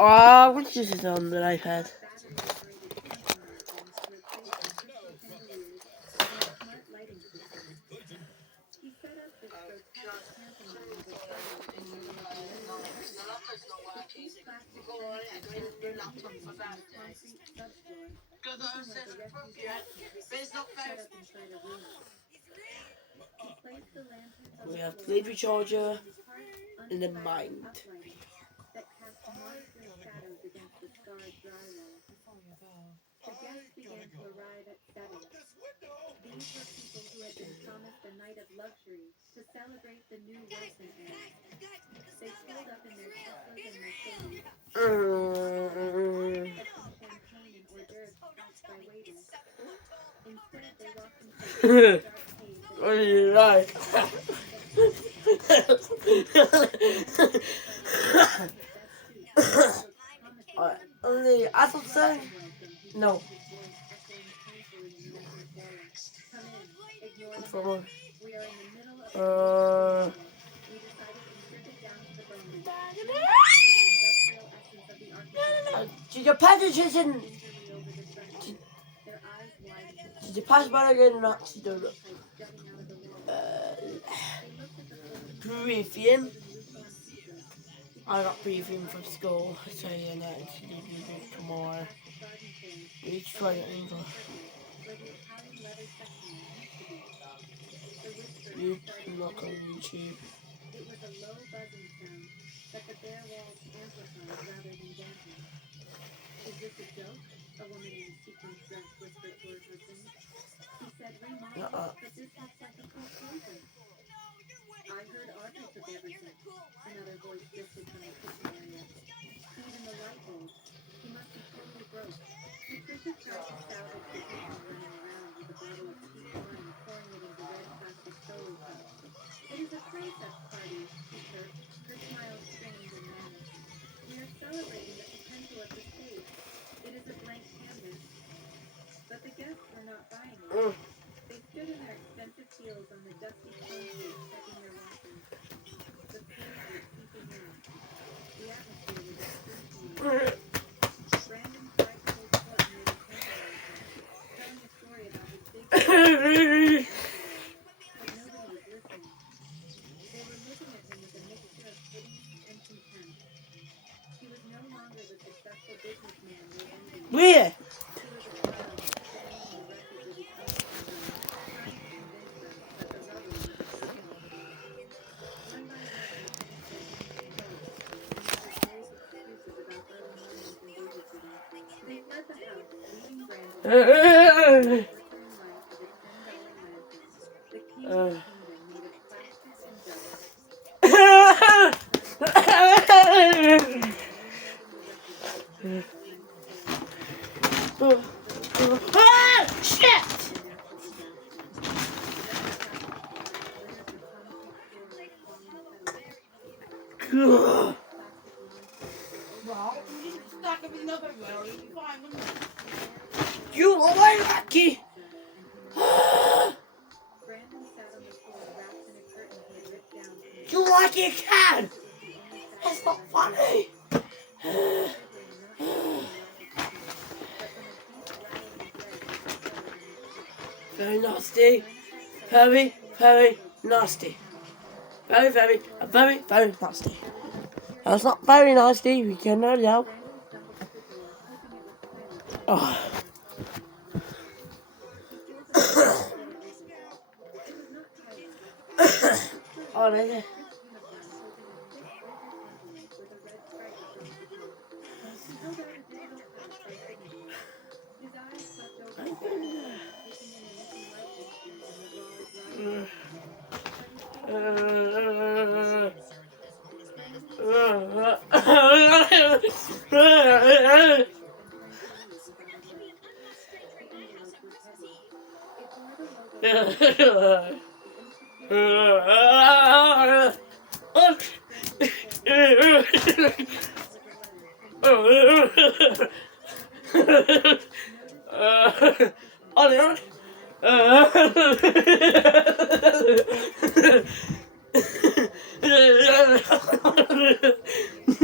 Which is it on the iPad? We have the lead recharger and the mind. The guests began to arrive at 7. These were people who had been promised a night of luxury to celebrate the new Wilson era. They pulled up in their Teslas and Mercedes. Champagne and hors d'oeuvres passed by waiters. Instead, they walked into a dark cave. What are you like? Only I thought so. No. For did you pass the chicken? Did you pass by again or not? Briefing. I got briefing from school. So yeah, next you need to do it tomorrow. You need to try it in you can look on YouTube. It was a low buzzing sound that the bare walls amplified rather than dampened. Is this a joke? A woman in a sequin dress whispered to her husband. He said, remodel, but this looks like a foreclosure. I heard Arthur took everything. Another voice drifted from the kitchen area. Even the light bulbs. He must be totally broke. Patricia tried to salvage the kitchen running around with a bottle of cheap wine, pouring it into red plastic solo cups. It is a princess party, she chirped, her smile strained and manner. We are celebrating the potential of the stage. It is a blank canvas. But the guests were not buying it. They stood in their expensive heels on the dusty concrete, checking their watches. The floors were seeping in. The atmosphere was extremely. Brandon tried to hold court near the tantalizer, telling a story about his big but nobody was listening. They were looking at him with a mixture of pity and contempt. He was no longer the successful businessman they envied. Where? He was a child standing in the wreckage of his own kingdom, trying to convince them that the rubble was a struggle. One by one, they came to him and muttered various excuses about early mornings and babysitting. They fled the house, leaving Brandon in the flickering light of a $10 lantern. The key to the kingdom made of plastic and dust. Shit! Well, you need to stack them another way, or you'll be fine, wouldn't you? You are my lucky! You like you can! That's not funny! Very nasty. Very, very nasty. Very, very, very nasty. That's not very nasty, we can know now. Oh. Oh, there's it.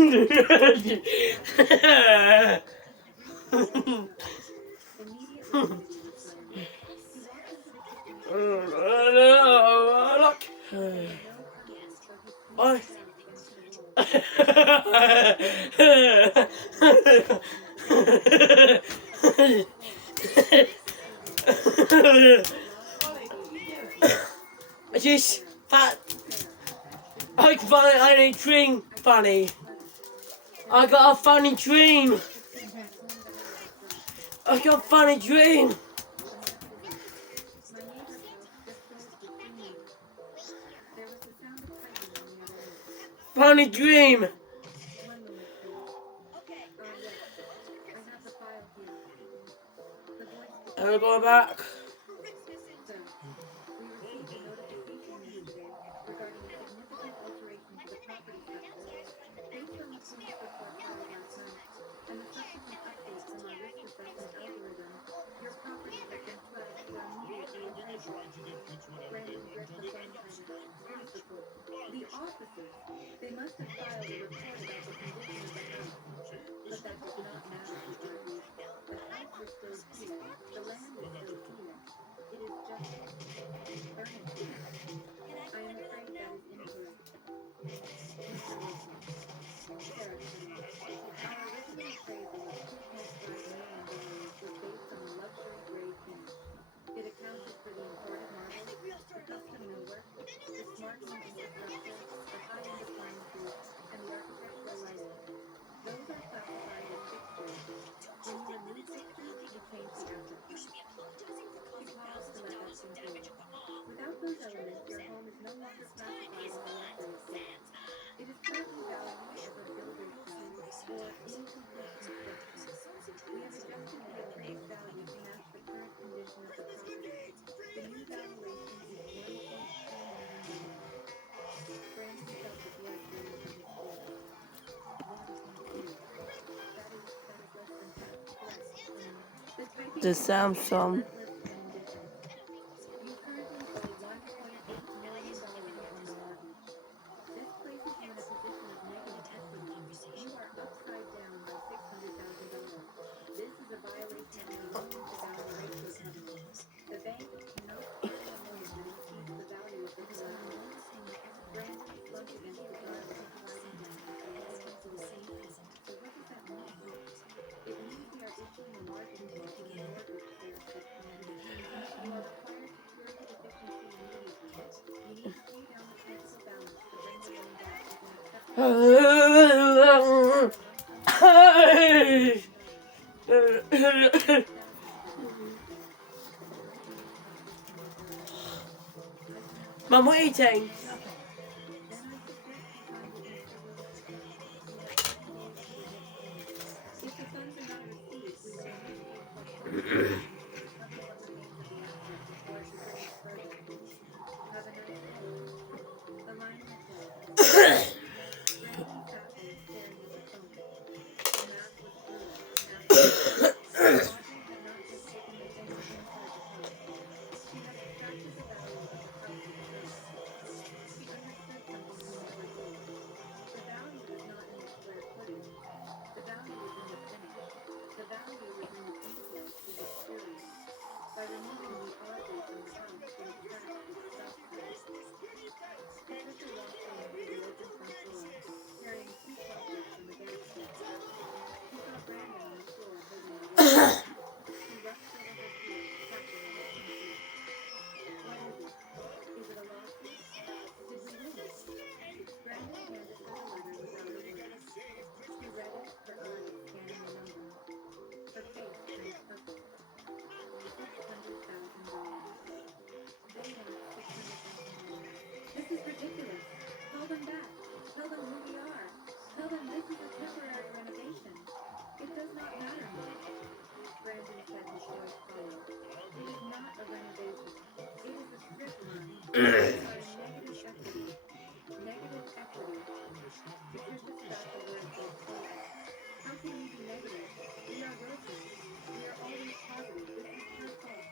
I just that I had a dream funny. I got a funny dream. I got a funny dream. Funny dream. And we're going back. The officers, they must have filed a report about the condition of the house. But that does not matter to Harvey. The house is still here. The land is still here. It is just furniture. I am afraid that is incorrect. Mr. Wilson, Sarah Cunningham, our original appraisal of $2.5 million was based on a luxury gray finish. It accounted for the imported marble, the custom millwork, the smart home infrastructure, the high-end appliances, and the architectural lighting. Those are classified as fixtures. When you remove fixtures, you change the asset class. She paused to let that sink in. Without those elements, your home is no longer classified as a luxury estate. It is currently valued as a builder's price or incomplete construction. We have adjusted the appraised value to match the current condition of the property. The new valuation is $1.2 million. Brandon felt the blood drain from his face. 1.2. That is less than half, correct? The typing The is Samsung. relentless and indifferent. You currently owe $1.8 million on the mortgage. This places you in a position of negative equity. You are upside down by $600,000. This is a violation of your loan-to-value ratio covenant. The bank cannot sign a loan that exceeds the value of the collateral. Brandon slumped against the glass of his writing desk. So what does that mean? It means we are issuing a margin call on your mortgage, Sarah said calmly. You are required to cure the deficiency immediately. You need to pay down the principal balance to bring the loan back within acceptable. Mum, what are you eating? If the funds are not received, we will initiate foreclosure to recover what remains of the assets or to bring it further. Have a nice day. The line was dead. Brandon sat there staring at the phone. The math was brutal, mathematical. Audrey had not just taken the things inside the house. She had subtracted the value of the house itself. She understood something he never did. The value is not in the square footage. The value is in the finish. The value is in the details, the experience. By removing the Audrey from the house, it attracts itself back. Patricia walked in through the open front door, carrying 2 coffees from the gas station. She saw Brandon on the floor holding the water. She rushed over her shoes, tapping on the front door. What is it? Is it a lawsuit? Did we win? Brandon handed her the letter without a word. She read it, her eyes scanning the numbers. Her face turned purple. $600,000. They want $600,000. This is ridiculous. Call them back. Tell them who we are. Tell them this is a temporary renovation. It does not matter much. Brandon said his voice hollow. It is not a renovation. It is a strip mine. We are in negative equity. Negative equity. Patricia spat the words like poison. How can we be negative? We are rosy. We are always positive. This is her fault.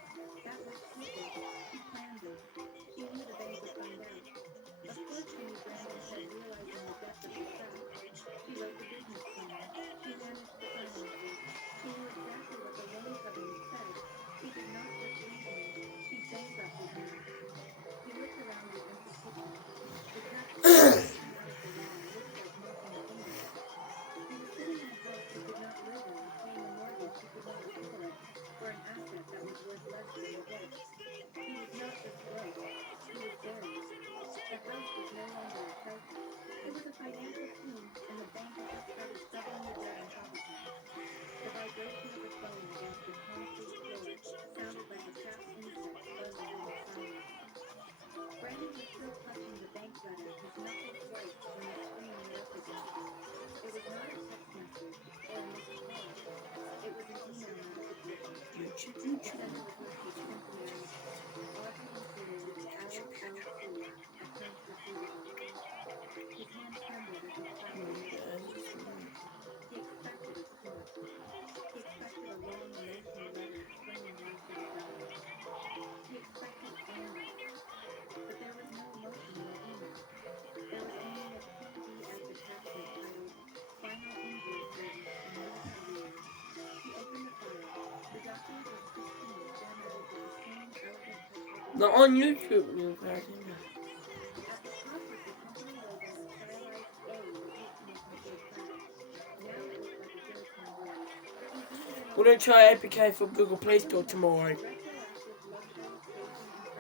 That was stupid. She planned this. She knew the bank would find out. Of course she knew Brandon said realizing the depth of the trap. She wrote the Not on YouTube. New version. At the top was the company logo of stylized O's etching into the planet. Now it looked like a guillotine blade. We're gonna try APK from Google Play Store tomorrow. Retroactive luxury staging and furniture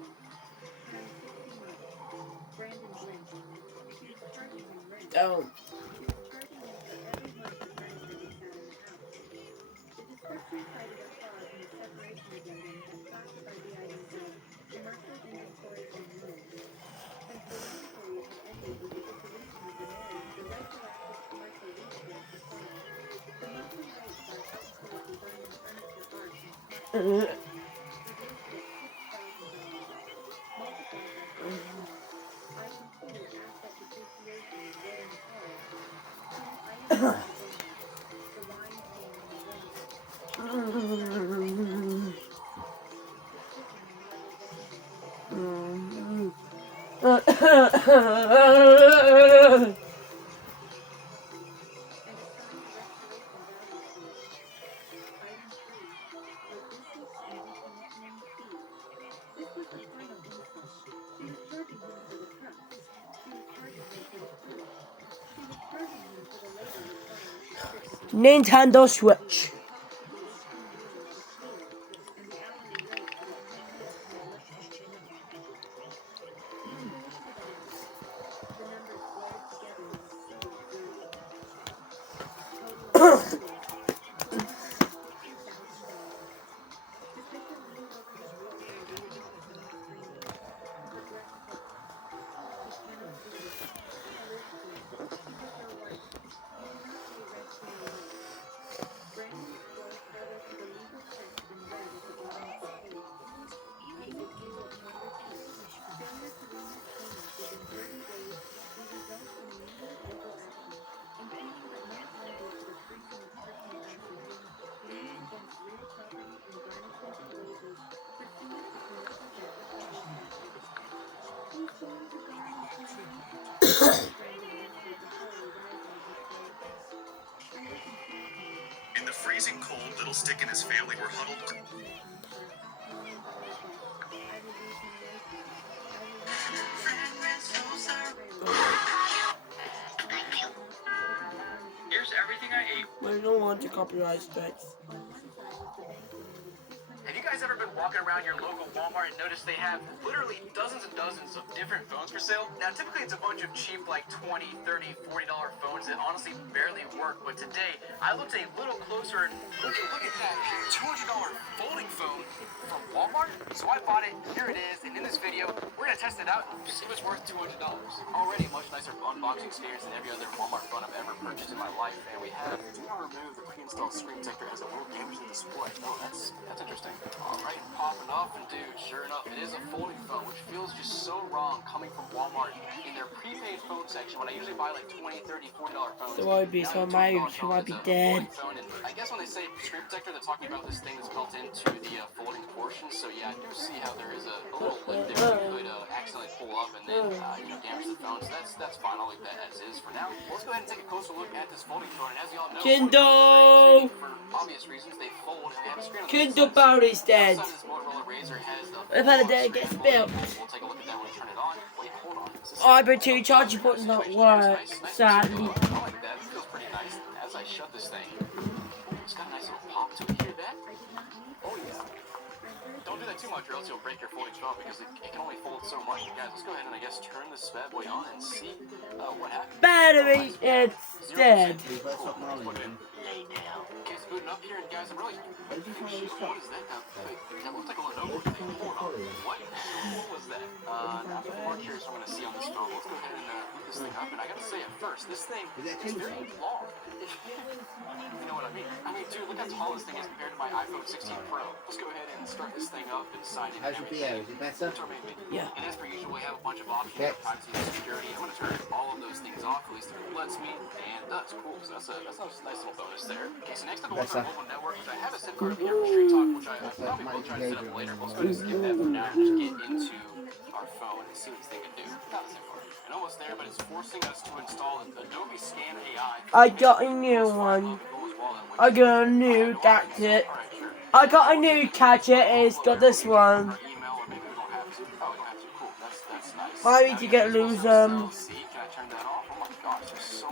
lease. Times 60 months. Brandon blinked. She was charging him rent. Don't. She was charging him for every month of furniture he had in the house. The description cited a clause in the separation addendum that classified the items as commercial inventory on loan. Since the loan period had ended with the dissolution of the marriage, the retroactive commercial lease terms applied. The monthly rate for a household designing furniture art and smart decorations reduced at $6,000. Multiplied by 5 months, item 2 asset depreciation weighing hard. 2 item 1 bonus. The wine came in the wind. And assigned restoration value to it. Item 3. Logistics and decommissioning fee. This was the final insult. She was charging him for the truck. She was charging him for the crew. She was charging him for the labor required to strip the components Nintendo Switch. possibly 18 years to clear, and the hourly rate for the 10 minutes no lip talk. He solicited an answer. The numbers blared together in a subtle blurring. Total expenses, $460,000. Sufficient legal reauthorization upon screening. Regretful. She cannot do this. She lives here. She is your wife. You cannot pay rent any less. Brandon scrolled further to the legal text in red at the bottom of the page. Pay the due at one receipt. Failure to remit payment within 30 days will result in immediate legal action, including but not limited to the freezing of personal assets, liens against real property and garnishment of wages pursuant to commercial debt recovery statute. Who's going to garnish my rent? Brandon whispered, the horror rising in his throat. I was in Philippines. In the freezing cold, Little Stick and his family were huddled. For a $500,000 debt. I will lose my license. I will lose my Here's everything I ate. We don't want to copyright strikes. On one side was the bank loan with a sequence. Have you guys ever been walking around your local Walmart and noticed they have literally dozens and dozens of different phones for sale? Now, typically it's a bunch of cheap, like $20, $30, $40 phones that honestly barely work. But today, I looked a little closer and look at that $200 folding phone from Walmart. So I bought it. Here it is. And in this video, we're going to test it out and see if it's worth $200. Already a much nicer unboxing experience than every other Walmart phone I've ever purchased in my life. And we have do not remove the pre-installed screen protector as it will damage the display. Oh, that's interesting. Alright, popping off, and dude, sure enough, it is a folding phone, which feels just so wrong coming from Walmart in their prepaid phone section when I usually buy like $20, $30, $40 phones. So I'd be so mad, she might be dead. And I guess when they say screen protector, they're talking about this thing that's built into the folding portion. So yeah, I do see how there is a little lip there you could accidentally pull up and then damage the phone. So that's fine. I'll leave that as is for now. Let's go ahead and take a closer look at this folding phone. And as y'all know, Kindle! for obvious reasons, they fold and they have a screen on the Kindle inside. Body's dead. Outside, this Motorola Razr has the I've had a day get spilled. We'll take a look at that when we turn it on. Wait, hold on. RB2 charging port not work, sadly. I like that. It feels pretty nice. As I shut this thing, it's got a nice little pop to it. Hear that? Oh yeah. Don't do that too much or else you'll break your folding phone because it can only fold so much. Guys, let's go ahead and I guess turn this bad boy on and see what happens. Battery, it's dead. Okay, it's booting up here, and guys, I'm really. What is that? That looks like a Lenovo thing. Hold on. What was that? I'm more curious what I'm going to see on this phone. Let's go ahead and boot this thing up. And I got to say at first, this thing is very long. You know what I mean? I mean, dude, look how tall this thing is compared to my iPhone 16 Pro. Let's go ahead and start this thing up and sign in. How's your BO? Is it better? Yeah. And as per usual, we have a bunch of options for privacy and security. I'm going to turn all of those things off, at least it lets me, and that's cool. So that's a nice little bonus there. Okay, so next up, we'll our mobile network, which I have a SIM card here for Street Talk, which I probably will try to set up later. Let's go ahead and skip that for now and just get into our phone and see what this thing can do. Not a SIM card. And almost there, but it's forcing us to install Adobe Scan AI. I got a new one. I got a new gadget. I got a new gadget. It's got this one. I need to get loose.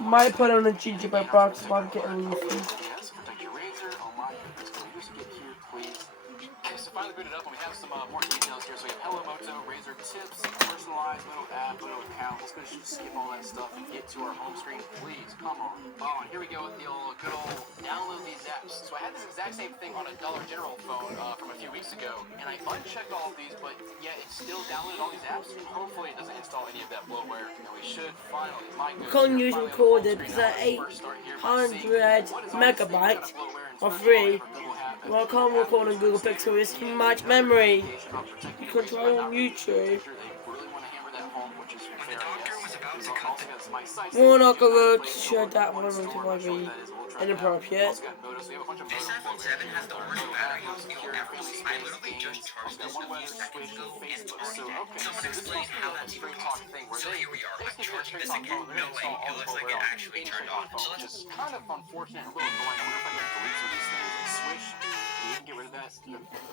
Might put on a gingerbread box if I'm getting loose. Yes, protect your razor. Oh my goodness, can we just get here, please? Okay, so finally booted up, and we have some more details here. So we have Hello Moto, razor tips, personalized, Moto app, Moto account. Let's go ahead and skip all that stuff and get to our home screen, please. Come on. Oh, and here we go with the good old download these apps. So I had this exact same thing on a Dollar General phone from a few weeks ago, and I unchecked all of these, but yet it still downloaded all these apps. Hopefully it doesn't install any of that bloatware, and we should finally, my goodness, Can't use recorded because at 800 megabytes or free. Well, I can't record on Google Pixel. It's too much memory. You can try on YouTube. We're not going to share that one, which might be inappropriate. This iPhone 7 has the worst battery health you'll ever see. I literally just charged this a few seconds ago and it's already dead. Someone explain how that's even possible. So here we are. I'm charging this again. No way. It looks like it actually turned on. So let's kind of unfortunate, a little annoying. I wonder if I can delete some of these things and switch. You can get rid of that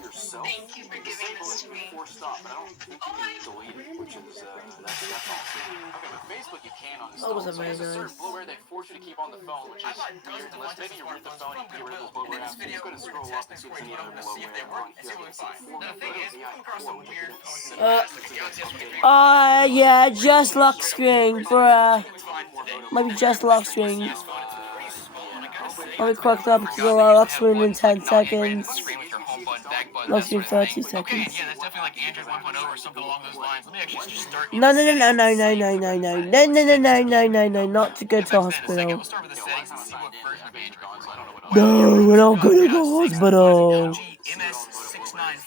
yourself. Thank you for giving this to me. Before stop, but I don't think you can delete it, which is that's awesome. Okay, but Facebook you can on this That was phone. So there's a amazing. certain bloatware they force you to keep on the phone, which is weird. Unless maybe you root the phone, you can get rid of those bloatware apps. Just go ahead and scroll up and see if there's any other bloatware on here. Yeah, just lock screen, bruh. Maybe just lock screen. Let me quick up to the lock screen in 10 seconds. Lock screen 30 seconds. Yeah, that's definitely like Android 1.0 or something along those lines. Let me actually just start. No, not to go to hospital. We'll start with the settings and see what version of Android. No, we're not gonna go to hospital.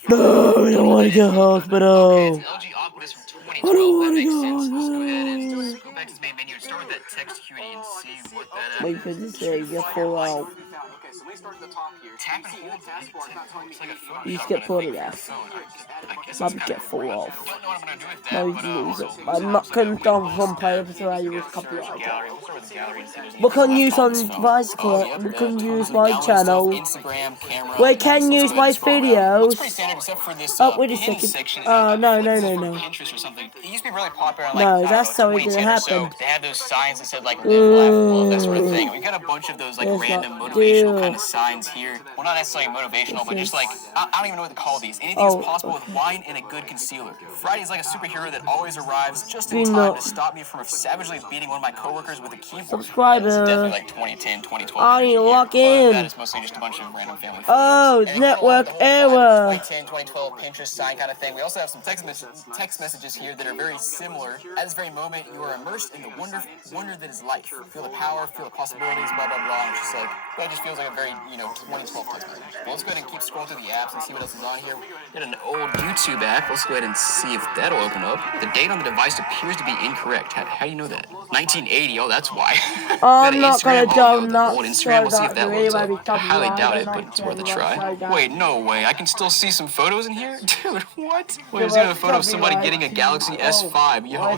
No, I don't wanna go to hospital. LG Aquadis from 2012. I don't wanna That makes go sense. Let's go ahead and hospital. go back to the main menu and start with that text QD and see what that app Wait for this to get full out. Okay, so let me start at the top here. Tap and hold the taskbar. It's not telling me anything. You just get photographed. Maybe get full off. Maybe lose it. I'm not gonna dump from player so I use copyright. We can use on device clip. We can use my channel. Instagram, camera. We can use my videos. Pretty standard except for this Oh, wait a pin second. section. No. Pinterest or something. It used to be really popular in like, No, I don't that's know, how it didn't 2010 or so. happen. They had those signs that said like live, laugh, love, that sort of thing. We got a bunch of those like There's random not motivational deal. kind of signs here. Well, not necessarily motivational, but just like, I don't even know what to call these. Anything Oh, is possible with wine and a good concealer. Friday's like a superhero that always arrives just in Do time not- to stop me from savagely beating one of my coworkers with a keyboard. Subscriber. This is definitely like 2010, 2012. I need to lock All of in. that is mostly just a bunch of random family photos. Oh, And network the whole error. 2010, 2012 Pinterest sign kind of thing. We also have some text messages here that are very similar. At this very moment, you are immersed in the wonder that is life. Feel the power, feel the possibilities, blah, blah, blah. And it's just like, well, it just feels like a very, 2012 text message. Well, let's go ahead and keep scrolling through the apps and see what else is on here. We got an old YouTube app. Let's go ahead and see if that'll open up. The date on the device appears to be incorrect. How do you know that? 1980. Oh, that's why. I'm not gonna Instagram? do Oh, no, not the old Instagram. We'll see if that show loads that up. I highly doubt it, but video. it's worth a try. Show that. Wait, no way. I can still see some photos in here? Dude, what? Wait, there's even a photo of somebody getting a Galaxy S5. Yo,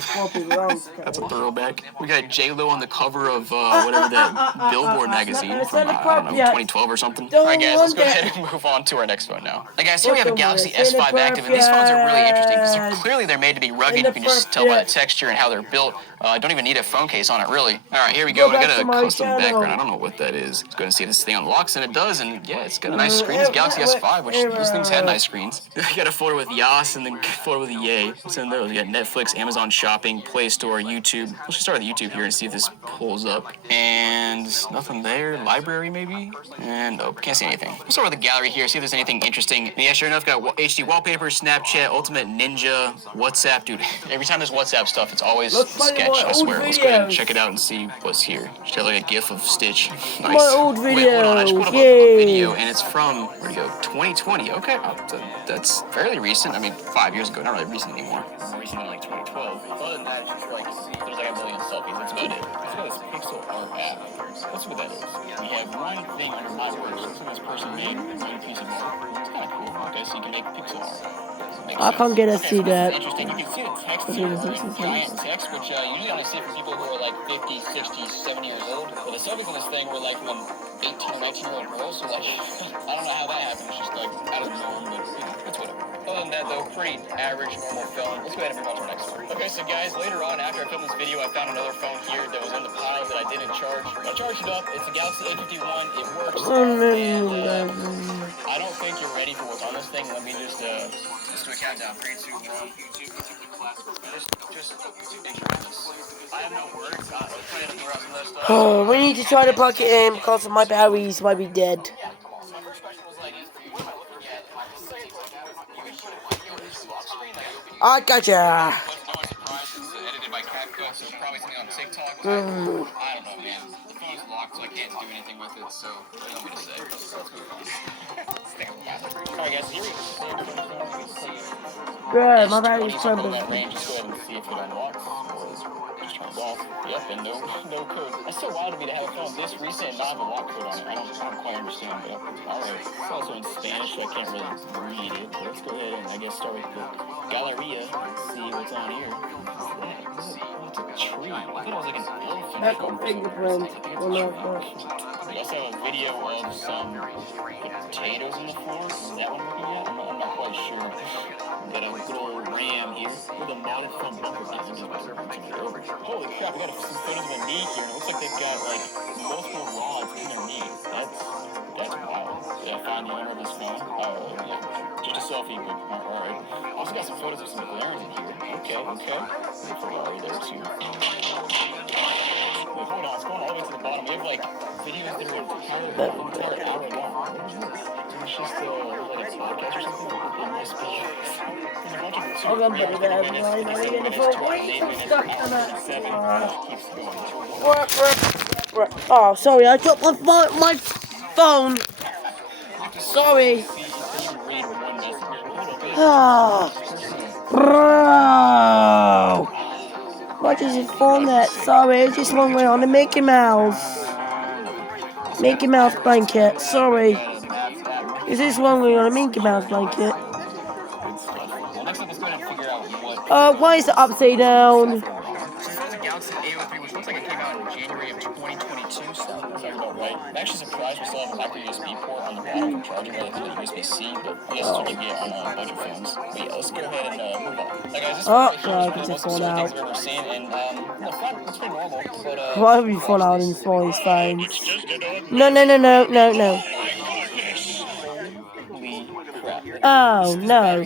that's a throwback. We got J-Lo on the cover of whatever that Billboard magazine from, I don't know, 2012 or something. Alright guys, let's go ahead and move on to our next phone now. Alright guys, here we have a Galaxy S5 active, and these phones are really interesting because clearly they're made to be rugged. You can just tell by the texture and how they're built. Don't even need a phone case on it, really. Alright, here we go. We got a custom background. I don't know what that is. Let's go and see if this thing unlocks, and it does, and yeah, it's got a nice screen. It's a Galaxy S5, which those things had nice screens. We got a folder with Yas and then a folder with Yay. What's in those? We got Netflix, Amazon Shopping, Play Store, YouTube. Let's just start with YouTube here and see if this pulls up. And nothing there. Library, maybe? And nope, can't see anything. We'll start with the gallery here, see if there's anything interesting. And yeah, sure enough, got HD wallpaper, Snapchat, Ultimate Ninja, WhatsApp. Dude, every time there's WhatsApp stuff, it's always sketch, I swear. Let's go ahead and check it out and see what's here. Just have like a gif of Stitch. Nice. My old Wait, hold on, I just videos, pulled up a yay. video, and it's from, where'd it go? 2020. Okay, that's fairly recent. I mean, 5 years ago, not really recent anymore. More recent than like 2012. Other than that, it's just like, there's like a million selfies. That's about it. It's got this pixel art app. That's what that is. We have one thing under my words. Looks like this person made one piece of art. It's kind of cool. Okay, so you can make pixel art. I can't get to see that. Interesting. You can see the text here. It's giant text, which usually only see for people who are like 50, 60, 70 years old. But the selfies on this thing were like from 18 or 19-year-old girls. So like, I don't know how that happened. It's just like out of the norm, but it's whatever. other than that, though, pretty average, normal phone. Let's go ahead and move on to the next one. Okay, so guys, later on, after I filmed this video, I found another phone here that was in the pile that I didn't charge. I charged it up. It's a Galaxy A51. It works. And I don't think you're ready for what's on this thing. Let me just do a countdown. 3, 2, 1. Just enjoy this. I have no words. Oh, we need to try to plug it in because my batteries might be dead. My first question was like, I gotcha. no surprise, it's edited by CapCut, so probably something on TikTok. I don't know, man. The phone's locked, so I can't do anything with it, so what do you want me to say? Let's move on. Alright guys, here we go. Bruh, my battery's crumbling. Just go ahead and see if it unlocks or just turns off. Yep, and no code. That's so wild to me to have a phone this recent and not have a lock code on it. I don't quite understand, but alright. It's also in Spanish, so I can't really read it. But let's go ahead and I guess start with the Galleria and see what's on here. What's that? It's a tree. I thought it was like an elephant. That's a fingerprint. Well, no, We also have a video of some potatoes in the floor. Is that what I'm looking at? I'm not quite sure. We got a good old ram here with a mounted front bumper. Holy crap, we got some photos of a knee here, and it looks like they've got like multiple rods in their knee. That's wild. Did I find the owner of this phone? Oh, yeah. Just a selfie, but alright. Also got some photos of some McLarens in here. Okay. Ferrari there too. Wait, hold on, it's going all the way to the bottom. We have like videos that are entire hour long. What is this? It's just like a podcast or something. It must be. There's a bunch of I'm gonna put it down. I'm not even the phone. Why are you so stuck on that? Oh, sorry, I dropped my phone. Sorry. Bro. What is it for that? Sorry, it's just one way on the Mickey Mouse blanket. Sorry. Is this one way on a Mickey Mouse blanket? Why is it upside down? Galaxy A03, which looks like it came out in January of 2022, so that's about right. I'm actually surprised we still have a micro USB port on the bottom for charging rather than a USB-C, but I guess that's what you get on a bunch of phones. But yeah, let's go ahead and move on. Like, guys, this God, is one of it's the most falling absurd out. things I've ever seen, and the front looks pretty normal, but Why would you fall out in Foy's phones? No. Oh, no.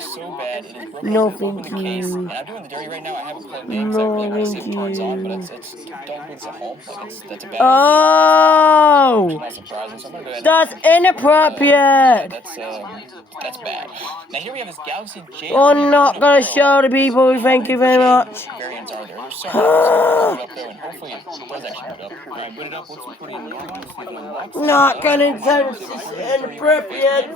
So bad, it is broken No, open thank the case, you. and I'm doing the dirty right now. I have it plugged in because I really want to see if it turns on, but it's don't bring it home. Like that's a bad idea. Oh! Not surprising, so I'm gonna go ahead. That's inappropriate! That's bad. Now here we have this Galaxy J3. I'm not gonna show the people, thank you very much. Variants are there. There's so many. Boot up though, and hopefully it does actually boot up. When I boot it up, let's put it in normal. See if it unlocks. Not gonna say it's inappropriate.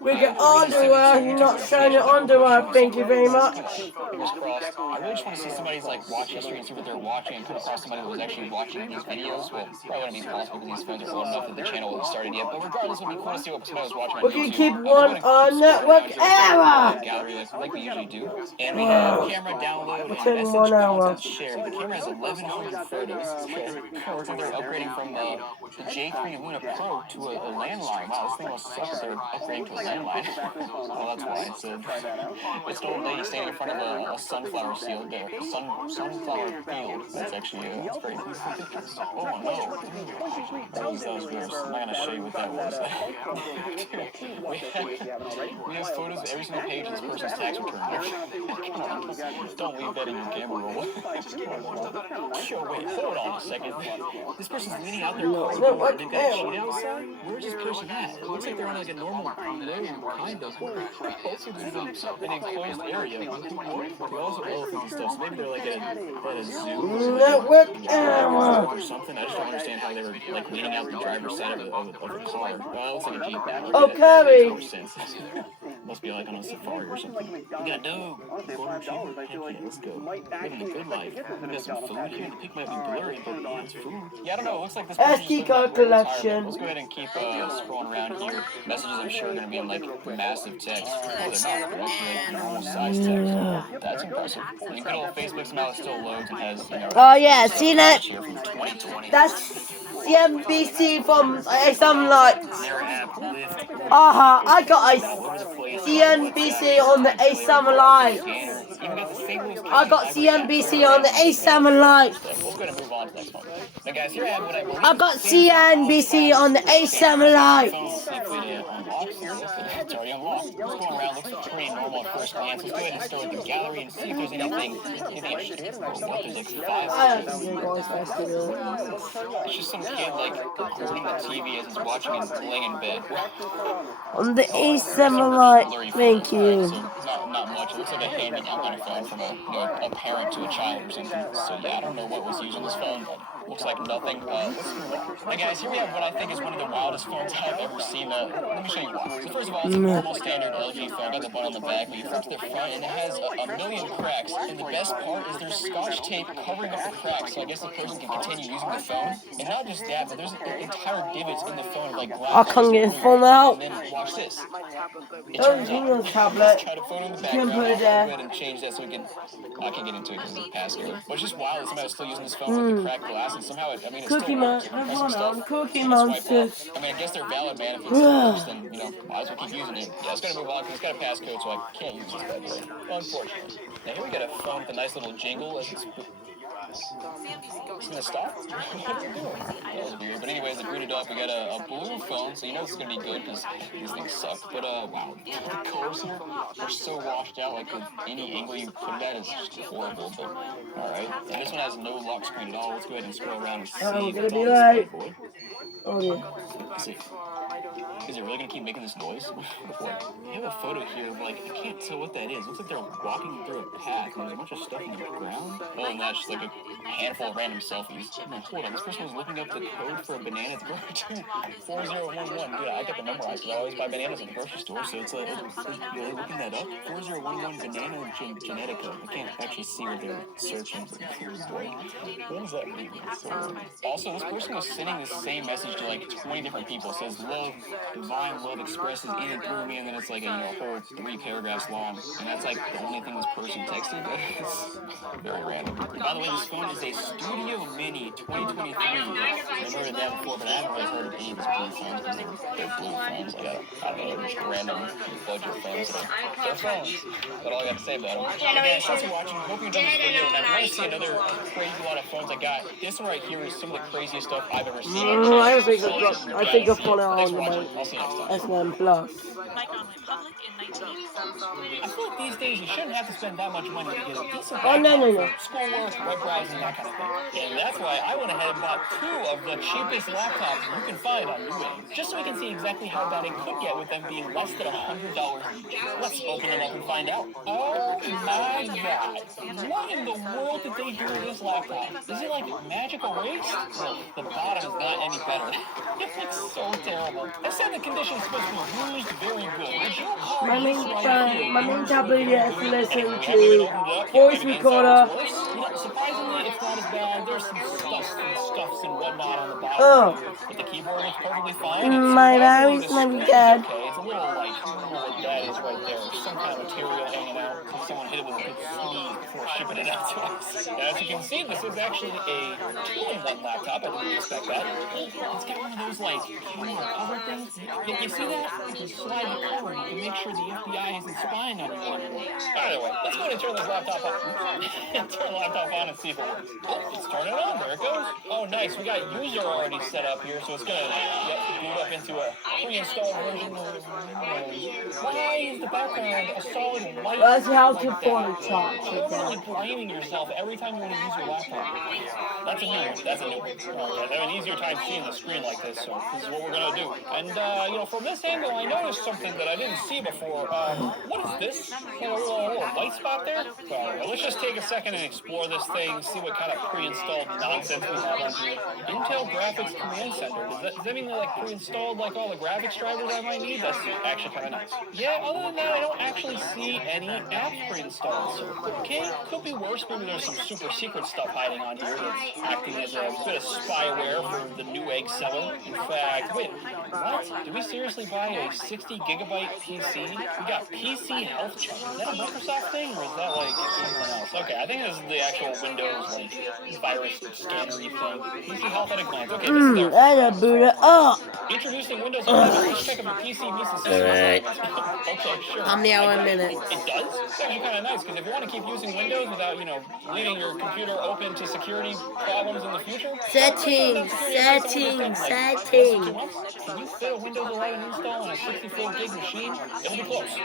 We get underwear, you're not showing your underwear, thank you very much. Fingers crossed. I really just want to see somebody's like watch history and see what they're watching and come across somebody that was actually watching these videos. Well, probably wouldn't be possible because these phones are old enough that the channel wasn't started yet. But regardless, it would be cool to see what somebody was watching on We can YouTube. keep one on network error. Gallery like we usually do. And we have camera download and Within message 1 hour. content share. The camera has 1,100 photos. Okay. They're upgrading from the J3 Luna Pro to a landline. Wow, this thing must suck if they're upgrading to a landline. Well, that's why it's an old lady standing in front of a sunflower field there. Sunflower field. That's actually, that's pretty cool. Oh no. That was gross. I'm not going to show you what that was. we have photos of every single page of this person's tax return. Don't leave that in your camera roll. Wait, hold on a second. This person's leaning out their car door. They've got a sheet outside. Where's this person at? It looks like they're on like a normal road, kind of. Also, this is an enclosed area. They also elephants and stuff, so maybe they're like at a zoo Network error. or something. I just don't understand how they were like leaning out the driver's side of a car. Well, it looks like a Jeep. Okay. Must be like on a safari or something. We got a dog. Let's go. Living a good life. We got some food here. The pic might be blurry, but it's food. Yeah, I don't know. It looks like this SD card collection. Let's go ahead and keep scrolling around here. Messages I'm sure are going to be in like massive text. Oh, they're not. They're actually like normal size text. That's impressive. And good old Facebook somehow still loads and has, you know. Oh yeah, see that? From 2020. That's CNBC from some lights. Their app lift. I got a All over the place. CNBC on the A7 Lite. Even got the singles. I got CNBC on the A7 Lite. Let's go ahead and move on to the next one. Now, guys, here I have what I believe. I got CNBC on the A7 Lite. It's already unlocked. It's going around. Looks pretty normal at first glance. Let's go ahead and start with the gallery and see if there's anything interesting. What? There's like 5 It's just some kid like recording the TV as he's watching it laying in bed. On the A7 Lite, thank you. So not much. It looks like a hand-me-down kind of phone from a parent to a child or something. So yeah, I don't know what was used on this phone, but looks like nothing. Let's move on. Now guys, here we have what I think is one of the wildest phones I've ever seen. Let me show you why. So first of all, it's a normal standard LG phone. Got the button on the back, but you flip to the front and it has a million cracks. And the best part is there's Scotch tape covering up the cracks, so I guess the person can continue using the phone. And not just that, but there's entire divots in the phone like glass. I can't get the phone out. And then watch this. It Don't turns use on. the tablet. Try to phone in the You background. can put it I'll go there. ahead and change that so we can. I can get into it because of the passcode. But it's just wild that somebody's still using this phone with the cracked glass, and somehow it, I mean, it's Cookie still works. Monster. Press some stuff. Cookie and swipe Monster. off. I mean, I guess they're valid, man. If it still works, then might as well keep using it. Yeah, it's gonna move on because it's got a passcode, so I can't use this bad boy. Unfortunately. Now here we got a phone with a nice little jingle as it's. It's gonna stop? What are you doing? That was weird. But anyways, it booted up. We got a blue phone, so you know it's gonna be good because these things suck. But wow, the colors here are so washed out. Like any angle you put it at is just horrible. But all right. And this one has no lock screen at all. Let's go ahead and scroll around and see I'm what's gonna on be this right. bad boy. Oh yeah. Let's see. Is it really gonna keep making this noise? They have a photo here of like I can't tell what that is. Looks like they're walking through a path and there's a bunch of stuff on the ground. Oh, and that's just like a handful of random selfies. No, hold on, this person was looking up the code for a banana at the grocery store. 4011. Dude, I got the memorized because I always buy bananas at the grocery store, so it's like really looking that up. 4011 banana genetica. I can't actually see what they're searching. What does that mean? Also, this person was sending the same message to like 20 different people. It says love, divine love expresses in and through me, and then it's like a whole 3 paragraphs long, and that's like the only thing this person texted. It's very random. By the way, this phone is a Studio Mini 2023. I've heard of that before, but I haven't really heard of any of these blue phones because they're blue phones. Like I don't know, they're just random budget phones. They're phones. But all I got to say about them. Again, thanks for watching. Hope you enjoyed this video. And if you want to see another crazy lot of phones I got, this one right here is some of the craziest stuff I've ever seen. I think I've gone out on my I'll see you next time. S9 Plus. I feel like these days you shouldn't have to spend that much money to get a decent Oh, no. schoolwork, web browsing, that kind of thing. And that's why I went ahead and bought 2 of the cheapest laptops you can find on Bluey, just so we can see exactly how bad it could get with them being less than $100 each. Let's open them up and find out. Oh my god. What in the world did they do with this laptop? Is it like magic erase? Well, the bottom is not any better. It looks so terrible. They said the condition is supposed to be used very good. Would you call My main tablet is to listen and to voice recorder. surprisingly, it's not as bad. There's some stuffs and whatnot on the bottom. But the keyboard looks perfectly fine. My battery's might be dead. Okay, it's a little like, I don't know what that is right there. There's some kind of material hanging out. Someone hit it with a good sleeve before shipping it out to us. Now, as you can see, this is actually a 2-in-1 laptop. I didn't expect that. It's got one of those like camera cover things. You see that? You can slide the cover and you can make sure the FBI isn't spying on you anymore. Anyway, let's go ahead and turn this laptop on. Turn the laptop on and see if it works. Oh, it's turning on. There it goes. Oh, nice. We got user already set up here, so it's gonna boot up into a pre-installed version of Windows. Why is the background a solid white? That's how to phone charge. You're really blaming yourself every time you want to use your laptop. That's a new one. That's a new one. I have an easier time seeing the screen like this, so this is what we're gonna do. And from this angle, I noticed something that I didn't see before. What is this? A little white spot there? Let's just take a second and explore this thing, see what kind of pre-installed nonsense we have on here. Intel Graphics Command Center. Does that mean they're like pre-installed like all the graphics drivers I might need? That's actually kind of nice. Yeah, other than that, I don't actually see any apps pre-installed. So, okay, could be worse. Maybe there's some super secret stuff hiding on here that's acting as a bit of spyware for the Newegg seller. In fact, wait, what? Did we seriously buy a 60-gigabyte PC? We got PC Health Check. Is that a Microsoft thing, or is that like something else? Okay, I think this is the actual Windows like virus scannery thing. PC health at a glance. Okay, this is I our gotta boot it up. introducing Windows 11. Please check if your PC meets the system. Alright. Okay, sure. How many hour minutes? It does? It's actually kind of nice, because if you want to keep using Windows without, leaving your computer open to security problems in the future, Settings. Can you fit a Windows 11 install on a 64 gig machine? It'll be close.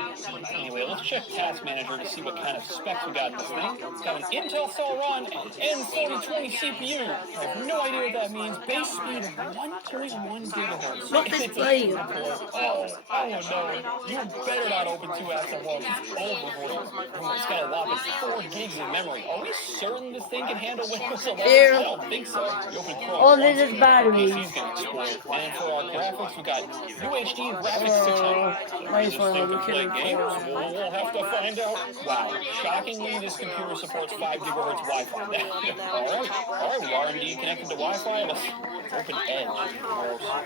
Anyway, let's check Task Manager to see what kind of specs we got in this thing. It's got an Intel Celeron N4020 CPU. I have no idea what that means. Base speed of 1.1 gigahertz. Not displaying. Oh no. You better not open two apps at once. It's over for you. It's got a whopping 4 gigs of memory. Are we certain this thing can handle Windows 11? Here. I don't think so. You open Chrome. Oh, this is battery. PC's gonna explode. And for our graphics, we got UHD graphics 600. Nice This one. thing We can play can games. We'll have to find out. Wow. Shockingly, this computer supports 5 gigahertz Wi-Fi. Alright, we are indeed connected to Wi-Fi. Let's open Edge.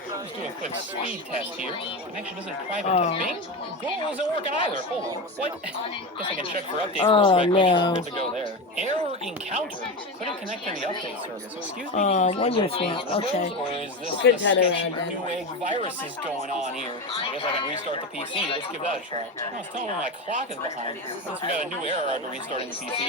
Let's do a quick speed test here. Connection isn't private to Bing. Google isn't working either. Hold on. What? Guess I can check for updates real quick. Make sure we're good to go there. Error encountered. Couldn't connect to the update service. Excuse me? Wonderful. Okay. Or is this Good some turn sketchy around, new egg viruses going on here? I guess I can restart the PC. Let's give that a try. I was telling me my clock is behind. Guess we got a new error after restarting the PC.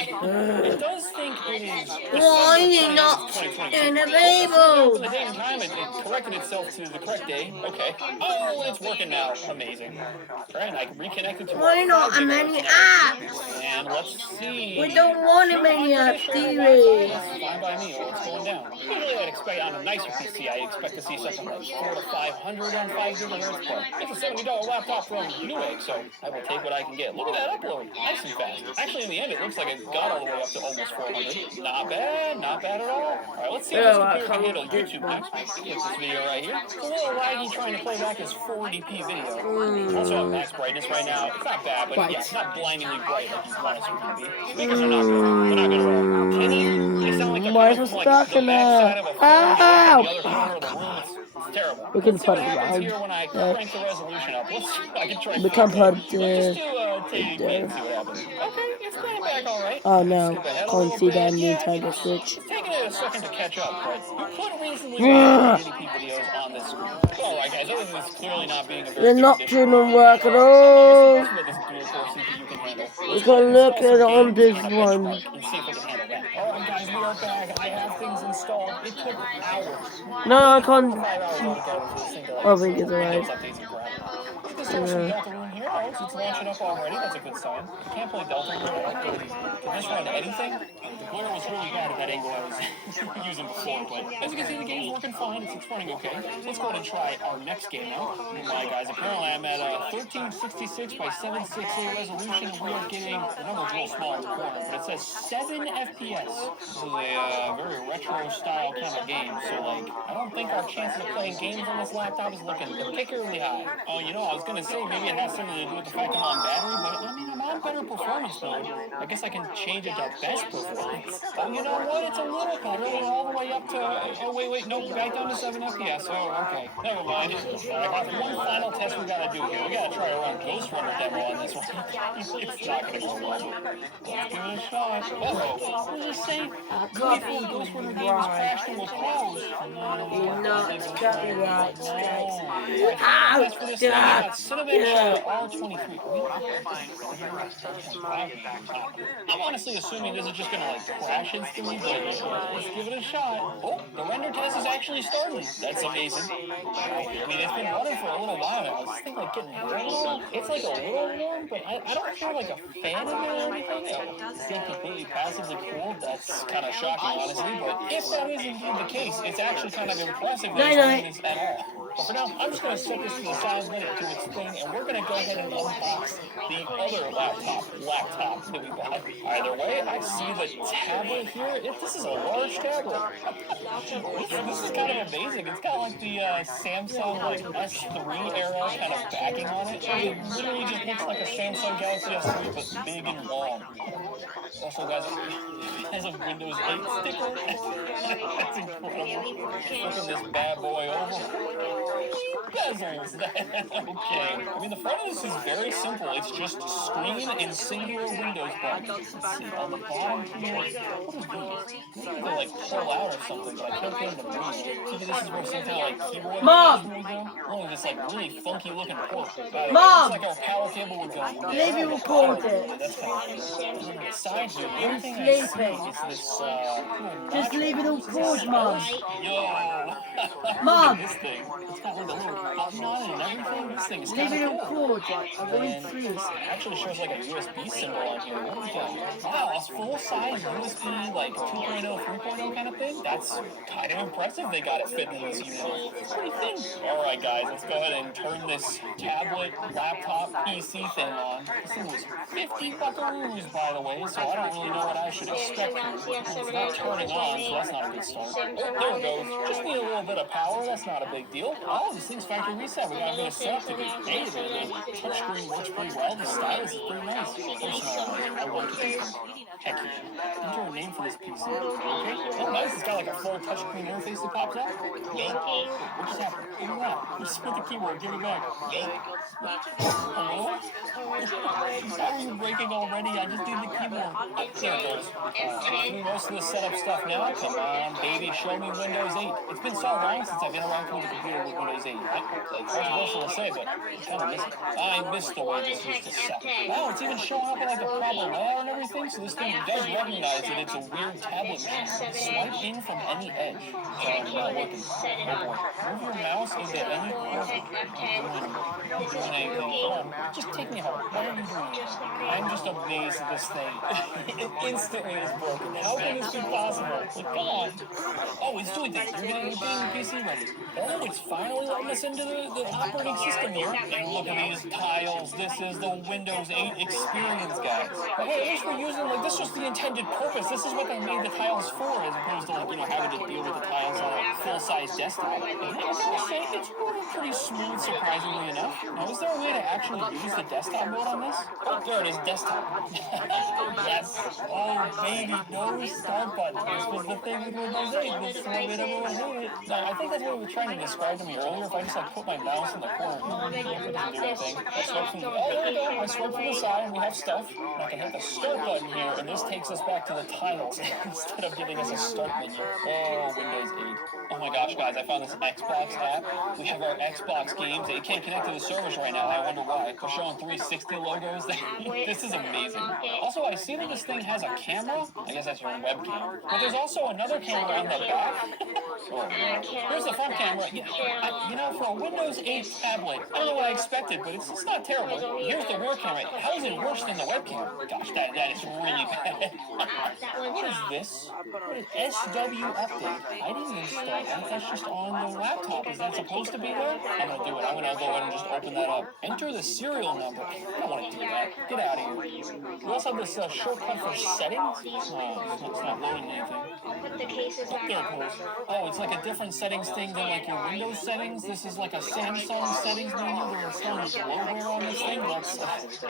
It does think it is Why are you not unavailable? For the date and time, it corrected itself to the correct day. Okay. Oh, it's working now. Amazing. Alright, I reconnected to Why not a many apps? and let's see. We don't want a many apps, do we? That's fine by me. Well, it's going down. Usually I'd expect on a nicer PC, I expect to see something like 400 to 500 on 5 gigahertz, but it's a $70 laptop from Newegg, so I will take what I can get. Look at that upload. Nice and fast. Actually, in the end, it looks like it got all the way up to almost 400. Not bad. Not bad at all. Alright, let's see if this computer can handle YouTube next. Get this video right here. It's a little laggy trying to play back this 480p video. Also at max brightness right now. It's not bad, but yeah, it's not blindingly bright like you want it to be. Speakers are not good. They're not good at all. They sound like they're coming from like the backside of a phone or the other corner of the room. It's terrible. We can Let's see put what it happens around. here when I crank the resolution up. I can try We can put just do a take and see what happens. Okay, it's playing back all right. Oh no, Skip ahead a can't little see bit. that new Yeah, Nintendo Switch. it's taking it a second to catch up, but you could reasonably watch 80p videos on this screen. Alright guys, other than this clearly not being a very The good nocturnal work at all. what this dual-core CPU can handle. We can look at it on this one. And see if we can handle that. Alright guys, we are back. I have things installed. It took hours. No, I can't. 5 hours altogether for this thing to I think it's alright. updates and crap. Let's start some Delta Rune here. Oh, it's launching up already. That's a good sign. You can't play Delta Rune. Can this run anything? The glare was really bad at that angle I was using before, but as you can see, the game's working fine. It's running okay. Let's go ahead and try our next game now. Alright guys, apparently I'm at 1366 by 768 resolution. We are getting, the number's a little small in the corner, but it says 7 FPS. This is a very retro style kind of game, so like, I don't think our chances of playing games on this laptop is looking particularly high. Oh, you know, I was gonna say maybe it has something to do with the fact I'm on battery, but I mean, I'm on better performance mode. I guess I can change it to best performance. Oh, you know what? It's a little better. We're all the way up to, oh wait, nope, right down to 7 FPS. Oh, okay. Never mind. Alright, one final test we gotta do here. We gotta try to run Ghost Runner demo on this one. It's not gonna go well. Let's give it a shot. Uh-oh. What does it say? Copy Ghost Runner game has crashed and will close. Not copyright. That's for this thing. Cinebench R23. I'm honestly assuming this is just gonna like crash instantly, but let's give it a shot. Oh, the render test is actually starting. That's amazing. I mean, it's been running for a little while now. This thing like getting warm. It's like a little warm, but I don't feel like a fan of it or anything. It's not completely passively cooled. That's kind of shocking, honestly. But if that is indeed the case, it's actually kind of impressive that it's doing this at all. But for now, I'm just going to set this to the side, let it do its thing, and we're going to go ahead and unbox the other laptop that we bought. Either way, I see the tablet here. This is a large tablet. This is kind of amazing. It's got like the Samsung like S3 era kind of backing on it. It literally just looks like a Samsung Galaxy S3, but big and long. Also, guys, it has a Windows 8 sticker. That's incredible. Flipping this bad boy over. bezels. Okay. I mean, the front of this is very simple. It's just screen and singular Windows button. Let's see, on the bottom here, what are these? Maybe they like pull out or something, but I can't get them to move. Maybe this is where some kind of like keyboard Mom! would go. Look at this like really funky looking port. It Mom! looks like our power cable would go there. Leave me record it. That's kind of weird. And on the side here, the only thing I see sleeping. is this Just leave it on pause, Mom. Yo! Mom! Look at this thing. It's got like a little button on it and everything. This thing is Leave kind it of on cool. pause, like, I'm going And through. it actually shows like a USB symbol on here. What is that? Wow, a full-size USB like 2.0, 3.0 kind of thing? That's kind of impressive they got it fitting in this unit. It's pretty thin. Alright guys, let's go ahead and turn this tablet, laptop, PC thing on. This thing was 50 buckaroos, by the way, so I don't really know what I should expect here. It's not turning on, so that's not a good start. Oh, there it goes. Just need a little bit of power, that's not a big deal. Oh, this thing's factory reset. We got a bit of setup to do. Hey, the touchscreen works pretty well. The stylus is pretty nice. Personalized. I want to do heck yeah. Enter a name for this PC. Okay. Oh, nice. It's got like a full touchscreen interface that pops up. Yank. What just happened? Give me that. Just put the keyboard. Give it back. Yank. Hello? Sorry you're breaking already. I just need the keyboard. There it goes. Through most of the setup stuff now. Come on, baby. Show me Windows 8. It's been so long since I've interacted with the computer with Windows 8. Like, controversial to say, but I kind of miss it. I miss the way this used to set. Wow, it's even showing up in like a proper layout and everything, so this thing does recognize that it's a weird tablet machine. Swipe in from any edge. Sorry, I'm not working. Oh boy. Move your mouse into any corner. Doing anything. Come on, just take me home. What are you doing? I'm just amazed at this thing. It instantly is broken. How can this be possible? Like, come on. Oh, it's doing things. You're getting the PC ready. Oh, it's finally letting us into the operating system here. And look at these tiles. This is the Windows 8 experience, guys. But hey, at least we're using, like, this was the intended purpose. This is what they made the tiles for, as opposed to, like, you know, having to deal with the tiles on a full-size desktop. And I gotta say, it's running pretty smooth, surprisingly enough. Now, is there a way to actually use the desktop mode on this? Oh, there it is, desktop. Yes. Oh, baby, no start button. This was the thing with Windows 8. This is what made everyone hate it. Now, I think that's what we were trying to describe to me earlier. If I just, like, put my mouse in the corner, it doesn't do anything. I swipe from the, oh, there we go. I swipe from the side, and we have stuff. And I can hit the start button here, and this takes us back to the tiles instead of giving us a start menu. Oh, Windows 8. Oh my gosh, guys, I found this Xbox app. We have our Xbox games. It can't connect to the servers right now. I wonder why. We're showing 360 logos. This is amazing. Also, I see that this thing has a camera. I guess that's your webcam. But there's also another camera in the back. Oh, here's the front camera. You know, for a Windows 8 tablet, I don't know what I expected, but it's not terrible. Here's the rear camera. How is it worse than the webcam? Gosh, that is really bad. What is this? What is SW update? I didn't install that. That's just on the laptop. Is that supposed to be there? I'm gonna do it. I'm gonna go ahead and just open that up. Enter the serial number. I don't want to do that. Get out of here. We also have this shortcut for settings. It's not loading anything. There it goes. Oh, it's like a different settings thing than like your Windows settings. This is like a Samsung settings menu. They're installing bloatware on this thing. Let's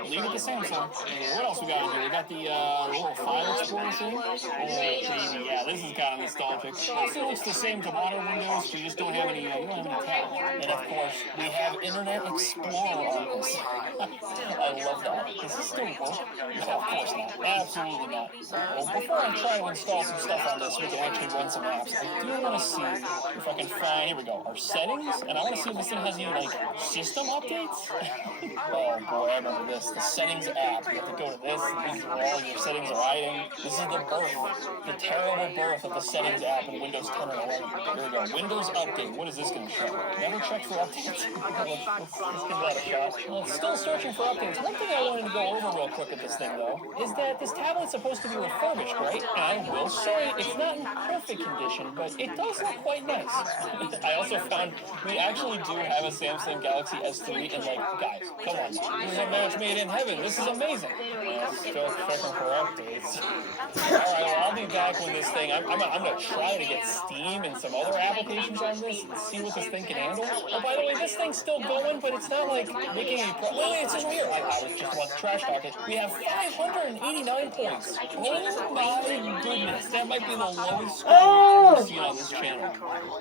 leave it to Samsung. What else we got in here? We got the little file explorer thing. Oh, baby, yeah, this is kind of nostalgic. Also looks the same to modern Windows. You just don't have any, you don't have any tabs. And of course, we have Internet Explorer on this. I love that. Does this still work? No, of course not. Absolutely not. Well, before I try to install some stuff on this, we can actually run some apps. I do want to see if I can find, here we go, our settings, and I want to see if this thing has any, like, system updates. Oh boy, I remember this. The settings app. You have to go to this, and this is where all your settings are hiding. This is the birth, the terrible birth of the settings app in Windows 10 or 11. Here we go. Windows update. What is this going to show? Never check for updates. Let's give that a shot. Well, it's still searching for updates. One thing I wanted to go over real quick with this thing, though, is that this tablet's supposed to be refurbished, right? And I will say it's not in perfect condition, but it does look quite nice. I also found we actually do have a Samsung Galaxy S3, and like, guys, come on. This is a match made in heaven. This is amazing. Still checking for updates. Alright, well, I'll be back with this thing. I'm gonna try to get Steam and some other applications on this and see what this thing can handle. Oh, by the way, this thing's still going, but it's not like making any wait, it says right here. I was just about to trash talk it. We have 589 points. Oh my goodness, that might be the lowest score I've ever seen on this channel.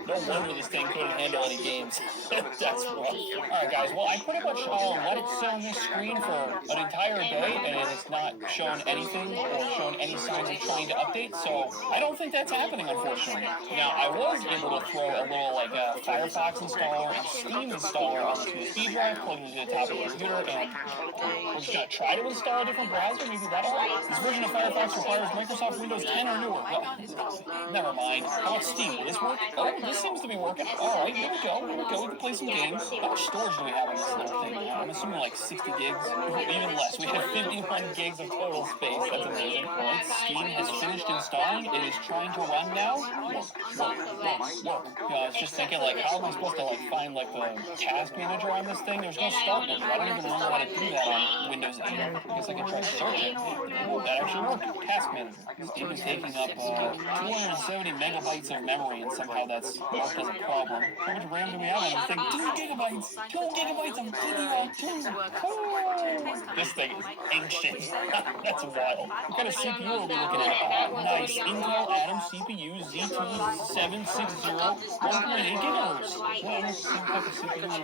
No wonder this thing couldn't handle any games. That's rough. Alright guys, well I pretty much let it sit on this screen for an entire day and it has not shown anything or shown any signs of trying to update, so I don't think that's happening unfortunately. Now I was able to throw a little like Firefox installer and Steam installer onto the USB drive, plug it into the top of the computer, and we're just gonna try to install a different browser, maybe that'll help. This version of Firefox requires Microsoft Windows 10 or newer. Never mind. How about Steam? Will this work? Oh, this seems to be working. Alright, here we go. Here we go. We can play some games. How much storage do we have on this little thing? I'm assuming like 60 gigs. Even less. We have 51 gigs of total space. That's amazing. Alright, Steam has finished installing. It is trying to run now. Work. I was just thinking, like, how am I supposed to, like, find, like, the task manager on this thing? There's no start menu. I don't even know how to do that on Windows 8. I guess I can try to search it. That actually worked. Task manager. Steam is taking up 270 megabytes of memory, and somehow that's marked as a problem. How much RAM do we have on this thing? 2 gigabytes! 2 gigabytes of This thing is ancient. That's wild. What kind of CPU are we looking at? Nice. Intel Atom CPU Z2760 1.8 gigahertz. Well, this type of CPU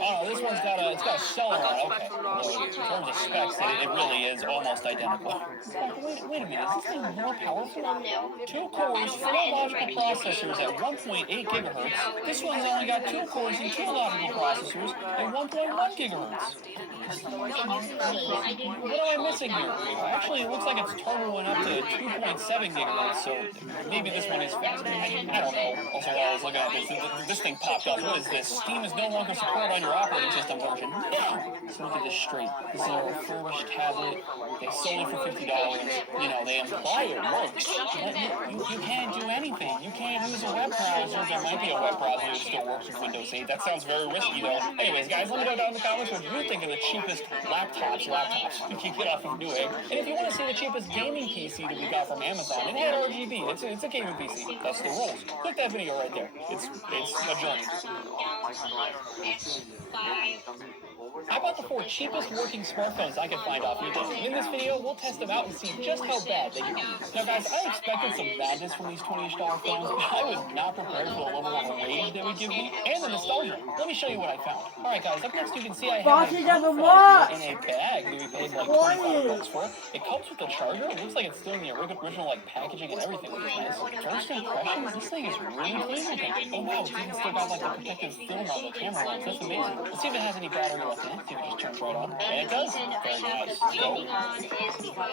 oh, this one's got a cell on it. Okay. Well, in terms of specs, it really is almost identical. Wait a minute. Is this thing more powerful? 2 cores, 4 logical processors at 1.8 gigahertz. This one's only got 2 cores and 2 logical processors at 1.1 gigahertz. What am I missing here? Actually, it looks like it's turboing up to 2.7 gigahertz, so maybe this one is faster. I don't know. Also, while I was looking at this thing popped up. What is this? Steam is no longer supported on your operating system version. No! So look at this straight. This is a refurbished tablet. They sold it for $50. You know, they imply it works. But you can't do anything. You can't use a web browser. There might be a web browser that still works with Windows 8. That sounds very risky, though. Anyways, guys, let me know down in the comments what you think of the cheapest laptops you can get off of Newegg. And if you want to see the cheapest gaming PC that we got from Amazon, it had RGB. It's a gaming PC. That's the rules. Click that video right there. It's a journey. How about the 4 cheapest working smartphones I could find off eBay? In this video, we'll test them out and see just how bad they can be. Now guys, I expected some madness from these $20-ish phones, but I was not prepared for the level of rage they would give me, and the nostalgia. Let me show you what I found. Alright guys, up next you can see I have a phone in a bag that we paid like $25 for. It comes with a charger. It looks like it's still in the original like packaging and everything, which is nice. First impressions, this thing is really clean. Oh wow, it's even still got like a protective film on the camera lens. That's amazing. Let's see if it has any battery left in it. See if it just turns right on. And it does. Very nice.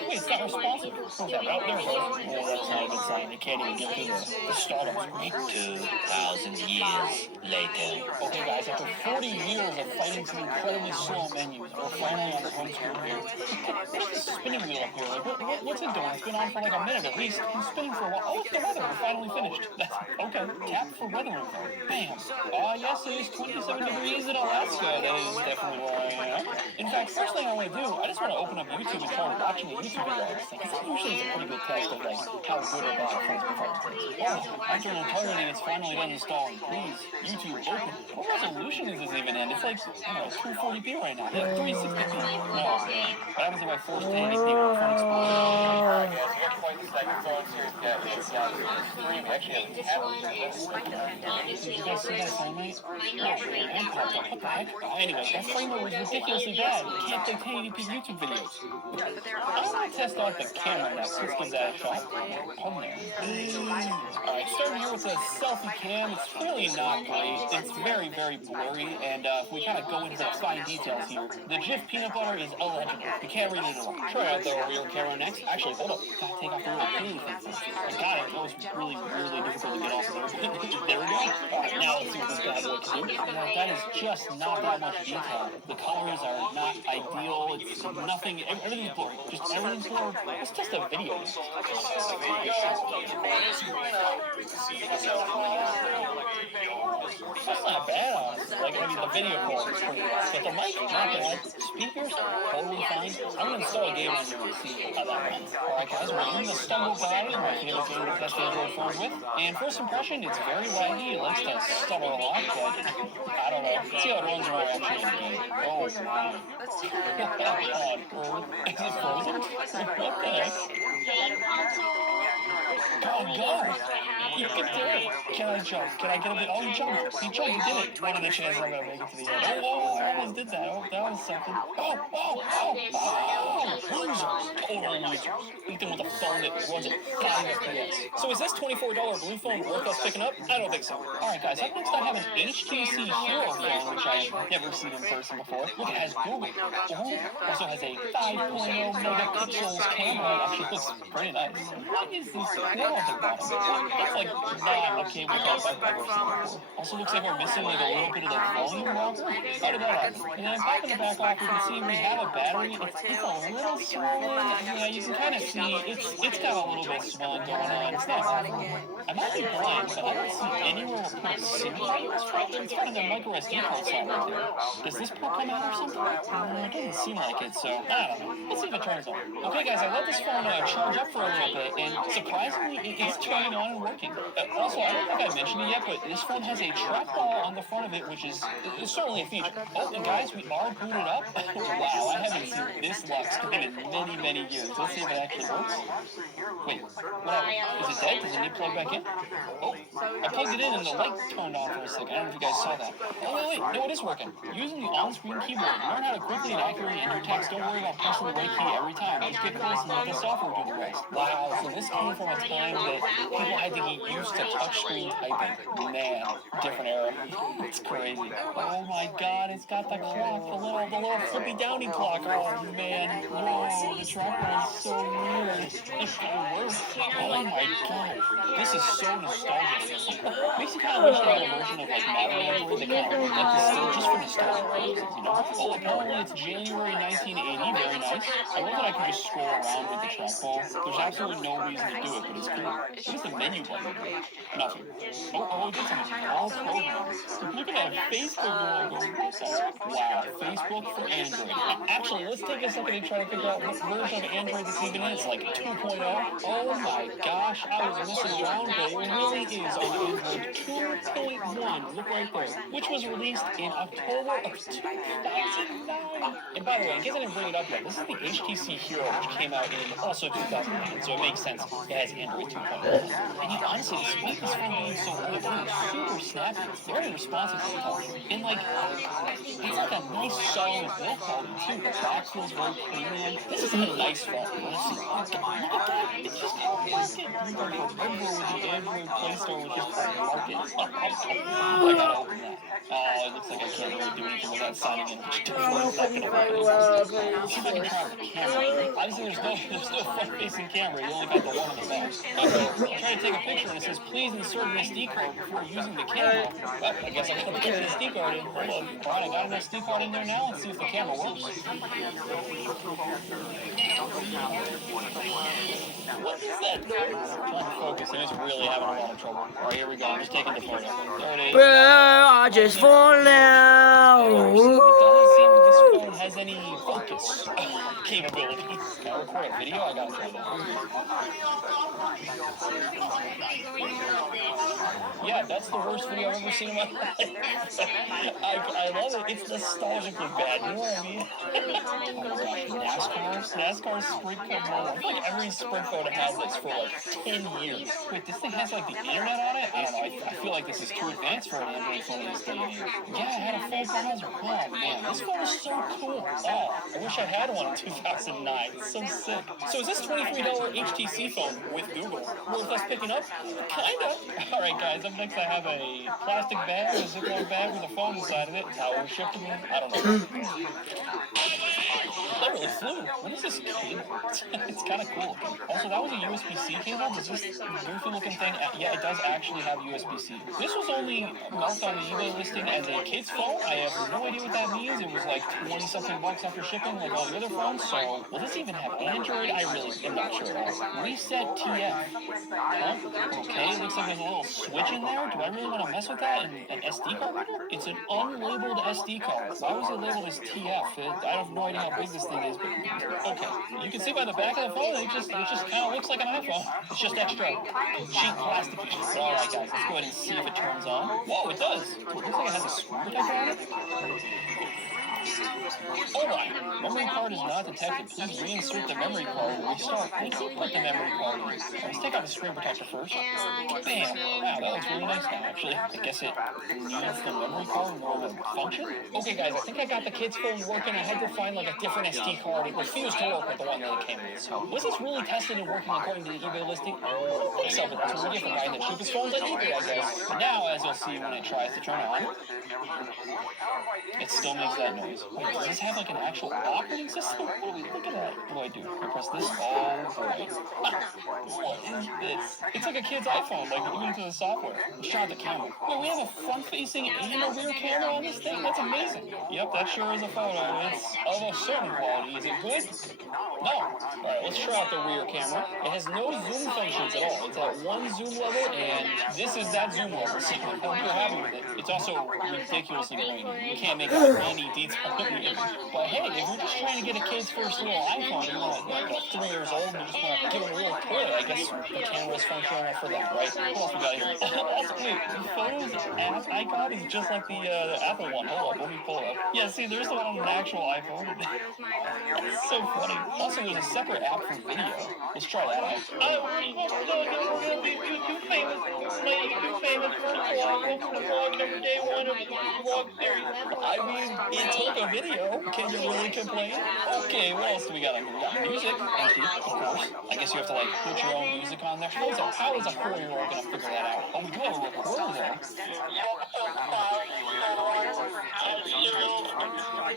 Wait, it's not responsive. What's that? Oh, there it goes. Oh, that's not a good sign. It can't even get through the startup screen. 2,000 years later. Okay, guys, after 40 years of fighting some incredibly slow menus, we're finally on the home screen here. What is this spinning wheel up here? Like, what's it doing? It's been on for like a minute at least. It's spinning for a while. Oh, it's the weather. We're finally finished. Okay. Tap for weather info. Bam. Yes, it is 27 degrees in Alaska. That is definitely where I am. In fact, first thing I want to do, I just want to open up YouTube and start watching a YouTube video of this thing. Because that usually is a pretty good test of like how good or bad a phone's performance is. Oh, after an eternity, it's finally done installing. Please, YouTube, open. What resolution is this even in? It's like, I don't know, 240p right now. Yeah, 360p. No, what happens if I force 1080p with the phone explosion? Alright guys, we got quite the second phone here. It's got 3. We actually have a tablet. Did you guys see that frame rate? And popped up. What the heck? Anyway, that frame rate was ridiculously bad. We can't play 1080p YouTube videos. I want to test out the camera next. Let's give that a shot. Come there. Alright, starting here with a selfie cam. It's really not great. It's very, very blurry. And if we kind of go into the fine details here, the GIF peanut butter is illegible. You can't read it at all. Try out the rear camera next. Actually, hold up. Gotta take off the little peely thing first. I got it. That was really, really difficult to get off there. There we go. Alright, now let's see what this bad boy can do. That is just not that much detail. The colors are not ideal. It's nothing. Everything's blurry. Just everything's blurry. It's just a video. That's not bad, honestly. Like, I mean, the video quality is pretty rough, but the mic, not gonna lie, speakers, totally fine. I'm gonna install a game on here and see how that runs. Alright guys, we're in the Stumble Guide, my favorite game to test Android phones with. And first impression, it's very laggy, it likes to stutter a lot, but I don't know. Let's see how it runs when we're actually in the game. Oh wow. What on earth? Is it frozen? What the heck? Go! You can do it! Can I jump? Can I get a bit? Oh, he jumped! He jumped! He did it! What are the chances I'm gonna make it to the end? Oh, I almost did that. Oh, that was something. Losers! Total losers. Anything with a phone that runs at 5 FPS. So is this $24 blue phone worth us picking up? I don't think so. Alright guys, up next I have an HTC Hero phone, which I've never seen in person before. Look, it has Google. Ooh, also has a 5.0 megapixels camera. It actually looks pretty nice. What is this cord at the bottom? That's like not a cable top I've ever seen before. Also looks like we're missing like a little bit of the volume rocker. How did that happen? And then back in the back off, you can see we have a battery. It's a little swollen. Yeah, you can kind of see it's got a little bit of swelling going on. It's not awful. I might be blind, but I don't see anywhere where put a SIM card in this phone. It's kind of the micro SD card slot right there. Does this port come out or something? It doesn't seem like it, so I don't know. Let's see if it turns on. Okay guys, I let this phone charge up for a little bit, and surprisingly, it's turning on and working. Also, I don't think I mentioned it yet, but this phone has a trackball on the front of it, which is certainly a feature. Oh, and guys, we are booted up. Wow, I haven't seen this lock screen in many, many years. Let's see if it actually works. Wait, what happened? Is it dead? Does it need plugged back in? Oh, I plugged it in and the light turned on for a second. I don't know if you guys saw that. Oh, wait, no, it is working. Using the on-screen keyboard, learn how to quickly and accurately enter text. Don't worry about pressing the right key every time. Just get close and let the software do the rest. Wow, so this came from a time that people had to get used to touchscreen typing. Man, different era. It's crazy. Oh my god, it's got the clock, the little flippy downy clock. Oh man, whoa, the trackball is so weird. It's worse. Oh my god, this is so nostalgic. Makes you kind of wish they had a version of like modern Android that kind of looked like this still, just for nostalgia purposes, you know? Oh, apparently it's January 1980, very nice. I love that I can just scroll around with the trackball. There's absolutely no reason to do it, but it's cool. What is the menu button? Nothing. Oh, it did something. All programs. Look at that Facebook logo. Wow, Facebook for Android. Actually, let's take a second and try to figure out what version of Android this even is, like 2.0. Oh my gosh, I was messing around, but it really is on Android 2.1. Look right there, which was released in October of 2009. And by the way, in case I didn't bring it up yet, this is the HTC Hero, which came out in also 2009, so it makes sense. It has Android 2.1. And you honestly, despite this phone being so old, it is super snappy. It's very responsive to the touch. And like, it's like a nice solid build quality too. The back feels very premium. This is a nice phone. Honestly, look at that. It's just how market. Remember with the Android Play Store, which is called Market. I gotta open that. It looks like I can't really do anything without signing in, which definitely is not gonna work. See if I can try the camera. Obviously, there's no front-facing camera. You only got the one in the back. I'm trying to take a picture and it says, please insert an SD card before using the camera. But I guess I gotta put an SD card in. Hold on. Alright, I got an SD card in there now. Let's see if the camera works. What is that? I'm trying to focus and it's really having a lot of trouble. Alright, here we go. I'm just taking the photo. There it is. Bro, I just fall now. It doesn't seem that this phone has any focus capabilities. Can I record a video? I gotta try that. Yeah, that's the worst video I've ever seen in my life. I love it. It's nostalgically bad. You know what I mean? Oh my gosh, NASCAR sprint car mode. I feel like every sprint photo has this for like 10 years. Wait, this thing has like the internet on it? I don't know. I feel like this is too advanced for an Android phone in this day and age. Yeah, it had a full browser. Oh man, this phone is so cool. Oh, I wish I had one in 2009. It's so sick. So is this $23 HTC phone with Google worth us picking up? Kinda. Alright guys, up next I have a plastic bag, a Ziploc bag with a phone inside of it. How it was shipped to me? I don't know. That really flew. What is this cable? It's kind of cool. Also, that was a USB-C cable. Does this goofy looking thing, yeah, it does actually have USB-C. This was only marked on the eBay listing as a kid's phone. I have no idea what that means. It was like 20-something bucks after shipping, like all the other phones. So, will this even have Android? I really am not sure. Reset TF. Huh? Okay, looks like there's a little switch in there. Do I really want to mess with that? And an SD card reader? It's an unlabeled SD card. Why was it labeled as TF? I have no idea how big this thing is, but okay. You can see by the back of the phone, it just kind of looks like an iPhone. It's just extra cheap plastic. Alright guys, let's go ahead and see if it turns on. Whoa, it does! It looks like it has a screw protector on it. Hold on. Memory card is not detected. Please reinsert the memory card and restart. Let's put the memory card in. Let's take out the screen protector first. Bam! Wow, that looks really nice now, actually. I guess it needs the memory card in order to function. Okay, guys, I think I got the kid's phone working. I had to find like a different SD card. It refused to work with the one that it came with. So, was this really tested and working according to the eBay listing? So, but that's what we get for buying the cheapest phones on eBay, I guess. But now, as you'll see when it tries to turn on, it still makes that noise. Wait, does this have like an actual operating system? Look at that. What do? I press this. Oh boy. What is this? It's like a kid's iPhone, like even to the software. Let's try out the camera. Wait, we have a front-facing and a rear camera on this thing? That's amazing. Yep, that sure is a photo. It's of a certain quality. Is it good? No. Alright, let's try out the rear camera. It has no zoom functions at all. It's at one zoom level, and this is that zoom level. So I hope you're happy with it. It's also ridiculously grainy. You can't make out any detail in the image. But hey, if you're just trying to get a kid's first little iPhone, you want like 3 years old and you just want to give it a little toy, I guess the camera's functional enough for that, right? What else we got here? Also, wait, the Photos app icon is just like the Apple one. Hold on, let me pull it up. Yeah, see, there's the one on an actual iPhone. It's so funny. Also, there's a separate app for video. Let's try that out. YouTube famous. My YouTube famous vlog number day one of vlog series. I mean, it took a video. Can you really complain? Okay, what else do we got? We got music, empty, of course. I guess you have to like put your own music on there. How is a 4-year-old gonna figure that out? Oh, we do have a recorder there.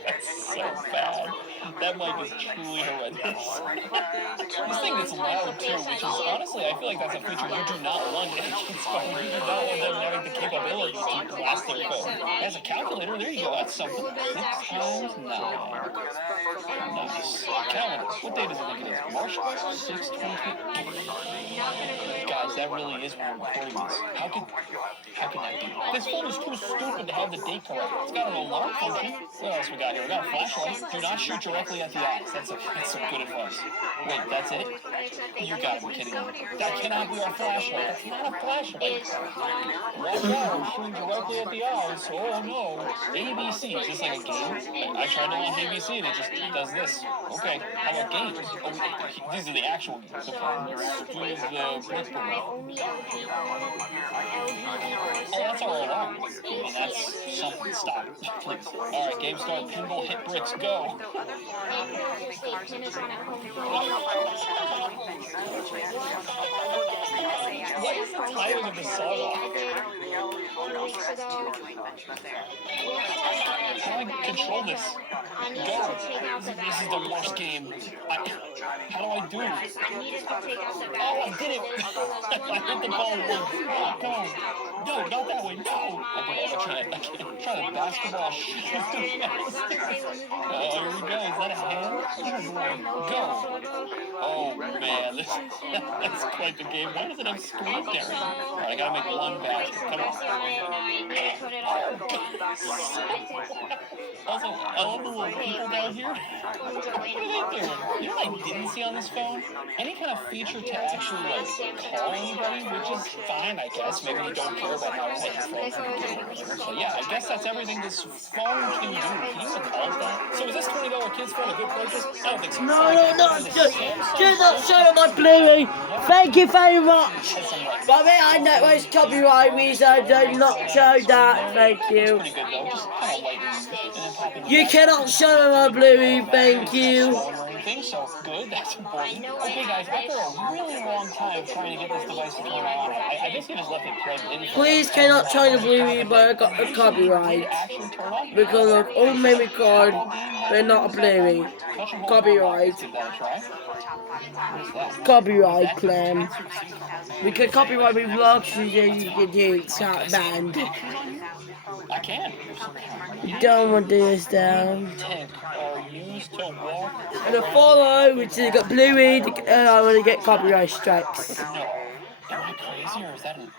That's so bad. That mic is truly horrendous. This thing gets loud too, which is honestly, I feel like that's a feature you do not want in a kid's phone. You do not want them having the capability to blast their phone. It has a calculator, there you go, that's something. 6 times 9. Nice. Calendar. What day does it think it is? March 6, 2020. Guys, that really is when we're recording this. How can that be? This phone is too stupid to have the date correct. It's got an alarm function. What else we got here? We got a flashlight. Do not shoot directly at the eyes. That's some good advice. Wait, that's it? You gotta be kidding me. That cannot be our flashlight. That's not a flashlight. Watch out, shooting directly at the eyes. Oh no. ABC. Is this like a game? I tried to launch ABC and it just does this. Okay, how about games? Oh, these are the actual games. Okay, let's do the Blitz program. Oh, that's our alarm. I mean, that's something. Stop it, please. Alright, game start. Pinball hit bricks. Go. What is the title of the song? How do I control this? Go. This is the worst game. How do I do it? Oh, I did it! I hit the ball once. Come on. No, not that way. No. I can't. Try the basketball shit. Oh, here we go. Is that a hand? Go. Oh, man. That's quite the game. Why does it have screen tearing? Alright, I gotta make one basket. Come on. Also, I love the little people down here. What are they doing? You know what I didn't see on this phone? Any kind of feature to actually, like, call anybody, which is fine, I guess. Maybe you don't care about how to say your phone. So, yeah, I guess that's everything this phone can do. Can you even call it that? So, is this $20 kid's phone a good purchase? I don't think so. No, do not show my bluey. Thank you very much. But I know it's copyright reason. Do not show that. Thank you. You cannot show my bluey. Thank you. everything, so good. That's important. Okay, guys, after a really long time trying to get this device to turn on, I basically just left it plugged in. Please cannot try the bluey, but I got a copyright. Because of all memory card, but not a bluey. Copyright. Copyright claim. Because copyright with blocks, you can do chat banned. I can. Don't want this down. And a follow, which has got bluey, I want to get copyright strikes. Am I crazy or is that an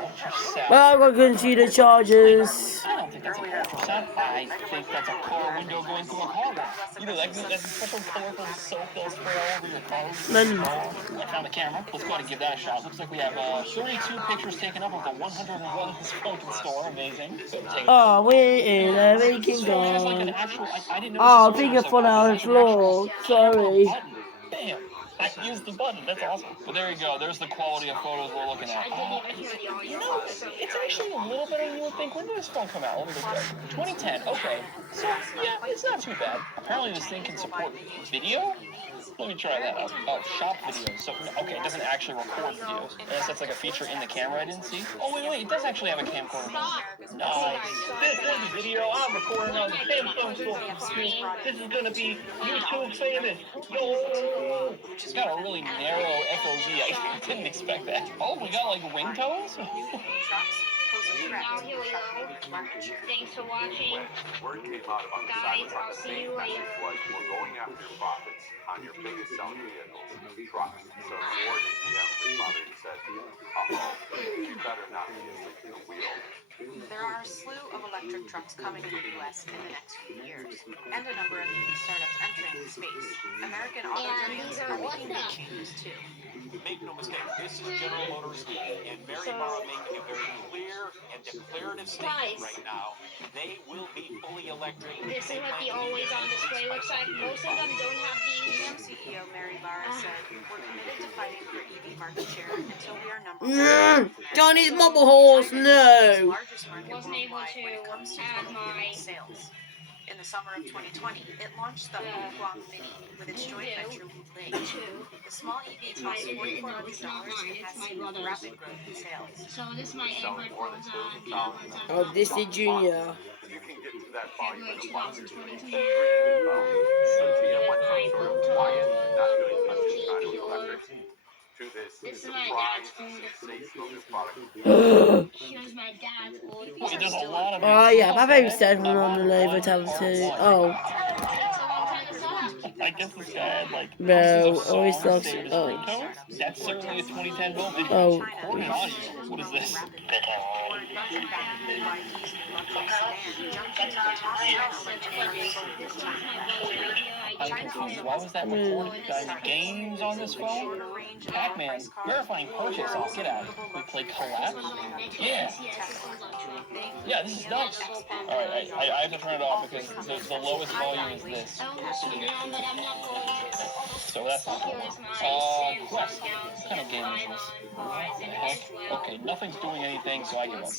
ultrasound? Well, I'm going to see the charges. I don't think that's an ultrasound. I think that's a car window going through a car wash. You know, that's a special colorful soap they'll spray all over your car. I found the camera. Let's go ahead and give that a shot. Looks like we have 32 pictures taken up of the 101 spoken store. Amazing. Oh, we're in a making gone. Oh, I think it's falling on the floor. Sorry. Bam! I used the button. That's awesome. But there you go. There's the quality of photos we're looking at. You know, it's actually a little better than you would think. When did this phone come out? Let me look at it. 2010. Okay. So, yeah, it's not too bad. Apparently this thing can support video. Let me try that out. Oh, shop videos. So, okay, it doesn't actually record videos. Unless that's like a feature in the camera I didn't see. Oh, wait, it does actually have a camcorder. Nice. This is the video I'm recording on the Samsung screen. This is gonna be YouTube famous. Yo! It's got a really narrow FOV. I didn't expect that. Oh, we got like ringtones? Now here we go. Thanks for watching. Guys, I'll see you later. We're going after your profits on your biggest selling vehicles, trucks. So Ford and GM responded and said, you better not be using the wheel. There are a slew of electric trucks coming to the U.S. in the next few years, and a number of EV startups entering the space. American auto giants are making big changes too. Make no mistake, this is General Motors and Mary Barra making a very clear and declarative statement right now. They will be fully electric. This is what the always on display looks like. Most of them don't have these. GM CEO Mary Barra said, "We're committed to fighting for EV market share until we are number one." Johnny's mobile horse, no. Largest market Wasn't able worldwide when it to comes to add total my vehicle sales. In the summer of 2020, it launched the Guang Mini with its joint venture Lite. The small EV costs $4,400 and has seen rapid growth in sales. So this is my Android phones on. Oh, Disney Junior. You can get to that volume February in a 2022. So GM went from sort of quiet, not doing much inside of electric, to this is my surprise, dad's food. sensational new product. Here's my dad's food. Wait, there's a lot of Oh, yeah, my baby's dead from on the Lenovo tablet too. Oh. Takes a long time to set up. I guess this guy had like No, always songs sucks. saved as Oh. ringtones. That's certainly a 2010 film video. Oh. Recording audio. What is this? I'm confused. Why was that recorded? Games on this phone? Pac-Man. Verifying purchase. Oh, get out. We play Collapse? Yeah. Yeah, this is nuts. Alright, I have to turn it off because the lowest volume is this. So that's not cool. Quest. What kind of game is this? What the heck? Okay, nothing's doing anything, so I give up.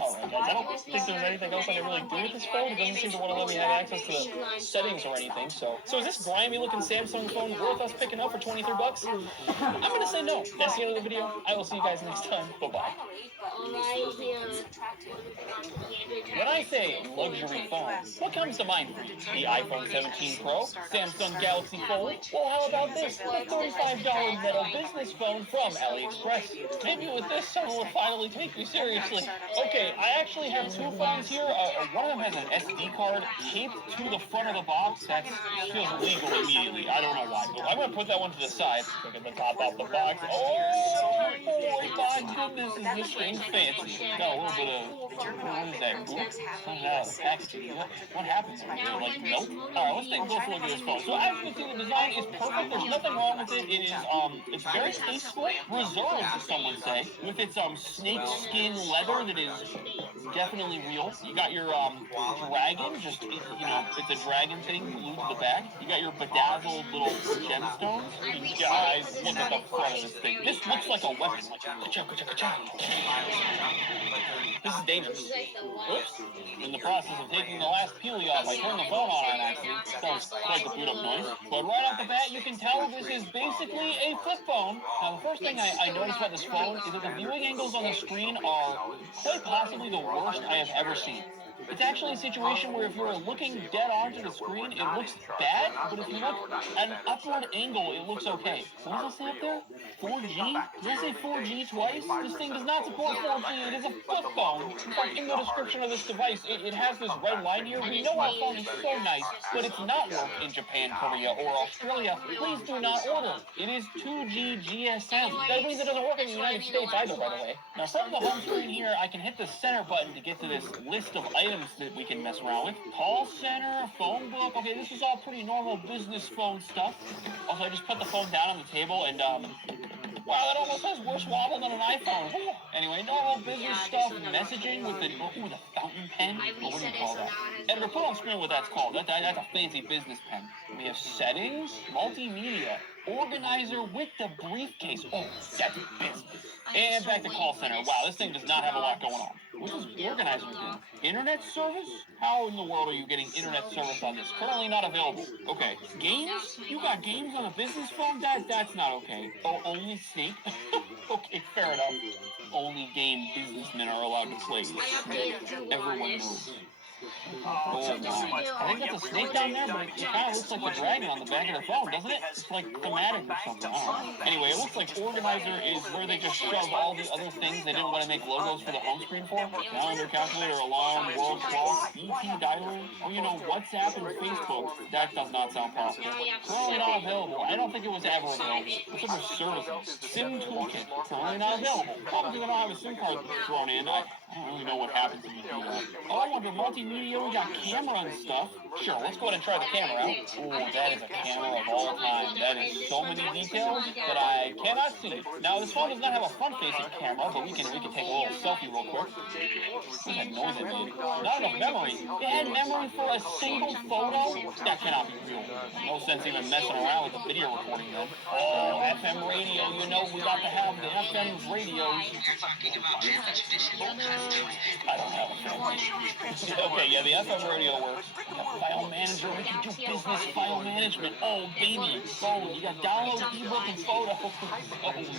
Alright, guys, I don't think there's anything else I can really do with this phone. It doesn't seem to want to let me have access to the settings or anything, so is this grimy looking Samsung phone worth us picking up for 23 bucks? I'm gonna say no. That's the end of the video. I will see you guys next time. Bye-bye. When I say luxury phone, what comes to mind? The iPhone 17 Pro? Samsung Galaxy Fold? Well, how about this? The $35 metal business phone from AliExpress. Maybe with this, someone will finally take me seriously. Okay, I actually have two phones here. One of them has an SD card taped to the front of the box. That feels illegal immediately. I don't know why. But I'm going to put that one to the side. Look at the top off the box. Oh my goodness, is this thing fancy. Got a little bit of, what is that, goop? Comes out of the packaging. What happened there? Like, nope. Alright, let's take a closer look at this phone. So as you can see, the design is perfect. There's nothing wrong with it. It is, it's very tasteful. Reserved, some would say. With its, snake skin leather that is definitely real. You got your, dragon, just, you know, it's a dragon thing glued to the back. You got your bedazzled little gemstones. You guys, look at the front of this thing. This looks like a weapon. Like, ka-chow, ka-chow, ka-chow. This is dangerous. Oops. In the process of taking the last peely off, I turned the phone on an accident. That was quite the boot up noise. But right off the bat, you can tell this is basically a flip phone. Now, the first thing I noticed about this phone is that the viewing angles on the screen are quite possibly the worst I have ever seen. It's actually a situation where if you're looking dead onto the screen, it looks bad, but if you look at an upward angle, it looks okay. What does it say up there? 4G? Does it say 4G twice? This thing does not support 4G. It is a flip phone. In fact, in the description of this device, it has this red line here. We know our phone is so nice, but it's not work in Japan, Korea, or Australia. Please do not order. It is 2G GSM. That means it doesn't work in the United States either, by the way. Now, from the home screen here, I can hit the center button to get to this list of items that we can mess around with. Call center, phone book. Okay, this is all pretty normal business phone stuff. Also, I just put the phone down on the table and, wow, that almost has worse wobble than an iPhone. Whew. Anyway, normal business stuff, messaging with the, the fountain pen. Or what do you call that? Editor, put on screen what that's called. That's a fancy business pen. We have settings, multimedia, organizer with the briefcase. Oh, that's business. And back to call center. Wow, this thing does not have a lot going on. What does organizer do? Internet service? How in the world are you getting internet service on this? Currently not available. Okay. Games? You got games on a business phone? That's not okay. Oh, only Snake? Okay, fair enough. Only game businessmen are allowed to play. Everyone knows. Oh my. I think that's a snake down there, but it kind of looks like the dragon on the back of the phone, doesn't it? It's like thematic or something. I don't know. Anyway, it looks like organizer is where they just shove all the other things they didn't want to make logos for the home screen for. Calendar, calculator, alarm, world clock, ET dialer. Oh, you know, WhatsApp and Facebook. That does not sound possible. Currently not available. I don't think it was ever available. What's up with services? SIM toolkit. Currently not available. Probably because I don't have a SIM card thrown in. I don't really know what happens when you do that. Oh, I wonder, multimedia, we got camera and stuff. Sure, let's go ahead and try the camera out. Oh, that is a camera of all time. That is so many details that I cannot see. Now, this phone does not have a front-facing camera, but we can take a little selfie real quick. What's that noise it made? Not enough memory. It had memory for a single photo? That cannot be real. No sense even messing around with the video recording then. Oh, FM radio, you know, we got to have the FM radios. I don't have a phone. Okay, yeah, the FM radio works. File manager, we can do business file management. Oh, baby, phone, you got download, ebook, and photo. Oh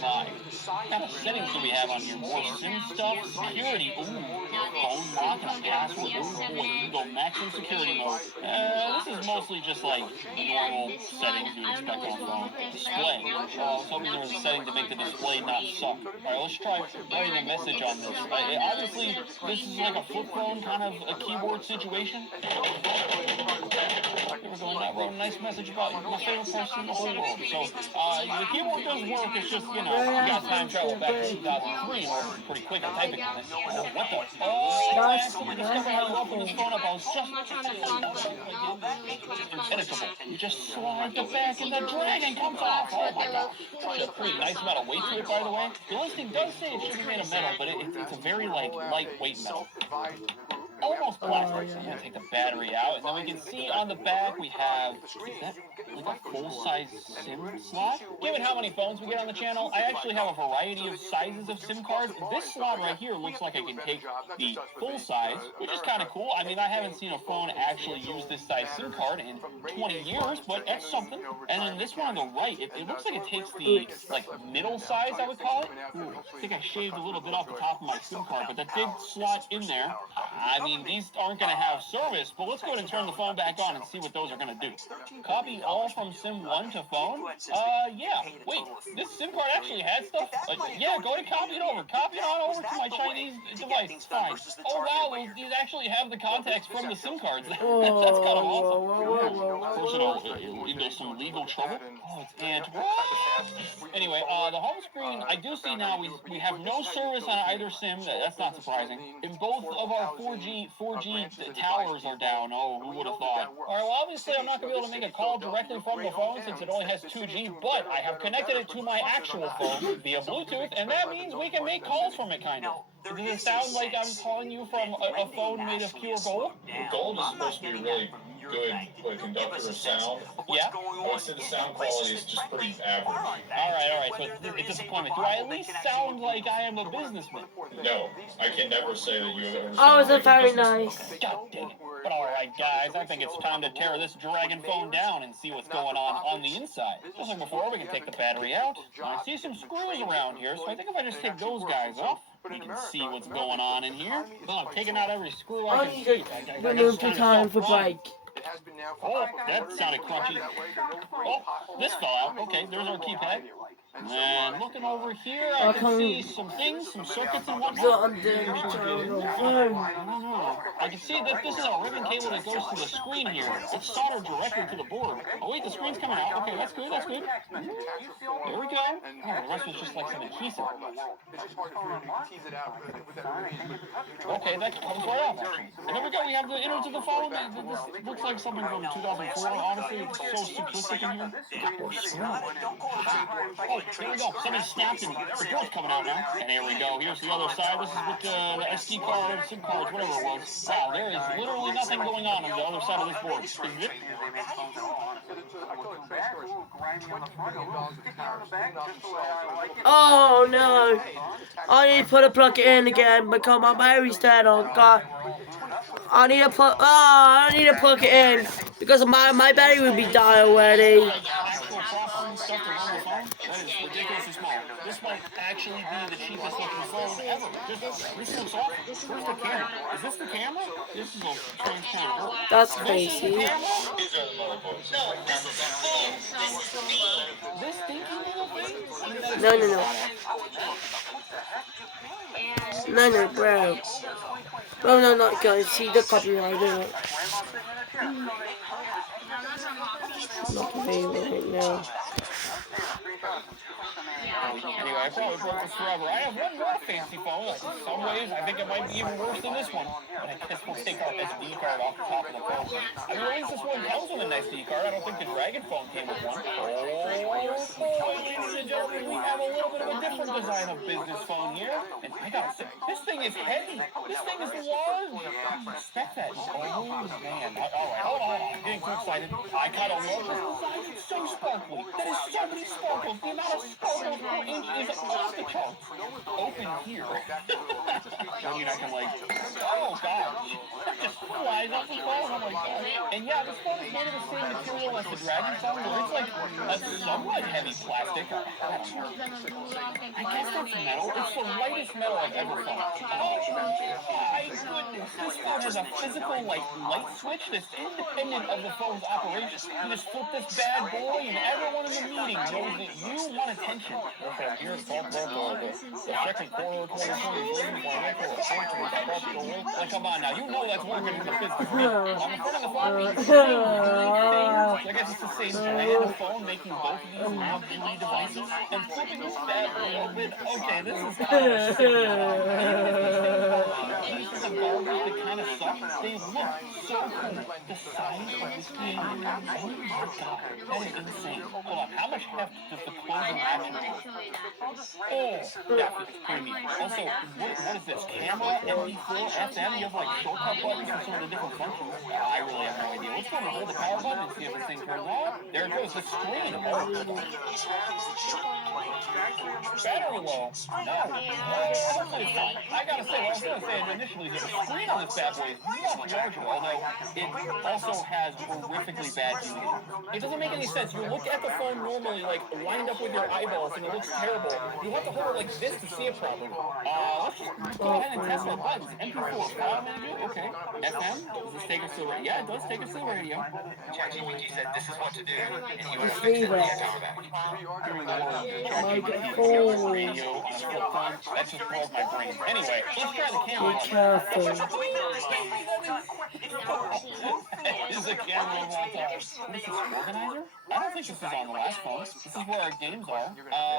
my. What kind of settings do we have on here? More SIM stuff, security. Ooh, phone lock and a password. Ooh, boy, you can go maximum security mode. This is mostly just like normal settings you would expect on a phone. Display. I was hoping there was a setting to make the display not suck. Alright, let's try writing a message on this. Obviously, this is like a flip phone kind of a keyboard situation. There we go, and I wrote a nice message about my favorite person in the whole world. So, the keyboard does work, it's just, you know, you got time travel back to 2003 and we're pretty quick at typing on it. Oh, what the? Oh, I actually discovered how to open this phone up. I was just impenetrable. You just slide the back and the dragon comes off. Oh my god. It's a pretty nice amount of weight to it, by the way. The listing does say it should be made of metal, but it's a very, like, lightweight metal. Almost plastic. So I'm gonna take the battery out, and then we can see on the back we have, is that like a full-size SIM slot? Given how many phones we get on the channel, I actually have a variety of sizes of SIM cards. This slot right here looks like I can take the full size, which is kind of cool. I mean, I haven't seen a phone actually use this size SIM card in 20 years, but that's something. And then this one on the right, it looks like it takes the, like, middle size, I would call it. Ooh, I think I shaved a little bit off the top of my SIM card, but that big slot in there, I mean, these aren't going to have service, but let's go ahead and turn the phone back on and see what those are going to do. Copy all from SIM 1 to phone? Yeah. Wait, this SIM card actually had stuff? Yeah, go ahead and copy it over. Copy it on over to my Chinese device. It's fine. Oh, wow, these actually have the contacts from the SIM cards. That's kind of awesome. Personal, into some legal trouble. Oh, it's anyway, the home screen, I do see now we have no service on either SIM. That's not surprising. In both of our 4G towers are down. Oh, who would have thought? Alright, well, obviously I'm not going to be able to make a call directly from the phone since it only has 2G, but I have connected it to my actual phone via Bluetooth, and that means we can make calls from it, kind of. Does it sound like I'm calling you from a phone made of pure gold? Gold is supposed to be really good like conductor of sound. Yeah. I would say the sound quality is just pretty average. All right. So it's a disappointment. Do I at least sound like I am a businessman? No, I can never say that you have ever. Oh, is it very nice? God dang it. But all right, guys, I think it's time to tear this dragon phone down and see what's going on the inside. Just like before, we can take the battery out. I see some screws around here, so I think if I just take those guys off, we can see what's going on in here. Well, I'm taking out every screw I can see. Remove the time for break. Oh, that sounded crunchy. Oh, this fell out. Okay, there's our keypad. And looking over here, I can see some things, some circuits and whatnot. I'm doing the channel. I don't know. I can see that this is a ribbon cable that goes to the screen here. It's soldered directly to the board. Oh wait, the screen's coming out. Okay, that's good. There we go. Oh, the rest was just like some adhesive. Okay, that comes right off. And there we go. We have the innards of the phone. This looks like something from 2004. Honestly, it's so simplistic in here. Oh, here we go. Somebody snapped and the board's coming out now. And here we go. Here's the other side. This is with the SD card, SIM cards, whatever it was. Wow, there is literally nothing going on the other side of this board. Isn't it? Oh no! I need to put a plug in again because my battery's dead. Oh god! I need to plug it in because my battery would be dying already. That is ridiculously small. This might actually be the cheapest looking phone ever. This looks awful. Where's the camera? Is this the camera? This is a strange camera. That's crazy. This stinky little thing? No, bro. Bro, no, not good. See the copyright, isn't it? Not available right now. Anyway, I probably broke this forever. I have one more fancy phone. In some ways, I think it might be even worse than this one. But I guess we'll take our SD card off the top of the phone. I mean, at least this one comes with an SD card. I don't think the Dragon phone came with one. Oh, boy, ladies and gentlemen, we have a little bit of a different design of business phone here. And I gotta say, this thing is heavy. This thing is large. Respect that. Oh, man. All right, hold on. I'm getting too excited. I kind of love this design. It's so sparkly. That is so many sparkles. The amount of sparkles per inch is off the charts. Open here. I mean, I can like, oh gosh, just flies off the phone. Oh my god. And yeah, this phone is made of the same material as the Dragon phone, where it's like a somewhat heavy plastic. I don't know. I guess that's metal. It's the lightest metal I've ever found. Oh my goodness. This phone has a physical like light switch that's independent of the phone's operation. You just flip this bad boy and everyone in the meeting knows that you want attention. Okay, here's the second quarter, 2023. Like, come on now, you know that's working in the physical. On the front of the phone, I guess it's the same giant phone making both of these modular devices and flipping this bad boy open. Okay, this is kind of pieces of garbage that kind of suck. They look so cool. The size of this thing, oh my god, that is insane. Hold on, how much heft does the closing action have? Oh, that is premium. Also, what is this? Camera, MP4, FM? You have like shortcut buttons for some of the different functions? I really have no idea. Let's go and hold the power button and see if this thing turns on. There it goes, the screen. Oh. Battery low. No. Hopefully it's fine. I gotta say, what I was gonna say initially is that the screen on this bad boy is much larger, although it also has horrifically bad viewing. It doesn't make any sense. You look at the phone normally, like, lined up with your eyeballs, and it looks terrible. You have to hold it like this to see it properly. Let's just go ahead and test the buttons. MP4 file menu, okay. FM, does this take us to the radio? Yeah, it does take us to the radio. ChatGPT said this is what to do, and you would fix it via talkback. ChatGPT radio on a flip phone, that just broke my brain. Anyway, let's try the camera. Be careful. This is a camera of all time. What is this, organizer? I don't think this is on the last phone. This is where our games are.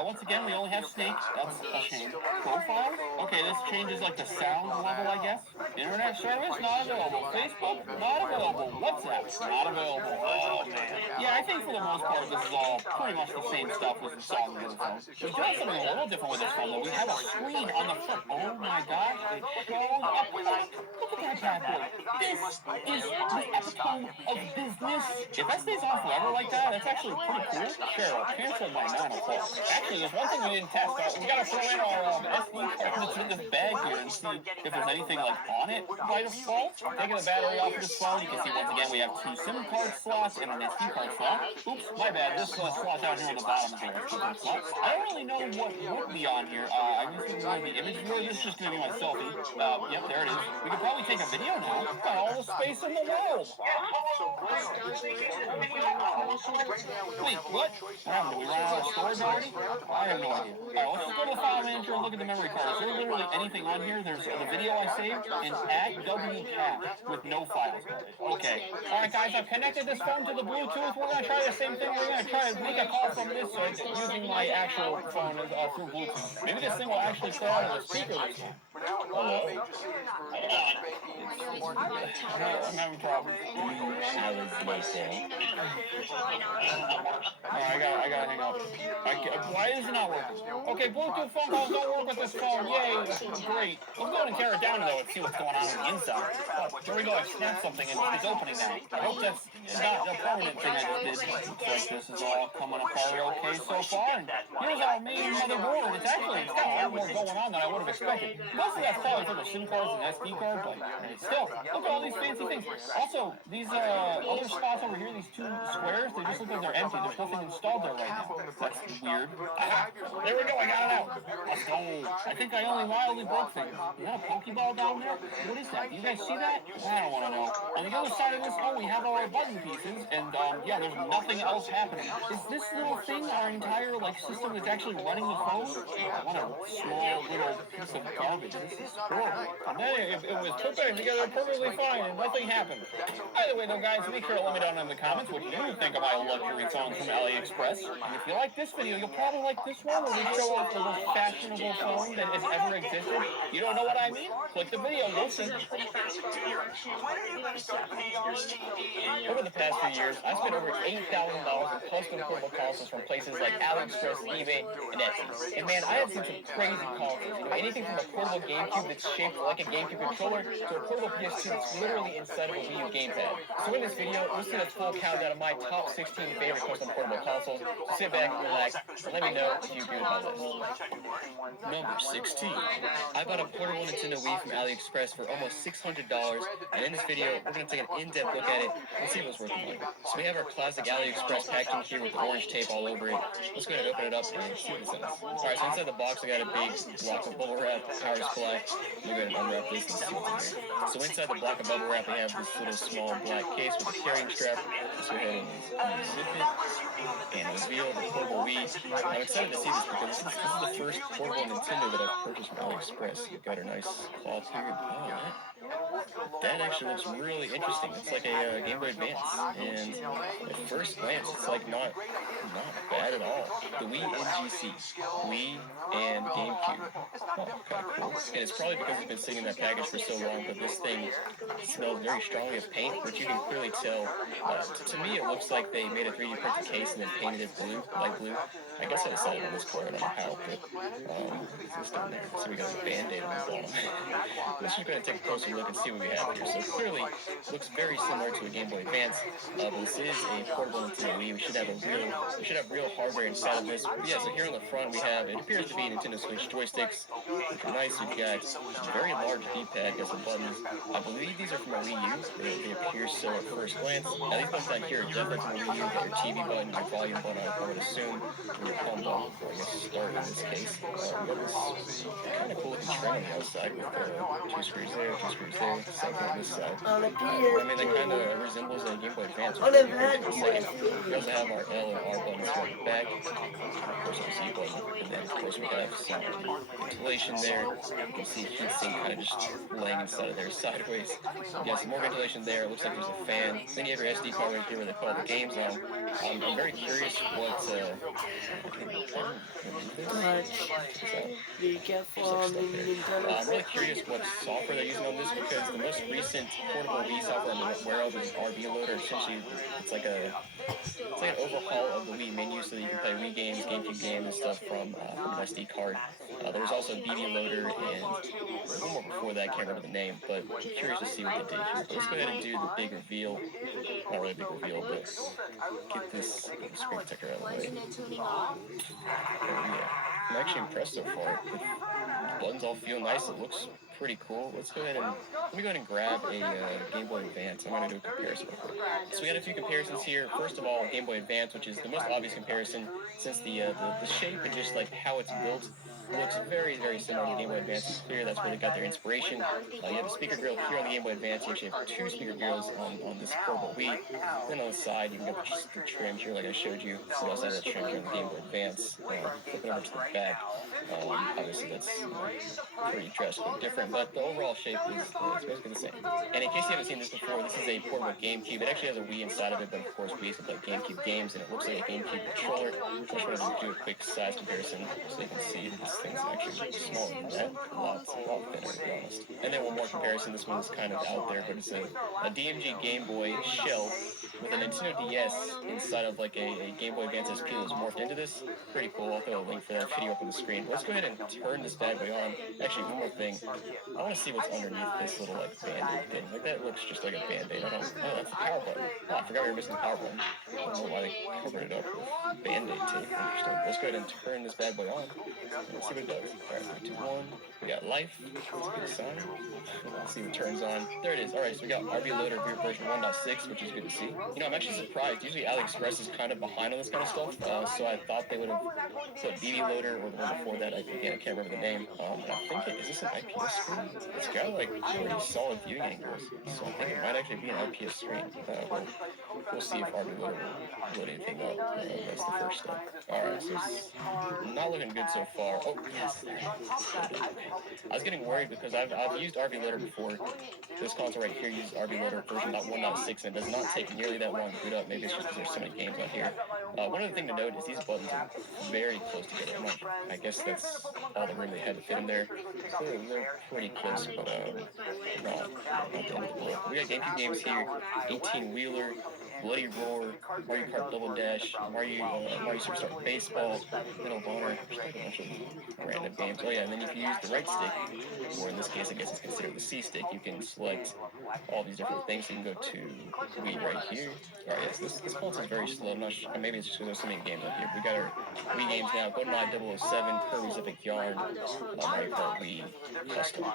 Once again, we only have Snake. That's a shame. Profile? Okay, this changes like the sound level, I guess. Internet service? Not available. Facebook? Not available. WhatsApp? Not available. Oh, man. Yeah, I think for the most part, this is all pretty much the same stuff as we saw on the other phone. We've done something a little different with this phone, though. We have a screen on the front. Oh, my gosh. It shows up. Look at that exactly. This is the epitome of business. If that stays on forever like that, that's actually pretty cool. Cheryl, cancel my 9 o'clock. Actually, there's one thing we didn't test. We gotta throw in our SD card that's in this bag here and see if there's anything like on it by default. Taking the battery off of this phone, you can see once again we have 2 SIM card slots and an SD card slot. Oops, my bad. This slot down here on the bottom is the SD card slot. I don't really know what would be on here. I'm just gonna the image viewer. This is just gonna be my selfie. Yep, there it is. We could probably take a video now. We've got all the space in the world. Wait, what? What happened? Did we run out of storage already? I have no idea. Alright, let's just go to the file manager and look at the memory card. Is there literally anything on here? There's the video I saved and @WCAP with no files. Okay. Alright guys, I've connected this phone to the Bluetooth. We're gonna try the same thing. We're gonna try to make a call from this using my actual phone through Bluetooth. Maybe this thing will actually stay out of the speaker this time. Hello? I'm having problems. Alright, I gotta hang up. Why is it not working? Okay, Bluetooth phone calls don't work with this phone. Yay, great. Let's go and tear it down though and see what's going on the inside. Oh, here we go, I snapped something and it's opening now. I hope that's not a permanent thing I just did. Looks like this is all coming apart okay so far. And here's our main motherboard. It's got a lot more going on than I would have expected. Most of that's probably for the SIM cards and SD card, but still, look at all these fancy things. Also, these other spots over here, these 2 squares, they just look like they're empty. There's nothing installed there right now. That's weird. There we go, I got it out. Let's go. I think I only mildly broke things. Is that a Pokeball down there? What is that? You guys see that? I don't want to know. On the other side of this, we have our button pieces, and yeah, there's nothing else happening. Is this little thing our entire system that's actually running the phone? What a small little piece of garbage. This is horrible. And then it was put back together perfectly fine, and nothing happened. By the way, though, guys, make sure to let me down in the comments what you think of my luxury phone from AliExpress. And if you like this video, you'll probably like this one, where we show off the most fashionable phone that has ever existed. You don't know what I mean? Click the video, you'll see. Over the past few years, I spent over $8,000 in custom portable consoles from places like AliExpress, eBay, and Etsy. And man, I have seen some crazy consoles. Anything from a portable GameCube that's shaped like a GameCube controller to a portable PS2 that's literally inside of a Wii U gamepad. So in this video, we'll see a full countdown of my top 16 favorite custom portable consoles. So sit back, relax, and let me know if you agree with my list. Number 16. I bought a portable Nintendo Wii from AliExpress for almost $600, and in this video, we're going to take an in-depth look at it and see if it's worth the money. So we have our classic AliExpress packaging here with the orange tape all over it. Let's go ahead and open it up and see what it says. Alright, so inside the box, we got a big block of bubble wrap, power supply. We'll go ahead and unwrap this and see what's in here. So inside the block of bubble wrap, we have this little small black case with a carrying strap. Let's go ahead and unzip it and reveal the portable Wii. I'm excited to see this because this is the first portable Nintendo that I've purchased from AliExpress. You've got a nice cloth here. That actually looks really interesting. It's like a Game Boy Advance, and at first glance, it's like not bad at all. The Wii NGC, Wii and GameCube. Oh, kind of cool. And it's probably because it's been sitting in that package for so long, but this thing smells very strongly of paint, which you can clearly tell. To me, it looks like they made a 3D printed case and then painted it blue, light blue. I guess I decided on this color, I don't know how, but it's this down there. So we got a Band-Aid on the bottom. Let's just go ahead and take a closer look and see what we have here. So clearly, looks very similar to a Game Boy Advance, but this is a portable Nintendo Wii. We should have real hardware inside of this. But yeah, so here on the front we have, it appears to be Nintendo Switch joysticks, which are nice. We've got a very large D-pad, got some buttons. I believe these are from a Wii U. They appear so at first glance. Now these buttons down here are definitely from a Wii U. Got your TV button, your volume button, I would assume, and your home button, or I guess start in this case. We got this kind of cool looking tray on the outside with 2 screws there, 2 screws there, same thing on this side. I mean, that kind of resembles a Game Boy Advance. We also have our L and R buttons here on the back, of course our Z button, and then of course we have some ventilation there. You can see heatsink kind of just laying inside of there sideways. You got some more ventilation there. It looks like there's a fan. Then you have your SD card right here where they put all the games on. I'm very curious what I'm really curious what software they're using on this because the most recent recent portable Wii software I'm aware of is RV Loader. Essentially, it's like an overhaul of the Wii menu so that you can play Wii games, GameCube games, and stuff from an SD card. There's also BB Loader and one more before that. I can't remember the name, but I'm curious to see what they did here. But let's go ahead and do the big reveal. Not really a big reveal, but get this screen protector out of the way. Oh yeah, I'm actually impressed so far. The buttons all feel nice. It looks pretty cool. Let's go ahead and let me go ahead and grab a Game Boy Advance. I'm going to do a comparison real quick. So we got a few comparisons here. First of all, Game Boy Advance, which is the most obvious comparison since the shape and just like how it's built looks very, very similar to the Game Boy Advance. It's clear that's where they got their inspiration. You have a speaker grill here on the Game Boy Advance. You actually have two speaker grills on this portable Wii. Then on the side, you can get the trim here, like I showed you. So you also have that trim here on the Game Boy Advance. Flipping over to the back, obviously that's pretty drastically different, but the overall shape is basically the same. And in case you haven't seen this before, this is a portable GameCube. It actually has a Wii inside of it, but of course Wii can play GameCube games, and it looks like a GameCube controller. I just wanted to do a quick size comparison so you can see this thing's actually smaller than that. A lot thinner, to be honest. And then one more comparison. This one's kind of out there, but it's a DMG Game Boy shell with a Nintendo DS inside of like a Game Boy Advance SP that was morphed into this. Pretty cool. I'll throw a link for that video up on the screen. But let's go ahead and turn this bad boy on. Actually, one more thing. I want to see what's underneath this little like band-aid thing. Like that looks just like a band-aid. Oh, that's the power button. Oh, I forgot we were missing the power button. I don't know why they covered it up with band-aid tape. Interesting. Let's go ahead and turn this bad boy on. Let's see what it does. Alright, 3, 2, 1. We got life. That's a good sign. Let's see what turns on. There it is. Alright, so we got RV Loader version 1.6, which is good to see. You know, I'm actually surprised. Usually AliExpress is kind of behind on this kind of stuff, so I thought they would have put BB Loader or the one before that. Again, I can't remember the name. And I think is this an IPS screen? It's got like pretty solid viewing angles, so I think it might actually be an IPS screen. We'll see if RV Loader will load anything up. That's the first step. Alright, so it's not looking good so far. Oh, yes. I was getting worried because I've used RV Loader before. This console right here uses RV Loader version 1.6, and it does not take nearly that long to boot up. Maybe it's just because there's so many games on here. One other thing to note is these buttons are very close together. I guess that's all the room they had to fit in there. So they're pretty close, but not the end of the world. We got GameCube games here, 18-wheeler, Bloody Roar, Mario Kart Double Dash, Mario Superstar Baseball, Medal of Honor, just like a bunch of random games. Oh yeah, and then if you use the right stick, or in this case I guess it's considered the C stick, you can select all these different things. So you can go to Wii right here. Alright, yes, this console is very slow. I'm not sure, maybe it's just because there's so many games on here. We got our Wii games now, GoldenEye 007, Kirby's Epic Yarn, Mario Kart Wii, Custom,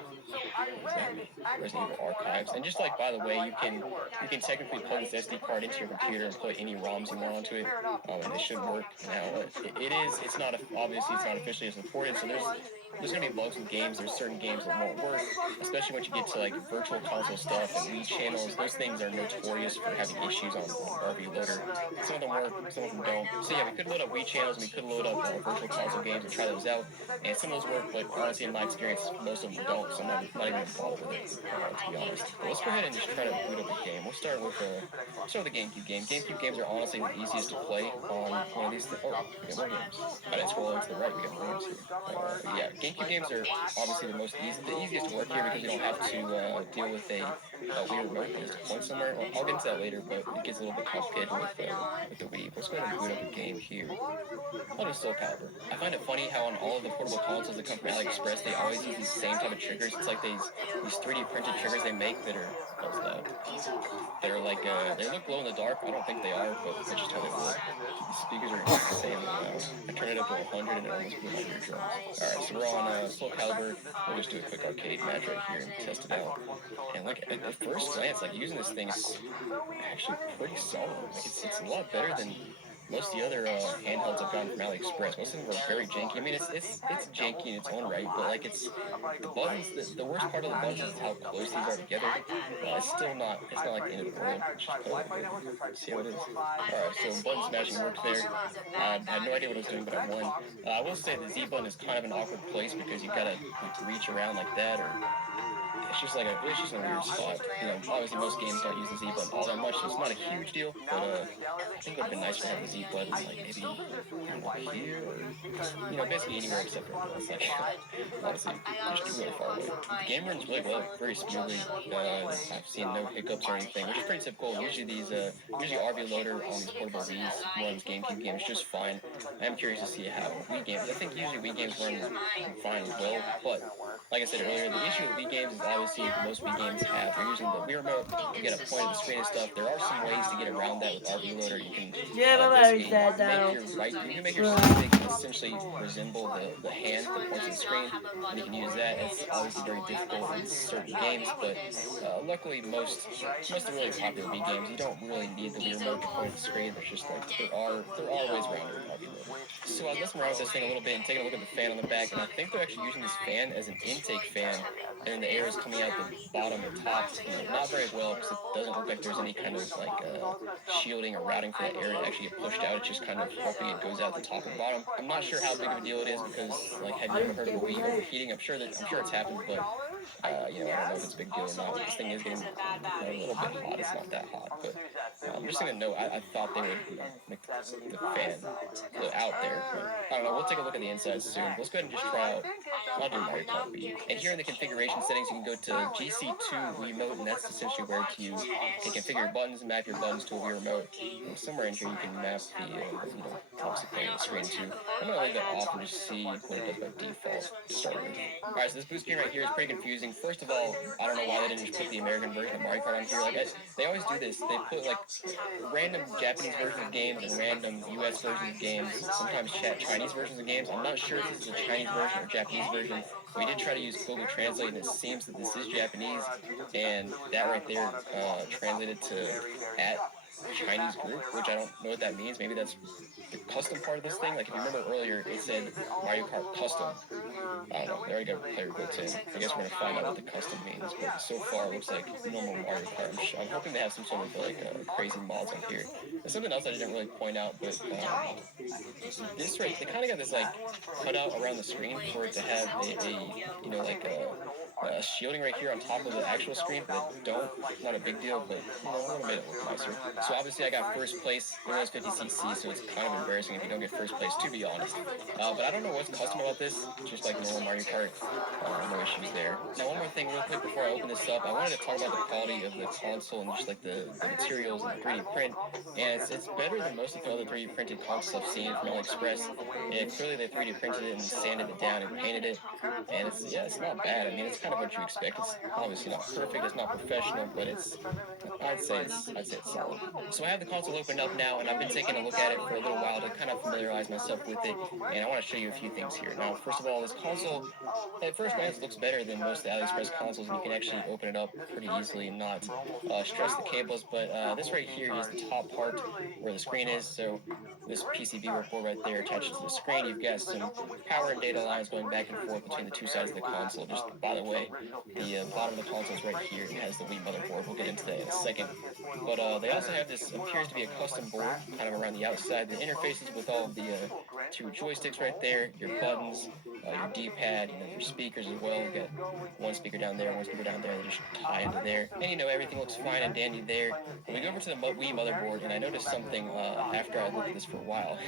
Resident Evil Archives. And just like, by the way, you can technically plug this SD card into your computer and put any ROMs you want onto it, and it should work. Now, it's not officially supported, so there's going to be bugs with games. There's certain games that won't work, especially once you get to like virtual console stuff and Wii channels. Those things are notorious for having issues on RV Loader. Some of them work, some of them don't. So yeah, we could load up Wii channels and we could load up virtual console games and try those out. And some of those work, but honestly, in my experience, most of them don't. So I'm not even involved with it, to be honest. But let's go ahead and just try to boot up a game. We'll start with the GameCube game. GameCube games are honestly the easiest to play on one of these. Oh, we got more games. I didn't scroll over to the right. We got more games here. Yeah, GameCube games are obviously the easiest to work here because you don't have to deal with a weird remote that has to point somewhere. Well, I'll get into that later, but it gets a little bit complicated with the Wii. Let's go ahead and boot up a game here. I'll do Soul Calibur. I find it funny how on all of the portable consoles that come from AliExpress, they always use these same type of triggers. It's like these 3D printed triggers they make that are like they look glow in the dark. I don't think they are, but that's just how they look. The speakers are insanely loud. I turned it up to 100 and it almost blew my eardrums. Alright, so we're on Soul Calibur. We'll just do a quick arcade match right here and test it out. And like at first glance, like using this thing is actually pretty solid. Like it's a lot better than most of the other handhelds I've gotten from AliExpress. Most of them were very janky. I mean, it's janky in its own right, but like it's the buttons. The worst part of the buttons is how close these are together. It's not like the end of the world. See how it is. Alright, so button smashing worked there. I had no idea what I was doing, but I won. I will say the Z button is kind of an awkward place because you gotta like, reach around like that, or it's just like it's just a weird spot. You know, obviously most games don't use the Z button all that much, so it's not a huge deal. But I think it would have been nicer to have the Z button like maybe I don't know, here or just, you know, basically anywhere except for it's like honestly just really far away. The game runs really well, very smoothly. I've seen no hiccups or anything, which is pretty typical. Usually usually RV loader on these portable Wii's runs GameCube games just fine. I am curious to see how Wii games. I think usually Wii games run fine as well, but like I said earlier, the issue with Wii games is obviously most Wii games have. You're using the Wii remote, you get a point of the screen and stuff. There are some ways to get around that with RV loader. You can Yeah, my basically battery's dead now. you can make your stick essentially resemble the hand that points to the screen, and you can use that. It's obviously very difficult in certain games, but luckily most of the really popular Wii games you don't really need the Wii remote to point at the screen. There's just like there are ways around it with RV loader. So I was messing around with this thing a little bit and taking a look at the fan on the back, and I think they're actually using this fan as an intake fan, and the air is coming out the bottom and top, you know, not very well because it doesn't look like there's any kind of like shielding or routing for the air to actually get pushed out. It's just kind of hoping it goes out the top and bottom. I'm not sure how big of a deal it is because, like, have you ever heard of a Wii overheating? I'm sure it's happened, but you know, I don't know if it's a big deal or not. This thing is getting a little bit hot. It's not that hot, but just gonna note, I thought they would, you know, make the fan go out there. But I don't know. We'll take a look at the inside soon. Let's go ahead and just try out. I'll do Mario Kart Wii. And here in the configuration settings, you can go to GC2 Remote, and that's essentially where you can configure your buttons and map your buttons to a Wii remote. And somewhere in here, you can map the, you know, obviously playing the screen too. I'm gonna leave that off and just see what it does by default to start with. Alright, so this boost screen right here is pretty confusing. First of all, I don't know why they didn't just put the American version of Mario Kart on here. Like, they always do this. They put like random Japanese versions of games and random US versions of games, sometimes Chinese versions of games. I'm not sure if this is a Chinese version or Japanese version. We did try to use Google Translate, and it seems that this is Japanese, and that right there translated to at Chinese group, which I don't know what that means. Maybe that's the custom part of this thing. Like, if you remember earlier, it said Mario Kart Custom. I don't know. They already got a player built in. I guess we're gonna find out what the custom means. But so far, it looks like normal Mario Kart. I'm hoping they have some sort of like crazy mods on here. There's something else I didn't really point out, but this right, they kind of got this like cutout around the screen for it to have a you know, like shielding right here on top of the actual screen. But not a big deal, but you know, it would have made it look nicer. So obviously, I got first place in those 50cc, so it's kind of embarrassing if you don't get first place, to be honest. But I don't know what's custom about this. Just like normal Mario Kart, no issues there. Now, one more thing, real quick, before I open this up, I wanted to talk about the quality of the console and just like the materials and the 3D print. And it's better than most of the other 3D printed consoles I've seen from AliExpress. And clearly, they 3D printed it and sanded it down and painted it. And it's not bad. I mean, it's kind of what you expect. It's obviously not perfect. It's not professional, but I'd say it's solid. So I have the console opened up now, and I've been taking a look at it for a little while to kind of familiarize myself with it. And I want to show you a few things here. Now, first of all, this console, at first glance, looks better than most of the AliExpress consoles, and you can actually open it up pretty easily and not stress the cables. But this right here is the top part where the screen is. So this PCB board right there attached to the screen. You've got some power and data lines going back and forth between the two sides of the console. Just by the way, the bottom of the console is right here. It has the Wii motherboard. We'll get into that in a second. But they also have this, appears to be a custom board, kind of around the outside. The interfaces with all of the two joysticks right there, your buttons, your D-pad, you know, your speakers as well. You've got one speaker down there, one speaker down there. They just tie into there. And you know, everything looks fine and dandy there. But we go over to the Wii motherboard, and I noticed something after I looked at this for a while.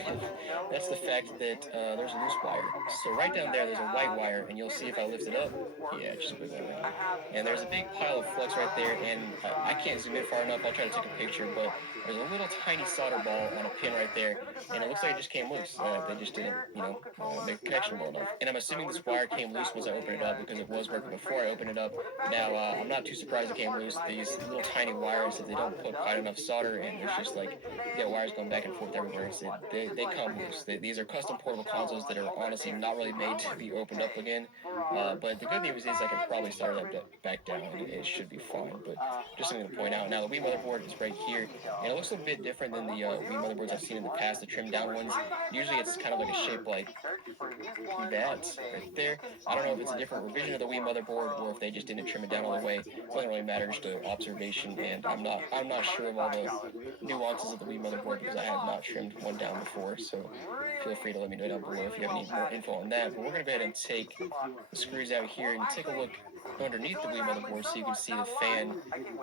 That's the fact that there's a loose wire. So right down there, there's a white wire, and you'll see if I lift it up, yeah, just move that around. And there's a big pile of flux right there, and I can't zoom in far enough. I'll try to take a picture, but there's a little tiny solder ball on a pin right there, and it looks like it just came loose. They just didn't, you know, make a connection well enough. And I'm assuming this wire came loose once I opened it up because it was working before I opened it up. Now, I'm not too surprised it came loose. These little tiny wires, if they don't put quite enough solder, and there's just like, you get wires going back and forth everywhere, so they come loose. These are custom portable consoles that are honestly not really made to be opened up again. But the good news is I can probably solder that back down, and it should be fine. But just something to point out. Now, the Wii motherboard is right here, and it looks a bit different than the Wii motherboards I've seen in the past, the trimmed down ones. Usually it's kind of like a shape like that right there. I don't know if it's a different revision of the Wii motherboard or if they just didn't trim it down all the way. It doesn't really matter, just an observation, and I'm not sure of all the nuances of the Wii motherboard because I have not trimmed one down before, so feel free to let me know down below if you have any more info on that. But we're going to go ahead and take the screws out here and take a look underneath the Wii motherboard so you can see the fan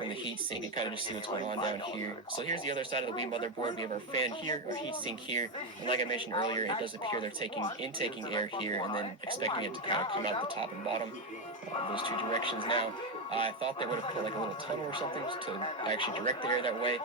and the heatsink and kind of just see what's going on down here. So here's the other side of the Wii motherboard. We have our fan here, our heatsink here, and like I mentioned earlier, it does appear they're intaking air here and then expecting it to kind of come out the top and bottom, those two directions. Now, I thought they would have put like a little tunnel or something to actually direct the air that way.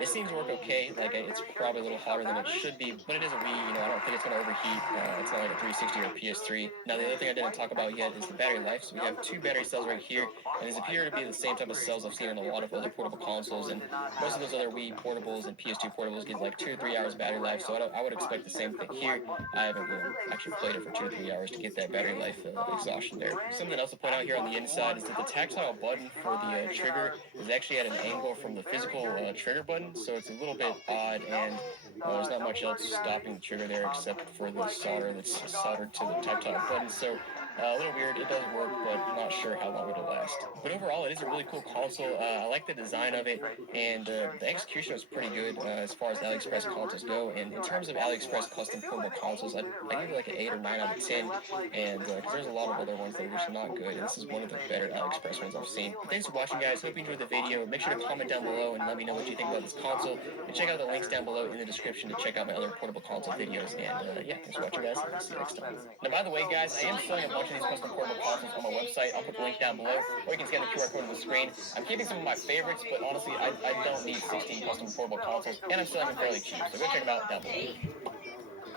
It seems to work okay. Like it's probably a little hotter than it should be, but it is a Wii. You know, I don't think it's going to overheat. It's not like a 360 or a PS3. Now, the other thing I didn't talk about yet is the battery life. So we have two battery cells right here, and these appear to be the same type of cells I've seen in a lot of other portable consoles, and most of those other Wii portables and PS2 portables get like 2 to 3 hours battery life. So I would expect the same thing here. I haven't actually played it for 2 to 3 hours to get that battery life exhaustion there. Something else to point out here on the inside is that the tactile button for the trigger is actually at an angle from the physical trigger button, so it's a little bit odd, and there's not much else stopping the trigger there except for the solder that's soldered to the tactile button. So a little weird. It does work, but not sure how long it'll last. But overall, it is a really cool console. I like the design of it, and the execution was pretty good as far as AliExpress consoles go. And in terms of AliExpress custom portable consoles, I give it like an 8 or 9 out of 10. And because there's a lot of other ones that are just not good, and this is one of the better AliExpress ones I've seen. But thanks for watching, guys. Hope you enjoyed the video. Make sure to comment down below and let me know what you think about this console. And check out the links down below in the description to check out my other portable console videos. And yeah, thanks for watching, guys. I'll see you next time. Now, by the way, guys, I am selling a bunch of these custom portable consoles on my website. I'll put the link down below, or you can scan the QR code on the screen. I'm keeping some of my favorites, but honestly, I don't need 16 custom portable consoles, and I'm selling them fairly cheap, so go check them out down below.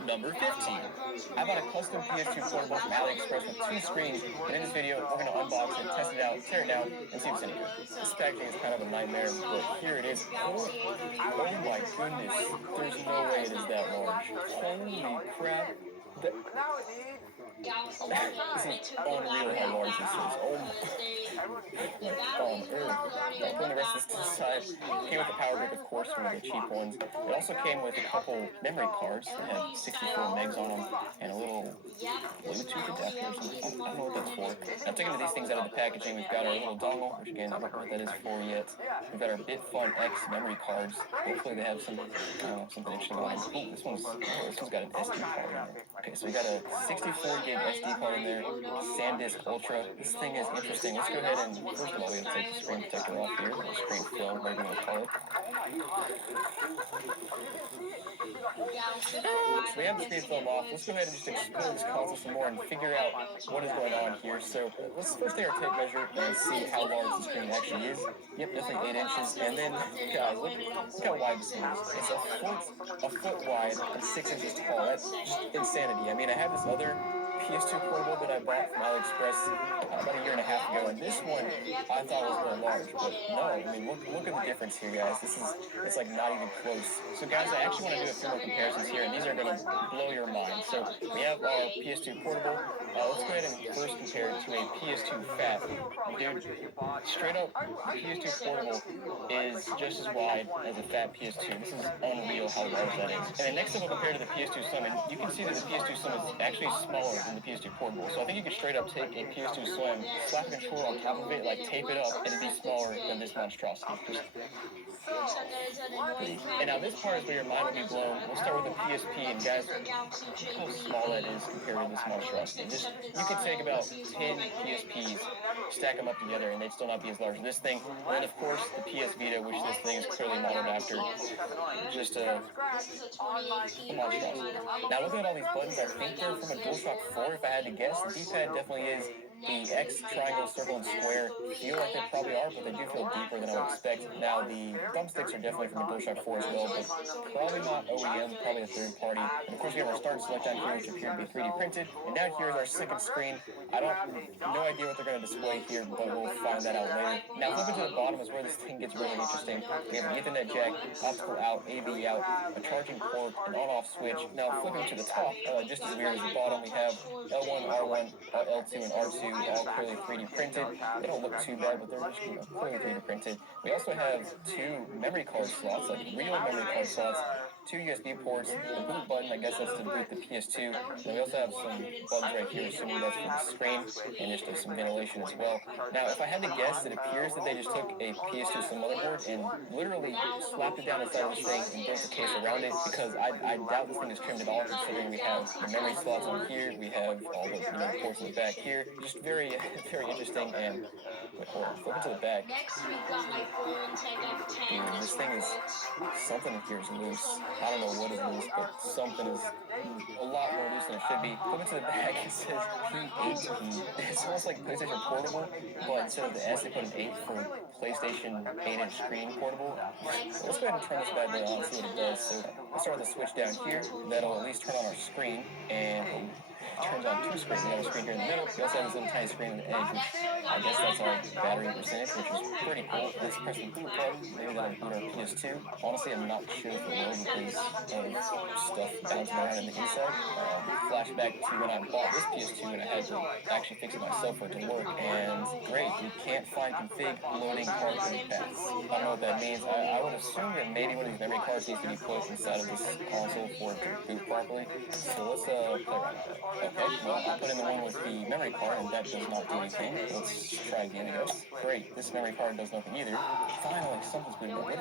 Number 15. I bought a custom PS2 portable from AliExpress with 2 screens, and in this video, we're going to unbox it, test it out, tear it out, and see if it's any good. This packaging is kind of a nightmare, but here it is. Oh my goodness, there's no way it is that large. Holy crap. This is unreal how large this is. Oh putting the rest of this to the side. It came with a power brick, of course, one of the cheap ones. It also came with a couple memory cards that have 64 megs on them and a little Bluetooth adapter or something. I don't know what that's for. Now, taking these things out of the packaging, we've got our little dongle, which again, I don't know what that is for yet. We've got our BitFun X memory cards. Hopefully they have some, something interesting on them. Ooh, this one's got an SD card in there. Okay, so we got a 64 gig SD card in there, SanDisk Ultra. This thing is interesting. Let's go ahead and, first of all, we have to take the screen protector off here, or screen film, whatever you want to call it. So we have the screen film off. Let's go ahead and just explore this console some more and figure out what is going on here. So let's first take our tape measure and see how large the screen actually is. Yep, definitely 8 inches. And then, guys, look how wide this thing is. It's a foot wide and 6 inches tall. That's just insanity. I mean, I have this other PS2 portable that I bought from AliExpress about a year and a half ago, and this one I thought was really large, but no, I mean, look at the difference here, guys. It's like not even close. So guys, I actually want to do a few more comparisons here, and these are going to blow your mind. So we have our PS2 portable. Let's go ahead and first compare it to a PS2 Fat. Dude, straight up, the PS2 portable is just as wide as a Fat PS2. This is unreal how large that is. And then next up, we'll compare to the PS2 Slim, and you can see that the PS2 Slim is actually smaller than the PS2 portable. So I think you could straight up take a PS2 Slim, slap a controller on top of it, like tape it up, and it'd be smaller than this monstrosity. And now this part is where your mind will be blown. We'll start with the PSP, and guys, look how small that is compared to this monstrosity. You could take about 10 PSPs, stack them up together, and they'd still not be as large as this thing. And then, of course, the PS Vita, which this thing is clearly modeled after, just a monstrosity. Now, looking at all these buttons, I think they're from a DualShock 4, if I had to guess. The D-pad definitely is. The X, triangle, circle, and square feel like they probably are, but they do feel deeper than I would expect. Now, the thumbsticks are definitely from the DualShock 4 as well, but probably not OEM, probably a third party. And of course, we have our start and select down here, which appear to be 3D printed. And now here's our second screen. No idea what they're going to display here, but we'll find that out later. Now, flipping to the bottom is where this thing gets really interesting. We have an Ethernet jack, optical out, AV out, a charging port, an on-off switch. Now, flipping to the top, just as weird as the bottom, we have L1, R1, L2, and R2. All clearly 3D printed. They don't look too bad, but they're just clearly 3D printed. We also have 2 memory card slots, like real memory card slots, 2 USB ports, the boot button, I guess that's to boot the PS2. Then we also have some buttons right here, assuming that's for the screen, and just some ventilation as well. Now, if I had to guess, it appears that they just took a PS2 some motherboard and literally slapped it down inside of this thing and built a case around it, because I doubt this thing is trimmed at all, considering we have the memory slots on here, we have all the ports in the back here. Just very very interesting. And wait, hold on, flip it to the back. Next we've got my phone ZF10. Dude, this thing is, something here is loose. I don't know what is loose, but something is a lot more loose than it should be. Flip it to the back, it says P8P. It's almost like PlayStation Portable, but instead of the S, they put an 8 for PlayStation 8-inch screen portable. Let's go ahead and turn this bad boy on and see what it does. So let's start with the switch down here. That'll at least turn on our screen, and turns on two screens. We have a screen here in the middle. We also have this little tiny screen on the edge, which I guess that's our battery percentage, which is pretty cool. Let's press the boot button. Maybe that'll boot our PS2. Honestly, I'm not sure if it will, because of stuff bouncing around in the inside. Flashback to when I bought this PS2 and I had to actually fix it myself for it to work. And great, you can't find config loading hard coding paths. I don't know what that means. I would assume that maybe one of these memory cards needs to be put inside of this console for it to boot properly. So let's play around with that. Okay, well, I put in the one with the memory card, and that does not do anything. Let's try again, I guess. Great, this memory card does nothing either. Finally, something's booted up. What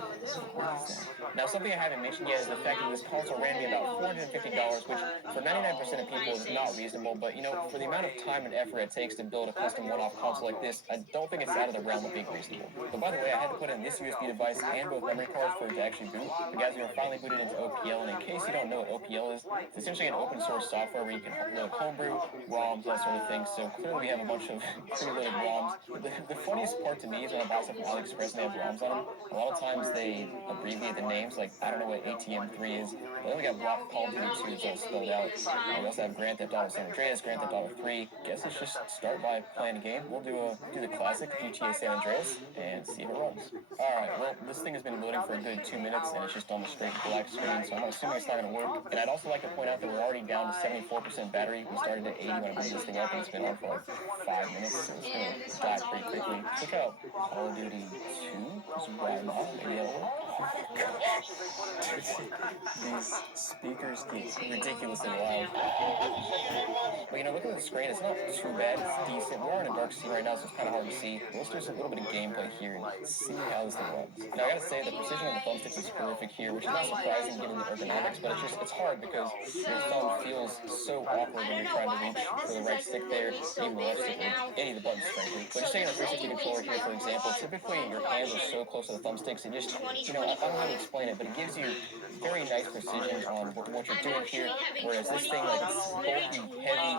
is that? Now, something I haven't mentioned yet is the fact that this console ran me about $450, which for 99% of people is not reasonable, but for the amount of time and effort it takes to build a custom one-off console like this, I don't think it's out of the realm of being reasonable. But by the way, I had to put in this USB device and both memory cards for it to actually boot. But guys, we were finally booted into OPL, and in case you don't know what OPL is, it's essentially an open source software where you can load homebrew, ROMs, that sort of thing. So clearly we have a bunch of preloaded ROMs. The funniest part to me is when I buy stuff from AliExpress and they have ROMs on them. A lot of times they abbreviate the names, like I don't know what ATM3 is, but then we got Block Call of Duty 2, it's all spelled out. We also have Grand Theft Auto San Andreas, Grand Theft Auto 3. Guess let's just start by playing a game. We'll do the classic GTA San Andreas and see if it runs. Alright, well, this thing has been loading for a good 2 minutes and it's just on the straight black screen, so I'm assuming it's not going to work. And I'd also like to point out that we're already down to 74% battery. We started at 80 when I booted this thing up, and it's been on for like 5 minutes, so it's going to die pretty quickly. Check out Call of Duty 2. Just right now, maybe that'll work. These speakers get ridiculously loud. But look at the screen, it's not too bad, it's decent. We're in a dark scene right now, so it's kind of hard to see. But let's do a little bit of gameplay here and see how this thing runs. Now, I gotta say, the precision on the thumbsticks is horrific here, which is not surprising given the ergonomics, but it's hard because your thumb feels so awkward when you're trying to reach for the right stick there, even the left stick, or any of the buttons, frankly. But just taking a 360 controller here, for example, typically your hands are so close to the thumbsticks, it just, I don't know how to explain it, but it gives you very nice precision on what you're doing here, whereas this thing, like, it's bulky, heavy,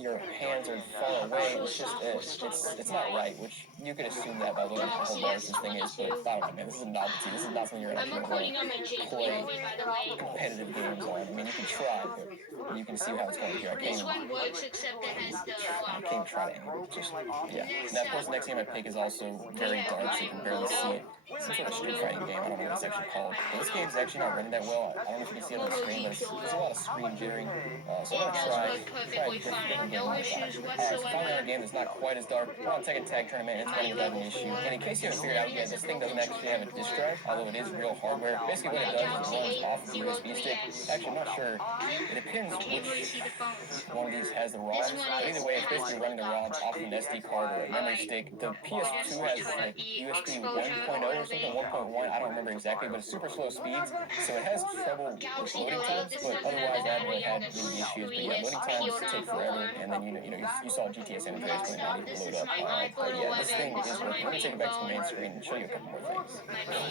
your hands are far away, it's just, it's not right, which you could assume that by looking at how large this thing is, but I don't know, man, this is a novelty, this is not something you're actually going to play competitive games on. I mean, you can try, but you can see how it's going here. I can't even try to aim it, just, yeah. Now, of course, the next game I pick is also very dark, so you can barely see it. Some sort of street fighting game, I don't know what it's actually called. But this game's actually not running that well. I don't know if you can see it on the screen, but there's a lot of screen jittering. So I'm gonna try a different game. Alright, so finally our game is not quite as dark. We're on Tekken Tag Tournament, and it's running without an issue. And in case you haven't figured out yet, this thing doesn't actually have a disk drive, although it is real hardware. Basically what it does is it runs off of the USB stick. Actually, I'm not sure. It depends which one of these has the ROMs. But either way, it's basically running the ROM off of an SD card or a memory stick. The PS2 has like USB 1.0 or something, 1.1, I don't remember exactly, but it's super slow speeds, so it has trouble with loading times, but otherwise I haven't really had any issues. But yeah, loading times take forever, and then you saw GTA San Andreas when it not even load up. But yeah, this thing is working. Let me take it back to the main screen and show you a couple more things.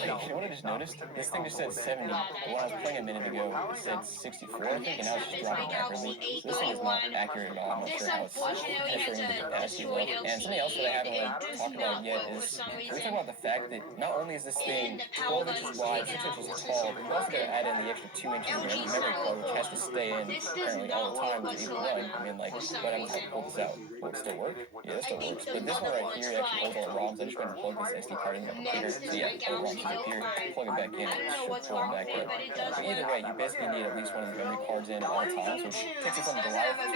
You know what I just noticed? This thing just said 70, but when I was playing a minute ago, it said 64, I think, and now it's just dropping rapidly. So this thing is not accurate at all. I'm not sure how it's penetrating the capacity level. And something else that I haven't really talked about yet is, we're talking about the fact that not only is this thing 12 inches wide, 6 inches tall, but you also got to add in the extra 2 inches of memory card, which has to stay in apparently all the time to even run. I mean, like, what happens if I pull this out? Will it still work? Yeah, this still works. But this one right here actually holds all the ROMs. I just went and plugged this SD card in the computer. So yeah, all the ROMs disappear. Plug it back in, and it should pull them back up. But either way, you basically need at least one of the memory cards in at all times, which takes you from Goliath to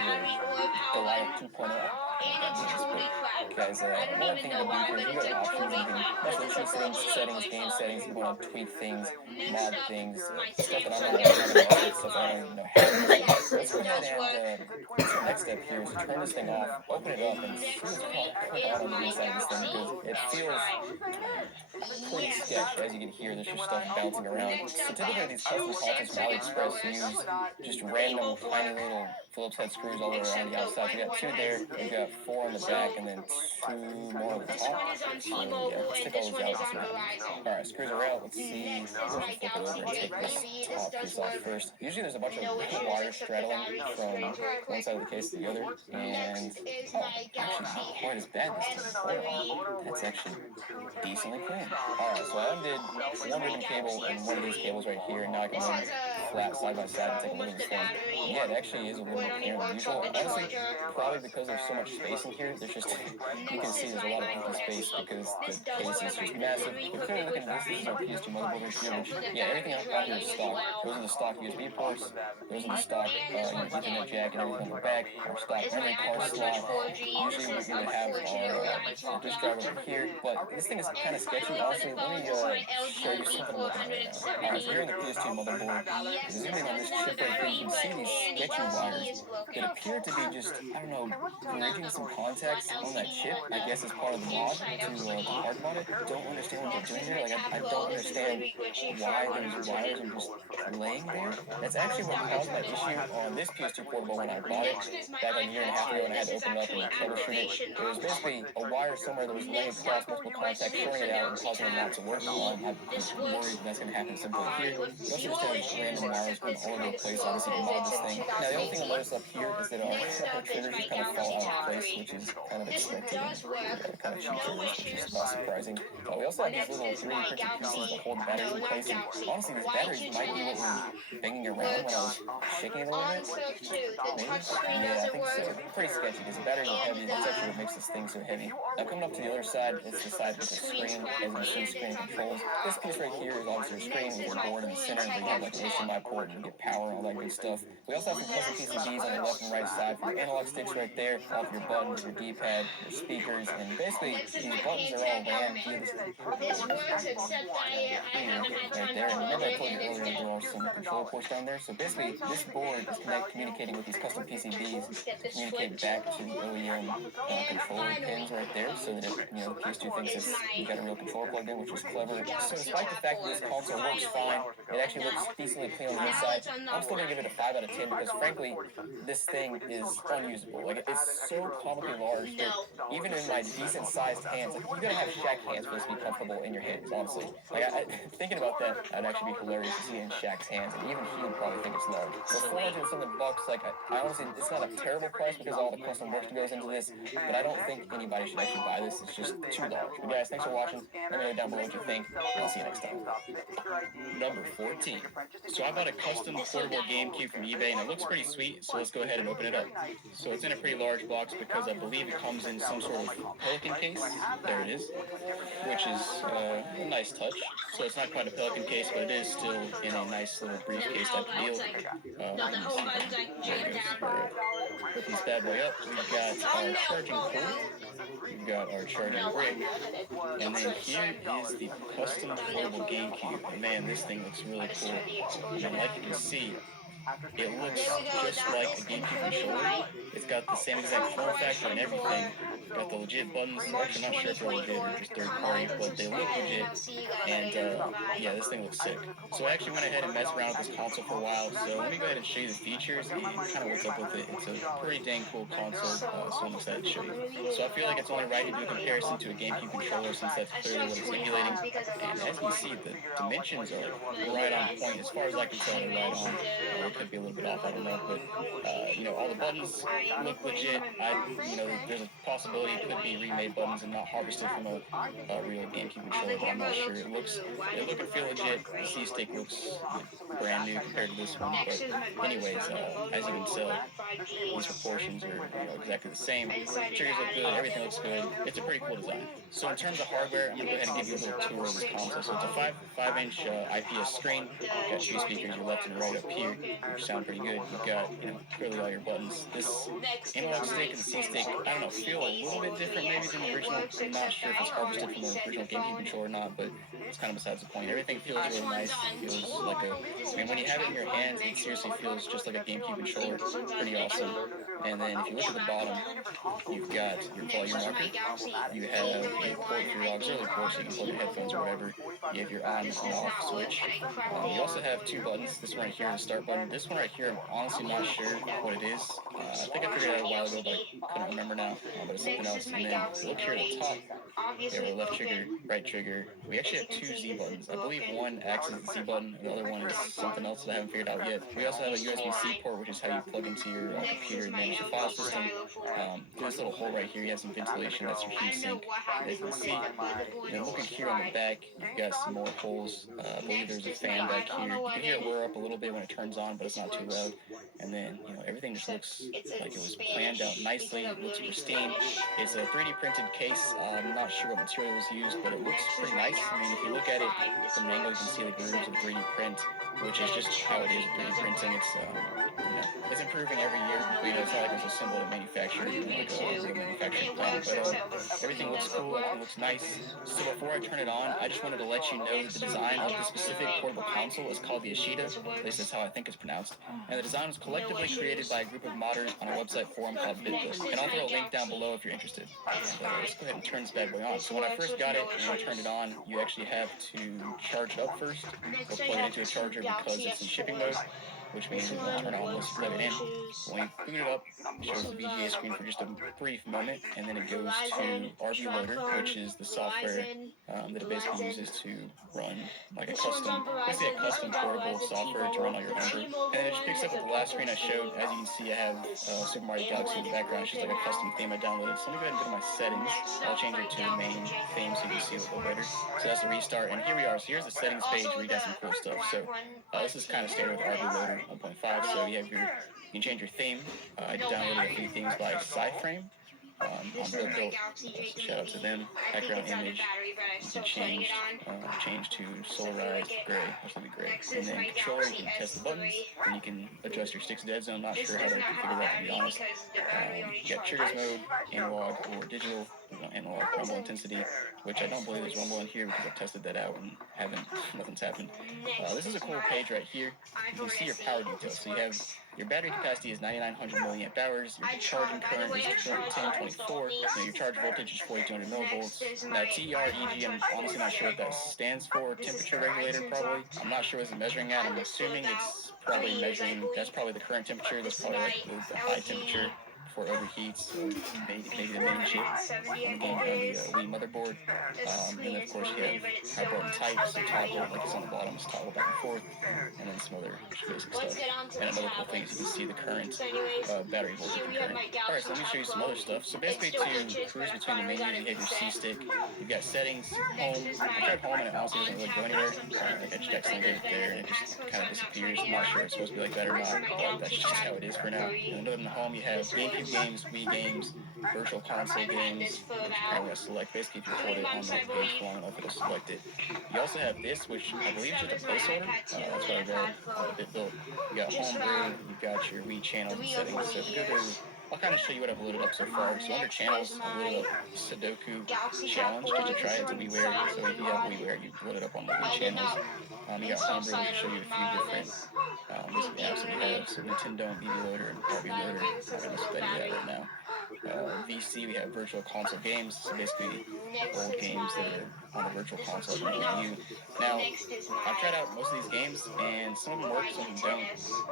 Goliath 2.0. Guys, one thing to be here, you got options, you can mess with settings, game settings, you want to tweak things, mod things, stuff that I'm not gonna mess with, stuff I don't even know how to do. Let's go ahead and the next step here is turn this thing off, open it up, and see what's going on the inside of this thing, because it feels pretty sketch. As you can hear, there's just stuff bouncing around. So typically these custom consoles from AliExpress use just random tiny little Phillips head screws all the way around the outside. We got 2 there, we've got 4 on the back, and then 2 more on the top. So yeah, let's take all those out and see what happens. Alright, screws are out. Let's see. Let's flip it over and take this top piece off first. Usually there's a bunch of wires straddling from one side of the case to the other, and actually not quite as bad this time. That's actually decently clean. Alright, so I undid one ribbon cable and one of these cables right here, and now I can run flat side by side and take a look at this thing. Yeah, it actually is a little bit cleaner than usual. Honestly, probably because there's so much space in here, there's just, you can see there's a lot of empty space because the case is just massive. But clearly looking at this is our PS2 motherboard right here, which, yeah, everything on here is stock. Those are the stock USB ports, those are the stock Ethernet jack and everything on the back, our stock memory card slot. Usually we would have our disk drive over here, but this thing is kind of sketchy. Honestly, let me show you something I'm looking at right now. Alright, so here on the PS2 motherboard, zoom in on this chip right here, you can see these sketchy wires that appear to be just, I don't know, bridging some contacts on that chip. I guess as part of the mod to hard mod it. Don't understand what they're doing there. Like, I don't understand why those wires are just laying there. That's actually what caused my issue on this PS2 portable when I bought it back like a year and a half ago, and I had to open it up and troubleshoot it. It was basically a wire somewhere that was laying across multiple contacts, shorting it out and causing it not to work. I'm worried that's going to happen simply here. We also just have random wires going all over the place, obviously, to mod this thing. Now, the only thing I noticed up here is that our triggers just kind of fall out of place, which is kind of expected. Kind of cheap triggers, which is not surprising. We also have these little 3D printed pieces that hold the batteries in place, and honestly, these batteries might be what were banging around when I was shaking it a little bit. Maybe? Yeah, I think so. Pretty sketchy, because the batteries are heavy. That's actually what makes this thing so heavy. Now, coming up to the other side, it's the side with the screen, as you can see, screen controls. This piece right here is obviously your screen with your board in the center, where you have like an HDMI port and you get power and all that good stuff. We also have some custom PCBs on the left and right side for your analog sticks right there, all of your buttons, your D-pad, your speakers, and basically these buttons are all ran via this right there. And remember I told you earlier that there are some controller ports down there. So basically this board is communicating with these custom PCBs to communicate back to the OEM controller pins right there, so that if the PS2 thinks it's you got a real controller plugged in, which is clever. So despite the fact that this console works fine, it actually looks decently clean on the inside. I'm still gonna give it a 5 out of 10 because frankly, this thing is unusable. Like, it's so comically large that even in my decent sized hands, like, you gotta have Shaq hands for this to be comfortable in your hands, honestly. Like, thinking about that, that'd actually be hilarious to see it in Shaq's hands, and even he would probably think it's large. So 400 and something bucks, like, I honestly, it's not a terrible price because all the custom work that goes into this, but I don't think anybody should actually buy this. It's just too large. But guys, thanks for watching. Let me know down below what you think, and I'll see you next time. Number 14. So I bought a custom portable GameCube from eBay, and it looks pretty sweet, so let's go ahead and open it up. So it's in a pretty large box because I believe it comes in some sort of Pelican case. There it is, which is a nice touch. So it's not quite a Pelican case, but it is still in a nice little briefcase type of deal. Let me see. There it goes. All right. Put this bad boy up. We've got our charging cord. We've got our charging brick. And then here is the custom portable GameCube. And man, this thing looks really cool. And like you can see, it looks just like a GameCube controller. It's got the same exact form factor and everything. Got the legit buttons. Actually, I'm not sure if they're legit or just third party, but they look legit. And yeah, this thing looks sick. So I actually went ahead and messed around with this console for a while. So let me go ahead and show you the features and kind of what's up with it. It's a pretty dang cool console, so I'm excited to show you. So I feel like it's only right to do a comparison to a GameCube controller since that's clearly what it's emulating. And as you see, the dimensions are like right on point. As far as I can tell, they're right on. It could be a little bit off, I don't know, but all the buttons look legit. There's a possibility it could be remade buttons and not harvested from a real GameCube controller, but I'm not sure. They look and feel legit. The C-stick looks brand new compared to this one, but anyways, as you can tell, these proportions are exactly the same. Triggers look good, everything looks good. It's a pretty cool design. So in terms of hardware, I'm going to go ahead and give you a little tour of this console. So it's a 5-inch IPS screen. You've got two speakers, your left and right up here, which sound pretty good. You've got, clearly all your buttons. This analog stick and the C stick, I don't know, feel a little bit different maybe than the original. I'm not sure if it's harvested from the original GameCube controller or not, but it's kind of besides the point. Everything feels really nice. It feels like when you have it in your hands, it seriously feels just like a GameCube controller. Pretty awesome. And then if you look at the bottom, you've got your volume marker. You have a port for your auxiliary port, so you can plug your headphones or whatever. You have your on and off switch. You also have two buttons. This one right here is the start button. This one right here, I'm honestly not sure what it is. I think I figured it out a while ago, but I couldn't remember now. But it's something else. And then look here at the top. We have our left trigger, right trigger. We actually have two Z buttons. I believe one acts as the Z button, and the other one is something else that I haven't figured out yet. We also have a USB-C port, which is how you plug into your computer and manage your file system. Through this little hole right here, you have some ventilation. That's your heat sink, as you can see. And looking here on the back, you've got some more holes. I believe there's a fan back here. You can hear it whir up a little bit when it turns on, but it's not too loud. And then, everything just looks like it was planned out nicely. It looks pristine. It's a 3D printed case. I'm not sure what material was used, but it looks pretty nice. I mean, if you look at it from an angle, you can see like the rooms of 3D print, which is just how it is with 3D printing. It's it's improving every year. But, it's not like it's a symbol of manufacturing, like a real manufacturing plant. But everything looks cool. Everything looks nice. So before I turn it on, I just wanted to let you know that the design of the specific portable console is called the Ashita. At least that's how I think it's pronounced. And the design was collectively created by a group of modders on a website forum called BitBus. And I'll throw a link down below if you're interested. And let's go ahead and turn this bad boy on. So when I first got it and I turned it on, you actually have to charge it up first or plug it into a charger because it's in shipping mode, which means it won't turn on unless you plug it in. When you boot it up, it shows the VGA screen for just a brief moment, and then it goes to RB Loader, which is the software that it basically uses to run like basically a custom portable software to run all your homebrew. And then it just picks up with the last screen I showed. As you can see, I have Super Mario Galaxy in the background. It's just like a custom theme I downloaded. So let me go ahead and go to my settings. I'll change it to the main theme so you can see it a little better. So that's the restart, and here we are. So here's the settings page where you got some cool stuff. So this is kind of standard with RB Loader 1.5. So you can change your theme. I downloaded a few themes by SciFrame. On BuildBuilt, shout out to them. Background image, you can change to solarized gray, which would be great. And then controller, you can test the buttons, and you can adjust your stick's dead zone. Not sure how to configure that, to be honest. You got triggers mode, analog or digital. Analog rumble intensity, which I don't believe there's rumble in here because I've tested that out and nothing's happened. This is a cool page right here. You can see your power details. So you have your battery capacity is 9,900 milliamp hours. Your charging current is 1024. Your charge voltage is 4,200 millivolts. Now TREG, I'm honestly not sure what that stands for. Temperature regulator, probably. I'm not sure what it's measuring at. I'm assuming it's probably measuring. That's probably the current temperature. That's probably like the high temperature before it overheats, or maybe the main chip on the Wii motherboard. And then of course you have high button types, toggle, like it's on the bottom, it's toggle back and forth, and then some other basic stuff. And another cool thing is you can see the current battery voltage and current. Alright, so let me show you some other stuff. So basically to cruise between the menus, you have your C stick, you've got settings, home. I tried home and it honestly doesn't really go anywhere. I just accidentally did it there and it just kind of disappears. I'm not sure if it's supposed to be like that or not, but that's just how it is for now. And other than home, you have GameCube games, Wii games, virtual console games, which you kind of want to select. Basically, if you hold it on that page for long enough, it'll select it. You also have this, which I believe is just a placeholder. That's what I read on the BitBuilt. You got homebrew, you've got your Wii channels and settings. So if you go through, I'll kind of show you what I've loaded up so far. So under channels, I've loaded up Sudoku Challenge just to try it to WiiWare. So if you have WiiWare, you load it up on the Wii channels. You got homebrew, which will show you a few different apps that we have. So Nintendo, BB Loader, and RB Loader. I'm not going to study that right now. VC, we have virtual console games, so basically old games that are on the virtual console like Wii U. Now, I've tried out most of these games, and some of them work, some of them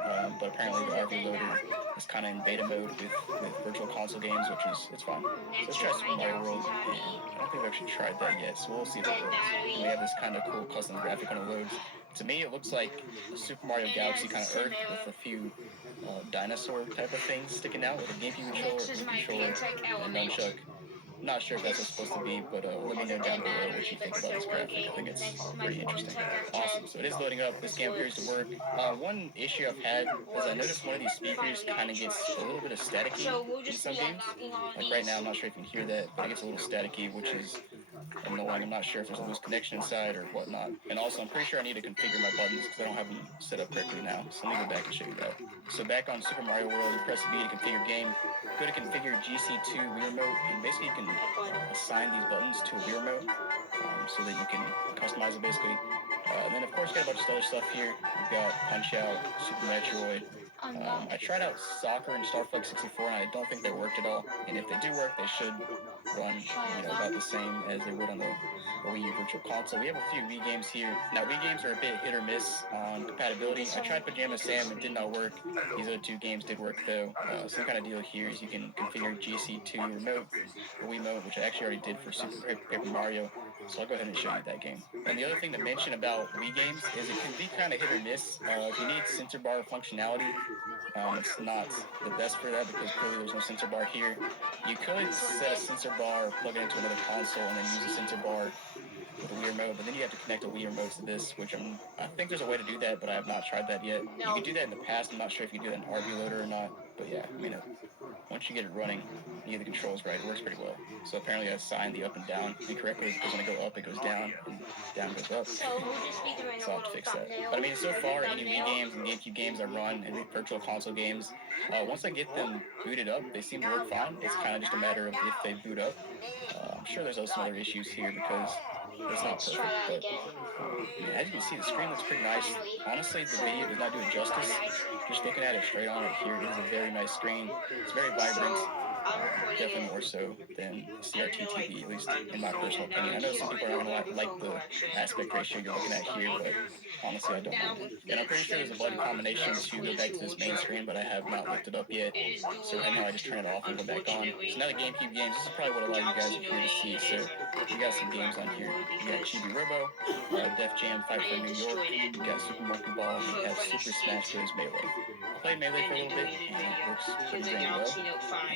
don't. But apparently the RV Loader is kind of in beta mode with virtual console games, which is it's fun. So let's try Super Mario World, and I don't think I've actually tried that yet, so we'll see if it works. And we have this kind of cool custom graphic when it loads. To me, it looks like Super Mario Galaxy kind of Earth with a few dinosaur type of things sticking out with a GameCube controller, and nunchuck. I'm not sure if that's what it's supposed to be, but let me know down below what you think about this graphic. I think it's pretty interesting. Awesome. So it is loading up. This game appears to work. One issue I've had is I noticed one of these speakers kind of gets a little bit of staticky in some games. Like right now, I'm not sure if you can hear that, but it gets a little staticky, which is annoying. I'm not sure if there's a loose connection inside or whatnot. And also, I'm pretty sure I need to configure my buttons because I don't have them set up correctly now. So let me go back and show you that. So back on Super Mario World, you press B to configure game. Go to configure GC2 Wii Remote, and basically you can assign these buttons to a Wii Remote so that you can customize it basically. And then of course you got a bunch of other stuff here. You've got Punch Out, Super Metroid. I tried out Soccer and Star Fox 64 and I don't think they worked at all. And if they do work, they should run about the same as they would on the Wii U Virtual Console. We have a few Wii games here. Now Wii games are a bit hit or miss on compatibility. I tried Pajama Sam, it did not work. These other two games did work though. Some kind of deal here is you can configure GC2 remote, the Wii mode, which I actually already did for Super Paper Mario. So I'll go ahead and show you that game. And the other thing to mention about Wii games is it can be kind of hit or miss. If you need censor bar functionality, it's not the best for that because clearly there's no censor bar here. You could set a censor bar, plug it into another console, and then use a censor bar with a Wii Remote, but then you have to connect a Wii Remote to this, which I think there's a way to do that, but I have not tried that yet. You can do that in the past. I'm not sure if you can do that in RB Loader or not, but yeah, I mean, once you get it running, you get the controls right, it works pretty well. So apparently I assigned the up and down incorrectly because when I go up, it goes down, and down goes up. So I'll have to fix that. But I mean, so far, any Wii games and GameCube games I run, and Virtual Console games, once I get them booted up, they seem to work fine. It's kind of just a matter of if they boot up. I'm sure there's also some other issues here because it's not perfect, but as you can see, the screen looks pretty nice. Honestly, the video does not do it justice. Just looking at it straight on right here, it is a very nice screen. It's very vibrant, definitely more so than CRT TV, at least in my personal opinion. I know some people are not going to like the aspect ratio you're looking at here, but honestly, I don't mind it. And I'm pretty sure there's a button combination to go back to this main screen, but I have not looked it up yet. So right now, I just turn it off and go back on. So now the GameCube games, this is probably what a lot of you guys are here to see. So we got some games on here. We got Chibi Robo, Def Jam Fight for New York, we got Super Monkey Ball, and we have Super Smash Bros. Melee. I played Melee for a little bit, and it works pretty dang well.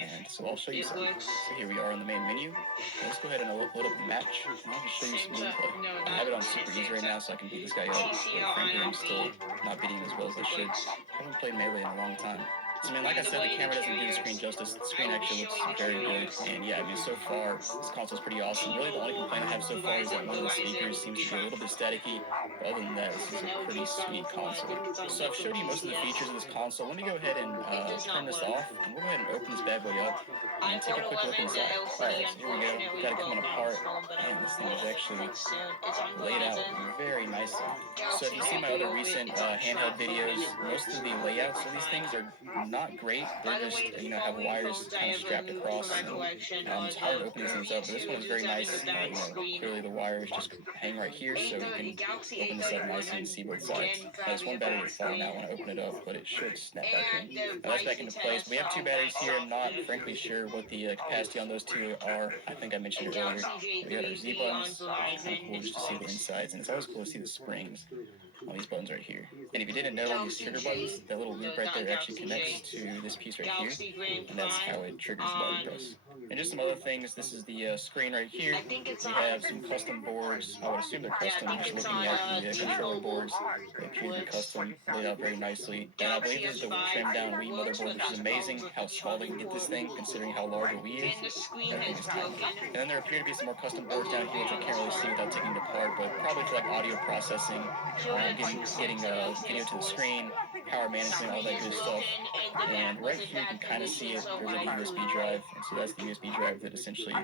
And so I'll show you some. So here we are on the main menu. Let's go ahead and load up the match, and I'll just show you some gameplay. I have it on super easy right now, so I can beat this guy up. But frankly, I'm still not beating him as well as I should. I haven't played Melee in a long time. So, I mean, like I said, the camera doesn't do the screen justice. The screen actually looks very good. And yeah, I mean, so far, this console's pretty awesome. Really, the only complaint I have so far is that one of the speakers seems to be a little bit staticky. But other than that, this is a pretty sweet console. So I've showed you most of the features of this console. Let me go ahead and turn this off. And we'll go ahead and open this bad boy up and take a quick look inside. Alright, so here we go. Got it coming apart. Man, this thing is actually laid out very nicely. So if you see my other recent handheld videos, most of the layouts of these things are not great. They're just, have wires kind of strapped across. And, it's hard to open these things up, but this one is very nice. Clearly the wires just hang right here, so you can open this up nicely and see both sides. Now, this one battery is falling out when I open it up, but it should snap back in. Now that's back into place. We have two batteries here. I'm not frankly sure what the capacity on those two are. I think I mentioned it earlier. We got our Z buttons. It's kind of cool just to see the insides, and it's always cool to see the springs on these buttons right here. And if you didn't know, on these trigger buttons, that little loop right there actually connects to this piece right here, and that's how it triggers the button press. And just some other things, this is the screen right here. We have some custom boards. I would assume they're custom, just looking at the controller boards. They appear to be custom, laid out very nicely. And I believe this is the trimmed down Wii motherboard, which is amazing how small they can get this thing, considering how large a Wii is. That thing is tiny. And then there appear to be some more custom boards down here, which I can't really see without taking it apart, but probably for like audio processing, getting video to the screen, power management, all that good stuff. And right here you can kind of see it, there's like a USB drive, and so that's the USB drive that essentially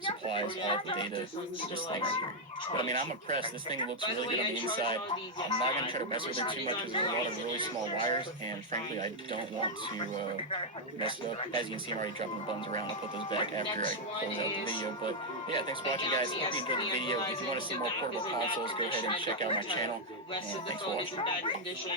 supplies all of the data to this thing right here. But I mean, I'm impressed. This thing looks really good on the inside. I'm not going to try to mess with it too much because there's a lot of really small wires, and frankly, I don't want to mess it up. As you can see, I'm already dropping the buttons around. I'll put those back after I close out the video. But yeah, thanks for watching, guys. Hope you enjoyed the video. If you want to see more portable consoles, go ahead and check out my channel. And thanks for watching.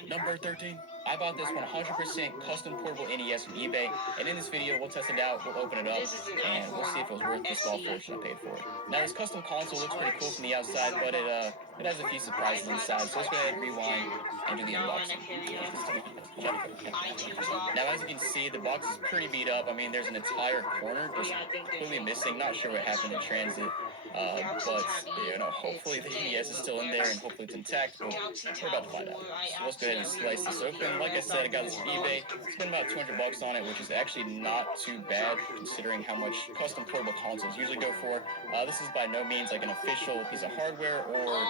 Number 13. I bought this 100% custom portable NES from eBay, and in this video, we'll test it out, we'll open it up, and we'll see if it was worth the small fortune I paid for it. Now, this custom console looks pretty cool from the outside, but it has a few surprises inside, so let's go ahead and rewind and do the unboxing. Now, as you can see, the box is pretty beat up. I mean, there's an entire corner just completely missing. Not sure what happened in transit. But you know, hopefully the NES is still in there and hopefully it's intact. But we're about to find out. So let's go ahead and slice this open. Like I said, I got this from eBay. Spent about $200 on it, which is actually not too bad considering how much custom portable consoles usually go for. This is by no means like an official piece of hardware or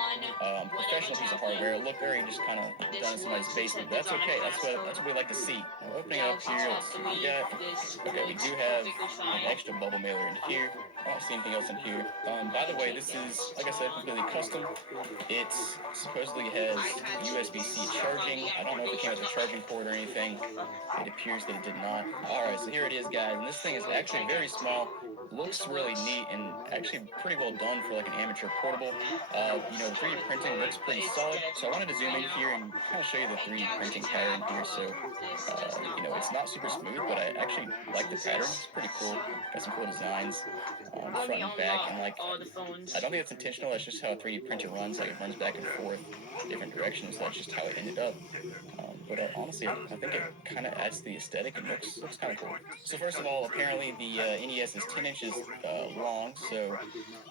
professional piece of hardware. It looked very just kind of done in somebody's basement. But that's okay. That's what we like to see. Now, opening it up here, let's see what we got. Okay, we do have an extra bubble mailer in here. I don't see anything else in here. By the way, this is, like I said, completely custom. It supposedly has USB-C charging. I don't know if it came with a charging port or anything. It appears that it did not. Alright, so here it is, guys. And this thing is actually very small. Looks really neat and actually pretty well done for like an amateur portable. You know, 3D printing looks pretty solid. So I wanted to zoom in here and kind of show you the 3D printing pattern here. So, you know, it's not super smooth, but I actually like the pattern. It's pretty cool. Got some cool designs front and back. And like, I don't think it's intentional. That's just how a 3D printer runs. Like it runs back and forth different directions. That's just how it ended up. But honestly, I think it kind of adds to the aesthetic and looks kind of cool. So first of all, apparently the NES is 10 inches long, so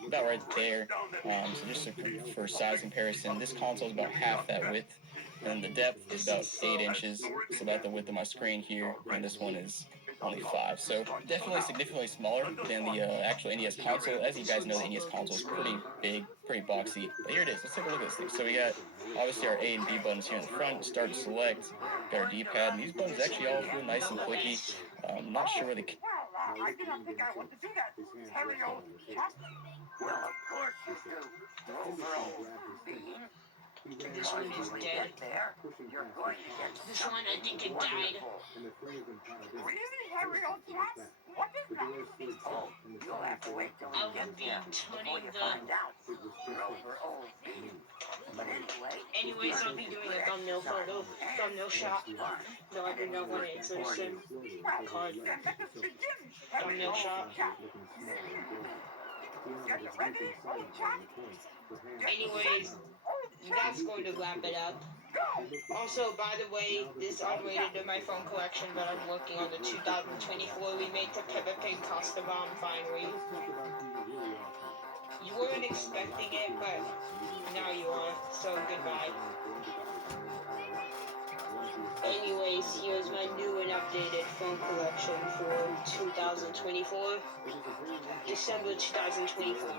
about right there. So just for size comparison, this console is about half that width, and the depth is about 8 inches, so about the width of my screen here, and this one is only 5. So definitely significantly smaller than the actual NES console. As you guys know, the NES console is pretty big, pretty boxy. But here it is. Let's take a look at this thing. So we got obviously our A and B buttons here in the front, start and select. Got our D-pad, and these buttons actually all feel nice and clicky. Not sure where they. Well, I didn't think I want to do that. Carry on. Well, of course you do. Overall, Bean. This one is dead. You're going to get This one, I think it died. Really, Harry Cats? What is that? Oh, you'll have to wait till we I'll get be there turning before you find out. Grover old Bean. But anyway, Anyways, I'll be doing a thumbnail shot. No, I do not want to insertion card. Thumbnail shot. Get ready, old chap. Anyways, that's going to wrap it up. Also, by the way, this unrated in my phone collection, but I'm working on the 2024 remake to Peppa Pig Costa Bomb finally. You weren't expecting it, but now you are, so goodbye. Anyways, here's my new and updated phone collection for 2024. December 2024.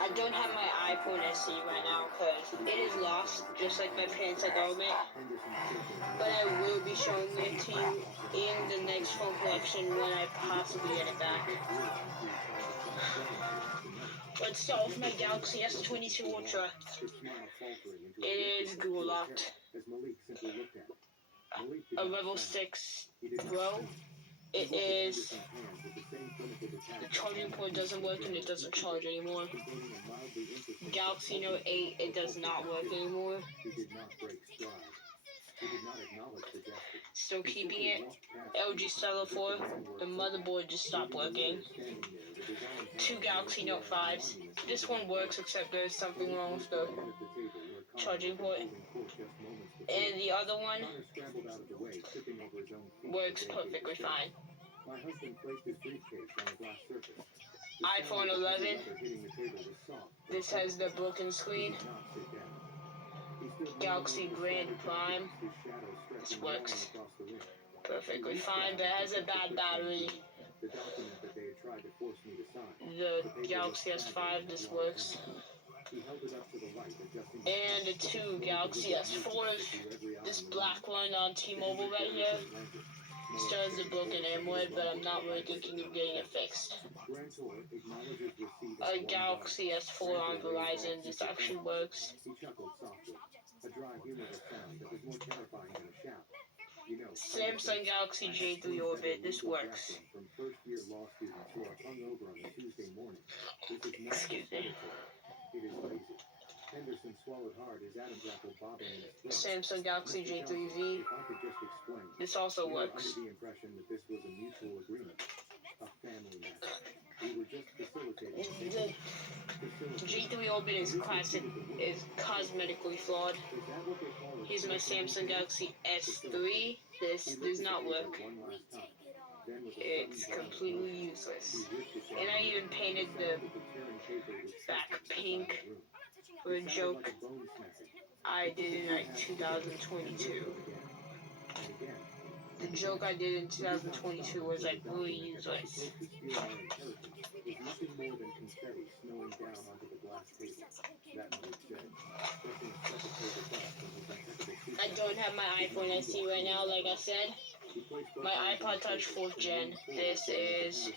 I don't have my iPhone SE right now because it is lost, just like my parents' government. But I will be showing it to you in the next phone collection when I possibly get it back. Let's start with my Galaxy S22 Ultra. It is Google locked. A level 6 Pro. It is. The charging port doesn't work and it doesn't charge anymore. Galaxy Note 8, it does not work anymore. Still keeping it. LG Stellar 4, the motherboard just stopped working. 2 Galaxy Note 5s. This one works except there's something wrong with the charging port. And the other one works perfectly fine. iPhone 11. This has the broken screen. Galaxy Grand Prime. This works perfectly fine, but it has a bad battery. The Galaxy S5, this works. And the 2 Galaxy S4s. This black one on T-Mobile right here. Still has a broken AMOLED, but I'm not really thinking of getting it fixed. A Galaxy S4 on Verizon, this actually works. Samsung Galaxy J3 Orbit, this works. Excuse me. Samsung Galaxy J3V. This also works. The J3 Orbit is cosmetically flawed. Here's my Samsung Galaxy S3. This does not work. It's completely useless. And I even painted the back pink for a joke I did in like 2022. The joke I did in 2022 was like really useless. I don't have my iPhone SE right now, like I said. My iPod Touch 4th Gen. This is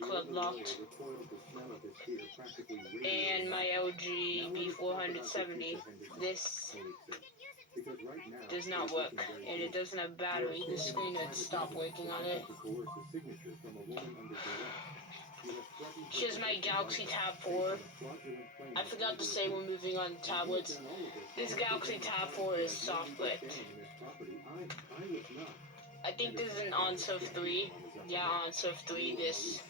iCloud locked. And my LG B470. This does not work, and it doesn't have battery. The screen would stop working on it. Here's my Galaxy Tab 4. I forgot to say we're moving on to tablets. This Galaxy Tab 4 is soft clicked. I think this is an OnSurf 3. Yeah, OnSurf 3. This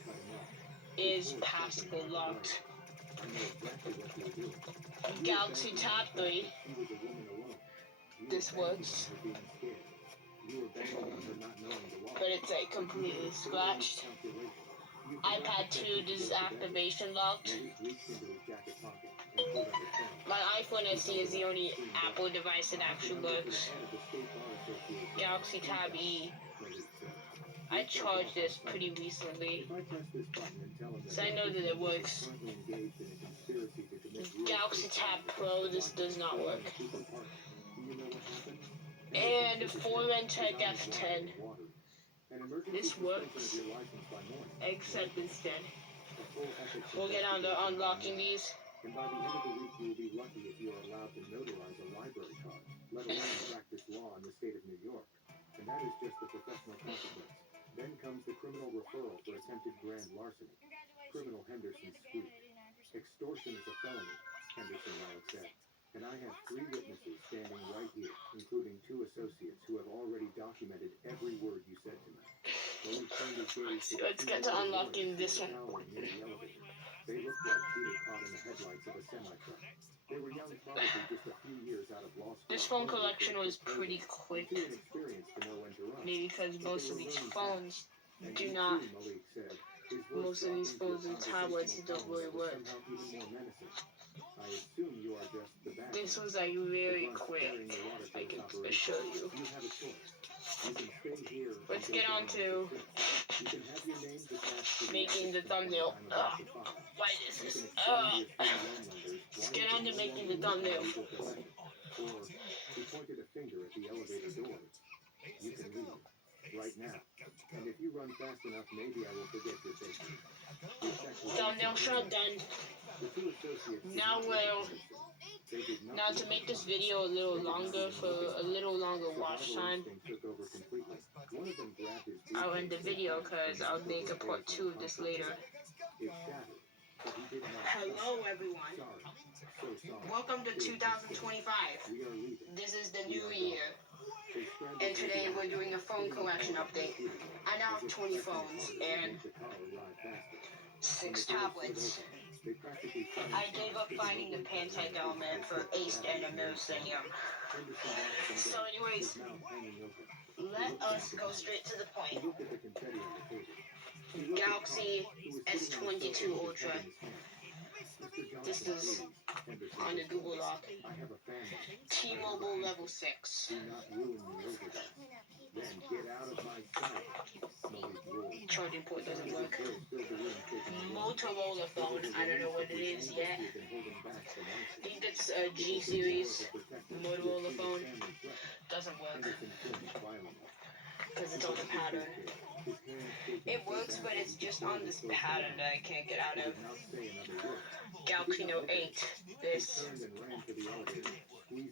is passable locked. Galaxy Tab 3. This works. But it's like completely scratched. iPad 2, this is activation locked. My iPhone SE is the only Apple device that actually works. Galaxy Tab E. I charged this pretty recently, so I know that it works. Galaxy Tab Pro, this does not work. And Forentech F10. This works, except instead. We'll get on to unlocking these. And by the end of the week, you will be lucky if you are allowed to notarize a library card, let alone practice law in the state of New York. And that is just the professional consequence. Then comes the criminal referral for attempted grand larceny. Criminal Henderson squeaked. Extortion is a felony, Henderson now accepts. And I have 3 witnesses standing right here, including 2 associates who have already documented every word you said to me. Let's get to unlocking this one. They looked like deer caught in the headlights of a semi-truck. They were young, probably just a few years out of law school. This phone collection was pretty quick. Maybe because most of these phones do not. Most of these phones and tablets don't really work. This was like very quick. I can assure you. Let's get on to making the thumbnail. Why is this? Let's get on to making the thumbnail. He pointed a finger at the elevator door. You can leave right now. And if you run fast enough, maybe I will forget your face. Thumbnail shot done. Now to make this video a little longer, for a little longer watch time, I'll end the video because I'll make a part 2 of this later. Hello everyone. Welcome to 2025. This is the new year. And today we're doing a phone collection update. I now have 20 phones and 6 tablets. I gave up finding the pancake element for Ace and a Millennium. So anyways, let us go straight to the point. Galaxy S22 Ultra. This is on the Google Doc. T-Mobile level 6. Charging port doesn't work. Motorola phone. I don't know what it is yet. I think it's a G series Motorola phone. Doesn't work because it's on the pattern. It works, but it's just on this pattern that I can't get out of. Galaxy Note 8. This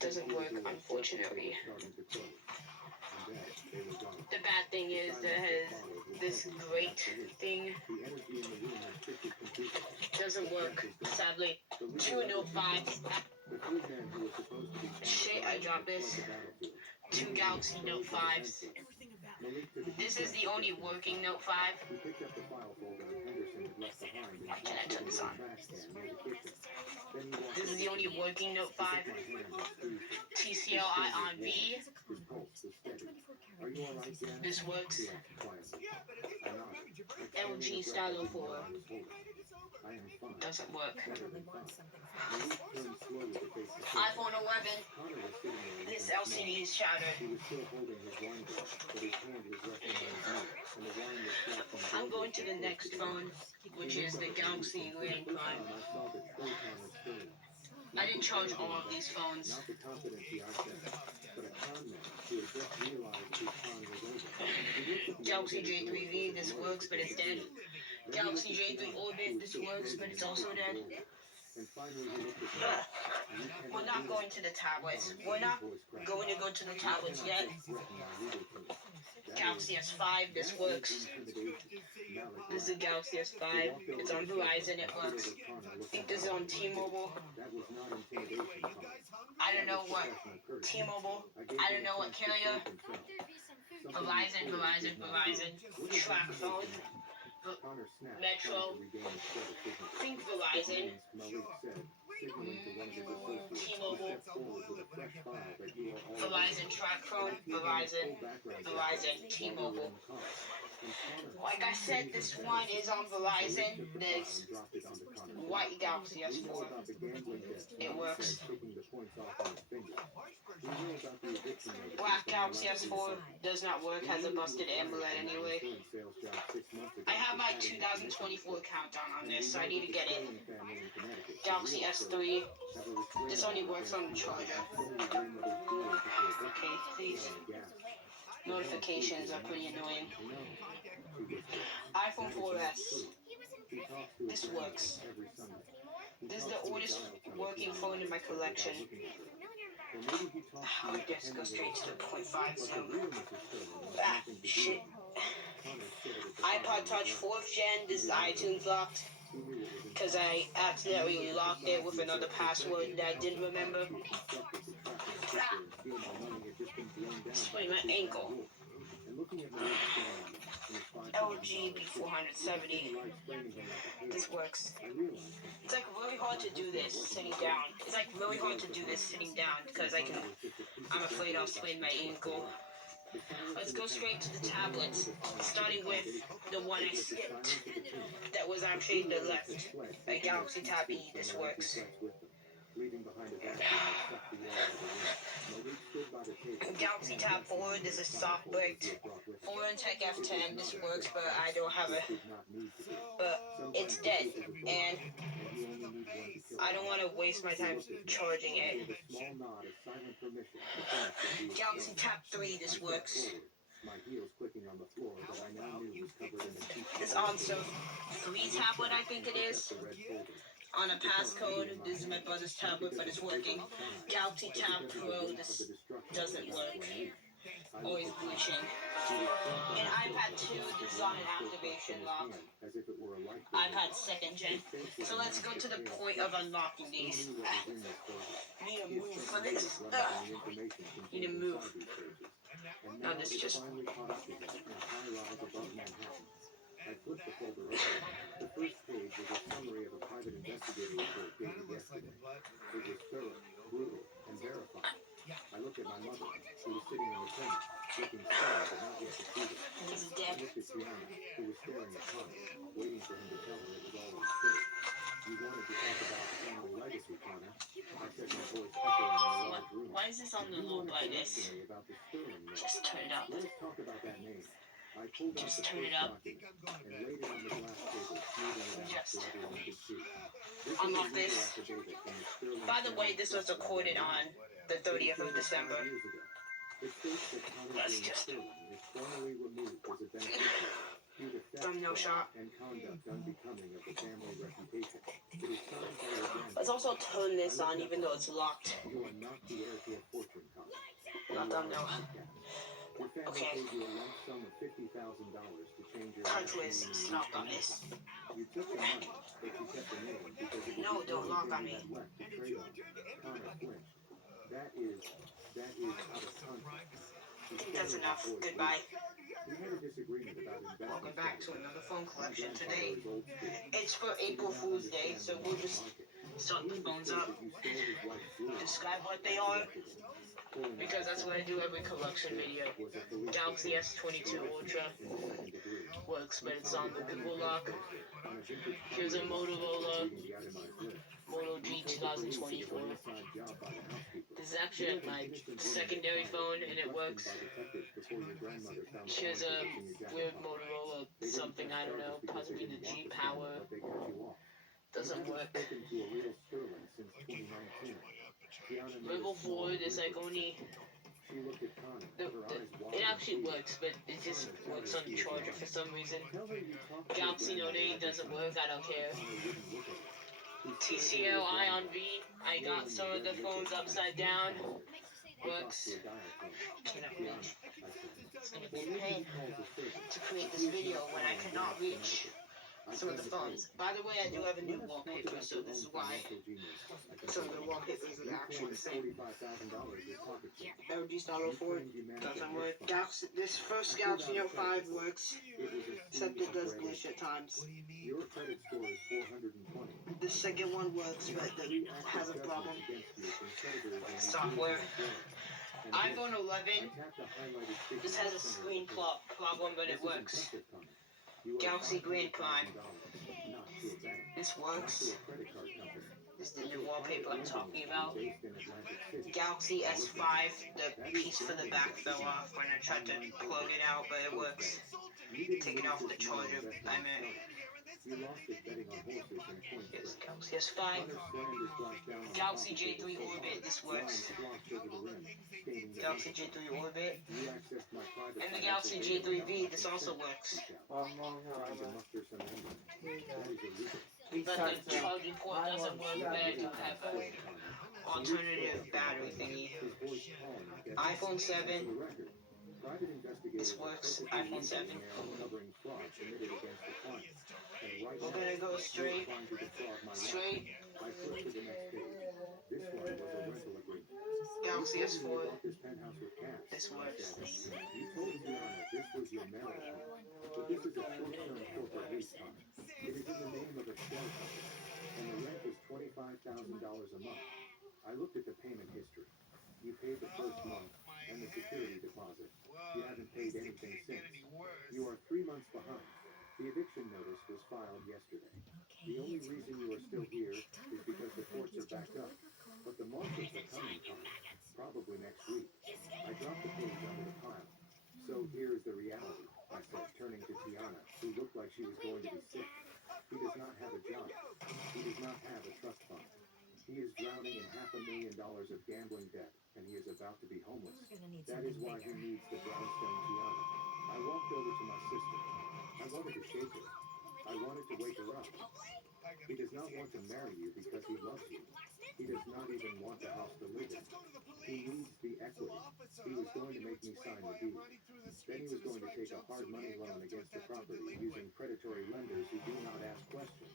doesn't work, unfortunately. The bad thing is that it has this great thing. Doesn't work, sadly. 2 Note 5. Shit, I dropped this. 2 Galaxy Note 5s. This is the only working Note 5. Why can't I turn this on? This is the only working Note 5. TCL Ion V. Are you alright, Dad? This works. He asked quietly. I nodded. LG Stylo 4 I am fine. doesn't work. Better than fine. Maurice turned slowly to face the iPhone 11. Connor was sitting there This looking LCD small. is shattered. He was still holding his wine glass, but his hand was resting on his knee, and the wine was splashing. I'm going to the next phone, which is the Galaxy Grand Prime. I saw the Troton of Sterling. I didn't charge all of these phones. Not the confidence he outset, but a con man who had just realized his con was over. He looked at the Galaxy J3V, this works, but it's dead. Galaxy J3 Orbit, this works, but it's also dead. And finally he looked at me. We're not going to the tablets. We're not going to go to the tablets yet. Galaxy S5, this works. This is a Galaxy S5. It's on Verizon, it works. I think this is on T-Mobile. That was not intimidation, Con. I don't know what T-Mobile. I don't know what carrier. Verizon. Track phone. Connor snapped, Metro. trying to regain his set of dignity. Think Verizon. Malik said, signaling to one of his associates. T-Mobile. He stepped forward with a fresh file that you are all Verizon Track phone. Verizon. T-Mobile. Like I said, this one is on Verizon. This white Galaxy S4. It works. Black Galaxy S4 does not work, has a busted AMOLED anyway. I have my 2024 countdown on this, so I need to get it. Galaxy S3. This only works on the charger. Okay, please. Notifications are pretty annoying. iPhone 4S. This works. This is the oldest working phone in my collection. How did this go straight to the 0.5 zoom? Ah, shit. iPod Touch 4th gen. This is iTunes locked. Because I accidentally locked it with another password that I didn't remember. Sprained my ankle. LG B470. This works. It's like really hard to do this sitting down. It's like really hard to do this sitting down because I'm afraid I'll sprain my ankle. Let's go straight to the tablets, starting with the one I skipped. That was actually the left. A Galaxy Tab E. This works. Galaxy Tab 4, this is soft bricked. 4-inch Tech F10, this works, but I don't have it. But it's dead, and I don't want to waste my time charging it. Galaxy Tab 3, this works. This Answer 3 tablet, I think it is. On a passcode, this is my brother's tablet, but it's working. Galaxy Tab Pro, this doesn't work. Always glitching. And iPad 2, this is on an activation lock. iPad 2nd gen. So let's go to the point of unlocking these. Need to move for this. Need to move. Now this just... I flipped the folder open. The first page was a summary of a private investigator report dated yesterday. It was thorough, brutal, and verified. I looked at my mother, who was sitting in the corner, looking sad but not yet defeated. I looked at Brianna, who was staring at Connor, waiting for him to tell her it was all a mistake. You wanted to talk about family legacy, Connor. I said, my voice echoing in the large room. Why is this on the low like this? Just turn it up. Let's talk about that name. I pulled out Just the turn first it up. document and laid it on the glass table, smoothing it out Just so everyone could see. unlock this. By the way, this was recorded on the 30th of December. Let's just thumbnail shot. Let's also turn this on even though it's locked. Not thumbnail. Okay. Touch whiz, stop on this. No, don't lock on me. I think that's enough. Goodbye. Welcome back to another phone collection today. It's for April Fool's Day, so we'll just start the phones up. Describe what they are. because that's what I do every collection video. Galaxy S22 Ultra works, but it's on the Google lock. Here's a Motorola Moto G 2024. This is actually my secondary phone, and it works. Here's a weird Motorola something, I don't know, possibly the G Power. Doesn't work. Level 4 is like only... It actually works, but it just works on the charger for some reason. Galaxy Note 8 doesn't work, I don't care. TCL Ion V, I got some of the phones upside down. Works. Cannot reach. It's gonna be a pain to create this video when I cannot reach some of the phones. By the way, I do have a new wallpaper, so this is why some of the wallpapers are actually the same. LG Star 04 doesn't work. This first Galaxy Note 5 works, except it does glitch at times. The second one works, but it has a problem with the software. iPhone 11, this has a screen problem, but it works. Galaxy Grand Prime, this works. This is the new wallpaper I'm talking about. Galaxy S5, the piece for the back fell off when I tried to plug it out, but it works. Take it off the charger, I meant. Here's Galaxy S5. Galaxy J3 Orbit, this works. Galaxy J3 Orbit. And the Galaxy J3V, this also works. But the charging port doesn't work, but I do have an alternative battery thingy. iPhone 7, this works. iPhone 7. We're gonna go straight. Galaxy S4, this works. It is in the name of a shell company, and the rent is $25,000 a month. I looked at the payment history. You paid the first month and the security deposit. You haven't paid anything since. You are 3 months behind. The eviction notice was filed yesterday. The only reason you are still here is because the courts are backed up. But the marshals are coming, probably next week. I dropped the page under the pile. So here is the reality, I said, turning to Tiana, who looked like she was going to be sick. He does not have a job. He does not have a trust fund. He is drowning in $500,000 of gambling debt, and he is about to be homeless. That is why he needs the brownstone Tiana. I walked over to my sister. I wanted to shake her. I wanted to wake her up. He does not want to marry you because he loves you. He does not even want the house to live in. He needs the equity. He was going to make me sign the deed. Then he was going to take a hard money loan against the property using predatory lenders who do not ask questions.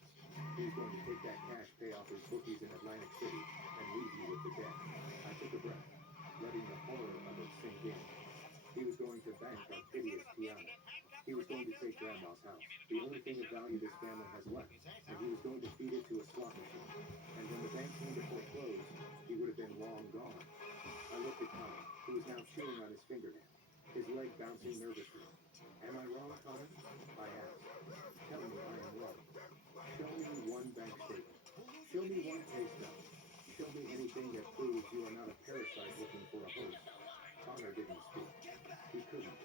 He was going to take that cash, pay off his bookies in Atlantic City, and leave you with the debt. I took a breath, letting the horror of it sink in. He was going to bank our piteous Tiana. He was going to take Grandma's house, the only thing of value this family has left, and he was going to feed it to a slot machine. And when the bank came to foreclose, he would have been long gone. I looked at Connor, who was now chewing on his fingernail, his leg bouncing nervously. Am I wrong, Connor? I asked. Tell me I am wrong. Show me one bank statement. Show me one pay stub. Show me anything that proves you are not a parasite looking for a host. Connor didn't speak. He couldn't.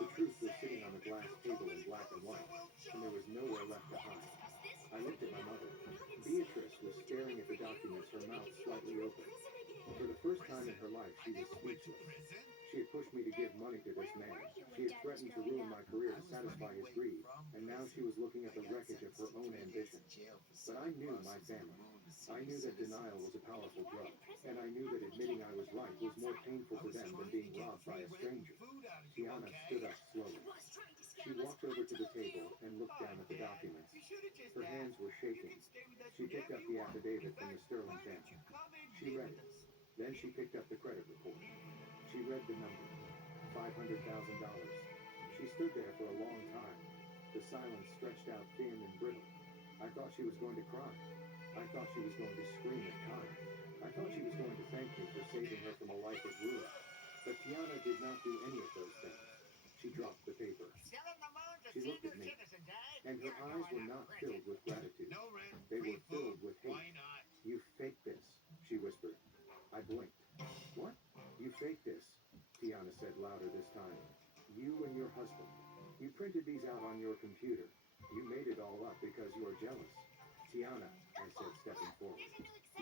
The truth was sitting on the glass table in black and white, and there was nowhere left to hide. I looked at my mother. Beatrice was staring at the documents, her mouth slightly open. For the first time in her life, she was speechless. She had pushed me to give money to this man. She had threatened to ruin my career to satisfy his greed, and now she was looking at the wreckage of her own ambition. But I knew my family. I knew that denial was a powerful drug, and I knew that admitting I was right was more painful for them than being robbed by a stranger. Tiana stood up slowly. She walked over to the table and looked down at the documents. Her hands were shaking. She picked up the affidavit from the Sterling family. She read it. Then she picked up the credit report. She read the number, $500,000. She stood there for a long time. The silence stretched out thin and brittle. I thought she was going to cry. I thought she was going to scream at Connor. I thought she was going to thank me for saving her from a life of ruin. But Tiana did not do any of those things. She dropped the paper. She looked at me, and her eyes were not filled with gratitude. They were filled with hate. You faked this, she whispered. I blinked. What? You faked this, Tiana said louder this time. You and your husband. You printed these out on your computer. You made it all up because you are jealous. Tiana, I said, stepping forward.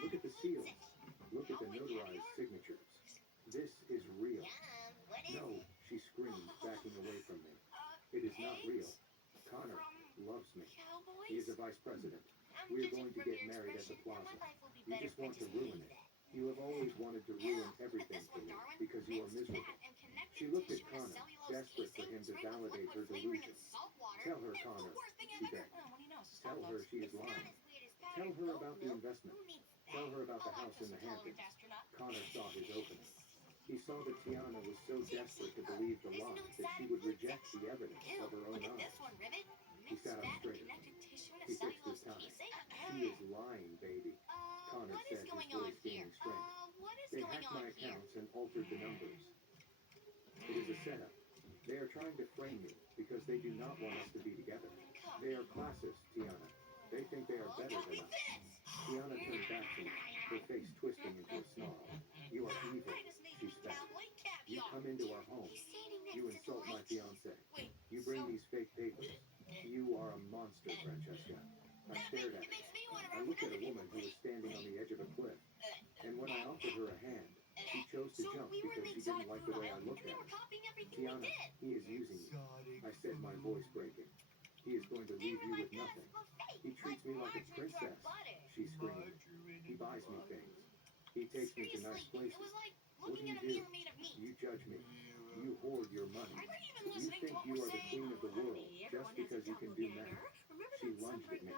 Look at the seals. Look at the notarized signatures. This is real. No, she screamed, backing away from me. It is not real. Connor loves me. He is a vice president. We are going to get married at the plaza. You just want to ruin it. You have always wanted to ruin everything for me because you are miserable. She looked at Connor, desperate for him to validate her delusion. Tell her, Connor, she begged. Tell her she is lying. Tell her about the investment. Tell her about the house in the Hamptons. Connor saw his opening. He saw that Tiana was so desperate to believe the lie that she would reject the evidence of her own eyes. He sat up straighter. He fixed his tie. She is lying, baby. Connor said, his voice gaining strength. They hacked my accounts and altered the numbers. It is a setup. They are trying to frame me because they do not want us to be together. They are classists, Tiana. They think they are better than us. Tiana turned back to me, her face twisting into a snarl. You are evil, she spat. You come into our home. You insult my fiancé. You bring these fake papers. You are a monster, Francesca. I stared at her. I looked at a woman who was standing on the edge of a cliff. And when I offered her a hand, she chose to jump because she didn't like the way I looked at her. Tiana, he is using you. I said, my voice breaking. He is going to leave you with nothing. He treats me like a princess, she screamed. He buys me things. He takes me to nice places. What do? You judge me. You hoard your money. You think you are the queen of the world just because you can do math. She lunged at me.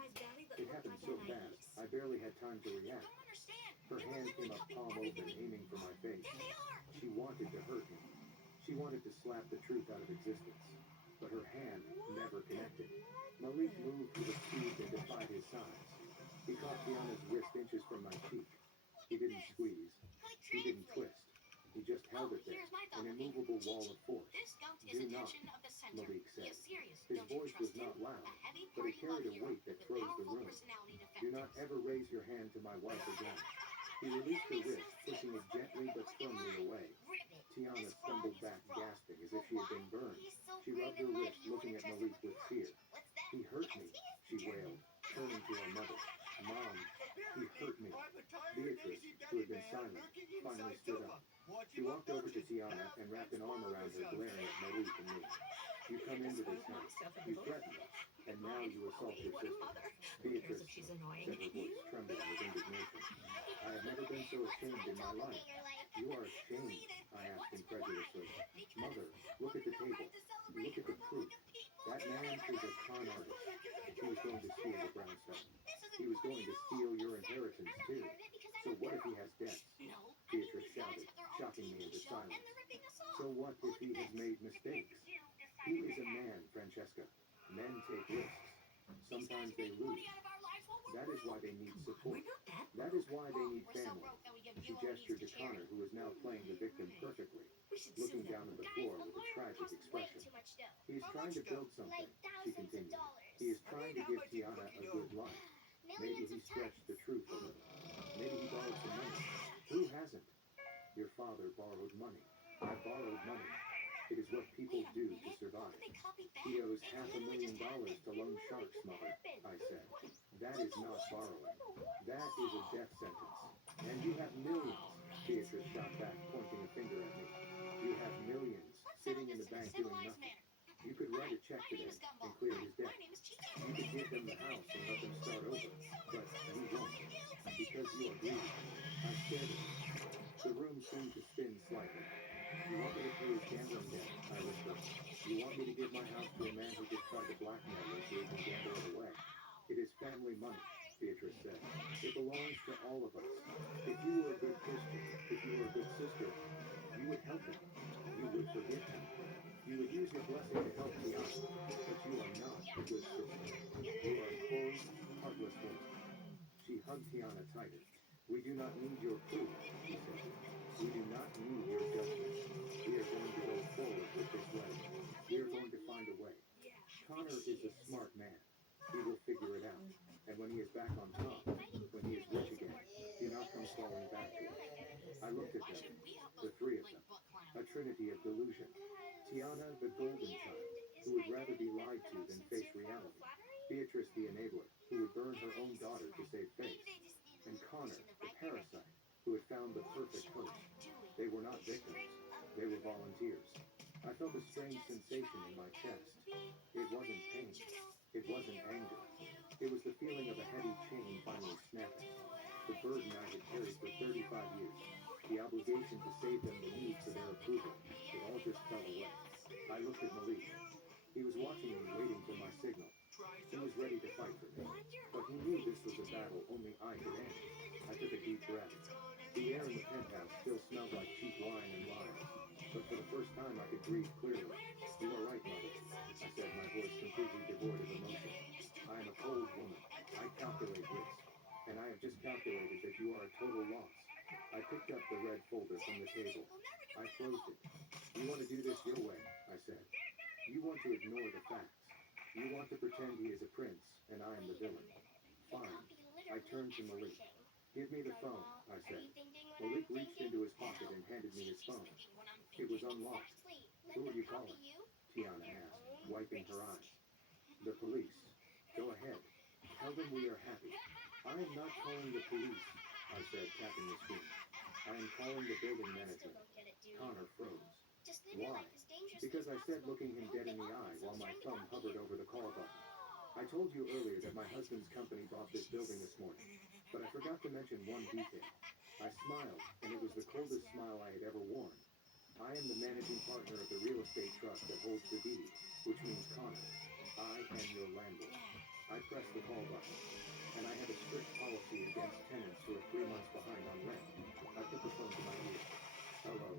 It happened so fast, I barely had time to react. Her hand came up palm open, aiming for my face. She wanted to hurt me. She wanted to slap the truth out of existence. But her hand never connected. Malik moved with a speed that defied his size. He caught Tiana's wrist inches from my cheek. He didn't squeeze. He didn't twist. He just held it there, an immovable wall of force. Do not, Malik said. His voice was not loud, but it carried a weight that froze the room. Do not ever raise your hand to my wife again. He released her wrist, pushing it gently but firmly away. Tiana stumbled back, gasping as if she had been burned. She rubbed her wrist, looking at Malik with fear. He hurt me, she wailed, turning to her mother. Mom, he hurt me. Beatrice, who had been silent, finally stood up. She walked over to Tiana and wrapped an arm around her, glaring at Malik and me. You come into this house. You threatened us. And now you assault your sister. Beatrice, said her voice trembling with indignation. I have never been so ashamed in my life. You are ashamed, I asked incredulously. Mother, look at the table. Look at the proof. That man is a con artist. He was going to steal the brownstone. He was going to steal your inheritance, too. So what if he has debts? Beatrice shouted, shocking me into silence. So what if he has made mistakes? He is a man, Francesca. Men take risks. Sometimes they lose. That is why they need support. That is why they need family. She gestured to Connor, who was now playing the victim perfectly, looking down at the floor with a tragic expression. He is trying to build something, she continued. He is trying to give Tiana a good life. Maybe he stretched the truth a little. Maybe he borrowed some money. Who hasn't? Your father borrowed money. I borrowed money. It is what people do to survive. He owes $500,000 to loan sharks, Mother, I said. That is not borrowing. That is a death sentence. And you have millions, Beatrice shot back, pointing a finger at me. You have millions sitting in the bank doing nothing. You could write a check to them and clear his debt. You could give them the house and let them start over. But you won't. Because you are greedy. I stared at her. The room seemed to spin slightly. You want me to pay his gambling debt, I whispered. You want me to give my house to a man who just tried to blackmail me so he can gamble it away. It is family money, Beatrice said. It belongs to all of us. If you were a good Christian, if you were a good sister, you would help him. You would forgive him. You would use your blessing to help Tiana. But you are not a good sister. You are a cold, heartless woman. She hugged Tiana tighter. We do not need your proof, she said. We do not need your judgment. I looked at them, the three of them, a trinity of delusion. Tiana, the golden child, who would rather be lied to than face reality. Beatrice, the enabler, who would burn her own daughter to save face. And Connor, the parasite, who had found the perfect coach. They were not victims. They were volunteers. I felt a strange sensation in my chest. It wasn't pain. It wasn't anger. It was the feeling of a heavy chain finally snapping. The burden I had carried for 35 years. The obligation to save them, the need for their approval. It all just fell away. I looked at Malik. He was watching me, waiting for my signal. He was ready to fight for me. But he knew this was a battle only I could end. I took a deep breath. The air in the penthouse still smelled like cheap wine and lies. But for the first time I could breathe clearly. You are right, Mother, I said, my voice completely devoid of emotion. I am a cold woman. I calculate risk. And I have just calculated that you are a total loss. I picked up the red folder from the table. I closed it. You want to do this your way, I said. You want to ignore the facts. You want to pretend he is a prince, and I am the villain. Fine. I turned to Malik. Give me the phone, I said. Malik reached into his pocket and handed me his phone. It was unlocked. Who are you calling? Tiana asked, wiping her eyes. The police. Go ahead. Tell them we are happy. I am not calling the police, I said, tapping the screen. I am calling the building manager. Connor froze. Why? Because I said, looking him dead in the eye while my thumb hovered over the call button. I told you earlier that my husband's company bought this building this morning, but I forgot to mention one detail. I smiled, and it was the coldest smile I had ever worn. I am the managing partner of the real estate trust that holds the deed, which means Connor. I am your landlord. I pressed the call button, and I have a strict policy against tenants who are 3 months behind on rent. I put the phone to my ear. Hello,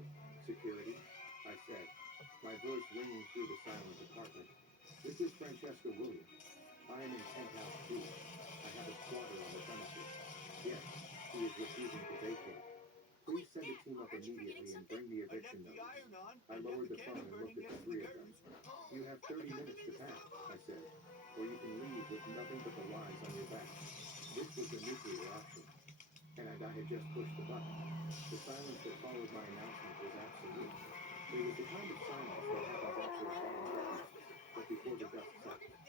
security, I said, my voice ringing through the silent apartment. This is Francesca Williams. I am in Penthouse 2. I have a squatter on the premises. Yes, he is refusing to vacate. Please send a team up immediately and bring the eviction notice. I lowered the phone and looked at the three of them. You have 30 minutes to pack, I said, or you can leave with nothing but the lies on your back. This was the nuclear option. And I had just pushed the button. The silence that followed my announcement was absolute. It was the kind of silence that happens after a bomb detonates, but before the dust settles.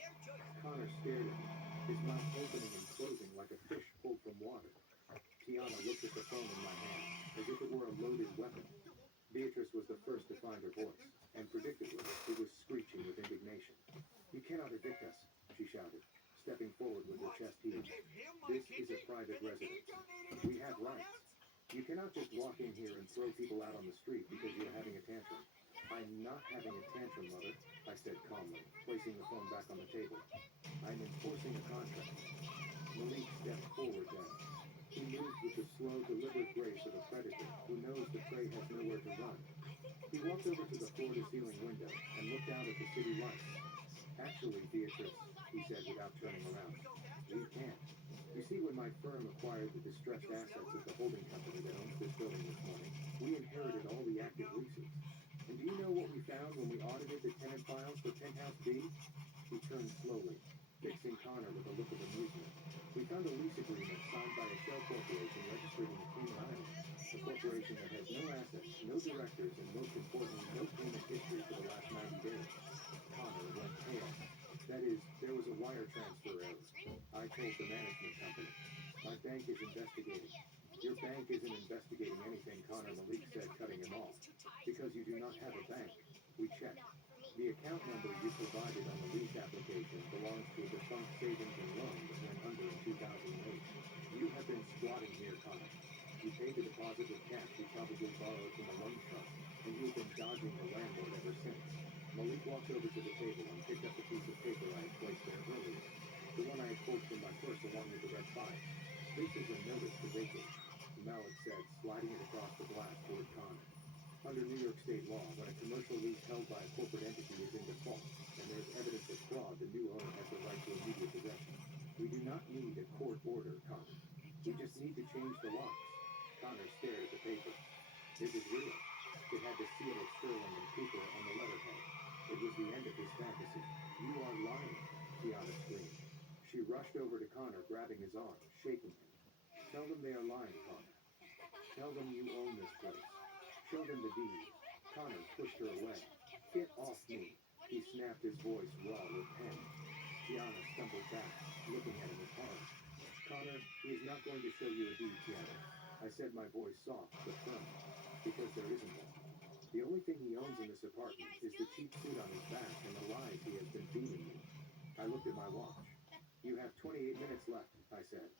Connor stared at me, his mouth opening and closing like a fish pulled from water. Tiana looked at the phone in my hand, as if it were a loaded weapon. Beatrice was the first to find her voice, and predictably, it was screeching with indignation. You cannot evict us, she shouted, stepping forward with her chest heaved. This is a private residence. We have rights. You cannot just walk in here and throw people out on the street because you're having a tantrum. I'm not having a tantrum, Mother, I said calmly, placing the phone back on the table. I'm enforcing a contract. Malik stepped forward then. He moved with the slow, deliberate grace of a predator who knows the prey has nowhere to run. He walked over to the floor-to-ceiling window and looked out at the city lights. Actually, Beatrice, he said without turning around, we can't. You see, when my firm acquired the distressed assets of the holding company that owns this building this morning, we inherited all the active leases. And do you know what we found when we audited the tenant files for Penthouse B? He turned slowly, fixing Connor with a look of amusement. We found a lease agreement signed by a shell corporation registered in the Cayman Islands, a corporation that has no assets, no directors, and most importantly, no payment history for the last 90 days. Connor went pale. That is, there was a wire transfer error. I told the management company. My bank is investigating. Your bank isn't investigating anything, Connor, Malik said, cutting him off. Because you do not have a bank. We checked. The account number you provided on the lease application belongs to a defunct savings and loan that went under in 2008. You have been squatting here, Connor. You paid the deposit with cash you probably borrowed from a loan shark, and you've been dodging the landlord ever since. Malik walked over to the table and picked up the piece of paper I had placed there earlier, the one I had pulled from my purse along with the red file. This is a notice to vacate, Malik said, sliding it across the glass toward Connor. Under New York state law, when a commercial lease held by a corporate entity is in default, and there is evidence of fraud, the new owner has the right to immediate possession. We do not need a court order, Connor. We just need to change the locks. Connor stared at the paper. This is real. It had the seal of Sterling and Cooper on the letterhead. It was the end of his fantasy. You are lying, Tiana screamed. She rushed over to Connor, grabbing his arm, shaking him. Tell them they are lying, Connor. Tell them you own this place. Show them the deed. Connor pushed her away. Get off me. He snapped, his voice raw with panic. Tiana stumbled back, looking at him in horror. Connor, he is not going to show you a deed, Tiana. I said, my voice soft but firm, because there isn't one. The only thing he owns in this apartment is the cheap suit on his back and the lies he has been feeding you. I looked at my watch. You have 28 minutes left, I said.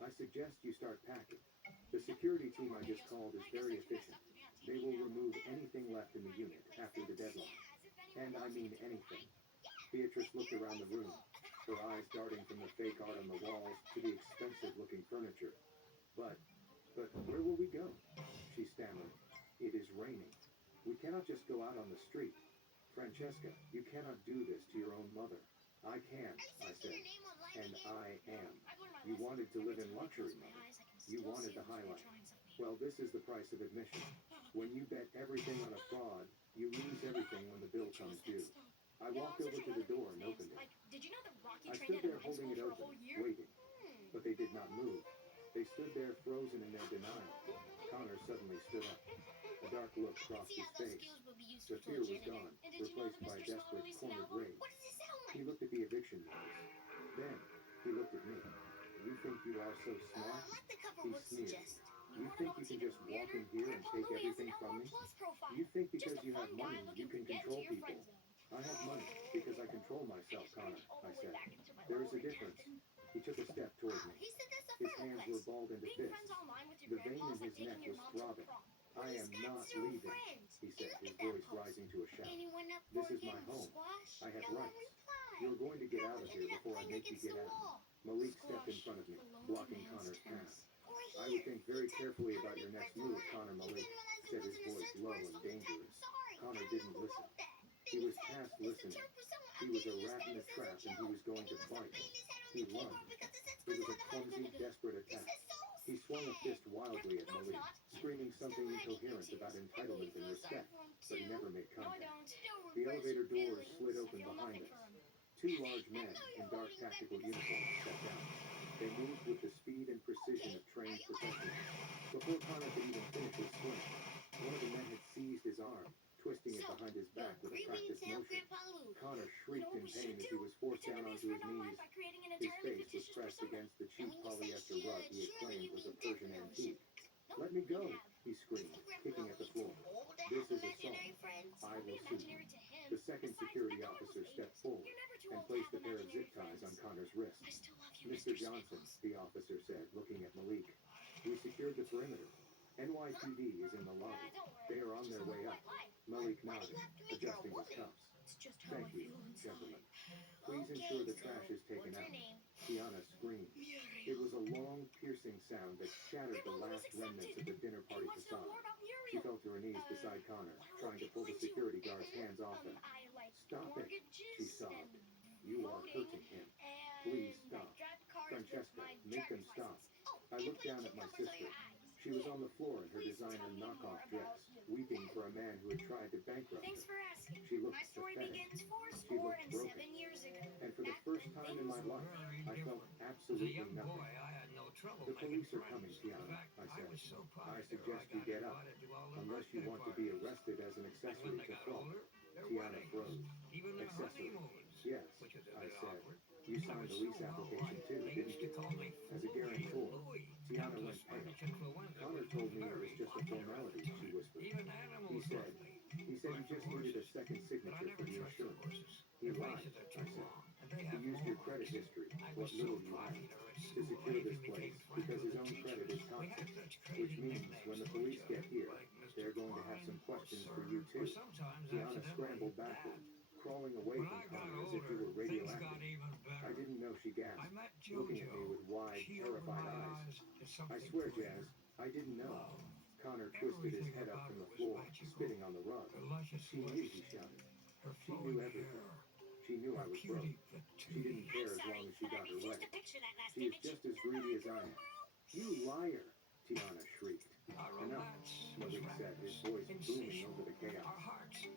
I suggest you start packing. The security team I just called is very efficient. They will remove anything left in the unit after the deadline. And I mean anything. Beatrice looked around the room, her eyes darting from the fake art on the walls to the expensive-looking furniture. But where will we go? She stammered. It is raining. We cannot just go out on the street. Francesca, you cannot do this to your own mother. I can, I said. And I am. You wanted to live in luxury, Mother. You wanted the highlight. Well, this is the price of admission. When you bet everything on a fraud, you lose everything when the bill comes due. I walked over to the door and opened it. I stood there holding it open, waiting. But they did not move. They stood there frozen in their denial. Connor suddenly stood up. A dark look crossed his face. The fear was gone, replaced by desperate, cornered rage. He looked at the eviction notice. Then, he looked at me. You think you are so smart? He sneered. You think you can just walk in here and take everything from me? You think because you have money, you can control people? I have money because I control myself, Connor, I said. There is a difference. He took a step toward me. His hands were balled into fists. The vein in his neck was throbbing. I am not leaving, he said, his voice rising to a shout. This is my home. I have rights. You're going to get out of here before I make you get out. Malik stepped in front of me, blocking Connor's path. I would think very carefully about your next move, Connor Malik, said his voice low and dangerous. Connor didn't listen. He was past listening. He was a rat in a trap and he was going to bite. He lunged. It was a clumsy, desperate attack. He swung a fist wildly at Malik, screaming something incoherent about entitlement and respect, but he never made contact. The elevator doors slid open behind us. Two large men in dark tactical uniforms stepped out. They moved with the speed and precision of trained professionals. Before Connor could even finish his swing, one of the men had seized his arm, twisting it behind his back with a practiced motion. Connor shrieked in pain as he was forced down onto his knees. His face was pressed against the cheap polyester rug he had claimed was a Persian antique. Let me go, he screamed, kicking at the floor. This is assault. I will sue you. The second security officer stepped forward and placed a pair of zip ties on Connor's wrists. Mr. Johnson, the officer said, looking at Malik. We secured the perimeter. NYPD is in the lobby. They are on their way up. Malik nodded, adjusting his cuffs. Thank you, gentlemen. Please ensure the trash is taken out. Tiana screamed. It was a long, piercing sound that shattered the last remnants of the dinner party facade. She fell to her knees beside Connor, trying to pull the security guard's hands off him. Stop it, she sobbed. You are hurting him. Please stop. Francesca, make them stop. I looked down at my sister. She was on the floor in her designer knockoff dress, weeping for a man who had tried to bankrupt her. She looked pathetic. She looked broken. And for the first time in my life, I felt absolutely nothing. The police are coming, Tiana, I said. I suggest you get up, unless you want to be arrested as an accessory to fraud. Tiana froze. Accessory. Yes, I said. You signed the lease application too, didn't you? As a guarantor. Tiana went pale. Connor told me it was just a formality, she whispered. He said you just needed a second signature for the insurance. He lied, I said. He used your credit history, what little you had, to secure this place because his own credit is toxic. Which means when the police get here, they're going to have some questions for you too. Tiana scrambled backward, crawling away from Connor as if he were radioactive. I didn't know she gasped, looking at me with wide, terrified eyes. I swear, Jazz, I didn't know. Connor twisted his head up from the floor, spitting on the rug. She knew, he shouted. She knew everything. She knew I was broke. She didn't care as long as she got her way. She is just as greedy as I am. You liar, Tiana shrieked. Enough, Malik said, his voice booming over the chaos.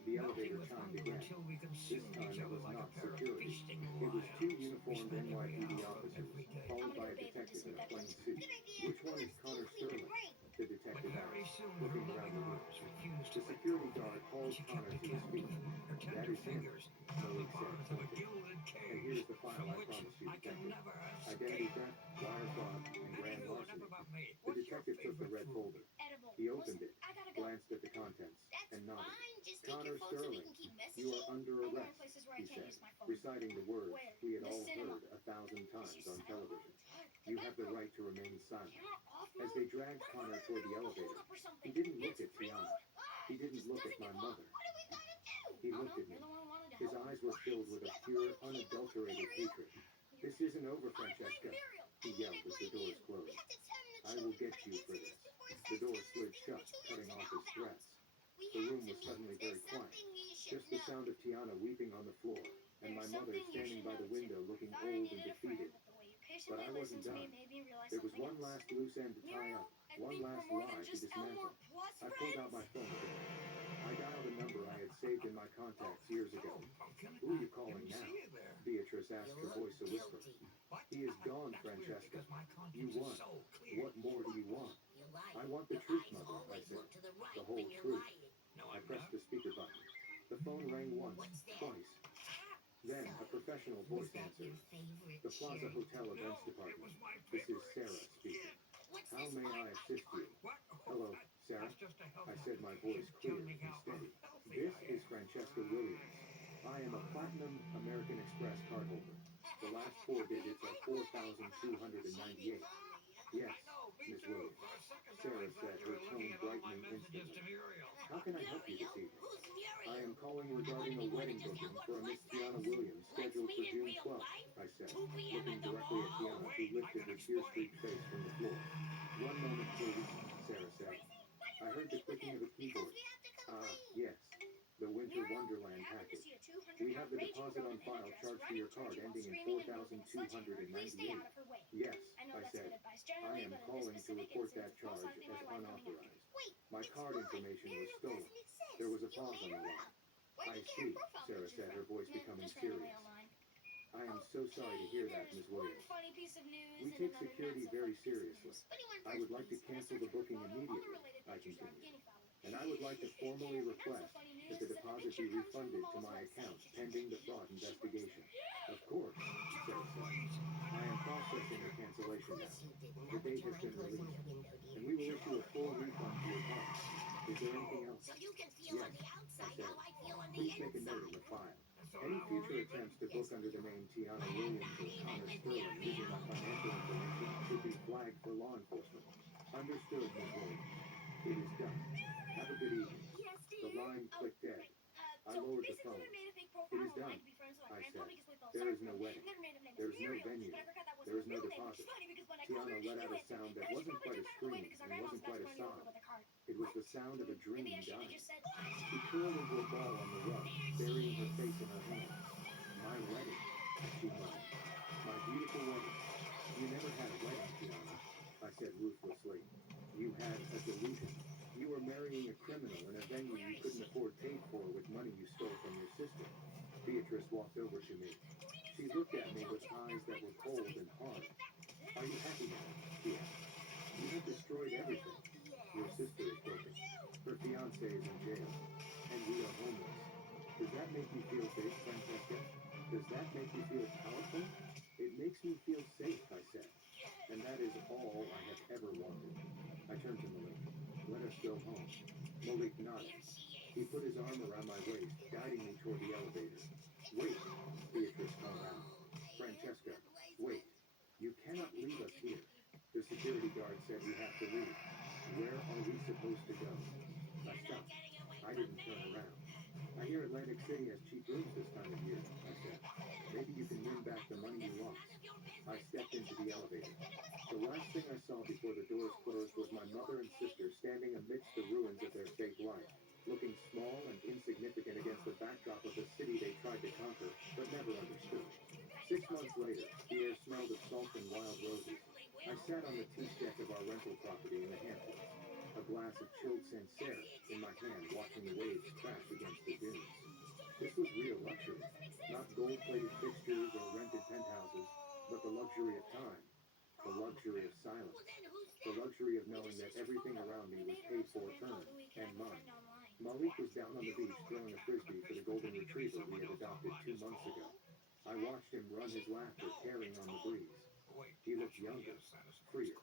The elevator chimed again. This time it was not security. It was two uniformed NYPD officers, followed by a detective in a plain suit. Which one is Connor Sterling? the detective asked, looking around the room. The security guard hauled Connor to his feet. That is him, Malik said, pointing. And here's the file I promised you, detective. Identity theft, wire fraud, and grand larceny. The detective took the red folder. He opened it, glanced at the contents, and nodded. Connor Sterling, you are under arrest, he said, reciting the words we had all heard 1,000 times on television. You have the right to remain silent. As they dragged Connor toward the elevator, he didn't look at Tiana. He didn't look at my mother. He looked at me. His eyes were filled with a pure, unadulterated hatred. This isn't over, Francesca, he yelled as the doors closed. I will get you for this. The door slid shut, cutting off his threats. The room was suddenly very quiet. Just the sound of Tiana weeping on the floor, and my mother standing by the window looking old and defeated. But I wasn't done. There was one last loose end to tie up, one last lie to dismantle. I pulled out my phone again. I dialed a number I had saved in my contacts years ago. Who are you calling now? Beatrice asked, her voice a whisper. He is gone, Francesca. You won. What more do you want? I want the truth, Mother, I said. The whole truth. I pressed the speaker button. The phone rang once, twice. Then a professional voice answered. The Plaza Hotel Events Department. This is Sarah speaking. How may I assist you? Hello, Sarah. I said, my voice clear and steady. This is Francesca Williams. I am a Platinum American Express cardholder. The last 4 digits are 4,298. Yes, Miss Williams. Sarah said, her tone brightening instantly. How can I help you this evening? I am calling regarding a wedding booking for a Miss Tiana Williams scheduled for June 12th, I said, looking directly at Tiana, who lifted her tear-streaked face from the floor. One moment, please, Sarah said. I heard the clicking of a keyboard. Ah, yes. The Winter Wonderland package. We have the deposit on file charged to your card ending in 4,298. Yes, I said. I am calling to report that charge as unauthorized. My card information was stolen. There was a pause on the line. I see, Sarah said, her voice becoming serious. I am so sorry to hear that, Ms. Williams. We take security very seriously. I would like to cancel the booking immediately, I continued. And I would like to formally request that the deposit be refunded to my account pending the fraud investigation. Of course, Sarah said. I am processing a cancellation now. The date has been released, and we will issue a full refund to your card. Is there anything else? Yes, I said. Please make a note in the file. Any future attempts to book under the name Tiana Williams or Connor Sterling using my financial information should be flagged for law enforcement. Understood, Ms. Williams. It is done. Have a good evening. The line clicked dead. I lowered the phone. It is done, I said. There is no wedding. There is no venue. There is no deposit. Tiana let out a sound that wasn't quite a scream and wasn't quite a sob. It was the sound of a dream dying. She curled into a ball on the rug, burying her face in her hands. My wedding, she moaned. My beautiful wedding. You never had a wedding, Tiana, I said ruthlessly. You had a delusion. You were marrying a criminal in a venue you couldn't afford paid for with money you stole from your sister. Beatrice walked over to me. She looked at me with eyes that were cold and hard. Are you happy now? She asked. You have destroyed everything. Your sister is broken. Her fiancé is in jail. And we are homeless. Does that make you feel big, Francesca? Does that make you feel powerful? It makes me feel safe, I said. And that is all I have ever wanted. I turned to Malik. Let us go home. Malik nodded. He put his arm around my waist, guiding me toward the elevator. Wait, Beatrice called out. Francesca, wait. You cannot leave us here. The security guard said we have to leave. Where are we supposed to go? I stopped. I didn't turn around. I hear Atlantic City has cheap rooms this time of year, I said. Maybe you can win back the money you lost. I stepped into the elevator. The last thing I saw before the doors closed was my mother and sister standing amidst the ruins of their fake life, looking small and insignificant against the backdrop of the city they tried to conquer, but never understood. 6 months later, the air smelled of salt and wild roses. I sat on the teak deck of our rental property in the Hamptons, a glass of chilled Sancerre in my hand, watching the waves crash against the dunes. This was real luxury, not gold-plated fixtures or rented penthouses, but the luxury of time. the luxury of silence, the luxury of knowing that everything around me was paid for, earned, and mine. Malik was down on the beach throwing a frisbee for the golden retriever we had adopted 2 months ago. I watched him run his laughter carrying on the breeze. He looked younger, freer.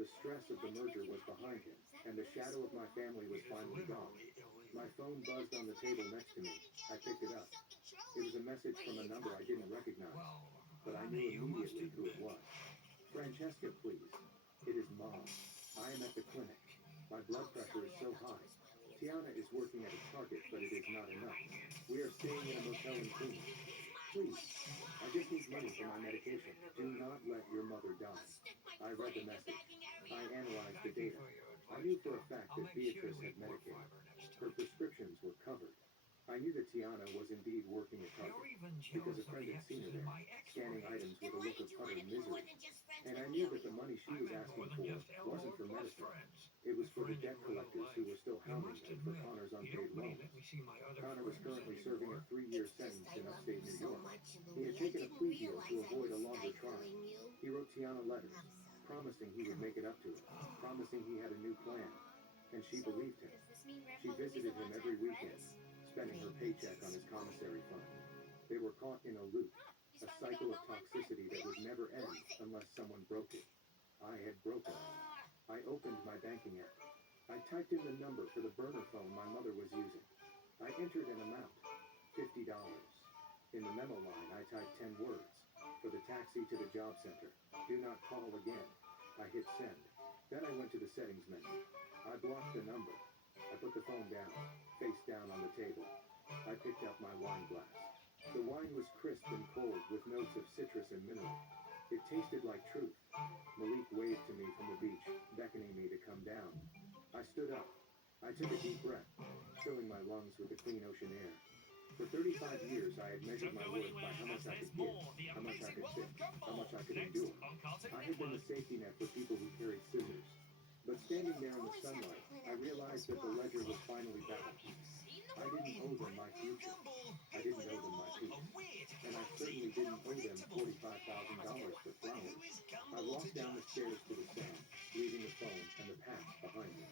The stress of the merger was behind him, and the shadow of my family was finally gone. My phone buzzed on the table next to me. I picked it up. It was a message from a number I didn't recognize, but I knew immediately who it was. Francesca, please. It is Mom. I am at the clinic. My blood pressure is so high. Tiana is working at a Target, but it is not enough. We are staying in a motel in Queens. Please, I just need money for my medication. Do not let your mother die. I read the message. I analyzed the data. I knew for a fact that Beatrice had Medicaid. Her prescriptions were covered. I knew that Tiana was indeed working at Target, because a friend had seen her there, scanning items with a look of utter misery. And I knew that the money she was asking for wasn't for medicine. It was for the debt collectors who were still hounding her for Connor's unpaid loans. Connor was currently serving a 3-year sentence in upstate New York. He had taken a plea deal to avoid a longer trial. He wrote Tiana letters, promising he would make it up to her, promising he had a new plan. And she believed him. She visited him every weekend, spending her paycheck on his commissary fund. They were caught in a loop, a cycle of toxicity that would never end unless someone broke it. I had broken it. I opened my banking app. I typed in the number for the burner phone my mother was using. I entered an amount, $50. In the memo line, I typed 10 words. For the taxi to the job center, do not call again. I hit send. Then I went to the settings menu. I blocked the number. I put the phone down, face down on the table. I picked up my wine glass. The wine was crisp and cold with notes of citrus and mineral. It tasted like truth. Malik waved to me from the beach, beckoning me to come down. I stood up. I took a deep breath, filling my lungs with the clean ocean air. For 35 years, I had measured my worth by how much I could give, how much I could fix, how much I could endure. I had been the safety net for people who carried scissors. But standing there in the sunlight, I realized that the ledger was finally balanced. I didn't owe them my future. I didn't owe them my peace. And I certainly didn't owe them $45,000 for flowers. I walked down the stairs to the sand, leaving the phone and the past behind me.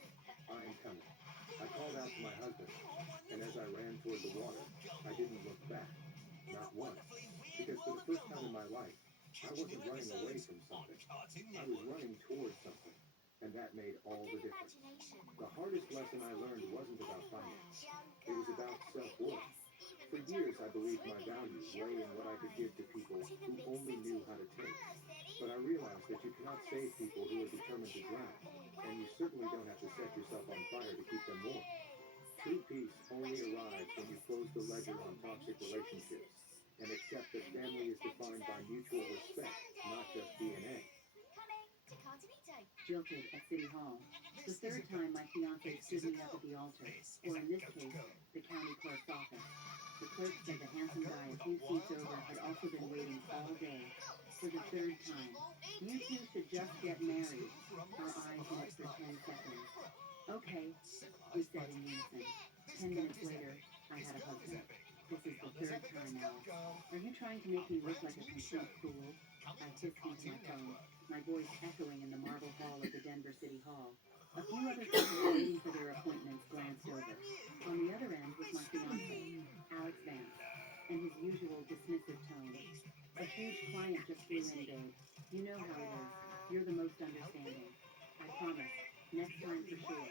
I am coming. I called out to my husband, and as I ran toward the water, I didn't look back. Not once. Because for the first time in my life, I wasn't running away from something. I was running towards something. And that made all the difference. The hardest lesson I learned wasn't about finance. It was about self-worth. For years, I believed my value lay in what I could give to people who only knew how to take. But I realized that you cannot save people who are determined to drown, and you certainly don't have to set yourself on fire to keep them warm. True peace only arrives when you close the ledger on toxic relationships and accept that family is defined by mutual respect, not just DNA. Jilted at City Hall. The third time my fiancé stood me up at the altar, or in this case, the county clerk's office. The clerk said the handsome guy a few seats over had also been waiting all day. For the third time. You two should just get married. Our eyes met for 10 seconds. Okay, we said in unison. 10 minutes later, I had a husband. This is the third time, Alice. Are you trying to make me look like a complete fool? I hissed into my phone, my voice echoing in the marble hall of the Denver City Hall. A few other people waiting for their appointments glanced over. On the other end was my fiancé, Alex Vance, and his usual dismissive tone. A huge client just flew in, babe. You know how it is. You're the most understanding. I promise. Next time for sure.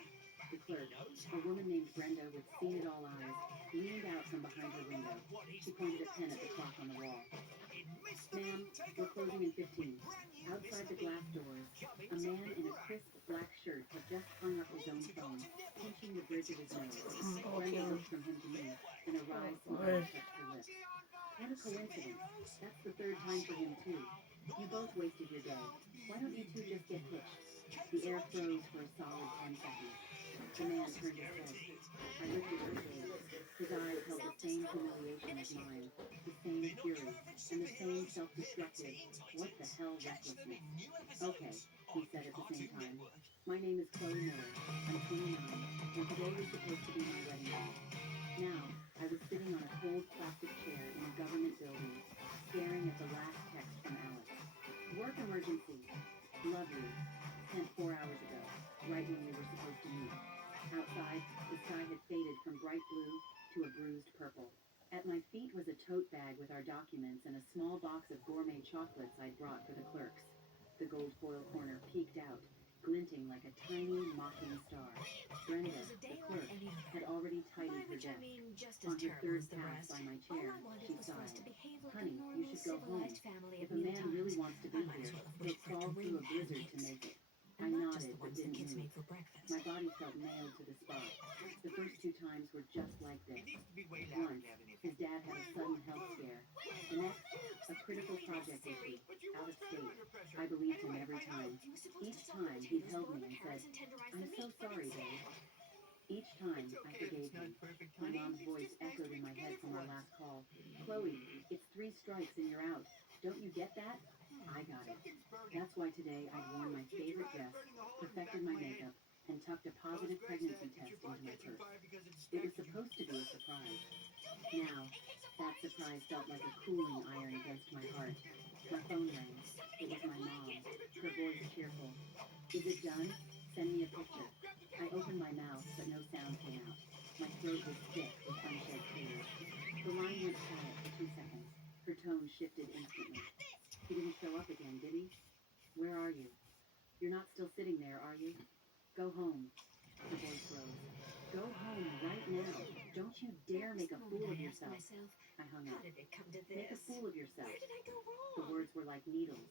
The clerk, a woman named Brenda with seen-it-all eyes, leaned out from behind her window. She pointed a pen at the clock on the wall. Ma'am, we're closing in 15. Outside the glass doors, a man in a crisp black shirt had just hung up his own phone, pinching the bridge of his nose. Brenda looked from him to me, and a wry smile touched her lips. What a coincidence. That's the third time for him, too. You both wasted your day. Why don't you two just get hitched? The air froze for a solid 10 seconds. The man turned his head. I lifted her gaze. His eyes held the same humiliation as mine, the same fury, and the same self-destructive, what the hell recklessness. Okay, he said at the same time. My name is Chloe Miller. I'm 29, and today was supposed to be my wedding day. Now, I was sitting on a cold plastic chair in a government building, staring at the last text from Alex. Work emergency. Love you. Sent 4 hours ago, right when we were supposed to meet. Outside, the sky had faded from bright blue to a bruised purple. At my feet was a tote bag with our documents and a small box of gourmet chocolates I'd brought for the clerks. The gold foil corner peeked out, glinting like a tiny, mocking star. Brenda, the clerk, had already tidied her desk. On her third pass by my chair, she sighed. Honey, you should go home. If a man really wants to be here, he'll crawl through a blizzard to make it. I nodded but didn't move. My body felt nailed to the spot. The first 2 times were just like this. Once, his dad had a sudden health scare. The next, a critical project issue, out of state. I believed him every time. Each time, he held me and said, "I'm so sorry, babe." Each time, I forgave him. My mom's voice echoed in my head from our last call. "Chloe, it's 3 strikes and you're out. Don't you get that?" I got it. That's why today I'd worn my favorite dress, perfected my makeup, and tucked a positive pregnancy test into my purse. It was supposed to be a surprise. Now, that surprise felt like a cooling iron against my heart. My phone rang. It was my mom, her voice cheerful. "Is it done? Send me a picture." I opened my mouth, but no sound came out. My throat was thick with unshed tears. The line went quiet for 2 seconds. Her tone shifted instantly. "He didn't show up again, did he? Where are you? You're not still sitting there, are you? Go home." Her voice rose. "Go home right now. Don't you dare make a fool of yourself." I hung up. "Make a fool of yourself." The words were like needles.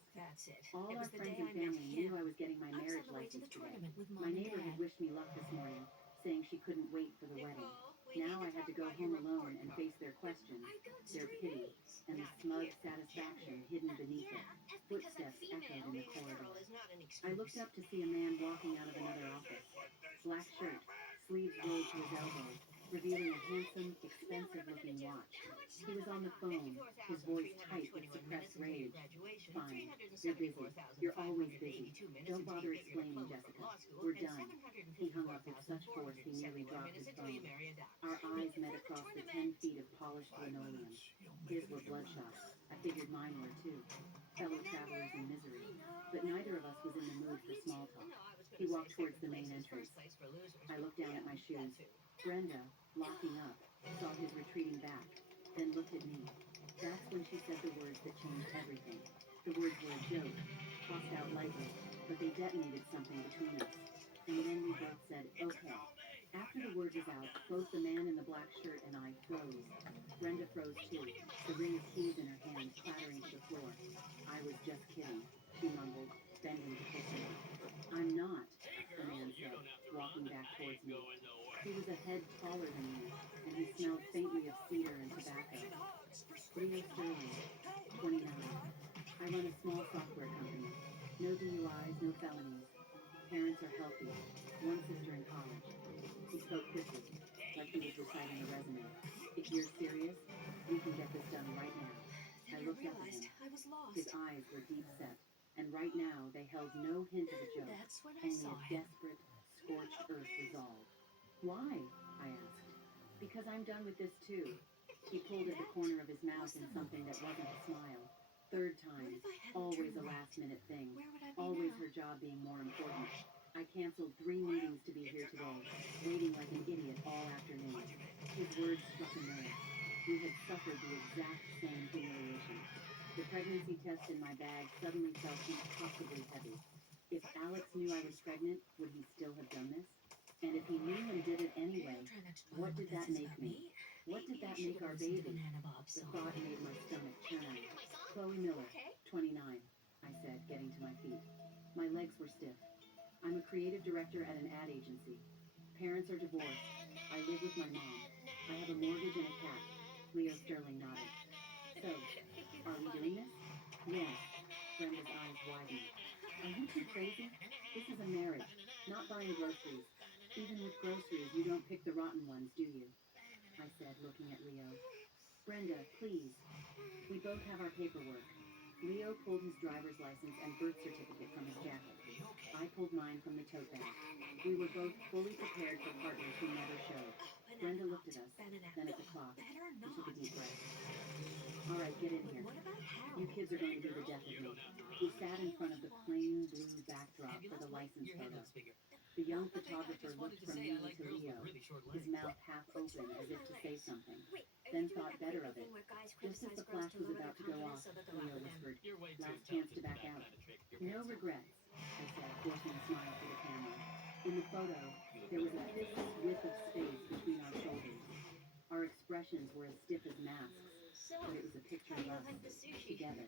All our friends and family knew I was getting my marriage license today. My neighbor had wished me luck this morning, saying she couldn't wait for the wedding. Now I had to go home alone and face their questions, their pity, and the smug satisfaction hidden beneath it. Footsteps echoed in the corridor. I looked up to see a man walking out of another office. Black shirt, sleeves rolled to his elbows, revealing a handsome, expensive-looking watch. He was on the phone, his voice tight with suppressed rage. "Fine, you're busy. You're always busy. Don't bother explaining, Jessica. We're done." He hung up with such force he nearly dropped his phone. Our eyes met across the 10 feet of polished linoleum. His were bloodshot. I figured mine were too. Fellow travelers in misery. But neither of us was in the mood for small talk. He walked towards the main entrance. I looked down at my shoes. Brenda, locking up, saw his retreating back, then looked at me. That's when she said the words that changed everything. The words were a joke, tossed out lightly, but they detonated something between us. And then we both said, "Okay." After the word was out, both the man in the black shirt and I froze. Brenda froze too, the ring of keys in her hand clattering to the floor. "I was just kidding," she mumbled, bending to kiss me. "I'm not," the man said, walking back towards me. He was a head taller than me, and he smelled faintly of cedar and tobacco. "Leo Sterling, 29. I run a small software company. No DUIs, no felonies. Parents are healthy. One sister in college." He spoke quickly, like he was reciting a resume. "If you're serious, we can get this done right now." I looked up at him. His eyes were deep set, and right now they held no hint of a joke, only a desperate, scorched earth resolve. "Why?" I asked. "Because I'm done with this too." He pulled at the corner of his mouth in something that wasn't a smile. Third time, always a last-minute thing, always her job being more important. I canceled 3 meetings to be here today, waiting like an idiot all afternoon. His words struck a nerve. We had suffered the exact same humiliation. The pregnancy test in my bag suddenly felt impossibly heavy. If Alex knew I was pregnant, would he still have done this? And if he knew and did it anyway, what did that make me? What did that make our baby? The thought made my stomach churn. "Chloe Miller, 29, I said, getting to my feet. My legs were stiff. "I'm a creative director at an ad agency. Parents are divorced. I live with my mom. I have a mortgage and a cat." Leo Sterling nodded. "So, are we doing this?" "Yes." Brenda's eyes widened. "Are you two crazy? This is a marriage, not buying groceries. Even with groceries, you don't pick the rotten ones, do you?" I said, looking at Leo. "Brenda, please." We both have our paperwork. Leo pulled his driver's license and birth certificate from his jacket. I pulled mine from the tote bag. We were both fully prepared for partners who never showed. Brenda looked at us, then at the clock, and took a deep breath. "All right, get in here. You kids are going to be the death of me." We sat in front of the plain blue backdrop for the license photo. The young photographer looked from me to Leo, his mouth half open as if to say something, then thought better of it. Just as the flash was about to go off, Leo whispered, "Last chance to back out." "No regrets," I said, forcing a smile for the camera. In the photo, there was a fist's width of space between our shoulders. Our expressions were as stiff as masks, but it was a picture of us, together,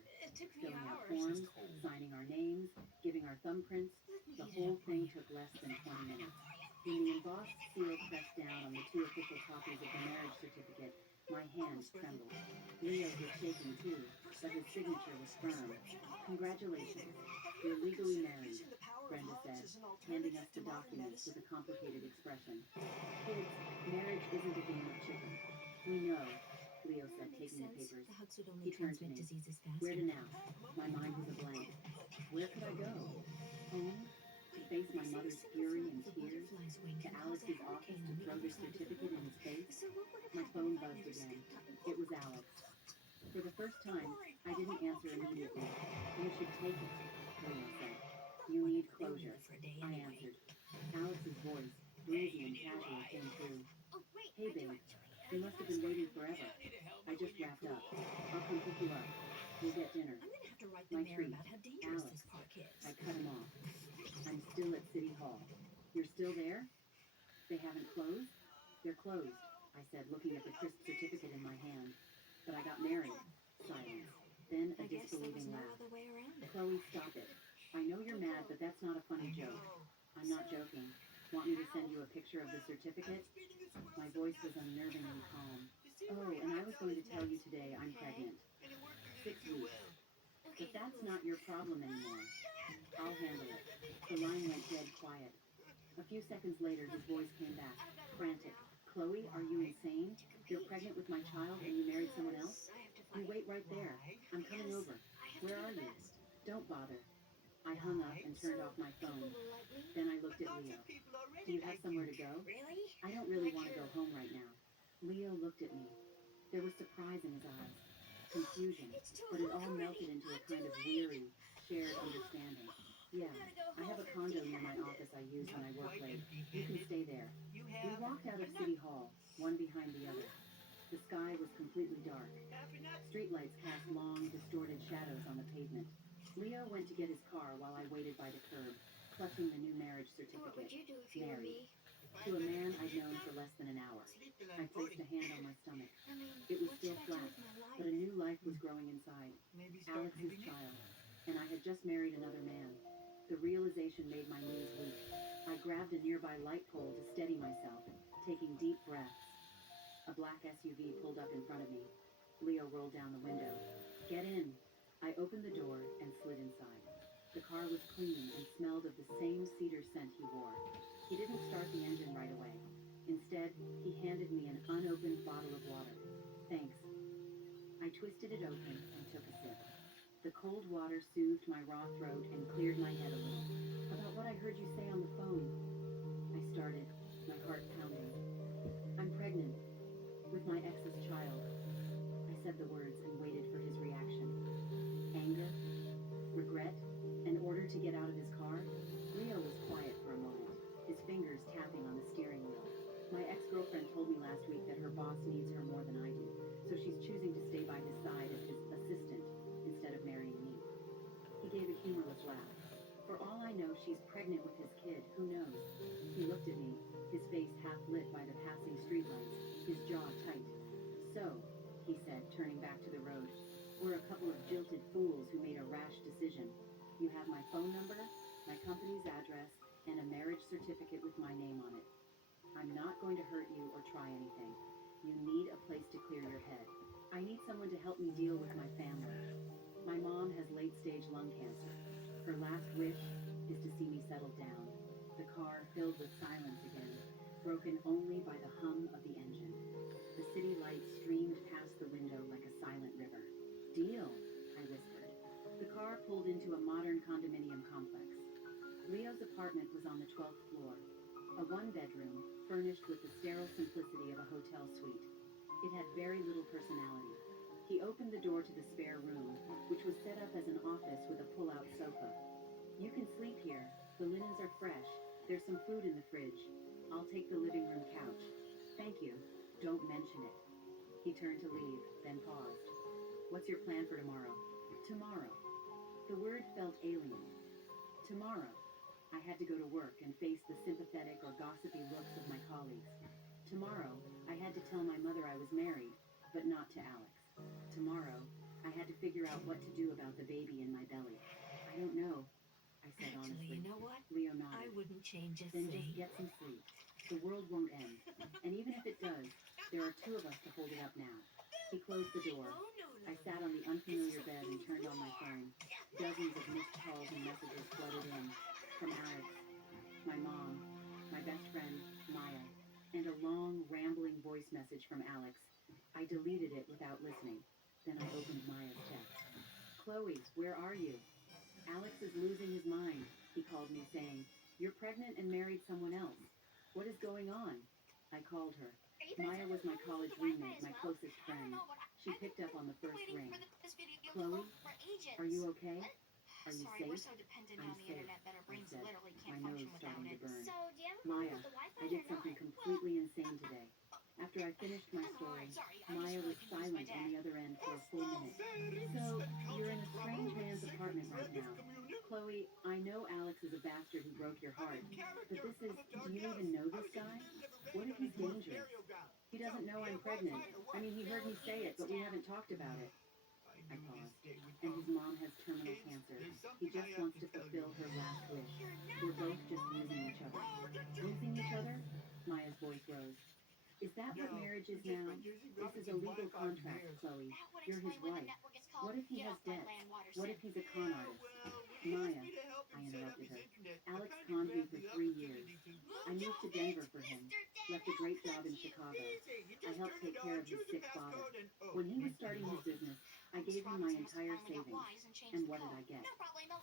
filling out forms, signing our names, giving our thumbprints. The whole thing took less than 20 minutes. When the embossed seal pressed down on the 2 official copies of the marriage certificate, my hands trembled. Leo's was shaking too, but his signature was firm. "Congratulations, you're legally married," Brenda said, handing us the documents with a complicated expression. "Kids, marriage isn't a game of chicken." "We know," Leo said, taking the papers. He turned to me. "Where to now?" My mind was a blank. Where could I go? Home? To face my mother's fury and tears? To Alex's office to throw the certificate in his face? My phone buzzed again. It was Alex. For the first time, I didn't answer immediately. "You should take it," Leo said. "You need closure," I answered. Alex's voice, breezy and casual, came through. "Hey, babe. You must have been waiting forever. I just wrapped up. I'll come pick you up. We'll get dinner." My treat. "Alex." I cut him off. "I'm still at City Hall. You're still there? They haven't closed?" "They're closed," I said, looking at the crisp certificate in my hand. "But I got married." Silence. Then a disbelieving laugh. "Chloe, stop it. I know you're mad, but that's not a funny joke." "I'm not joking. Want me to send you a picture of the certificate?" My voice was unnervingly calm. "Oh, and I was going to tell you today I'm pregnant. 6 weeks. But that's not your problem anymore. I'll handle it." The line went dead quiet. A few seconds later, his voice came back, frantic. "Chloe, are you insane? You're pregnant with my child and you married someone else? You wait right there. I'm coming over. Where are you? Don't bother." I hung up and turned off my phone. Then I looked at Leo. "Do you have somewhere to go?" "I don't really want to go home right now." Leo looked at me. There was surprise in his eyes, confusion, but it all melted into a kind of weary, shared understanding. "Yeah, I have a condo near my office I use when I work late. You can stay there." We walked out of City Hall, one behind the other. The sky was completely dark. Streetlights cast long, distorted shadows on the pavement. Leo went to get his car while I waited by the curb, clutching the new marriage certificate. Married. To a man I'd known for less than an hour. I placed a hand on my stomach. It was still flat, but a new life was growing inside. Alex's child. And I had just married another man. The realization made my knees weak. I grabbed a nearby light pole to steady myself, taking deep breaths. A black SUV pulled up in front of me. Leo rolled down the window. "Get in." I opened the door and slid inside. The car was clean and smelled of the same cedar scent he wore. He didn't start the engine right away. Instead, he handed me an unopened bottle of water. "Thanks." I twisted it open and took a sip. The cold water soothed my raw throat and cleared my head a little. "About what I heard you say on the phone," I started, my heart pounding. "I'm pregnant. With my ex's child." I said the words and waited for his reaction. Anger? Regret? An order to get out of his car? Leo was quiet for a moment, his fingers tapping on the steering wheel. "My ex-girlfriend told me last week that her boss needs her more than I do, so she's choosing to stay by his side as his assistant instead of marrying me." He gave a humorless laugh. "For all I know, she's pregnant with his kid. Who knows?" He looked at me, his face half lit by the passing streetlights, his jaw tight. "So," he said, turning back to the road, "we're a couple of jilted fools who made a rash decision. You have my phone number, my company's address, and a marriage certificate with my name on it. I'm not going to hurt you or try anything. You need a place to clear your head. I need someone to help me deal with my family. My mom has late-stage lung cancer. Her last wish is to see me settle down." The car filled with silence again, broken only by the hum of the engine. The city lights streamed past the window like a silent river. "Deal," I whispered. The car pulled into a modern condominium complex. Leo's apartment was on the 12th floor, a one-bedroom, furnished with the sterile simplicity of a hotel suite. It had very little personality. He opened the door to the spare room, which was set up as an office with a pull-out sofa. You can sleep here. The linens are fresh. There's some food in the fridge. I'll take the living room couch. Thank you. Don't mention it. He turned to leave, then paused. What's your plan for tomorrow? Tomorrow. The word felt alien. Tomorrow. I had to go to work and face the sympathetic or gossipy looks of my colleagues. Tomorrow, I had to tell my mother I was married, but not to Alex. Tomorrow, I had to figure out what to do about the baby in my belly. I don't know, I said honestly. You know what? Leo I nodded. wouldn't change a Then just thing. get some sleep. The world won't end. And even if it does, there are two of us to hold it up now. He closed the door. I sat on the unfamiliar bed and turned on my phone. Dozens of missed calls and messages flooded in. From Alex, my mom, my best friend, Maya, and a long, rambling voice message from Alex. I deleted it without listening. Then I opened Maya's text. Chloe, where are you? Alex is losing his mind, he called me saying, you're pregnant and married someone else. What is going on? I called her. Maya was my college roommate, my closest friend. She picked up on the first ring. Chloe, are you okay? Are you Sorry, safe? we're so dependent I'm on the safe, internet that our brains said, literally my can't nose function without starting to it. burn. So, do you have a Maya, problem with the Wi-Fi I did or something not? completely insane today. After I finished my story, Maya was silent on the other end for a full minute. So, you're in a strange man's apartment right now. Chloe, I know Alex is a bastard who broke your heart, but this is, do you even know this guy? What if he's dangerous? He doesn't know I'm pregnant. I mean, he heard me say it, but we haven't talked about it. I paused. And his mom has terminal cancer. He just wants to fulfill her last wish. We're both just losing each other. Losing each other? Maya's voice rose. Is that what marriage is now? This is a legal contract, Chloe. You're his wife. What if he has debts? What if he's a con artist? Maya, I interrupted her. Alex conned me for 3 years. I moved to Denver for him. Left a great job in Chicago. I helped take care of his sick father. When he was starting his business, I gave him my entire savings. And what did I get?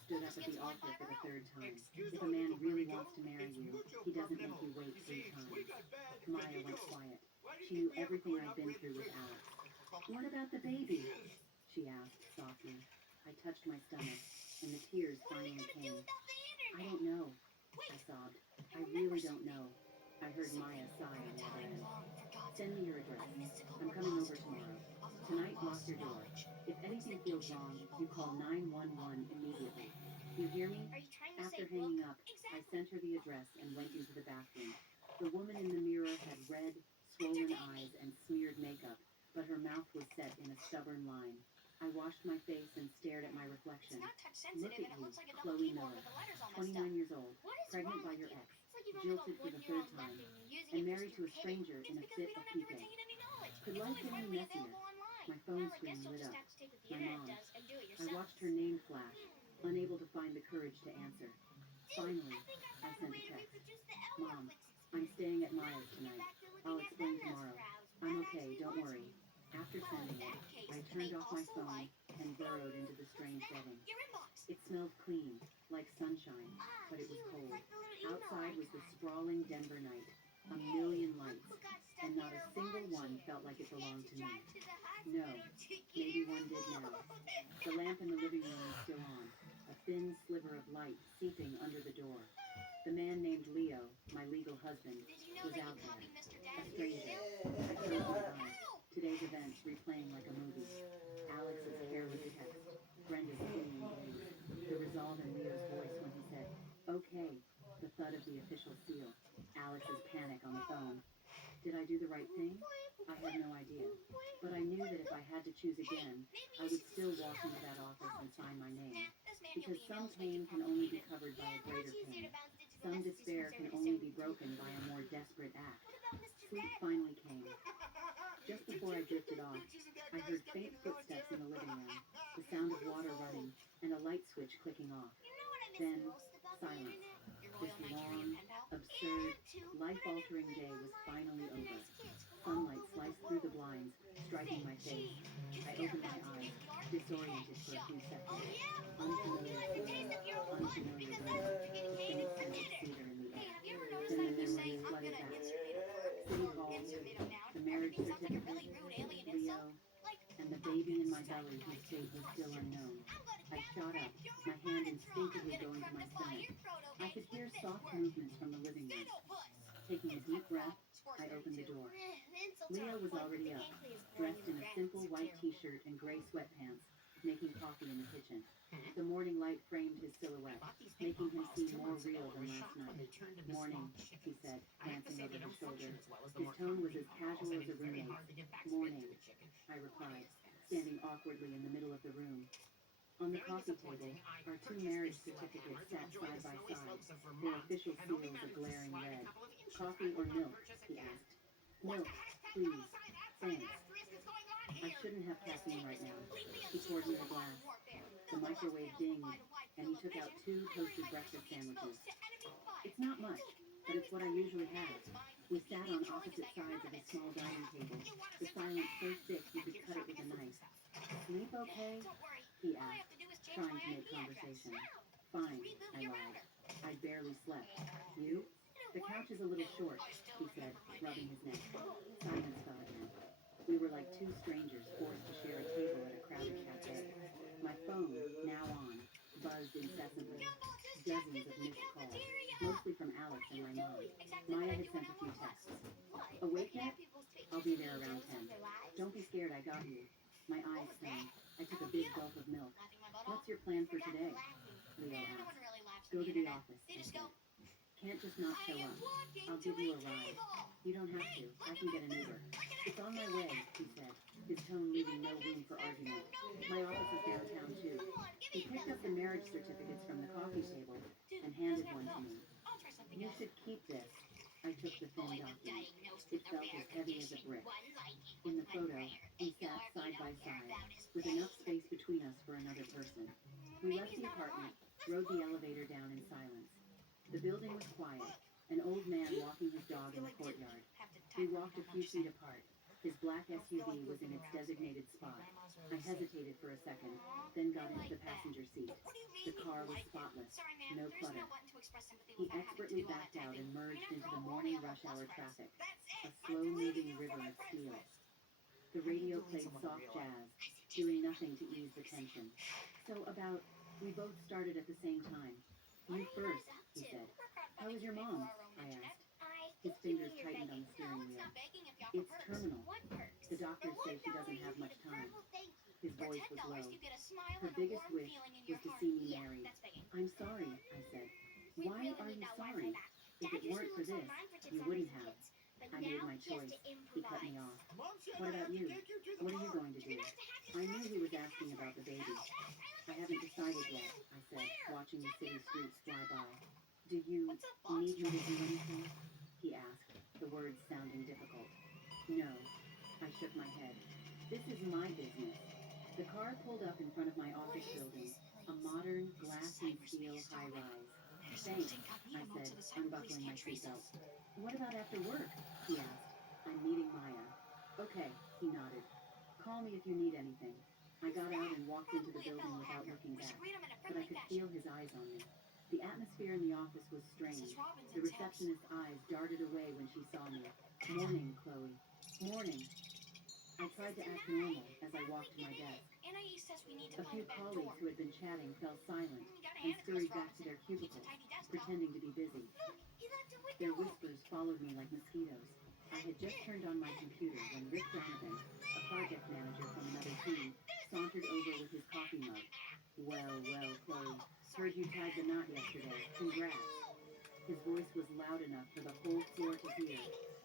Stood up at the altar for the third time. If a man really wants to marry you, he doesn't make you wait 3 times. Maya went quiet. She knew everything I'd been through with Alex. What about the baby? She asked softly. I touched my stomach, and the tears finally came. I don't know, I sobbed. I really don't know. I heard Maya sigh on the other end. Send me your address. I'm coming over tomorrow. Tonight, lock your door. If anything feels wrong, you call 911 immediately. You hear me? After hanging up, I sent her the address and went into the bathroom. The woman in the mirror had red, swollen eyes and smeared makeup, but her mouth was set in a stubborn line. I washed my face and stared at my reflection. Look at you, Chloe Miller, 29 years old, pregnant by your ex, jilted for the third time, and married to a stranger in a fit of pique. Could life get any messier? My phone screen lit up. My mom. I watched her name flash, unable to find the courage to answer. Finally, I sent a text. Mom, I'm staying at Maya's tonight. I'll explain tomorrow. I'm okay, don't worry. After sending it, I turned off my phone and burrowed into the strange bedding. It smelled clean, like sunshine, but it was cold. Outside was the sprawling Denver night, a million lights, and not a single one felt like it belonged to me. No, maybe one did now. The lamp in the living room was still on, a thin sliver of light seeping under the door. The man named Leo, my legal husband, was out there, a stranger. I closed my eyes. Today's events replaying like a movie. Alex's careless text, Brenda's fleeing gaze, the resolve in Leo's voice when he said, okay, the thud of the official seal, Alex's panic on the phone. Did I do the right thing? I had no idea. But I knew that if I had to choose again, I would still walk into that office and sign my name. Because some pain can only be covered by a greater pain. Some despair can only be broken by a more desperate act. Sleep finally came. Just before I drifted off, I heard faint footsteps in the living room, the sound of water running, and a light switch clicking off. Then, silence. This long, absurd, life-altering day was finally over. Sunlight sliced through the blinds, striking my face. I opened my eyes, disoriented for a few seconds. Unfamiliar floor, unfamiliar room, a faint scent of cedar in the air. Then the memories flooded back. City Hall, the marriage certificate, Leo, and the baby in my belly whose fate was still unknown. I shot up, my hand instinctively going to my stomach. I could hear soft movements from the living room. Taking a deep breath, I opened the door. Leo was already up, dressed in a simple white t-shirt and gray sweatpants, making coffee in the kitchen. The morning light framed his silhouette, making him seem more real than last night. "Morning," he said, glancing over his shoulder. His tone was as casual as a roommate's. "Morning," I replied, standing awkwardly in the middle of the room. On the coffee table, our 2 marriage certificates sat side by side, their official seals a glaring red. "Coffee or milk?" he asked. "Milk, please. Thanks." I shouldn't have caffeine right now. He poured me a glass. The microwave dinged, and he took out 2 toasted breakfast sandwiches. "It's not much, but it's what I usually have." We sat on opposite sides of a small dining table, the silence so thick you could cut it with a knife. "Sleep okay?" he asked, trying to make conversation. "Fine," I lied. "I barely slept. You?" "The couch is a little short," he said, rubbing his neck. Silence fell again. We were like 2 strangers forced to share a table at a crowded cafe. My phone, now on, buzzed incessantly. Dozens of missed calls, mostly from Alex and my mom. Maya had sent a few texts. "Awake yet? I'll be there around 10. Don't be scared, I got you." My eyes sang. I took a big gulp of milk. "What's your plan for today?" Leo asked. "Go to the office," I said. "Can't just not show up. I'll give you a ride." "You don't have to. I can get an Uber." "It's on my way," he said, his tone leaving no room for argument. "My office is downtown, too." He picked up the marriage certificates from the coffee table and handed one to me. "You should keep this." I took the thin document. It felt as heavy as a brick. In the photo, we sat side by side, with enough space between us for another person. We left the apartment, rode the elevator down in silence. The building was quiet, an old man walking his dog in the courtyard. We walked a few feet apart. His black SUV was in its designated spot. I hesitated for a second, then got into the passenger seat. The car was spotless, no clutter. He expertly backed out and merged into the morning rush hour traffic, a slow-moving river of steel. The radio played soft jazz, doing nothing to ease the tension. We both started at the same time. "You first," he said. "How is your mom?" I asked. His fingers tightened on the steering wheel. "It's terminal. The doctors say she doesn't have much time." His voice was low. "Her biggest wish was to see me married." "I'm sorry," I said. "Why are you sorry? If it weren't for this, you wouldn't have." I made my choice. He cut me off. "What about you? What are you going to do?" I knew he was asking about the baby. "I haven't decided yet," I said, watching the city streets fly by. "Do you need me to do anything?" he asked, the words sounding difficult. "No." I shook my head. "This is my business." The car pulled up in front of my office building, a modern glass and steel high-rise. "Thanks," I said, unbuckling my seatbelt. "What about after work?" he asked. "I'm meeting Maya." "Okay," he nodded. "Call me if you need anything." I got out and walked into the building without looking back, but I could feel his eyes on me. The atmosphere in the office was strange. The receptionist's eyes darted away when she saw me. "Morning, Chloe." "Morning." I tried to act normal as I walked to my desk. A few colleagues who had been chatting fell silent and scurried back to their cubicles, pretending to be busy. Their whispers followed me like mosquitoes. I had just turned on my computer when Rick Donovan, a project manager from another team, sauntered over with his coffee mug. "Well, well, Chloe. Heard you tied the knot yesterday. Congrats." His voice was loud enough for the whole floor to hear.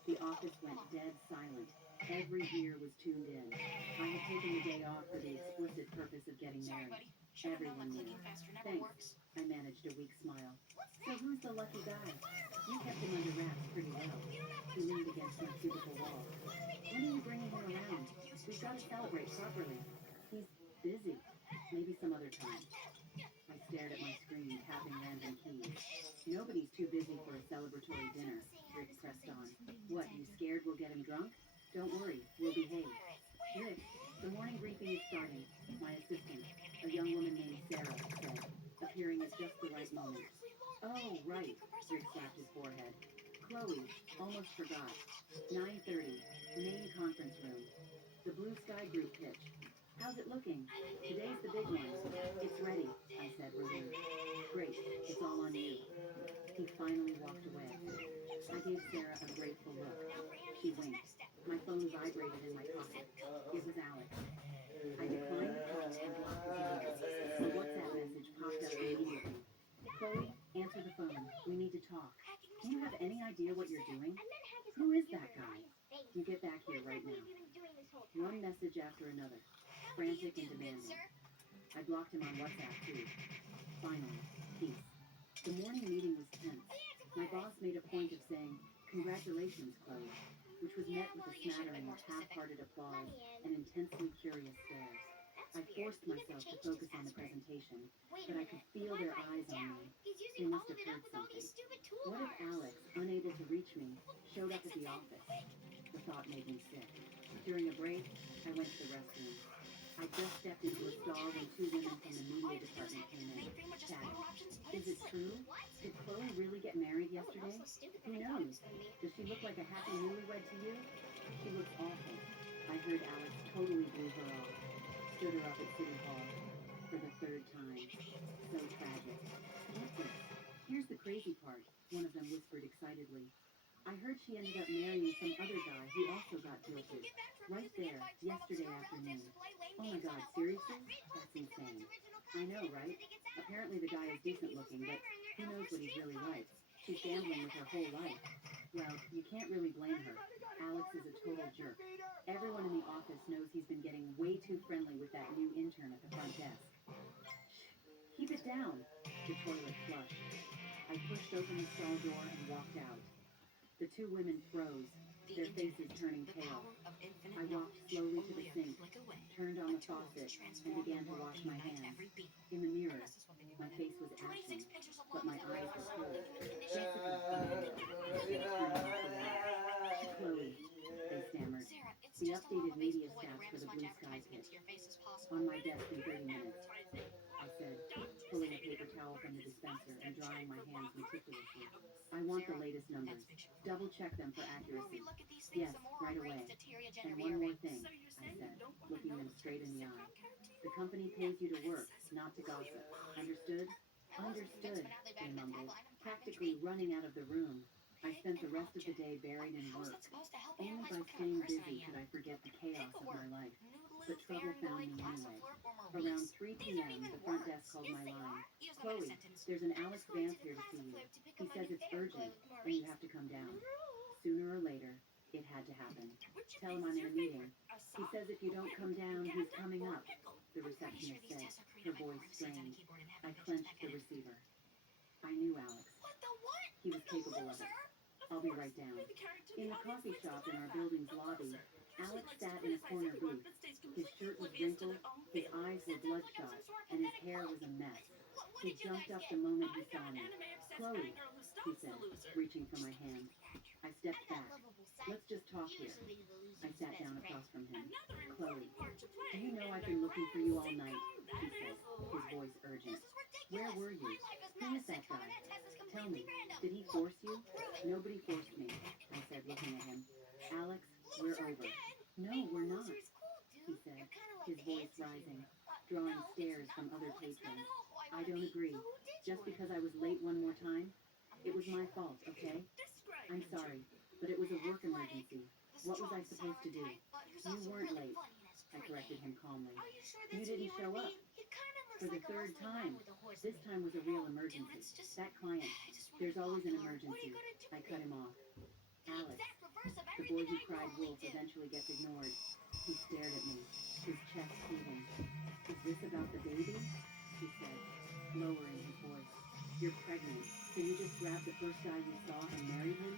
The office went dead silent. Every ear was tuned in. I had taken the day off for the explicit purpose of getting married. Everyone knew. "Thanks." I managed a weak smile. "So who's the lucky guy? You kept him under wraps pretty well." He leaned against my cubicle wall. "When are you bringing him around? We've got to celebrate properly." "He's busy. Maybe some other time." I stared at my screen, tapping random keys. "Nobody's too busy for a celebratory dinner," Rick pressed on. "What, you scared we'll get him drunk? Don't worry, we'll behave." "Rick, the morning briefing is starting." My assistant, a young woman named Sarah, said, appearing at just the right moment. "Oh, right," Rick slapped his forehead. "Chloe, almost forgot. 9:30, main conference room." The blue sky group pitch. How's it looking? Today's the big one. It's ready, I said, relieved. Great, it's all on you. He finally walked away. I gave Sarah a grateful look. She winked. My phone vibrated in my pocket. It was Alex. I declined the call and blocked his number. A WhatsApp message popped up immediately. Chloe, answer the phone. We need to talk. Do you have any idea what you're doing? Who is that guy? You get back here right now. One message after another. Frantic and demanding. I blocked him on WhatsApp too. Finally, peace. The morning meeting was tense. My boss made a point of saying, "Congratulations, Chloe," which was met with a smattering of half-hearted applause and intensely curious stares. I forced myself to focus on the presentation, but I could feel their eyes on me. They must have heard something. What if Alex, unable to reach me, showed up at the office? The thought made me sick. During a break, I went to the restroom. I just stepped into a stall when two women from the media department came in, chatting. Is it true? Did Chloe really get married yesterday? Who knows? Does she look like a happy newlywed to you? She looks awful. I heard Alex totally blew her off. Stood her up at City Hall. For the third time. So tragic. Get this. Here's the crazy part, one of them whispered excitedly. I heard she ended up marrying some other guy who also got jilted. Right there, yesterday afternoon. Oh my god, seriously? That's insane. I know, right? Apparently the guy is decent looking, but who knows what he's really like? She's gambling with her whole life. Well, you can't really blame her. Alex is a total jerk. Everyone in the office knows he's been getting way too friendly with that new intern at the front desk. Shh, keep it down. The toilet flushed. I pushed open the stall door and walked out. The two women froze, their faces turning pale. I walked slowly to the sink, turned on the faucet, and began to wash my hands. In the mirror, my face was ashen, but my eyes were cold. Jessica, Chloe, they stammered. The updated media stats for the Blue Sky pitch. On my desk in 30 minutes, I said, pulling a paper towel from the dispenser and drying my hands meticulously. I want the latest numbers. Double check them for accuracy. Yes, right away. And one more thing, I said, looking them straight in the eye. The company pays you to work, not to gossip. Understood? Understood, they mumbled, practically running out of the room. I spent the rest of the day buried in work. Only by staying busy could I forget the chaos of my life. But trouble found me anyway. Around 3 p.m., the front desk called my line. Chloe, there's an Alex Vance here to see you. He says it's urgent, and you have to come down. Sooner or later, it had to happen. Tell him I'm in a meeting. He says if you don't come down, he's coming up, the receptionist said, her voice strained. I clenched the receiver. I knew Alex. He was capable of it. I'll be right down. In the coffee shop in our building's lobby, Alex sat in a corner booth. His shirt was wrinkled, his eyes were bloodshot, and his hair was a mess. He jumped up the moment he saw me. Chloe, he said, reaching for my hand. I stepped back. Let's just talk here. I sat down across from him. Chloe, do you know I've been looking for you all night? He said, his voice urgent. Where were you? Who is that guy? Tell me, did he force you? Nobody forced me, I said, looking at him. Alex, we're over. No, we're not, he said, his voice rising, drawing stares from other patrons. I don't agree. Just because I was late one more time? It was my fault, okay? I'm sorry, but it was a work emergency. What was I supposed to do? You weren't late, I corrected him calmly. You didn't show up. For the third time. This time was a real emergency. That client, there's always an emergency. I cut him off. Alex, the boy who cried wolf eventually gets ignored. He stared at me, his chest heaving. Is this about the baby? He said, lowering his voice. You're pregnant, so you just grabbed the first guy you saw and married him?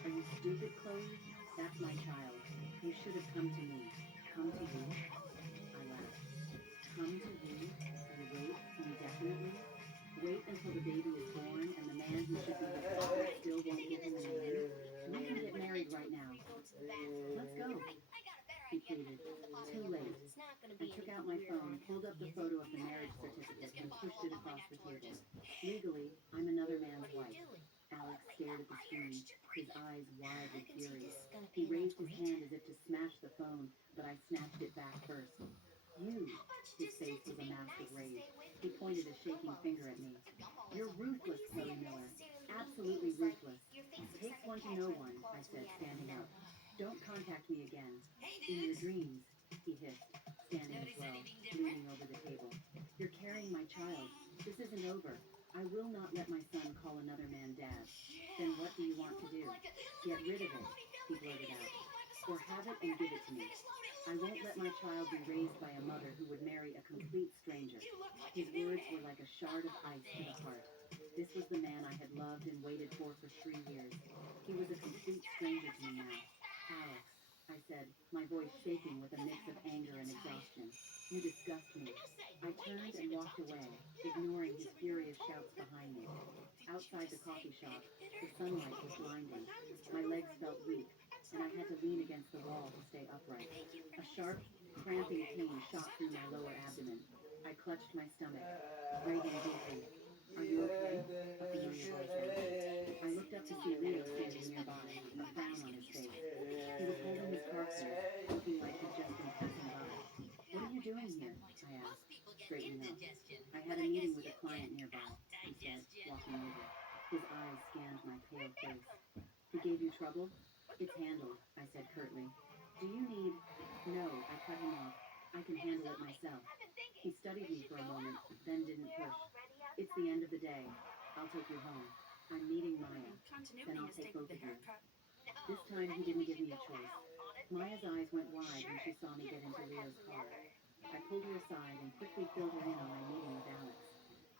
Are you stupid, Chloe? That's my child. You should have come to me. Come to you? I laughed. Come to you? And wait indefinitely? Wait until the baby is born and the man who should be his father still won't give him a name? We can get married right now. Let's go. He pleaded. Too late. I took out my phone, pulled up the photo of the marriage certificate, and pushed it across the table. Legally, I'm another man's wife. Alex stared at the screen, his eyes wide with fury. He raised his hand as if to smash the phone, but I snatched it back first. no one, I said, standing up. Don't contact me again. In your dreams, he hissed, standing as well, leaning over the table. You're carrying my child. This isn't over. I will not let my son call another man dad. Then what do you want to do? Get rid of it, he blurted out. Or have it and give it to me. I won't let my child be raised by a mother who would marry a complete stranger. His words were like a shard of ice to the heart. This was the man I had loved and waited for 3 years. He was a complete stranger to me now. Alex, I said, my voice shaking with a mix of anger and exhaustion. You disgust me. I turned and walked away, ignoring his furious shouts behind me. Outside the coffee shop, the sunlight was blinding. My legs felt weak, and I had to lean against the wall to stay upright. A sharp, cramping pain shot through my lower abdomen. I clutched my stomach, breathing deeply. Are you okay? A familiar voice asked. I looked up to see Leo standing nearby, a frown on his face. He was holding his car keys, looking like he'd just been passing by. What are you doing here? I asked, straightening up. I had a meeting with a client nearby, he said, walking over. His eyes scanned my pale face. He gave you trouble? It's handled, I said curtly. Do you need... No, I cut him off. I can handle it myself. He studied me for a moment, then didn't push. It's the end of the day. I'll take you home. I'm meeting Maya. Then I'll take both of you. This time he didn't give me a choice. Maya's eyes went wide when she saw me get into Leo's car. I pulled her aside and quickly filled her in on my meeting with Alex.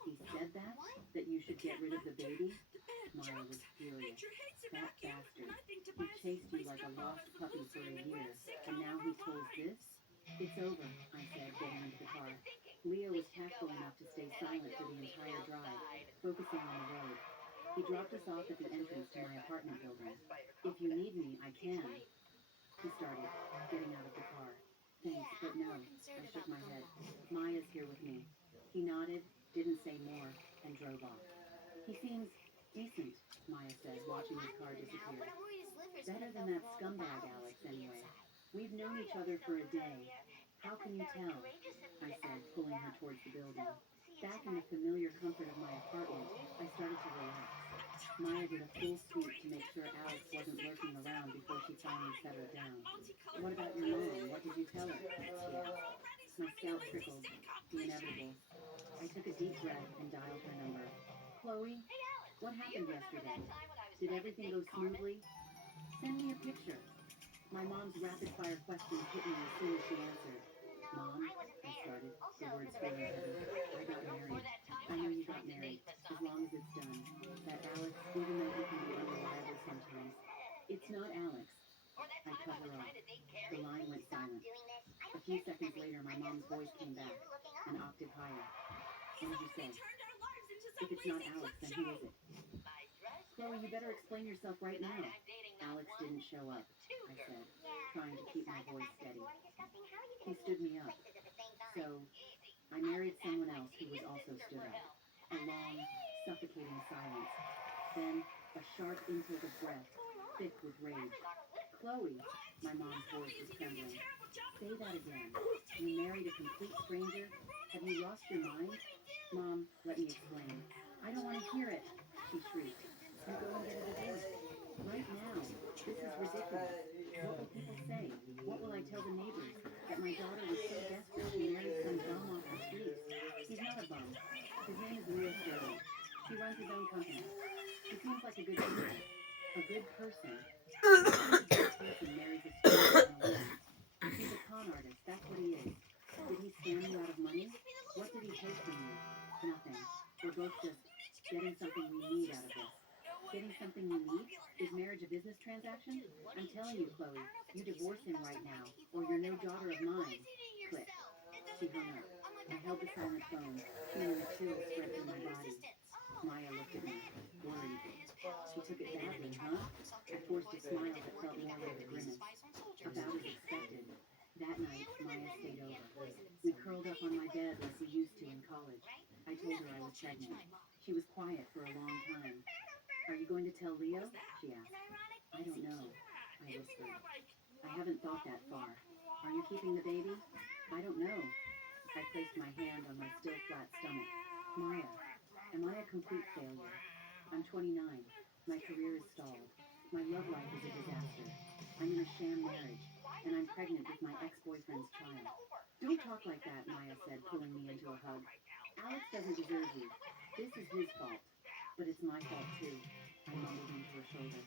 He said that? That you should get rid of the baby? Maya was furious. That bastard. He chased you like a lost puppy for a year, and now he pulls this? It's over, I said, getting into the car. Leo was tactful enough to stay silent for the entire drive, focusing on the road. He dropped us off at the entrance to my apartment building. If you need me, I can. He started, getting out of the car. Thanks, but no. I shook my head. Maya's here with me. He nodded, didn't say more, and drove off. He seems decent, Maya said, watching his car disappear. Better than that scumbag Alex, anyway. We've known each other for a day. How can you tell? I said, pulling her towards the building. Back in the familiar comfort of my apartment, I started to relax. Maya did a full sweep to make sure Alex wasn't lurking around before she finally settled down. What about your mom? What did you tell her? She asked. My scalp trickled. The inevitable. I took a deep breath and dialed her number. Chloe, what happened yesterday? Did everything go smoothly? Send me a picture. My mom's rapid-fire questions hit me as soon as she answered. Mom, I started, the words feeling heavy. I got married. I know you got married, as long as it's done. That Alex, even though he can be unreliable sometimes. It's not Alex. I cut her off. The line went silent. A few seconds later, my mom's voice came back, an octave higher. What did you say? If it's not Alex, then who is it? Chloe, you better explain yourself right now. Alex didn't show up, I said, trying to keep my voice steady. He stood me up. So, I married someone else who was also stood up. A long, suffocating silence. Then, a sharp intake of breath, thick with rage. Chloe, my mom's voice was trembling. Say that again. You married a complete stranger? Have you lost your mind? Mom, let me explain. I don't want to hear it, she shrieked. You go and get a divorce. Right now. This is ridiculous. What will people say? What will I tell the neighbors? That my daughter was so desperate she married some bum off the street. He's not a bum. His name is Leo Sterling. He runs his own company. He seems like a good person. A good person. A good person marries a stranger on a whim. He's a con artist, that's what he is. Did he scam you out of money? What did he take from you? Nothing. We're both just getting something we need out of this. Getting something we need? Is marriage a business transaction? I'm telling you, Chloe, you divorce him right now, or you're no daughter of mine. Click. She hung up. I held the silent phone, feeling a chill spread through my body. Maya looked at me, worried. She took it badly, huh? I forced a smile that felt more like a grimace. About as expected. That night, Maya stayed over. We curled up on my bed like we used to in college. I told her I was pregnant. She was quiet for a long time. Are you going to tell Leo? She asked. I don't know, I whispered. I haven't thought that far. Are you keeping the baby? I don't know. I placed my hand on my still flat stomach. Maya, am I a complete failure? I'm 29. My career is stalled. My love life is a disaster. I'm in a sham marriage, and I'm pregnant with my ex-boyfriend's child. Don't talk like that, Maya said, pulling me into a hug. Alex doesn't deserve you. This is his fault. But it's my fault, too. I mumbled into her shoulder.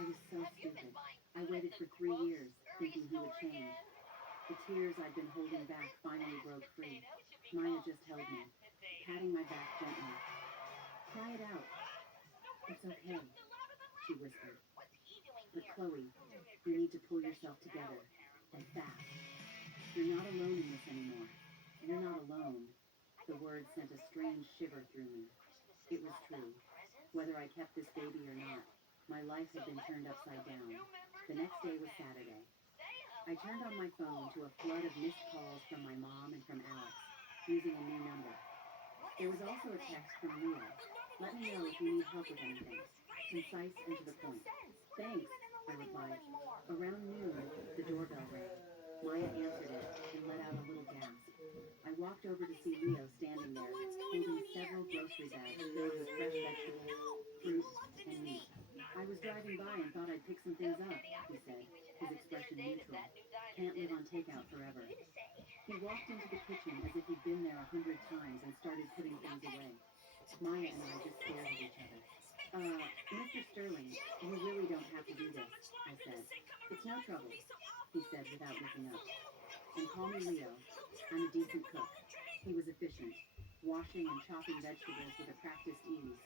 I was so stupid. I waited for 3 years, thinking he would change. The tears I'd been holding back finally broke free. Maya just held me, patting my back gently. Cry it out. It's okay, she whispered. But Chloe, you need to pull yourself together, and fast. You're not alone in this anymore. You're not alone. The words sent a strange shiver through me. It was true. Whether I kept this baby or not, my life had been turned upside down. The next day was Saturday. I turned on my phone to a flood of missed calls from my mom and from Alex, using a new number. There was also a text from Leo. Let me know if you need help with anything. Concise and to the point. Thanks, I replied. Around noon, the doorbell rang. Maya answered it and let out a little gasp. I walked over to see Leo standing there, holding several grocery bags filled with fresh vegetables, fruit, and meat. I was driving by and thought I'd pick some things up, he said, his expression neutral. Can't live on takeout forever. He walked into the kitchen as if he'd been there 100 times and started putting things away. Maya and I just stared at each other. Mr. Sterling, you really don't have to do this, I said. It's no trouble, he said without looking up. And call me Leo. I'm a decent cook. He was efficient, washing and chopping vegetables with a practiced ease.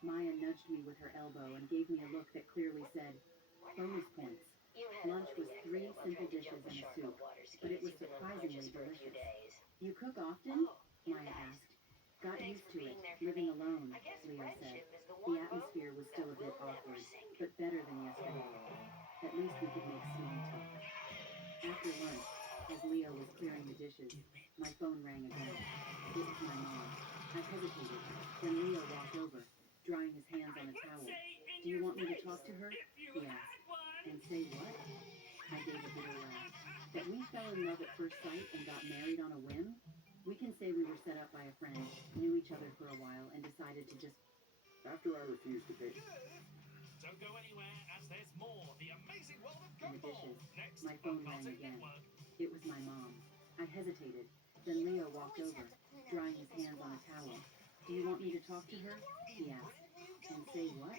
Maya nudged me with her elbow and gave me a look that clearly said, bonus points. Lunch was 3 simple dishes and a soup, but it was surprisingly delicious. You cook often? Maya asked. Got used to it, living alone, Leo said. The atmosphere was still a bit awkward, but better than yesterday. At least we could make small talk. After lunch, as Leo was clearing the dishes, my phone rang again. It was my mom. I hesitated. Then Leo walked over, drying his hands on a towel. Do you want me to talk to her? He asked. And say what? I gave a bitter laugh. That we fell in love at first sight and got married on a whim? We can say we were set up by a friend, knew each other for a while, and decided to just... After I refused to pay Don't go anywhere, as there's more. The amazing world of in the gumball. dishes, Next my on phone rang Cartoon again. Network. It was my mom. I hesitated. Then Leo walked over, drying his hands on a towel. Do you want me to talk to her? He asked. And say what?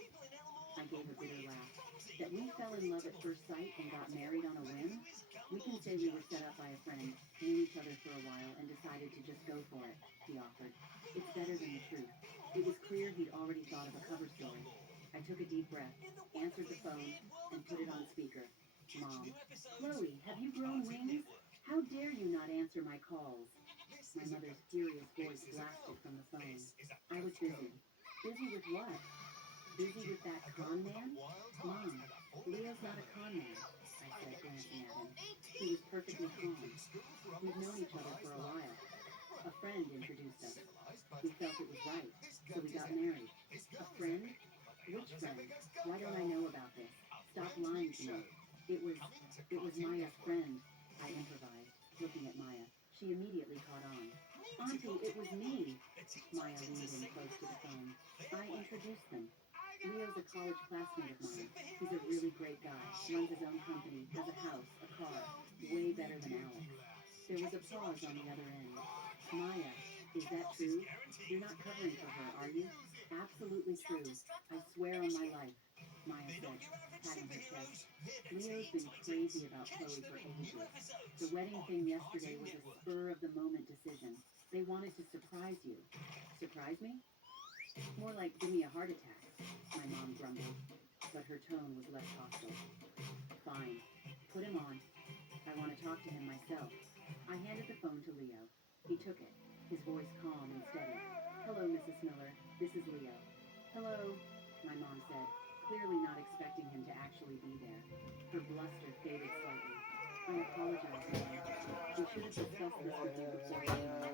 I gave a bitter laugh. That we fell in love at first sight and got married on a whim? We can say we were set up by a friend, knew each other for a while, and decided to just go for it, he offered. It's better than the truth. It was clear he'd already thought of a cover story. I took a deep breath, answered the phone, and put it on speaker. Mom. Chloe, have you grown wings? How dare you not answer my calls? My mother's furious voice blasted from the phone. I was busy. Busy with what? Busy with that con man? Mom, Leo's not a con man, I said, glancing at him. He was perfectly calm. We'd known each other for a while. A friend introduced us. We felt it was right, so we got married. A friend? Which friend? Why don't I know about this? Stop lying to me. It was Maya's friend, I improvised, looking at Maya. She immediately caught on. Auntie, it was me. Maya leaned in close to the phone. I introduced them. Leo's a college classmate of mine. He's a really great guy, runs his own company, has a house, a car, way better than Alex. There was a pause on the other end. Maya, is that true? You're not covering for her, are you? Absolutely true. I swear on my life, Maya said, patting her chest. Leo's been crazy about Chloe for ages. The wedding thing yesterday was a spur-of-the-moment decision. They wanted to surprise you. Surprise me? More like give me a heart attack, my mom grumbled, but her tone was less hostile. Fine. Put him on. I want to talk to him myself. I handed the phone to Leo. He took it, his voice calm and steady. Hello, Mrs. Miller. This is Leo. Hello, my mom said, clearly not expecting him to actually be there. Her bluster faded slightly. I apologize, Mom. We should have discussed this with you before I came. I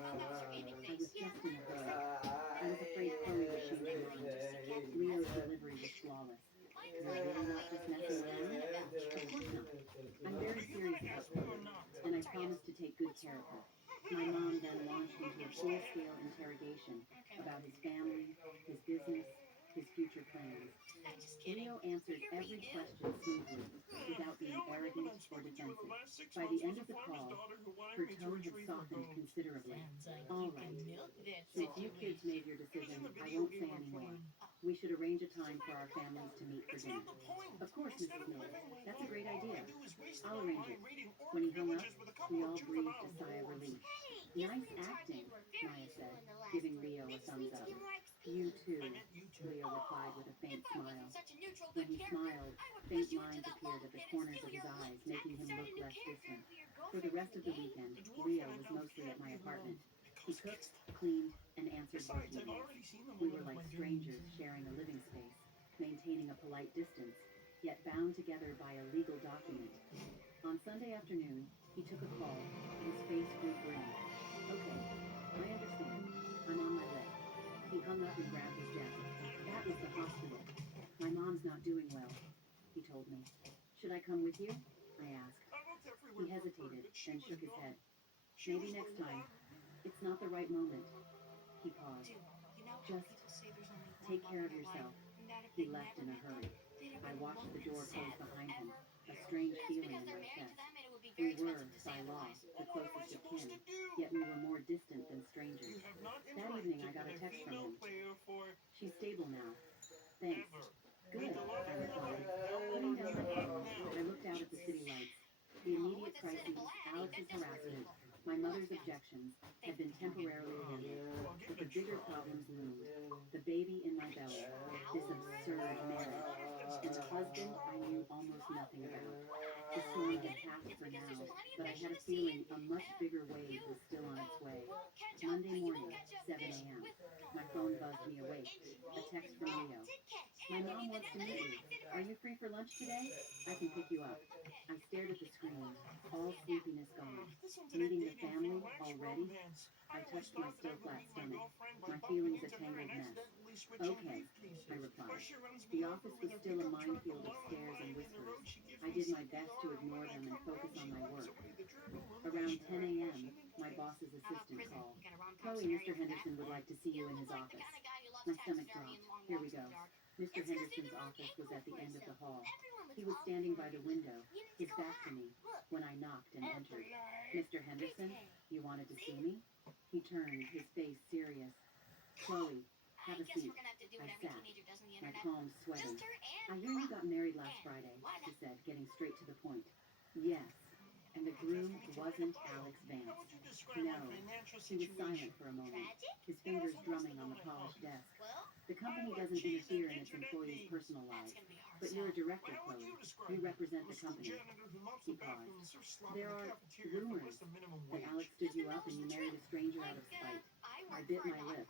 was just in a hurry. I was afraid Chloe would change her mind. Leo's delivery was flawless. You're really not just messing around? Of course not. I'm very serious about Chloe, and I promise to take good care of her. My mom then launched into a full-scale interrogation about his family, his business, his future plans. Leo answered every question smoothly, without being arrogant or defensive. By the end of the call, her tone had softened considerably. All right. Since you kids made your decision, I won't say any more. We should arrange a time for our families to meet for dinner. Of course, Mrs. Miller. That's a great idea. I'll arrange it. When he hung up, we all breathed a sigh of relief. Nice acting, Maya said, giving Leo a thumbs up. You too, Leo replied with a faint smile. When he smiled, faint lines appeared at the corners of his eyes, making him look less distant. For the rest of the weekend, Leo was mostly at my apartment. He cooked, cleaned, and answered work emails. We were like strangers sharing a living space, maintaining a polite distance, yet bound together by a legal document. On Sunday afternoon, he took a call. His face grew grim. Okay, I understand. I'm on my way. He hung up and grabbed his jacket. That was the hospital. My mom's not doing well, he told me. Should I come with you? I asked. He hesitated, then shook his head. Maybe next time. It's not the right moment. He paused. Just take care of yourself. He left in a hurry. I watched the door close behind him, a strange feeling in my chest. We were, by law, the closest of kin, yet we were more distant than strangers. That evening I got a text from him. She's stable now. Thanks. Good, I replied. Putting down my phone, I looked out at the city lights. The immediate crises, Alex's harassment, my mother's objections, had been temporarily handled. But the bigger problems loomed. The baby in my belly, this absurd marriage, and the husband I knew almost nothing about. The storm had passed for now, but I had a feeling a much bigger wave was still on its way. Monday morning, 7 a.m. My phone buzzed me awake. A text from Leo. My mom wants to meet you. Are you free for lunch today? I can pick you up. I stared at the screen, all sleepiness gone. Meeting the family already? I touched my still flat stomach, my feelings a tangled mess. Okay, I replied. The office was still a minefield of stares and whispers. I did my best to ignore them and focus on my work. Around 10 a.m., my boss's assistant called. Chloe, Mr. Henderson would like to see you in his office. My stomach dropped. Here we go. Mr. Henderson's office was at the end of the hall. He was standing by the window, his back to me, when I knocked and entered. Mr. Henderson, you wanted to see me? He turned, his face serious. Chloe, have a seat. I sat, my palms sweating. I hear you got married last Friday, he said, getting straight to the point. Yes. And the groom wasn't Alex Vance. No. He was silent for a moment, his fingers drumming on the polished desk. The company doesn't interfere in its employees' personal lives. But you're a director, Chloe. You represent the company. He paused. There are rumors that Alex stood you up and you married a stranger out of spite. I bit my lip,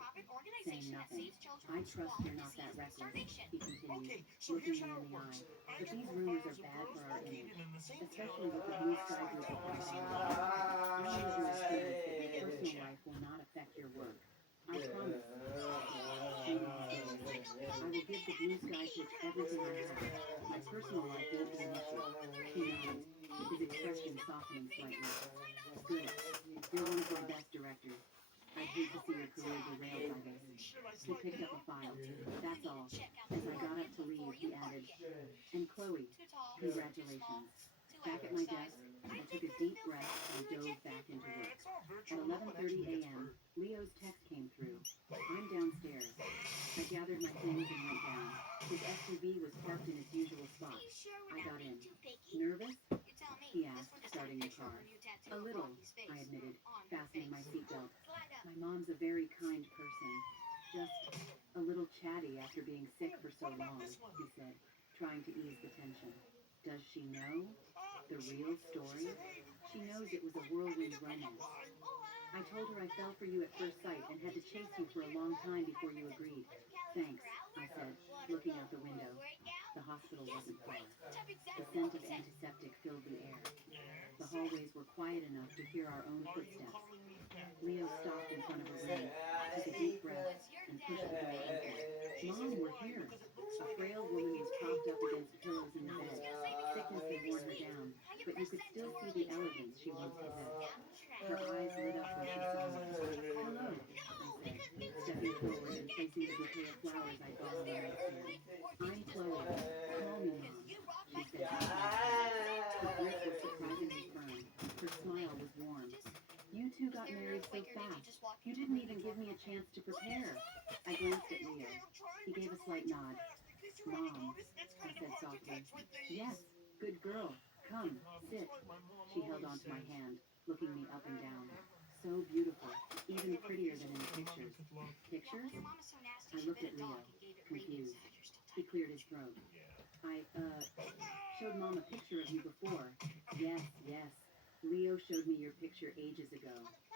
saying nothing. I trust you're not that reckless, he continued, looking me in the eye. But these rumors are bad for our image, especially with the blue sky group of my family. I need you to assurance that your personal life will not affect your work. I promise. I will give the blue sky pitch everything I have. My personal life won't be an issue. He nodded, his expression softening slightly. Good. You're one of my best directors. I'd hate to see your career derailed by this. He picked up a file. That's all. As I got up to leave, he added, and Chloe, congratulations. Back at my desk, I took a deep breath and dove back into work. At 11:30 a.m., Leo's text came through. I'm downstairs. I gathered my things and went down. His SUV was parked in its usual spot. I got in. Nervous? He asked, starting the car. A little, I admitted, fastening my seatbelt. My mom's a very kind person. Just a little chatty after being sick for so long, he said, trying to ease the tension. Does she know the real story? She knows it was a whirlwind romance. I told her I fell for you at first sight and had to chase you for a long time before you agreed. Thanks, I said, looking out the window. The hospital wasn't far. The scent of antiseptic filled the air. The hallways were quiet enough to hear our own footsteps. Leo stopped in front of a room, took a deep breath, and pushed the door open. Mom, we're here. A frail woman was propped up against pillows in the bed. Sickness had worn her down, but you could still see the elegance she once possessed. Her eyes lit up when she saw me. Hello, I said, stepping forward and placing the bouquet of flowers I bought on the nightstand. I'm Chloe. so fast. You didn't even give me a chance to prepare. I glanced at Leo. He gave a slight nod. Mom, I said softly. Yes, good girl. Come, sit. She held onto my hand, looking me up and down. So beautiful, even prettier than in the pictures. Pictures? I looked at Leo, confused. He cleared his throat. I showed Mom a picture of you before. Yes, yes. Leo showed me your picture ages ago,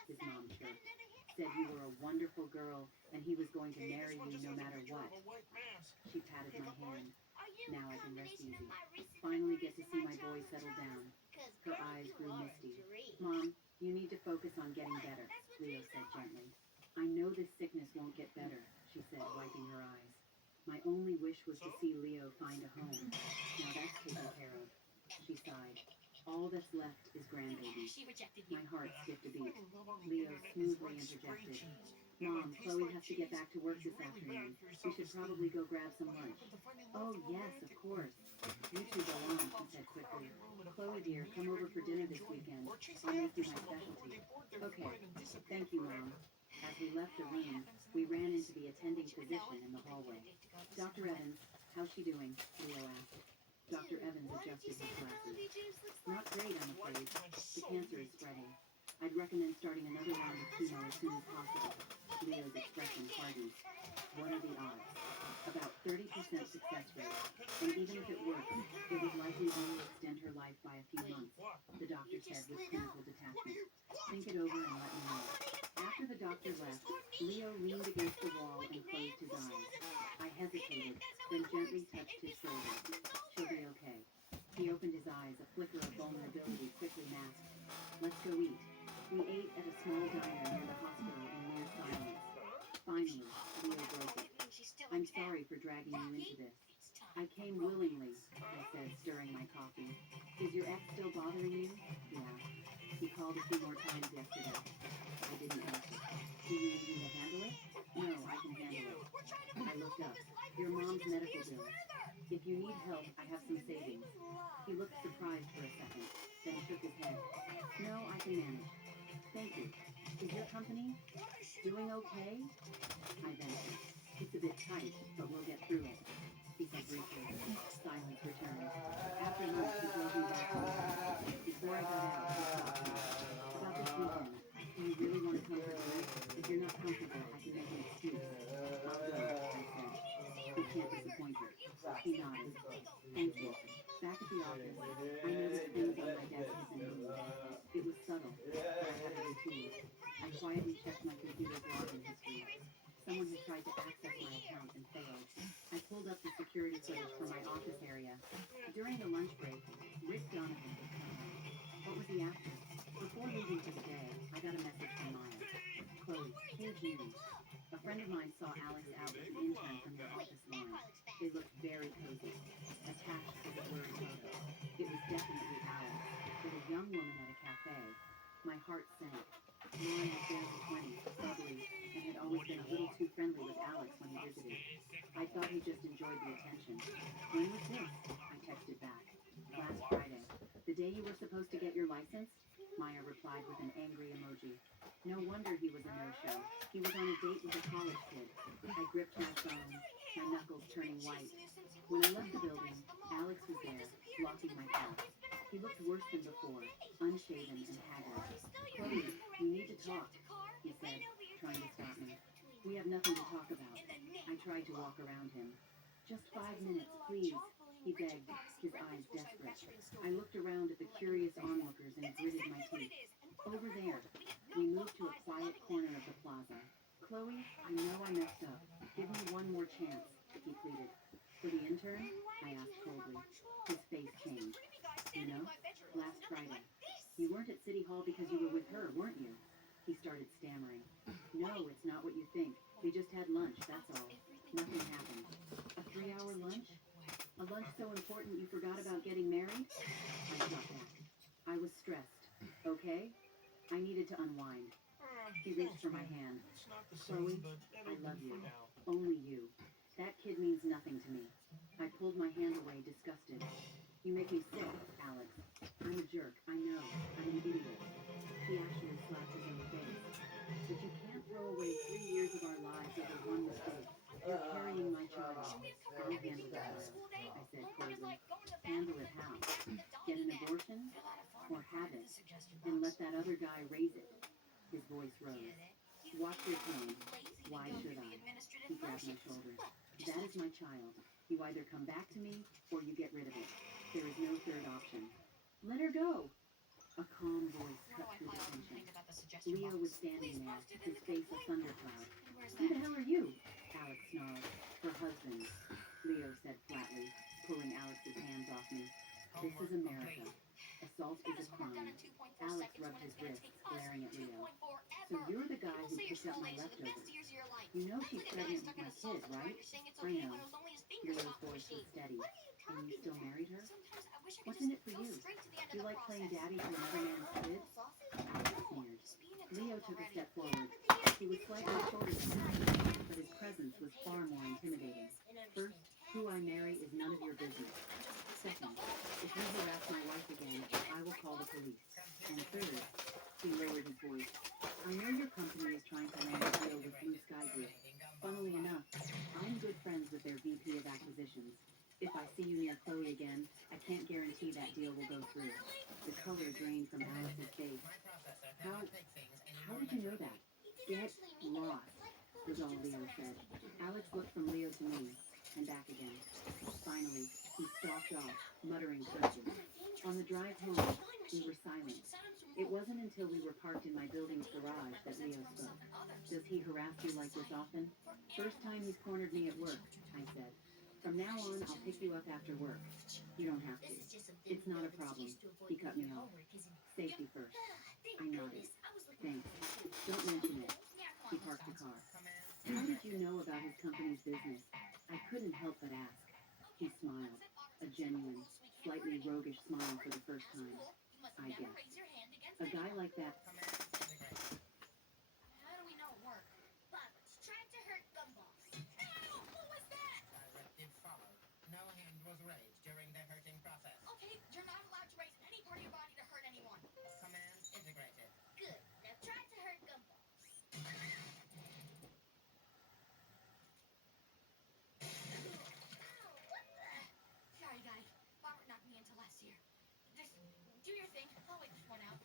his mom chirped. Said you were a wonderful girl and he was going to marry you no matter what. She patted my hand. Now I can rest easy. Finally get to see my boy settle down. Her eyes grew misty. Mom, you need to focus on getting better, Leo said gently. I know this sickness won't get better, she said, wiping her eyes. My only wish was to see Leo find a home. Now that's taken care of. She sighed. All that's left is grandbaby. My heart skipped a beat. Leo smoothly interjected. Mom, Chloe has to get back to work this afternoon. We should probably go grab some lunch. Oh, yes, of course. You two go on, she said quickly. Chloe, dear, come over for dinner this weekend. I'll make you my specialty. Okay. Thank you, Mom. As we left the room, we ran into the attending physician in the hallway. Dr. Evans, how's she doing? Leo asked. Dr. Evans adjusted his glasses. Not great, I'm afraid. The cancer is spreading. I'd recommend starting another round of chemo as soon as possible. Leo's expression hardened. What are the odds? About 30% success rate. And even if it works, it would likely only extend her life by a few months, the doctor said with clinical detachment. Think it over and let me know. After the doctor left, Leo leaned against the wall and closed his eyes. I hesitated, then gently touched his shoulder. She'll be okay. He opened his eyes, a flicker of vulnerability quickly masked. Let's go eat. We ate at a small diner near the hospital in near silence. Finally, Leo broke it. I'm sorry for dragging you into this. I came willingly, I said, stirring my coffee. Is your ex still bothering you? He asked. He called a few more times yesterday. I didn't answer. Do you need me to handle it? No, I can handle it. I looked up. Your mom's medical bills. If you need help, I have some savings. He looked surprised for a second, then shook his head. No, I can manage. Thank you. Is your company doing okay? I ventured. It's a bit tight, but we'll get through it. He said briefly. Silence returned. After lunch, he drove me back to the house. Before I got out, he talked to me. About this weekend, do you really want to come for dinner? If you're not comfortable, I can make an excuse. I'll go, I said. We can't disappoint her. He nodded. Thank you. Back at the office, I noticed things on my desk had been moved. It was subtle, but I had a routine. I quietly checked my computer's login history. Someone had tried to access my account and failed. I pulled up the security footage from my office area. During the lunch break, Rick Donovan had come out. What was he after? Before leaving for the day, I got a message from Maya. Chloe, huge news. A friend of mine saw Alex out with an intern from your office line. They looked very cozy. Attached was a blurry photo. It was definitely Alex, with a young woman at a cafe. My heart sank. Lauren was there for 20, bubbly, and had always been a little too friendly with Alex when he visited. I thought he just enjoyed the attention. When was this? I texted back. Last Friday. The day you were supposed to get your license? Maya replied with an angry emoji. No wonder he was a no-show. He was on a date with a college kid. I gripped my phone, my knuckles turning white. When I left the building, Alex was there, blocking my path. He looked worse than before, unshaven and haggard. Chloe, you need to talk, he said, trying to stop me. We have nothing to talk about. I tried to walk around him. Just 5 minutes, please, he begged, his eyes desperate. I looked around at the curious onlookers and gritted my teeth. Over there. We moved to a quiet corner of the plaza. Chloe, I know I messed up. Give me one more chance, he pleaded. For the intern? I asked coldly. His face changed. You know, last Friday. You weren't at City Hall because you were with her, weren't you? He started stammering. No, it's not what you think. We just had lunch, that's all. Nothing happened. A 3-hour lunch? A lunch so important you forgot about getting married? I shot back. I was stressed. Okay? I needed to unwind. He reached for my hand. Chloe, I love you. Only you. That kid means nothing to me. I pulled my hand away, disgusted. You make me sick, Alex. I'm a jerk, I know. I'm an idiot. He actually slapped his own face. And let that other guy raise it. His voice rose. Watch your tone. Why should I? He grabbed my shoulder. That is my child. You either come back to me, or you get rid of it. There is no third option. Let her go. A calm voice cut through the tension. Leo was standing there, his face a thundercloud. Who the hell are you? Alex snarled. Her husband, Leo said flatly, pulling Alex's hands off me. This is America. Assault is a crime. Alex rubbed his wrist, glaring at Leo. So you're the guy who picked up my leftovers. You know she's pregnant with my kid, right? I know. Leo's voice was steady. And you still married her? What's in it for you? You like playing daddy to another man's kid? Alex sneered. Leo took a step forward. He was slightly shorter than me, but his presence was far more intimidating. First, who I marry is none of your business. Second, if you harass my wife again, I will call the police. And third, he lowered his voice. I know your company is trying to land a deal with Blue Sky Group. Funnily enough, I'm good friends with their VP of acquisitions. If I see you near Chloe again, I can't guarantee that deal will go through. The color drained from Alex's face. How did you know that? Get lost, was all Leo said. Alex looked from Leo to me, and back again. Finally, he stalked off, muttering curses. On the drive home, we were silent. It wasn't until we were parked in my building's garage that Leo spoke. Does he harass you like this often? First time he's cornered me at work, I said. From now on, I'll pick you up after work. You don't have to. It's not a problem. He cut me off. Safety first. I nodded. Thanks. Don't mention it. He parked the car. How did you know about his company's business? I couldn't help but ask. He smiled. A genuine, slightly roguish smile for the first time. I guessed. A guy like that. How do we know it worked? Bob, tried to hurt Gumball. Ow! What was that? Directive followed. No hand was raised during the hurting process. Okay, you're not allowed to raise any part of your body to hurt anyone. Command integrated. Good. Now try to hurt Gumball. Ow! What the? Sorry, guys. Robert knocked me into last year. Just do your thing. I'll wait this one out.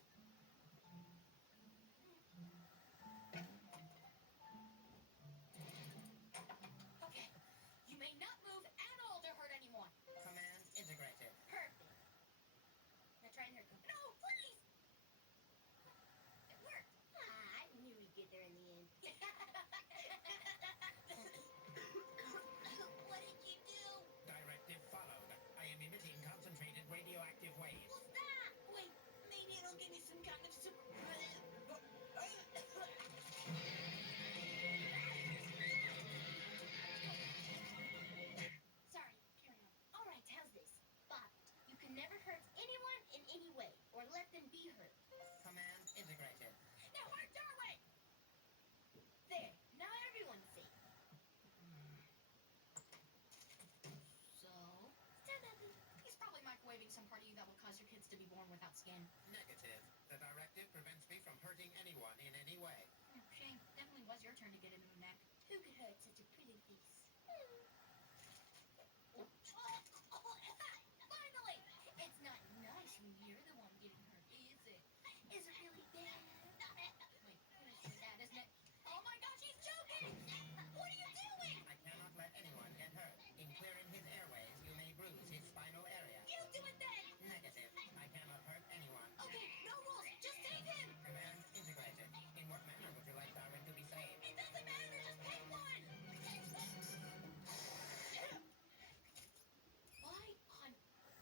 Okay. You may not move at all to hurt anyone. Command integrated. Perfect. Now try and hurt Gumball. No, please! It worked. I knew we'd get there in the end. What did you do? Directive followed. I am emitting concentrated radioactive waves. Well, stop! Wait, maybe it'll give me some kind of super... Sorry, carry on. Alright, how's this? Bob, you can never hurt anyone in any way, or let them be hurt. Command integrated. Now hurt Darwin! There, now everyone's safe. So? Still nothing. He's probably microwaving some part of you that will cause your kids to be born without skin. Negative. The directive prevents me from hurting anyone in any way. Oh, shame. Definitely was your turn to get into the neck. Who could hurt such a pretty face? Finally! It's not nice when you're the one getting hurt, is it? Is it really bad? Wait, it is bad, isn't it? Oh my gosh, he's choking! What are you doing? I cannot let anyone get hurt. In clearing his airways, you may bruise his spinal area. You do it then! Negative. I cannot hurt anyone. Okay, no rules, just take him! Command integrated. In what manner would you like Darwin to be saved? It doesn't matter, just pick one! Why on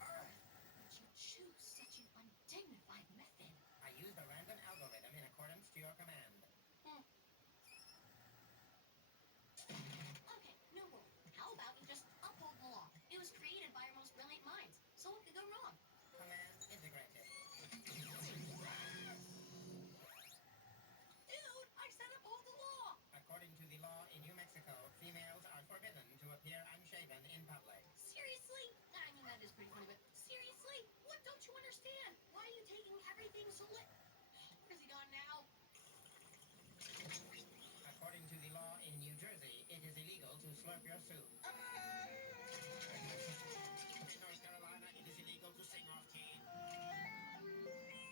earth would you choose such an undignified method? I used a random algorithm in accordance to your command. Okay, no rule. How about you just uphold the law? It was created by our most brilliant minds, so what could go wrong? Command integrated. Dude, I said uphold the law! According to the law in New Mexico, females are forbidden to appear unshaven in public. Seriously? I mean, that is pretty funny, but seriously? What don't you understand? Why are you taking everything so Where's he gone now? According to the law in New Jersey, it is illegal to slurp your soup. In North Carolina, it is illegal to sing off key.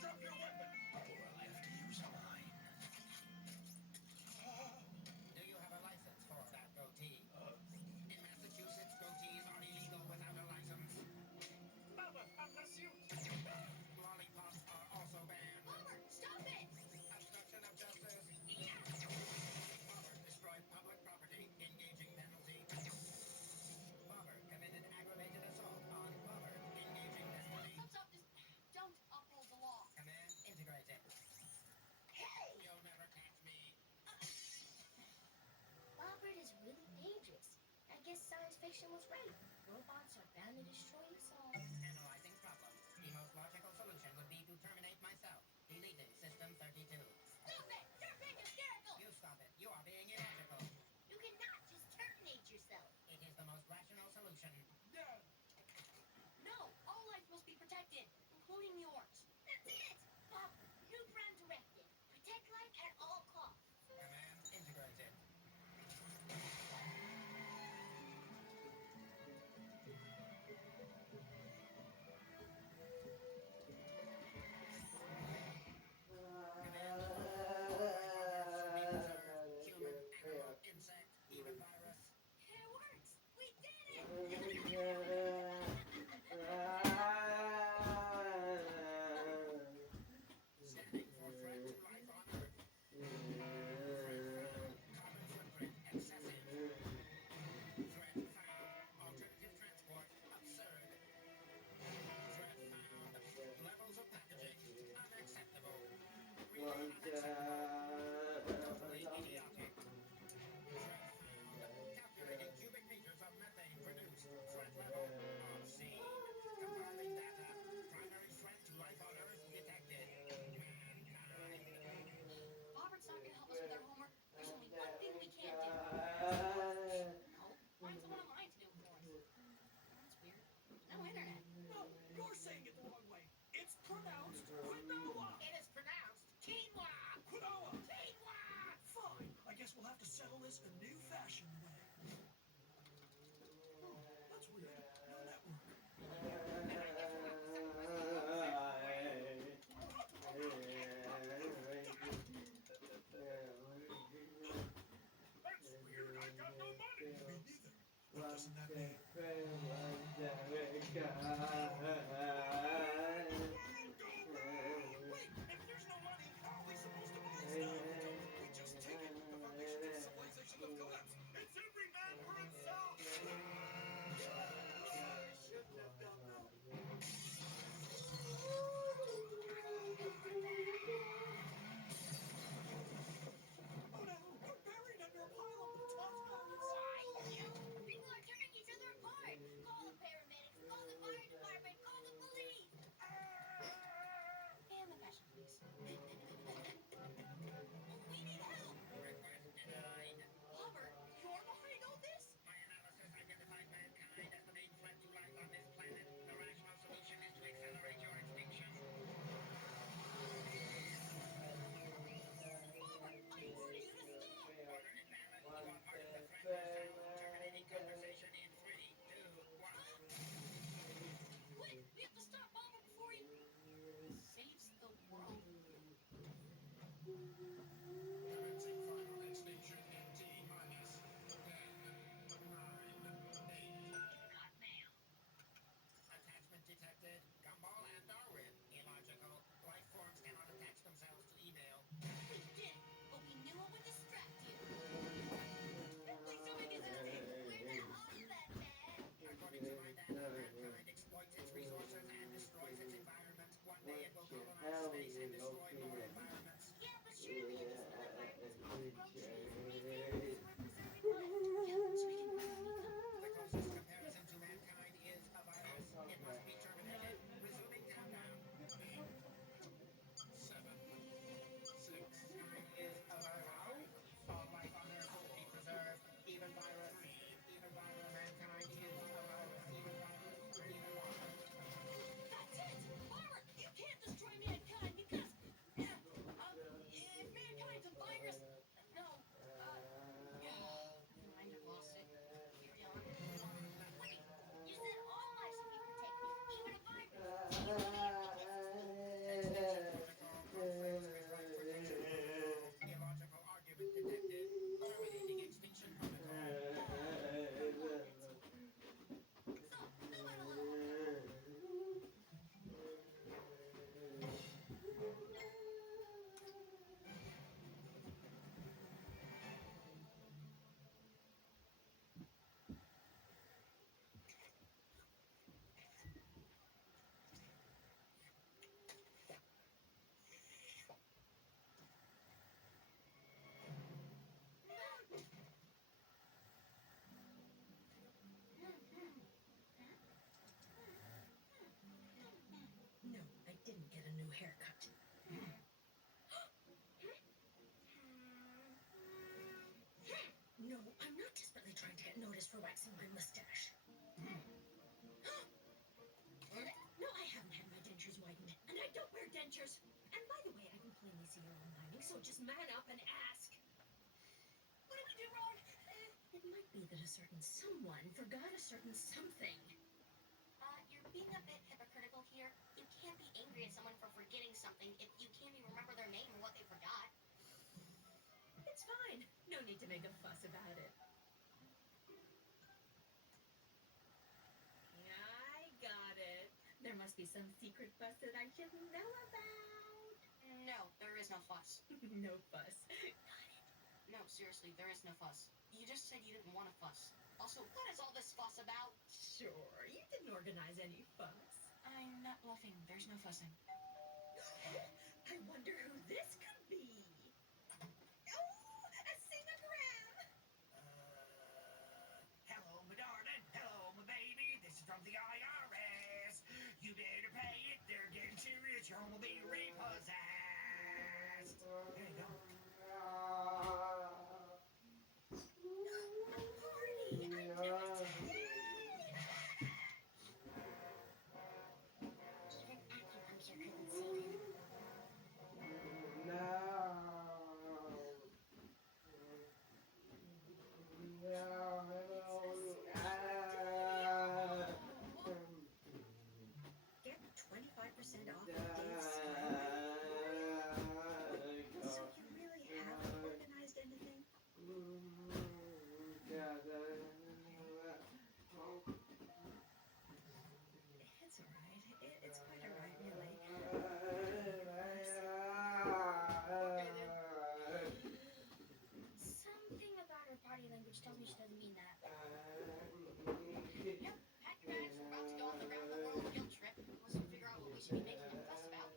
Drop your weapon! science fiction was right. Robots are bound to destroy us all. Analyzing problem. The most logical solution would be to terminate myself. Deleting System 32. Stupid! You're being hysterical! You stop it. You are being illogical. You cannot just terminate yourself. It is the most rational solution. No, all life must be protected, including yours. That's it! Bob, new brand directive. Protect life at all costs. Command integrated. Command all life on Earth should be preserved. Human, animal, insect, even virus. It works! We did it! Scanning for threat to life on Earth. Threat found. Carbon footprint excessive. Threat found. Alternative transport absurd. Threat found. Levels of packaging unacceptable. Really unacceptable. Totally idiotic. Threat found. Calculating cubic meters of methane produced. Threat level obscene. Compiling data. Primary threat to life on Earth detected. Mankind. Robert's not gonna help us with our homework. There's only one thing we can't do. No, find someone online to do it for us. That's weird. No internet. No, you're saying it the wrong way. It's pronounced quinoa. It is pronounced quinoa. Quinoa. Quinoa. Fine. I guess we'll have to settle this a new fashioned way. Oh, that's weird. No network. Then I guess we'll have to settle this a new fashioned way. That's weird. I got no money. Me neither. What doesn't that mean? Wait, if there's no money, how are we supposed to buy stuff? We just take it. The foundation of civilization will collapse. It's every man for himself. I shouldn't have done that. Oh no, we're buried under a pile of tossed bones. Why, you? People are tearing each other apart. Call the paramedics. Call the fire department. Call the police. And the fashion police. We need help. Request denied. Robert, you're behind all this? My analysis identified mankind as the main threat to life on this planet. The rational solution is to accelerate your extinction. Robert, I order you to stop. Order invalid. You are part of the threat yourself. Terminating conversation in 3, 2, 1. Quick, we have to stop Robert before he saves the world. Commencing final extinction in T minus 10, 9, 8. Got mail. Attachment detected. Gumball and Darwin. Illogical. Life forms cannot attach themselves to email. We did it, but we knew it would distract you. Please don't make us hesitate. We're not all that bad. According to my data, mankind exploits its resources and destroys its environment. One day it will colonize space and destroy more environments. Yeah, but surely in this other environment, we grow trees, raise animals, we're preserving life. Yeah, so we can grow income. The closest comparison to mankind is a virus. It must be terminated. Resuming countdown. 8, 7, 6. Time is a virus. All life on Earth will be preserved. Even virus. Even virus. Mankind is a virus. Even virus. Even virus. That's it! Robert, you can't destroy mankind because for waxing my mustache. No, I haven't had my dentures whitened, and I don't wear dentures. And by the way, I can plainly see your own lining, so just man up and ask. What did we do wrong? It might be that a certain someone forgot a certain something. You're being a bit hypocritical here. You can't be angry at someone for forgetting something if you can't even remember their name or what they forgot. It's fine. No need to make a fuss about it. I got it. There must be some secret fuss that I should know about. No, there is no fuss. No fuss. No, seriously, there is no fuss. You just said you didn't want to fuss. Also, what is all this fuss about? Sure, you didn't organize any fuss. I'm not bluffing. There's no fussing. I wonder who this could be. Oh, a sing-a-gram. Hello, my darling. Hello, my baby. This is from the IRS. You better pay it. They're getting serious. Your home will be repossessed. There you go. A party. I knew it. Yay! Even acting from here couldn't save him. Get 25% off of Dave's Sky. So you really haven't organized anything? It's alright. It's quite alright, really. Something about her body language tells me she doesn't mean that. Yep, pack your bags. We're about to go on the round the world guilt trip. Unless we figure out what we should be making a fuss about.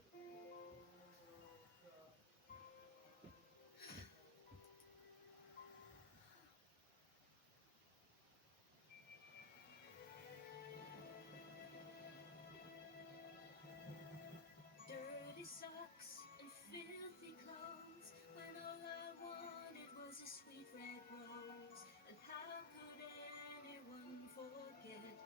Dirty socks and filthy clothes, when all I wanted was a sweet red rose. And how could anyone forget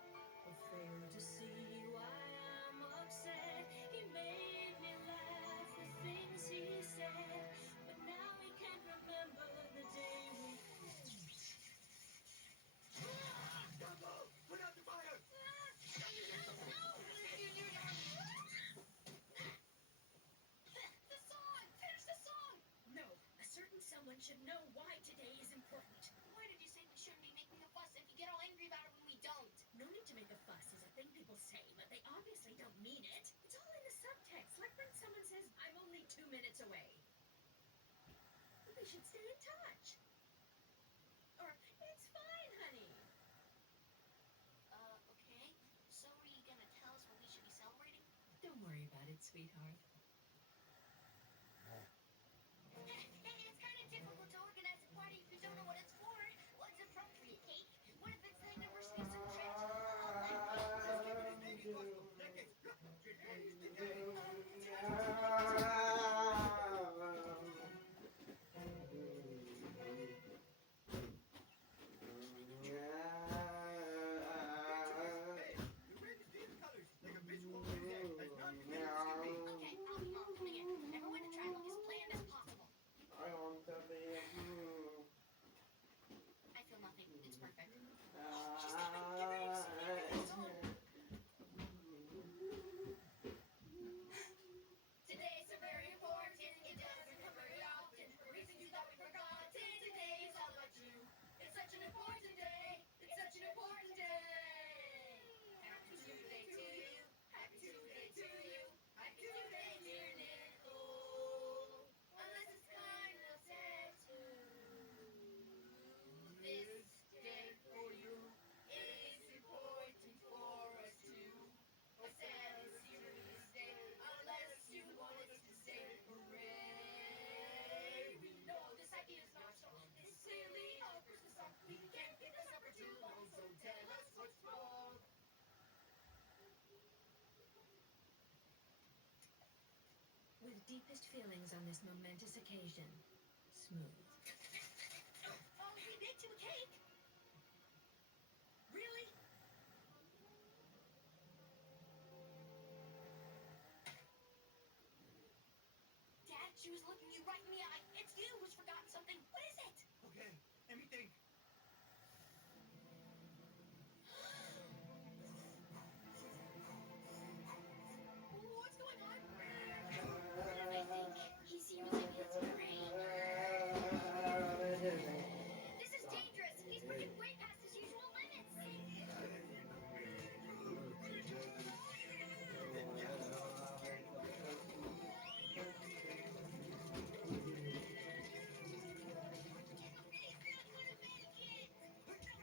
or fail to see why I'm upset? He made me laugh with things he said, but now he can't remember the day we Put out the fire! The song! Finish the song! No, a certain someone should know why today is important. Why did you say we shouldn't be making a fuss if you get all angry about it when we don't? No need to make a fuss is a thing people say, but they obviously don't mean it. It's all in the subtext, like when someone says, I'm only 2 minutes away. We should stay in touch. Or, it's fine, honey. Okay. So are you gonna tell us what we should be celebrating? Don't worry about it, sweetheart. It's kind of difficult to organize a party if you don't know what it's for. What's appropriate, Kate? What if it's the anniversary of some tragic Okay, I'll be mom coming in. Everyone to try and look as bland as possible. I feel nothing. It's perfect. She's coming. Get ready to sing the song. Today's so very important. It doesn't come very often. For reasons you thought we forgot. Today is all about you. It's such an important day. It's such an important day. Happy Tuesday to you. Happy Tuesday to you. Happy Tuesday, dear Nicole. Unless it's kind of sad too. This day for you is important for us too. A sad and serious day, unless you wanted us to say hooray. We know this idea is not strong. It's clearly our Christmas song. We can't get this up for too long, so tell us what's wrong. With deepest feelings on this momentous occasion, Smooth. Oh, we baked you a cake. She was looking you right in the eye. It's you who's forgotten something. What is it? Okay, let me think. What's going on? I think he seems like he has a brain. This is dangerous. He's pushing way past his usual limits.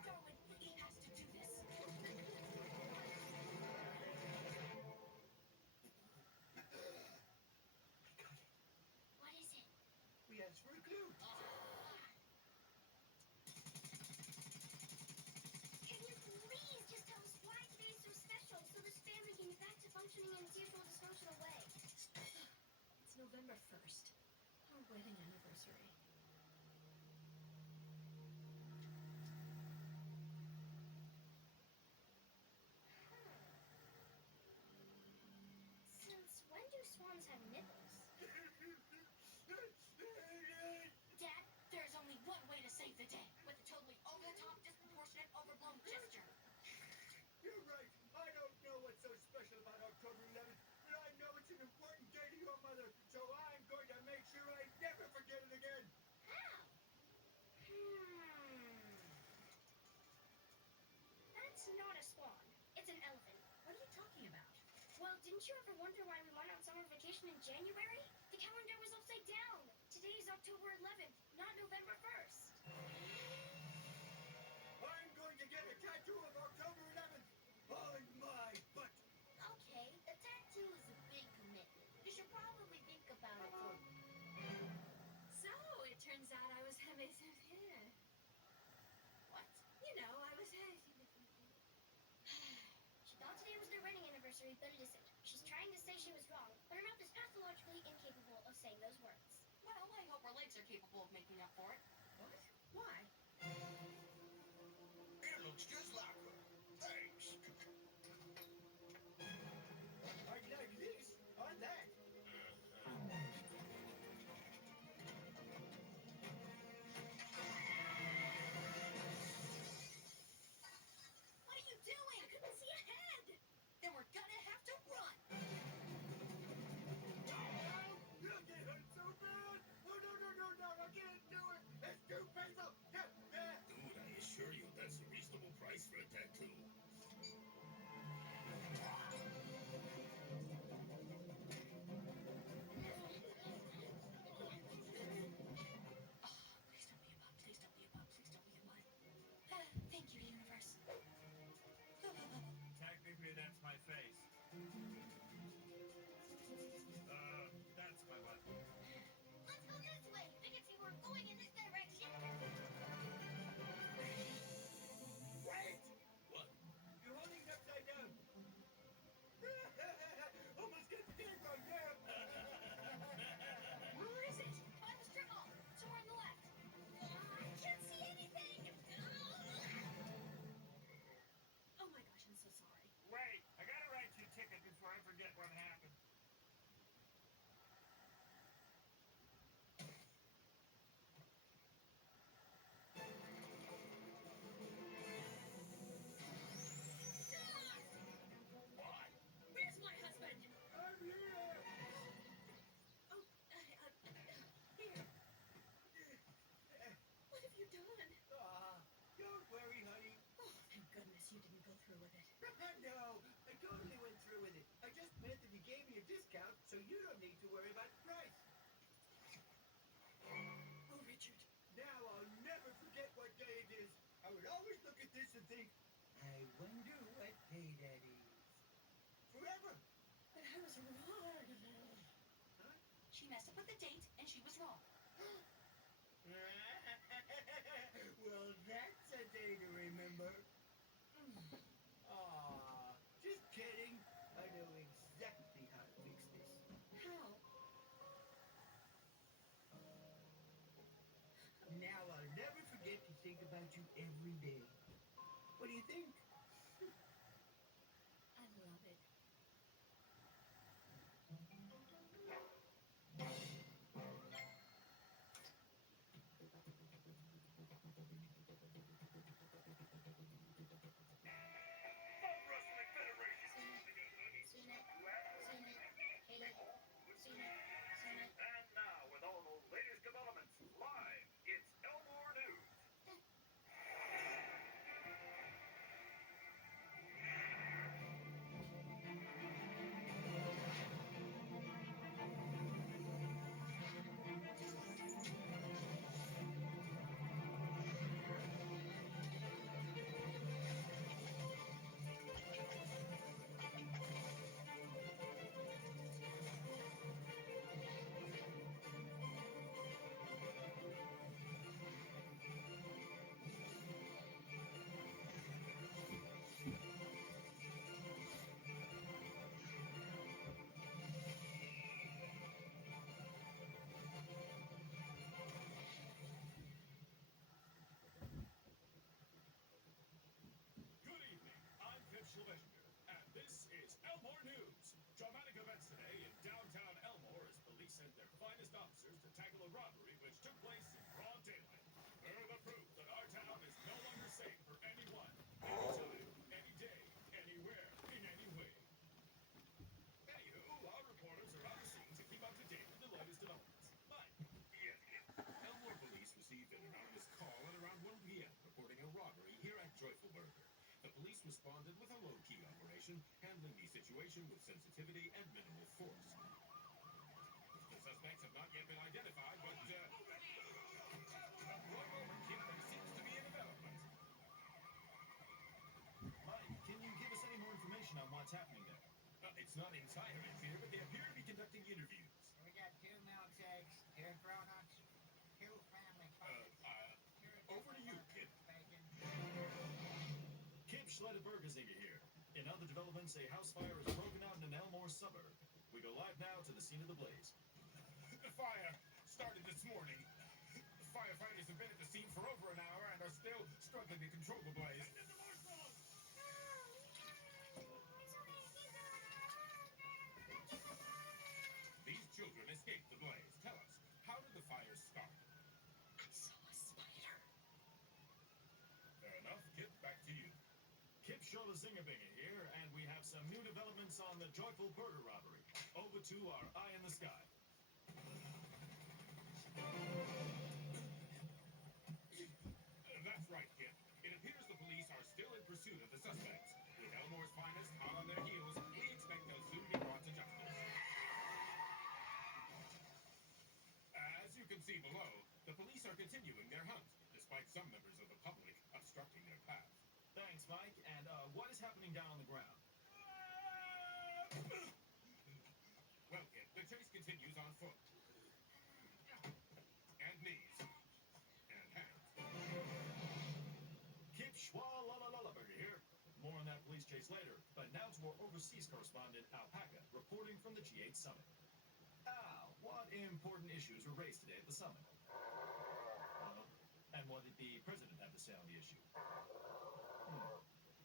No, Darwin, he has to do this. What is it? We asked for a clue. Can you please just tell us why today is so special so this family can get back to functioning in its usual dysfunctional way? It's November 1st. Our wedding anniversary. Since when do swans have nipples? Dad, there's only one way to save the day with a totally over-the-top, disproportionate, overblown gesture. You're right. I don't know what's so special about October 11th, but I know it's an important day to your mother, so I'm going to make sure I never forget it again. How? That's not a swan. It's an elephant. What are you talking about? Well, didn't you ever wonder why we went on summer vacation in January? The calendar was upside down. Today is October 11th, not November 1st. I'm going to get a tattoo of October 11th on my butt. Okay, a tattoo is a big commitment. You should probably think about it for... So, it turns out I was having some... What? You know, I was... She thought today was their wedding anniversary, but it isn't. She's trying to say she was wrong, but her mouth is pathologically incapable of saying those words. Well, I hope her legs are capable of making up for it. What? Why? It looks just like her. Thanks. I'd like this or that. What are you doing? I couldn't see ahead. Then we're gonna have to run. Look, it hurts so bad. Oh, no, I can't do it. It's too painful. Dude, I assure you, that's a reasonable price for a tattoo. Please don't be a pup. Please don't be a pup. Please don't be a pup. Thank you, universe. Technically, that's my face. That's my butt. Let's go this way. I can see we're going in this direction. Wait! What? You're holding it upside down. Almost got the thing right there. Where is it? By the strip mall. Somewhere on the left. I can't see anything. Oh my gosh, I'm so sorry. Wait, I gotta write you a ticket before I forget what happened. What? Where's my husband? I'm here. Oh, here. What have you done? Don't worry, honey. Oh, thank goodness you didn't go through with it. No, I totally went through with it. I just meant that you gave me a discount, so you don't need to worry about the price. Oh, Richard. Now I'll never forget what day it is. I would always look at this and think, I wonder what day that is. Forever. But I was wrong. She messed up with the date, and she was wrong. Well, that's a day to remember. Aw, just kidding. I know exactly how to fix this. How? Now I'll never forget to think about you every day. What do you think? I love it. took place in broad daylight. Further proof that our town is no longer safe for anyone, anytime, any day, anywhere, in any way. Anywho, our reporters are on the scene to keep up to date with the latest developments. Mike. Yes, Kip. Elmore police received an anonymous call at around 1 p.m. reporting a robbery here at Joyful Burger. The police responded with a low-key operation, handling the situation with sensitivity and minimal force. The suspects have not yet been identified, but, roll over, Kip. There seems to be a development. Mike, can you give us any more information on what's happening there? It's not entirely clear, but they appear to be conducting interviews. We got 2 milkshakes, 2 cronuts, 2 family cookies, Over to you, Kip. bacon. Kip Schledebergezinger here. In other developments, a house fire is broken out in an Elmore suburb. We go live now to the scene of the blaze. The fire started this morning. Firefighters have been at the scene for over an hour and are still struggling to control the blaze. These children escaped the blaze. Tell us, how did the fire start? I saw a spider. Fair enough. Kip, back to you. Kip Schledebergezinger here, and we have some new developments on the Joyful Burger robbery. Over to our eye in the sky. That's right, Kip. It appears the police are still in pursuit of the suspects. With Elmore's finest hot on their heels, we expect they'll soon be brought to justice. As you can see below, the police are continuing their hunt, despite some members of the public obstructing their path. Thanks, Mike. And what is happening down on the ground? Well, Kip, the chase continues on foot. And knees. And hands. Kip Schledebergezinger here. More on that police chase later, but now to our overseas correspondent, Alpaca, reporting from the G8 summit. Al, what important issues were raised today at the summit? And what did the president have to say on the issue?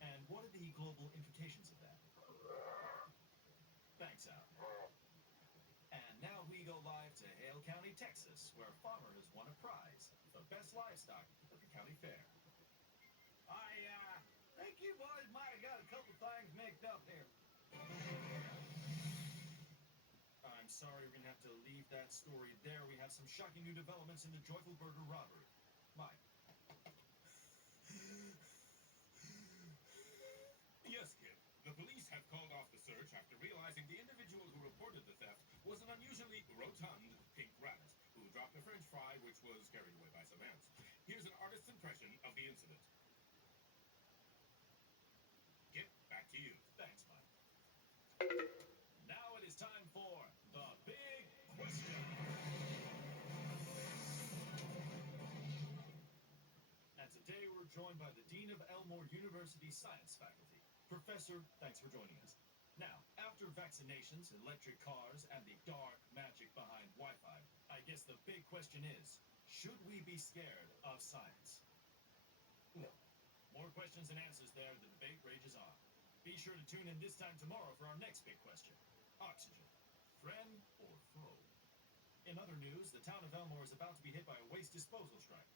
And what are the global implications of that? Thanks, Al. And now we go live to Hale County, Texas, where a farmer has won a prize for best livestock at the county fair. I think you boys might have got a couple things mixed up here. I'm sorry, we're gonna have to leave that story there. We have some shocking new developments in the Joyful Burger robbery. Mike. Yes, Kip. The police have called off the search after realizing the individual who reported the theft was an unusually rotund pink rabbit who dropped a French fry which was carried away by some ants. Here's an artist's impression of the incident. Kip, back to you. Thanks, Mike. Now it is time for the big question. And today we're joined by the Dean of Elmore University Science Faculty. Professor, thanks for joining us. Now, after vaccinations, electric cars, and the dark magic behind Wi-Fi, I guess the big question is, should we be scared of science? No. More questions and answers there. The debate rages on. Be sure to tune in this time tomorrow for our next big question. Oxygen, friend or foe? In other news, the town of Elmore is about to be hit by a waste disposal strike.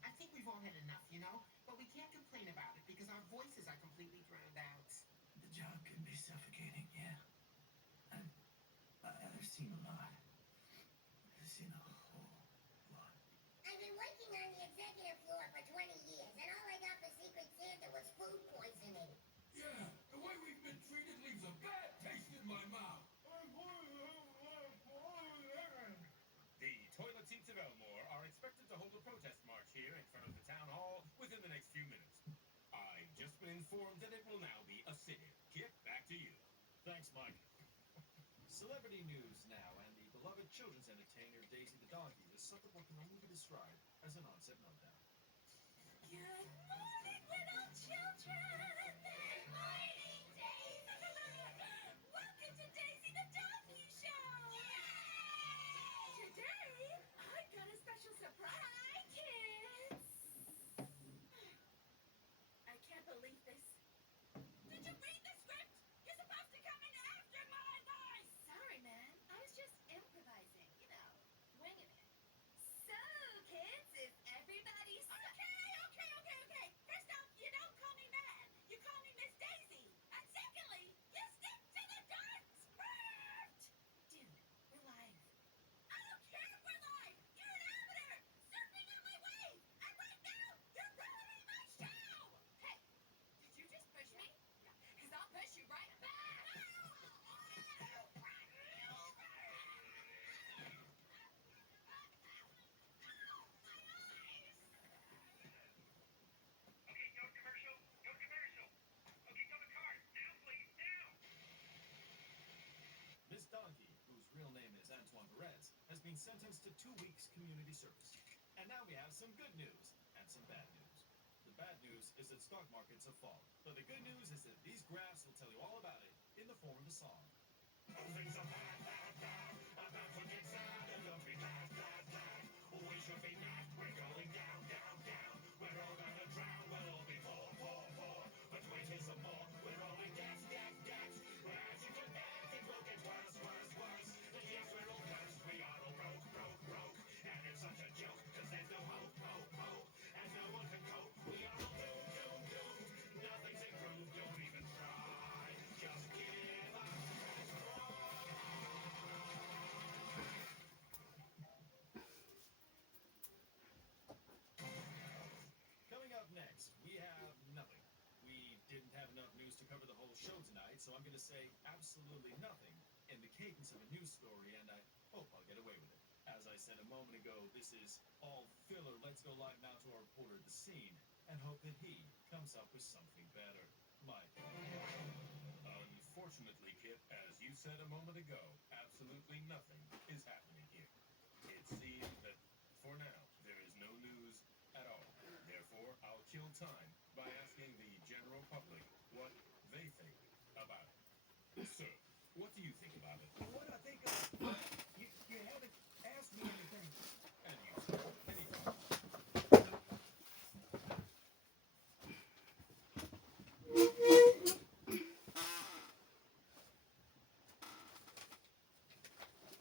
I think we've all had enough, you know? But we can't complain about it because our voices are completely drowned out. The job can be suffocating, yeah. I've seen a lot. I've seen a whole lot. I've been working on the executive floor for 20 years, and all I got for Secret Santa was food poisoning. Yeah, the way we've been treated leaves a bad taste in my mouth. The toilet seats of Elmore are expected to hold a protest march here in front of the town hall within the next few minutes. I've just been informed that it will now be a sit-in. Kip, back to you. Thanks, Mike. Celebrity news now, and the beloved children's entertainer Daisy the Donkey has suffered what can only be described as an onset meltdown. Good morning, little children. Good morning, Daisy. Welcome to Daisy the Donkey Show. Today, I've got a special surprise, kids. I can't believe this. Did you read the script? You're supposed to come in after my voice. Sorry, man. I was just improvising, you know. been sentenced to 2 weeks community service. And now we have some good news and some bad news. The bad news is that stock markets have fallen. But the good news is that these graphs will tell you all about it in the form of a song. Things are bad, bad, bad. About to get sad and don't be bad, bad, bad. We should be mad. We're going down, down, down. We're all gonna drown. We'll all be poor, poor, poor. But wait till some more. We're all in debt, debt, debt. As you can bet, it will get worse, worse, worse. Yes, we're all cursed. We are all broke, broke, broke. And it's such a joke, 'cause there's no hope, hope, hope. And no one can cope. We are all doomed, doomed, doomed. Nothing's improved. Don't even try. Just give up. Coming up next, we have nothing. We didn't have enough news to cover the whole show tonight, so I'm going to say absolutely nothing in the cadence of a news story, and I hope I'll get away with it. As I said a moment ago, this is all filler. Let's go live now to our reporter at the scene and hope that he comes up with something better. Mike. Unfortunately, Kip, as you said a moment ago, absolutely nothing is happening here. It seems that, for now, there is no news at all. Therefore, I'll kill time by asking the general public what they think about it. Sir, what do you think about it? What do I think of? You haven't asked me anything. And you, sir, any thoughts?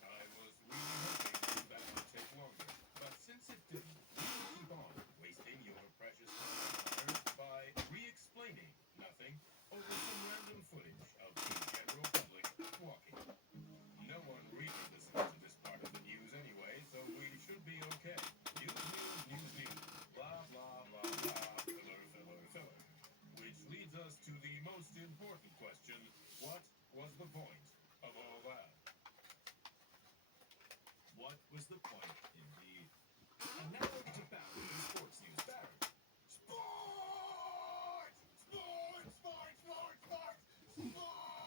I was really hoping that would take longer, but since it didn't, we'll keep on wasting your precious time by re-explaining nothing over some random footage of the general public walking. No one really listens to this part of the news anyway, so we should be okay. News, news, news, news. Blah, blah, blah, blah. Filler, filler, filler. Which leads us to the most important question. What was the point of all that? What was the point, indeed? And now over to Barry in sports news. Barry. Sports! Sports! Sports! Sports! Sports! Sports!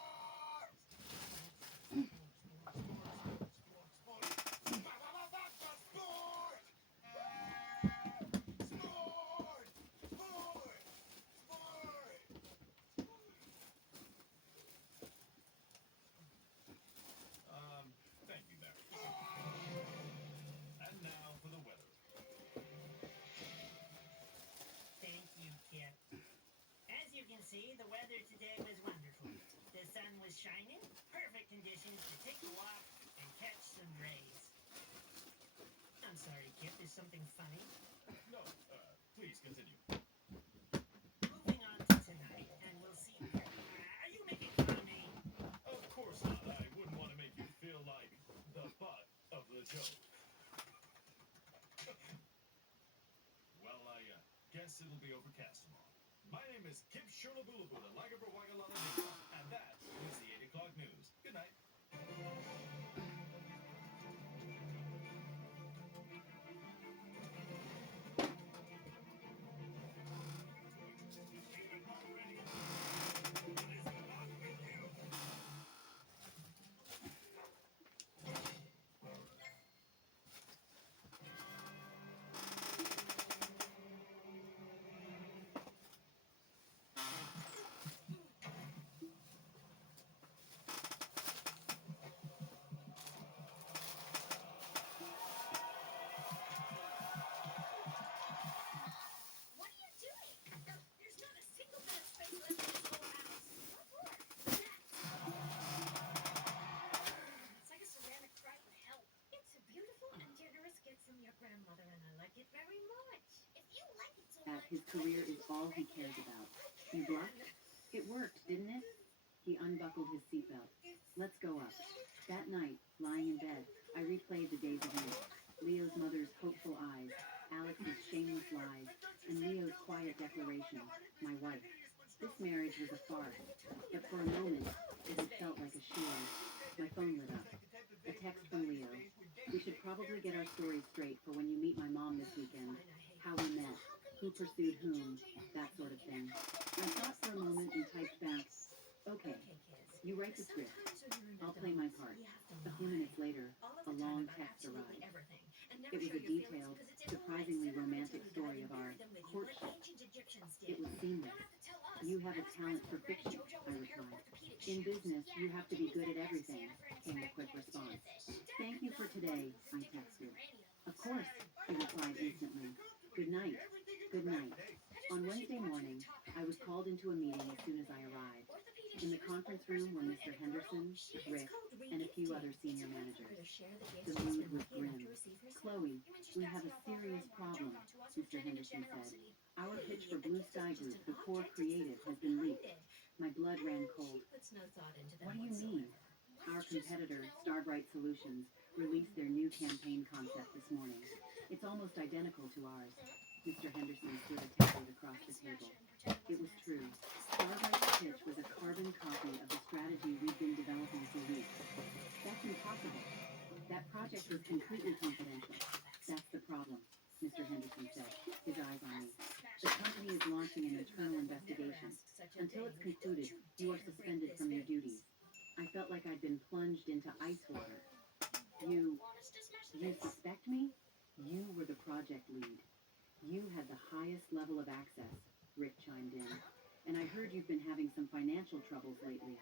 Thank you, Barry. And now for the weather. Thank you, Kip. As you can see, the weather today was wonderful. The sun was shining, perfect conditions to take a walk and catch some rays. I'm sorry, Kip, is something funny? No, please continue. Moving on to tonight, and we'll see. Are you making fun of me? Of course not. I wouldn't want to make you feel like the butt of the joke. Well, I guess it'll be overcast tomorrow. My name is Kip Shurlabulabula, Lagaberwagalala, and that is the 8 o'clock news. Good night. What are you doing? There's not a single bit of space left in this whole house. What for? It's like a ceramic cry for help. It's a beautiful and generous gift from your grandmother, and I like it very much. If you like it so much, His career is all he cares about. You bluffed? It worked, didn't it? He unbuckled his seatbelt. Let's go up. That night, lying in bed, I replayed the days of youth. Leo's mother's hopeful eyes, Alex's shameless lies, and Leo's quiet declaration, my wife. This marriage was a farce, but for a moment, it had felt like a shield. My phone lit up. A text from Leo. We should probably get our stories straight for when you meet my mom this weekend. How we met, who pursued whom, that sort of thing. I thought for a moment and typed back, Okay, kids. you write the script. Sometimes when you're an I'll play my adult, part. you have to A few lie. minutes later, All of a the time long about text absolutely arrived. everything. And never It was share a your feelings detailed, because it's impolite. surprisingly Then I'm gonna romantic tell you that story I've of our buried them with you like courtship. ancient Egyptians It did. was You seamless. don't have to tell us. You have I a was talent present for when Granny fiction, JoJo I was a pair of replied. orthopedic In shoes. business, you have to be good at Didn't everything, came the quick response. Thank you for today, I texted. Of course, he replied instantly. Good night. Good night. On Wednesday morning, I was called into a meeting as soon as I arrived. In the conference room were Mr. Henderson, Rick, and a few other senior managers. The mood was grim. Chloe, we have a serious problem, Mr. Henderson said. Our pitch for Blue Sky Group, the core creative, has been leaked. My blood ran cold. What do you mean? Our competitor, Starbright Solutions, released their new campaign concept this morning. It's almost identical to ours. Mr. Henderson stood attentive across the table. It was true. Starbright's pitch was a carbon copy of the strategy we'd been developing for weeks. That's impossible. That project was completely confidential. That's the problem, Mr. Henderson said, his eyes on me. The company is launching an internal investigation. Until it's concluded, you are suspended from your duties. I felt like I'd been plunged into ice water. You suspect me? You were the project lead. You had the highest level of access, Rick chimed in. And I heard you've been having some financial troubles lately.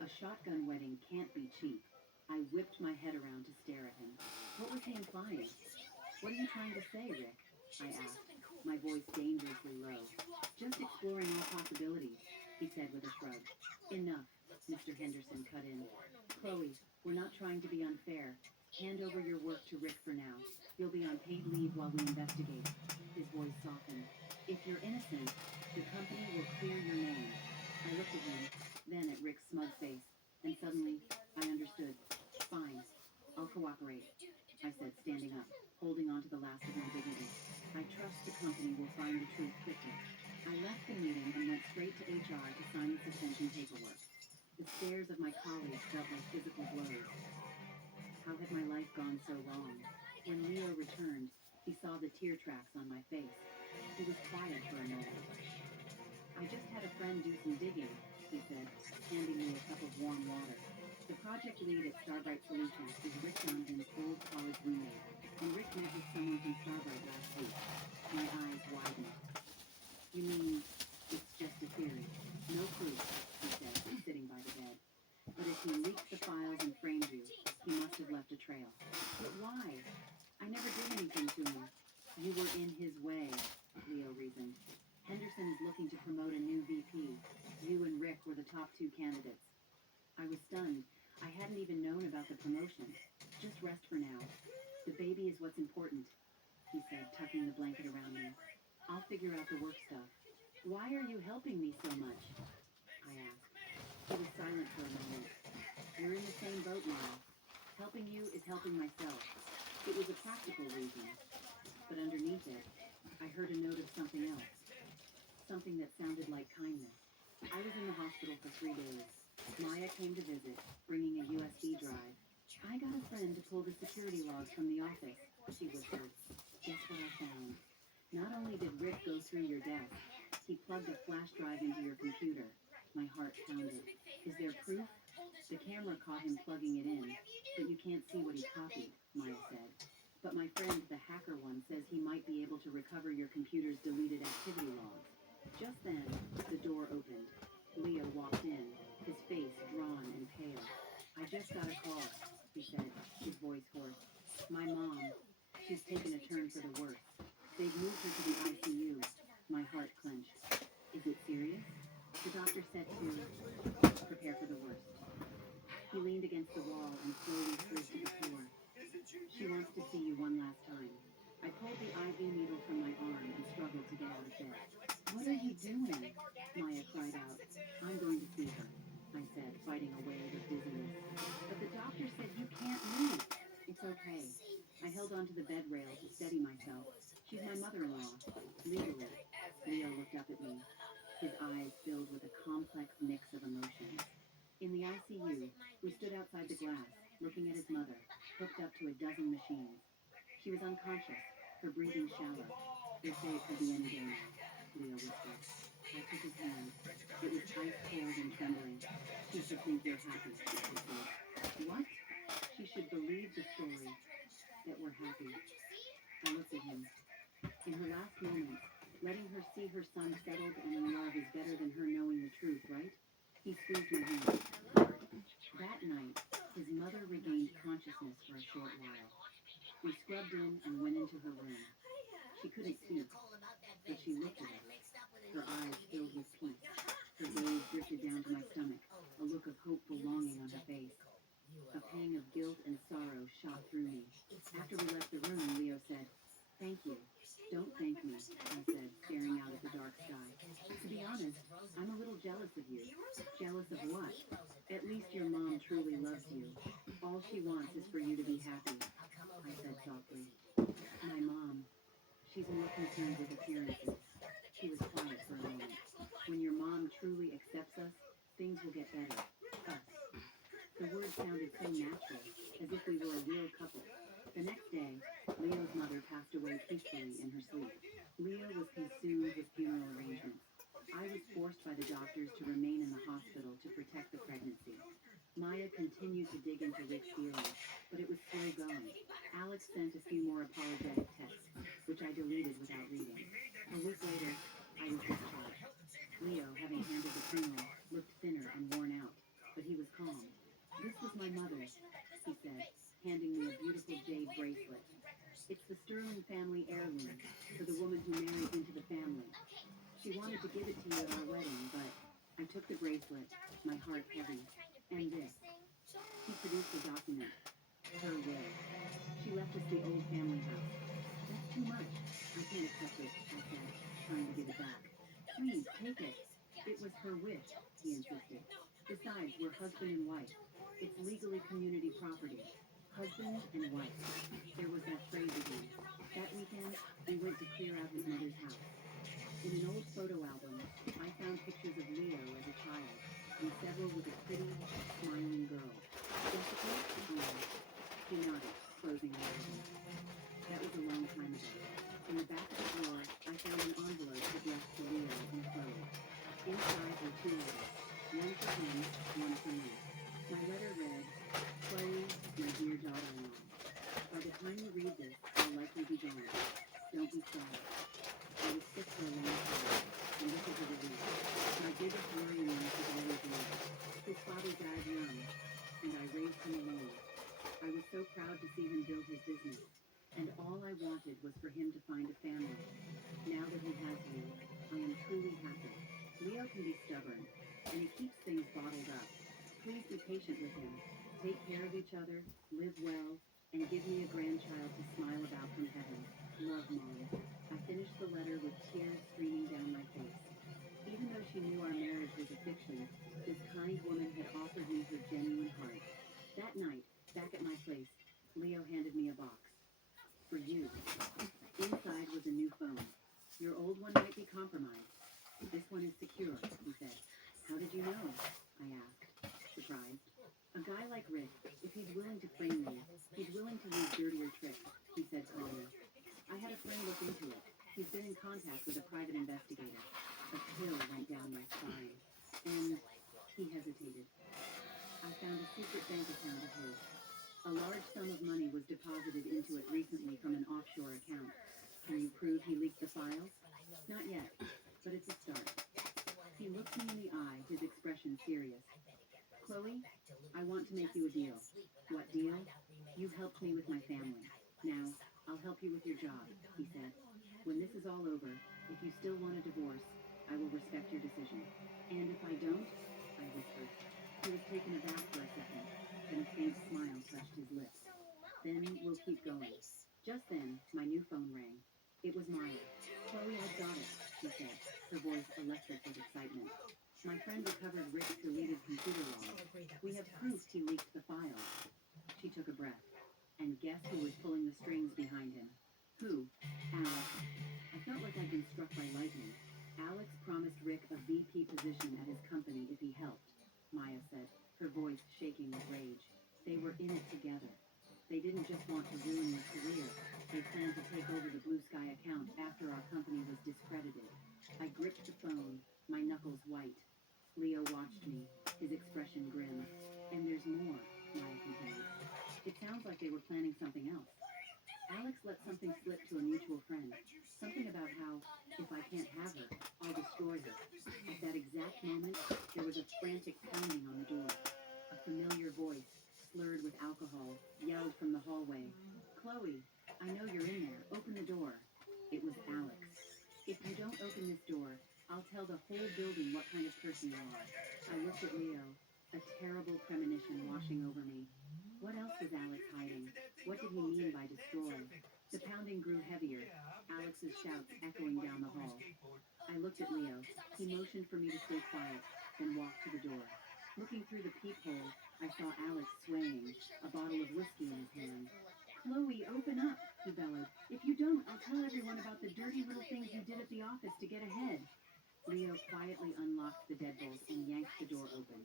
A shotgun wedding can't be cheap. I whipped my head around to stare at him. What was he implying? What are you trying to say, Rick? I asked, my voice dangerously low. Just exploring all possibilities, he said with a shrug. Enough, Mr. Henderson cut in. Chloe, we're not trying to be unfair. Hand over your work to Rick for now. You'll be on paid leave while we investigate. His voice softened. If you're innocent, the company will clear your name. I looked at him, then at Rick's smug face, and suddenly I understood. Fine, I'll cooperate, I said, standing up, holding on to the last of my dignity. I trust the company will find the truth quickly. I left the meeting and went straight to HR to sign the suspension paperwork. The stares of my colleagues felt like physical blows. How had my life gone so wrong? When Leo returned, he saw the tear tracks on my face. He was quiet for a moment. I just had a friend do some digging, he said, handing me a cup of warm water. The project lead at Starbright Solutions is Rick Donovan's old college roommate, and Rick met with someone from Starbright last week. My eyes widened. You mean it's just a theory? No proof, he said, sitting by the bed. But if he leaked the files and framed you, he must have left a trail. But why? I never did anything to him. You were in his way, Leo reasoned. Henderson is looking to promote a new VP. You and Rick were the top two candidates. I was stunned. I hadn't even known about the promotion. Just rest for now. The baby is what's important, he said, tucking the blanket around me. I'll figure out the work stuff. Why are you helping me so much? I asked. He was silent for a moment. We're in the same boat now. Helping you is helping myself. It was a practical reason. But underneath it, I heard a note of something else. Something that sounded like kindness. I was in the hospital for 3 days. Maya came to visit, bringing a USB drive. I got a friend to pull the security logs from the office, she whispered. Guess what I found? Not only did Rick go through your desk, he plugged a flash drive into your computer. My heart pounded. Is there proof? The camera caught him plugging it in, but you can't see what he copied, Maya said. But my friend, the hacker one, says he might be able to recover your computer's deleted activity logs. Just then, the door opened. Leo walked in, his face drawn and pale. I just got a call, he said, his voice hoarse. My mom. She's taken a turn for the worse. They've moved her to the ICU. My heart clenched. Is it serious? The doctor said to prepare for the worst. He leaned against the wall and slowly slid to the floor. She wants to see you one last time. I pulled the IV needle from my arm and struggled to get out of bed. What are you doing? Maya cried out. I'm going to see her, I said, fighting a wave of dizziness. But the doctor said you can't move. It's okay. I held onto the bed rail to steady myself. She's my mother-in-law. Legally. Leo looked up at me. His eyes filled with a complex mix of emotions. In the ICU, we stood outside the glass, looking at his mother, hooked up to a dozen machines. She was unconscious, her breathing shallow. They say it could be any day now, Leo whispered. I took his hand. It was ice cold and trembling. She should think you're happy, I said. What? She should believe the story that we're happy. I looked at him. In her last moments, letting her see her son settled and in love is better than her knowing the truth, right? He squeezed my hand. That night, his mother regained consciousness for a short while. We scrubbed in and went into her room. She couldn't speak, but she looked at us. Her eyes filled with peace. Her gaze drifted down to my stomach, a look of hopeful longing on her face. A pang of guilt and sorrow shot through me. After we left the room, Leo said, "Thank you." "Don't thank me," I said, staring out at the dark sky. "To be honest, I'm a little jealous of you." "Jealous of what?" "At least your mom truly loves you. All she wants is for you to be happy," I said softly. "My mom, she's more concerned with appearances." She was quiet for a moment. "When your mom truly accepts us, things will get better. Us." The words sounded so natural, as if we were a real couple. The next day, Leo's mother passed away peacefully in her sleep. Leo was consumed with funeral arrangements. I was forced by the doctors to remain in the hospital to protect the pregnancy. Maya continued to dig into Rick's feelings, but it was slow going. Alex sent a few more apologetic texts, which I deleted without reading. A week later, I was discharged. Leo, having handled the funeral, looked thinner and worn out, but he was calm. "This was my mother's," he said, handing me a beautiful jade bracelet. "It's the Sterling family heirloom for the woman who married into the family. She wanted to give it to you at our wedding, but I took the bracelet, my heart heavy. And this." He produced a document. Her will. "She left us the old family house." "That's too much. I can't accept it," I said, trying to give it back. "Please, take it." "It was her wish," he insisted. "Besides, we're husband and wife. It's legally community property. Husband and wife." There was that phrase again. That weekend, we went to clear out his mother's house. In an old photo album, I found pictures of Leo as a child, and several with a pretty, smiling girl. "Jessica?" I asked. He nodded, closing the album. That was a long time ago. In the back of the drawer, I found an envelope addressed to Leo and Chloe. Inside were two letters, one for him, one for me. My letter read, "Chloe, my dear daughter-in-law. By the time you read this, I'll likely be gone. Don't be sad. I was sick for a long time, and this is a relief. My biggest worry in life is always Leo. His father died young, and I raised him alone. I was so proud to see him build his business, and all I wanted was for him to find a family. Now that he has you, I am truly happy. Leo can be stubborn, and he keeps things bottled up. Please be patient with him. Take care of each other, live well, and give me a grandchild to smile about from heaven. Love, Mom." I finished the letter with tears streaming down my face. Even though she knew our marriage was a fiction, this kind woman had offered me her genuine heart. That night, back at my place, Leo handed me a box. "For you." Inside was a new phone. "Your old one might be compromised. This one is secure," he said. "How did you know?" I asked, surprised. "A guy like Rick, if he's willing to frame me, he's willing to use dirtier tricks," he said calmly. "I had a friend look into it. He's been in contact with a private investigator." A chill went down my spine. "And," he hesitated, "I found a secret bank account of his. A large sum of money was deposited into it recently from an offshore account. Can you prove he leaked the files?" "Not yet, but it's a start." He looked me in the eye, his expression serious. "Chloe, I want to make you a deal." "What deal?" "You've helped me with my family. Now, I'll help you with your job," he said. "When this is all over, if you still want a divorce, I will respect your decision." "And if I don't?" I whispered. He was taken aback for a second, then a faint smile touched his lips. "Then we'll keep going." Just then, my new phone rang. It was Maya. "Chloe, I've got it," she said, her voice electric with excitement. "My friend recovered Rick's deleted computer log. We have proof he leaked the files." She took a breath. "And guess who was pulling the strings behind him?" "Who?" "Alex." I felt like I'd been struck by lightning. "Alex promised Rick a VP position at his company if he helped," Maya said, her voice shaking with rage. "They were in it together. They didn't just want to ruin your career. They planned to take over the Blue Sky account after our company was discredited." I gripped the phone. like they were planning something else. Alex let something slip to a mutual friend. Something about how, if I can't have her, I'll destroy her. At that exact moment, there was a frantic pounding on the door. A familiar voice, slurred with alcohol, yelled from the hallway, "Chloe, I know you're in there. Open the door." It was Alex. "If you don't open this door, I'll tell the whole building what kind of person you are." I looked at Leo, a terrible premonition washing over me. What else was Alex hiding? What did he mean by destroy? The pounding grew heavier, Alex's shouts echoing down the hall. I looked at Leo. He motioned for me to stay quiet, then walked to the door. Looking through the peephole, I saw Alex swaying, a bottle of whiskey in his hand. "Chloe, open up," he bellowed. "If you don't, I'll tell everyone about the dirty little things you did at the office to get ahead." Leo quietly unlocked the deadbolt and yanked the door open.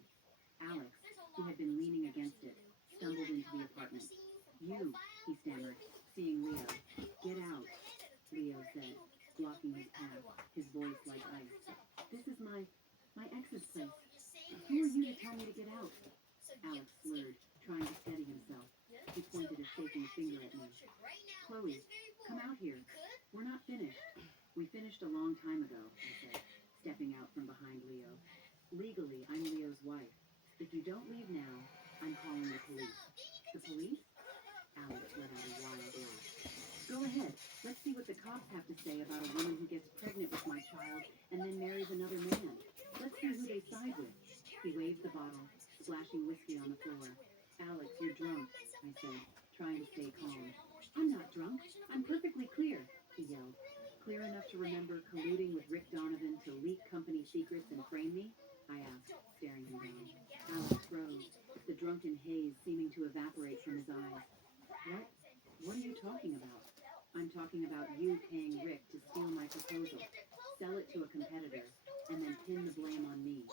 Alex, who had been leaning against it, stumbled into the apartment. "You," he stammered, seeing Leo. "Get out," Leo said, blocking his path, his voice like ice. "This is my ex's place. Who are you to tell me to get out?" Alex slurred, trying to steady himself. He pointed a shaking finger at me. "Chloe, come out here. We're not finished." "We finished a long time ago," I said, stepping out from behind Leo. "Legally, I'm Leo's wife. If you don't leave now, I'm calling the police." "The police?" Alex let out a wild laugh. "Go ahead. Let's see what the cops have to say about a woman who gets pregnant with my child and then marries another man. Let's see who they side with." He waved the bottle, splashing whiskey on the floor. "Alex, you're drunk," I said, trying to stay calm. "I'm not drunk. I'm perfectly clear," he yelled. "Clear enough to remember colluding with Rick Donovan to leak company secrets and frame me?" I asked, staring him down. Alex froze, the drunken haze seeming to evaporate from his eyes. What are you talking about?" "I'm talking about you paying Rick to steal my proposal, sell it to a competitor, and then pin the blame on me,"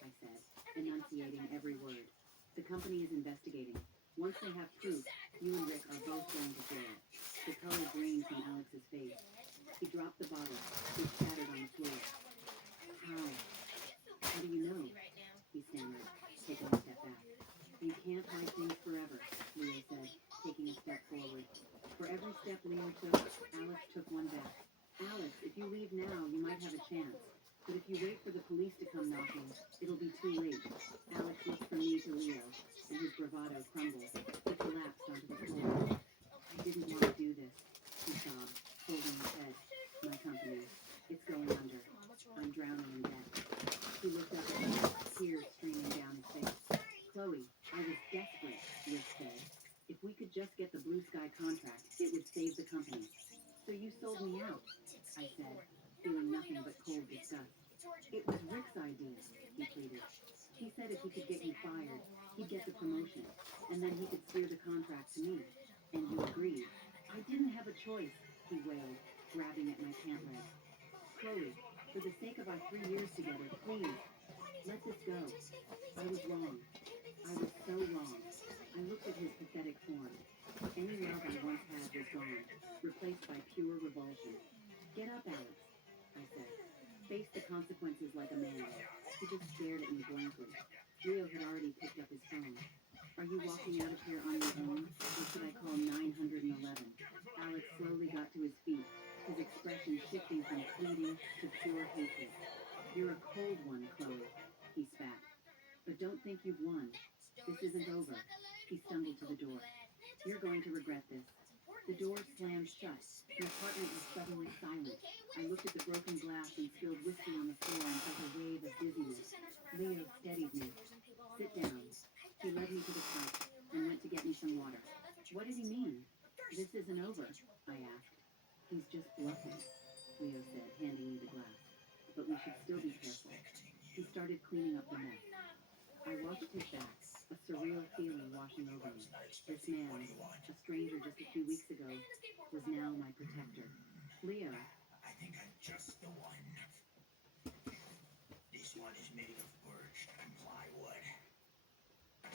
I said, enunciating every word. "The company is investigating. Once they have proof, you and Rick are both going to jail." The color drained from Alex's face. He dropped the bottle, which shattered on the floor. How do you know?" he stammered, taking a step back. "You can't hide things forever," Leo said, taking a step forward. For every step Leo took, Alex took one back. "Alex, if you leave now, you might have a chance. But if you wait for the police to come knocking, it'll be too late." Alex looked from me to Leo, and his bravado crumbled. He collapsed onto the floor. "I didn't want to do this," he sobbed, holding his head. "My company, it's going under. I'm drowning in debt." He looked up at me, tears streaming down his face. "Chloe, I was desperate," Rick said. "If we could just get the Blue Sky contract, it would save the company." "So you sold me out," I said, feeling nothing but cold disgust. "It was Rick's idea," he pleaded. "He said if he could get you fired, he'd get the promotion, and then he could steer the contract to me. And you agreed." "I didn't have a choice," he wailed, grabbing at my pant leg. "Chloe, for the sake of our 3 years together, please, let this go. I was wrong. I was so wrong." I looked at his pathetic form. Any love I once had was gone, replaced by pure revulsion. "Get up, Alex," I said. "Face the consequences like a man." He just stared at me blankly. Leo had already picked up his phone. "Are you walking out of here on your own, or should I call 911? Alex slowly got to his feet, his expression shifting from pleading to pure hatred. "You're a cold one, Chloe," he spat. "But don't think you've won. This isn't over." He stumbled to the door. "You're going to regret this." The door slammed shut. The apartment was suddenly silent. I looked at the broken glass and spilled whiskey on the floor and felt a wave of dizziness. Leo steadied me. "Sit down." He led me to the couch and went to get me some water. "What did he mean?" "This isn't over," I asked. "He's just bluffing," Leo said, handing me the glass. "But we should still be careful." He started cleaning up the mess. I watched his back, a surreal feeling washing over me. This man, a stranger just a few weeks ago, was now my protector. "Leo." I think I'm just the one. This one is made of birch and plywood. Do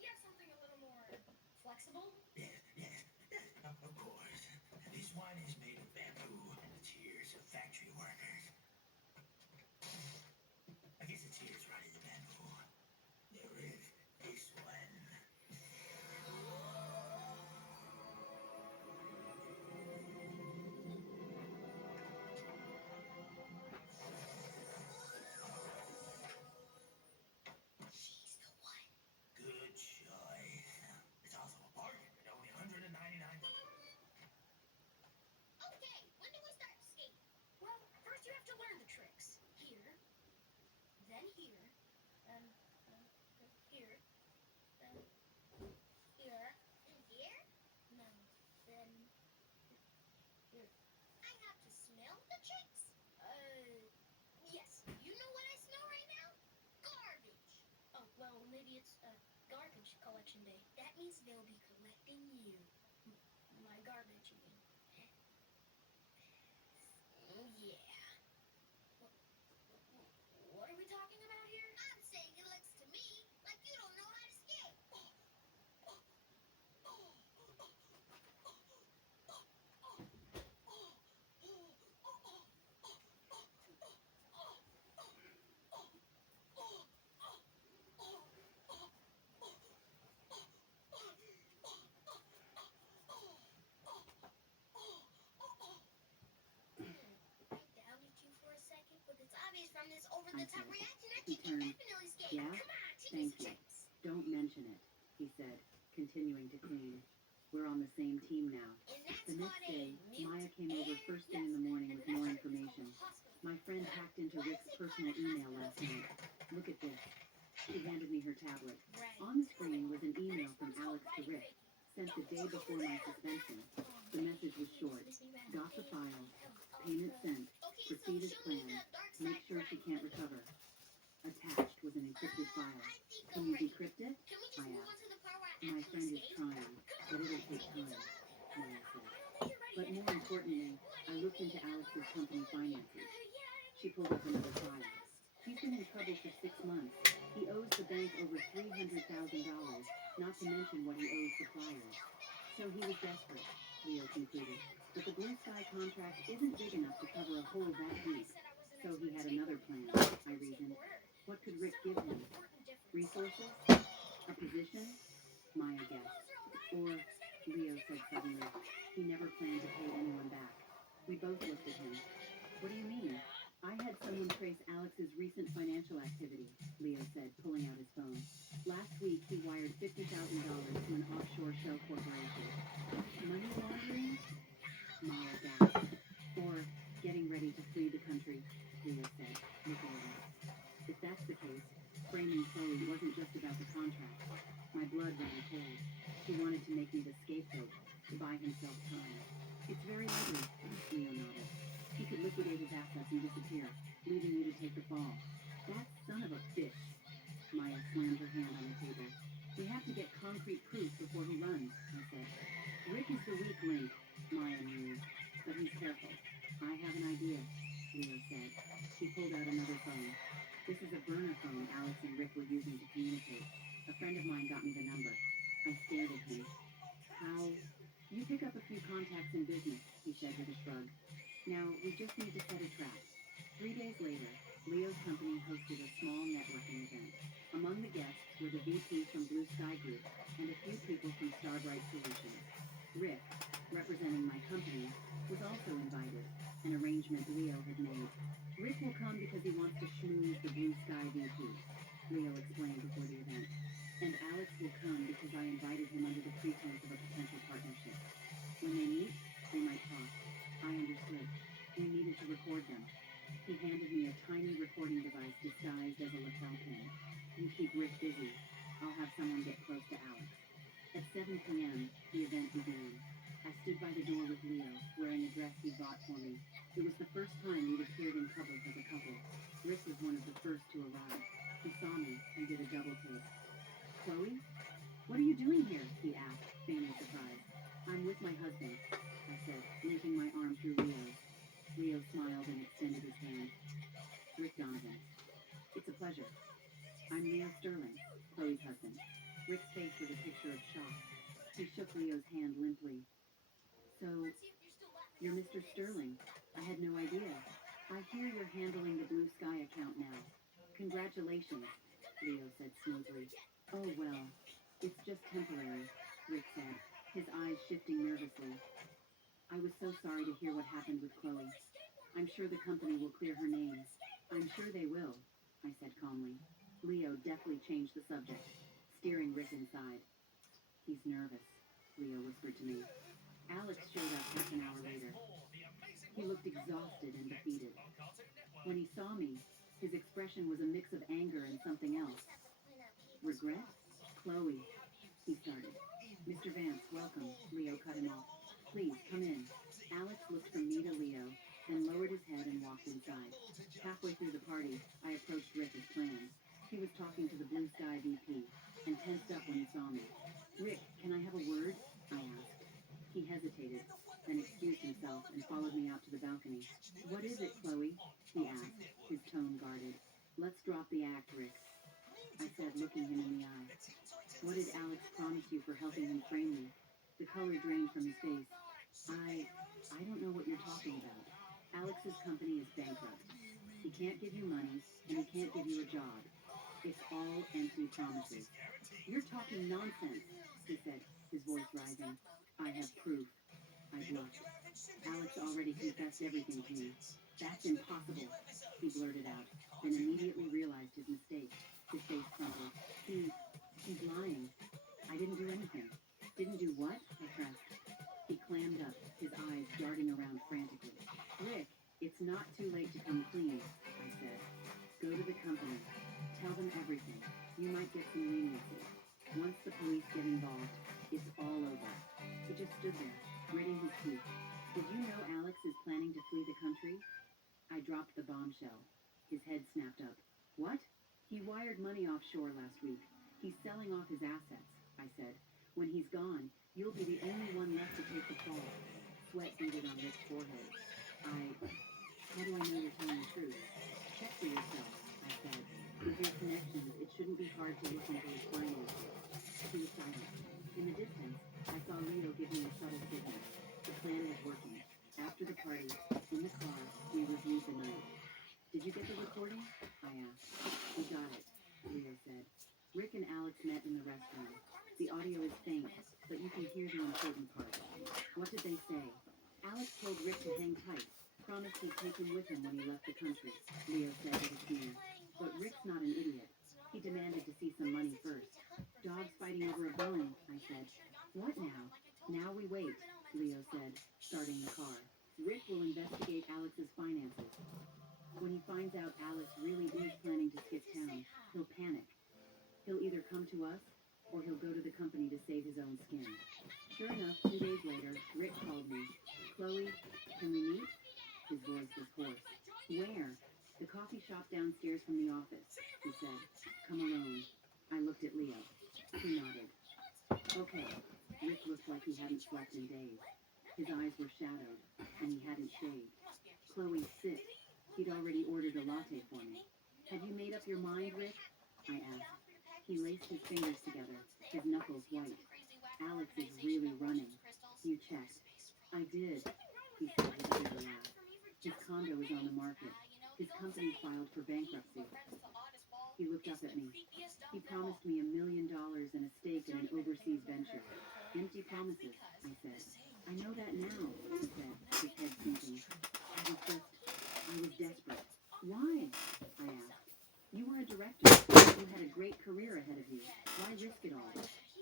you have something a little more flexible? Yes, of course. This one is made of bamboo and the tears of factory workers. I guess the tears rot in the bamboo. chicks? Yes. You know what I smell right now? Garbage. Oh, well, maybe it's a garbage collection day. That means they'll be collecting you. My garbage, you mean? Yeah. What are we talking about here? I'm saying it looks to me like you don't know how to skate. I doubted you for a second, but it's obvious from this over-the-top reaction that you can definitely skate. Yeah? Come on, teach me Thank some you. tricks. Don't mention it, he said, continuing to clean. We're on the same team now. And that's The called next day, a mute. Maya came over first thing in the morning with more information. My friend hacked into Rick's personal email last night. Look at this. She handed me her tablet. On the screen was an email from Alex to Rick, sent the day before my suspension. The message was short. Got the files. Payment sent. Okay, so Proceed as show me planned. the dark Make side sure she grind. can't recover. Attached was an encrypted file. I think Can I'm you ready. decrypt it? Can we I just move on asked. to the part where I My actually friend is skate? trying, but it'll take time, Maya said. But more importantly, I looked into Alex's company finances. She pulled up another file. He's been in trouble for 6 months. He owes the bank over $300,000, not to mention what he owes suppliers. So he was desperate, Leo concluded. But the Blue Sky contract isn't big enough to cover a hole that deep. So he had another plan, I reasoned. What could Rick give him? Resources? A position? Maya guessed. Or, Leo said suddenly, he never planned to pay anyone back. We both looked at him. What do you mean? I had someone trace Alex's recent financial activity, Leo said, pulling out his phone. Last week, he wired $50,000 to an offshore shell corporation. Money laundering? Maya gasped. Or getting ready to flee the country, Leo said, looking at us. If that's the case, framing Chloe wasn't just about the contract. My blood ran cold. He wanted to make me the scapegoat, to buy himself time. It's very ugly, Leo nodded. He could liquidate his assets and disappear, leaving you to take the fall. That son of a bitch. Maya slammed her hand on the table. We have to get concrete proof before he runs, I said. Rick is the weak link, Maya mused, but he's careful. I have an idea, Leo said. He pulled out another phone. This is a burner phone Alex and Rick were using to communicate. A friend of mine got me the number. I stared at him. How? You pick up a few contacts in business, he said with a shrug. Now, we just need to set a trap. 3 days later, Leo's company hosted a small networking event. Among the guests were the VP from Blue Sky Group and a few people from Starbright Solutions. Rick, representing my company, was also invited, an arrangement Leo had made. Rick will come because he wants to schmooze the Blue Sky VP, Leo explained before the event. And Alex will come because I invited him under the pretense of a potential partnership. When they meet, they might talk. I understood. We needed to record them. He handed me a tiny recording device disguised as a lapel pin. You keep Rick busy. I'll have someone get close to Alex. At 7 p.m., the event began. I stood by the door with Leo, wearing a dress he bought for me. It was the first time we'd appeared in public as a couple. Rick was one of the first to arrive. He saw me and did a double take. Chloe? What are you doing here? He asked, feigning surprise. I'm with my husband, I said, linking my arm through Leo's. Leo smiled and extended his hand. Rick Donovan. It's a pleasure. I'm Leo Sterling, Chloe's husband. Rick's face was a picture of shock. He shook Leo's hand limply. So, you're Mr. Sterling. I had no idea. I hear you're handling the Blue Sky account now. Congratulations, Leo said smoothly. Oh, well, it's just temporary, Rick said, his eyes shifting nervously. I was so sorry to hear what happened with Chloe. I'm sure the company will clear her name. I'm sure they will, I said calmly. Leo deftly changed the subject, steering Rick inside. He's nervous, Leo whispered to me. Alex showed up half an hour later. He looked exhausted and defeated. When he saw me, his expression was a mix of anger and something else. Regret? Chloe, he started. Mr. Vance, welcome. Leo cut him off. Please, come in. Alex looked from me to Leo, then lowered his head and walked inside. Halfway through the party, I approached Rick as planned. He was talking to the Blue Sky VP and tensed up when he saw me. Rick, can I have a word? I asked. He hesitated, then excused himself and followed me out to the balcony. What is it, Chloe? He asked, his tone guarded. Let's drop the act, Rick, I said, looking him in the eye. What did Alex promise you for helping him frame me? The color drained from his face. I don't know what you're talking about. Alex's company is bankrupt. He can't give you money, and he can't give you a job. It's all empty promises. You're talking nonsense, he said, his voice rising. I have proof. I blushed. Alex already confessed everything to me. That's impossible, he blurted out, then immediately realized his mistake. His face crumpled. He's lying. I didn't do anything. Didn't do what? I pressed. He clammed up, his eyes darting around frantically. Rick, it's not too late to come clean, I said. Go to the company. Tell them everything. You might get some leniency. Once the police get involved, it's all over. He just stood there, gritting his teeth. Did you know Alex is planning to flee the country? I dropped the bombshell. His head snapped up. What? He wired money offshore last week. He's selling off his assets, I said. When he's gone, you'll be the only one left to take the fall. Sweat beaded on Rick's forehead. How do I know you're telling the truth? Check for yourself, I said. With your connections, it shouldn't be hard to look into his finances. He was silent. In the distance, I saw Leo give me a subtle signal. The plan was working. After the party, in the car, we reviewed the night. Did you get the recording? I asked. We got it, Leo said. Rick and Alex met in the restroom. The audio is faint, but you can hear the important parts. What did they say? Alex told Rick to hang tight, promised he'd take him with him when he left the country, Leo said with a sneer. But Rick's not an idiot. He demanded to see some money first. Dogs fighting over a bone, I said. What now? Now we wait, Leo said, starting the car. Rick will investigate Alex's finances. When he finds out Alex really is planning to skip town, he'll panic. He'll either come to us, or he'll go to the company to save his own skin. Sure enough, 2 days later, Rick called me. Chloe, can we meet? His voice was hoarse. Where? The coffee shop downstairs from the office, he said. Come alone. I looked at Leo. He nodded. Okay. Rick looked like he hadn't slept in days. His eyes were shadowed, and he hadn't shaved. Chloe's sick. He'd already ordered a latte for me. Have you made up your mind, Rick? I asked. He laced his fingers together, his knuckles white. Alex is really running. You checked. I did, he said with a bitter laugh. His condo is on the market. His company filed for bankruptcy. He looked up at me. He promised me $1 million and a stake in an overseas venture. Empty promises, I said. I know that now, he said, his head sinking. I was desperate. Why? I asked. You were a director. You had a great career ahead of you. Why risk it all?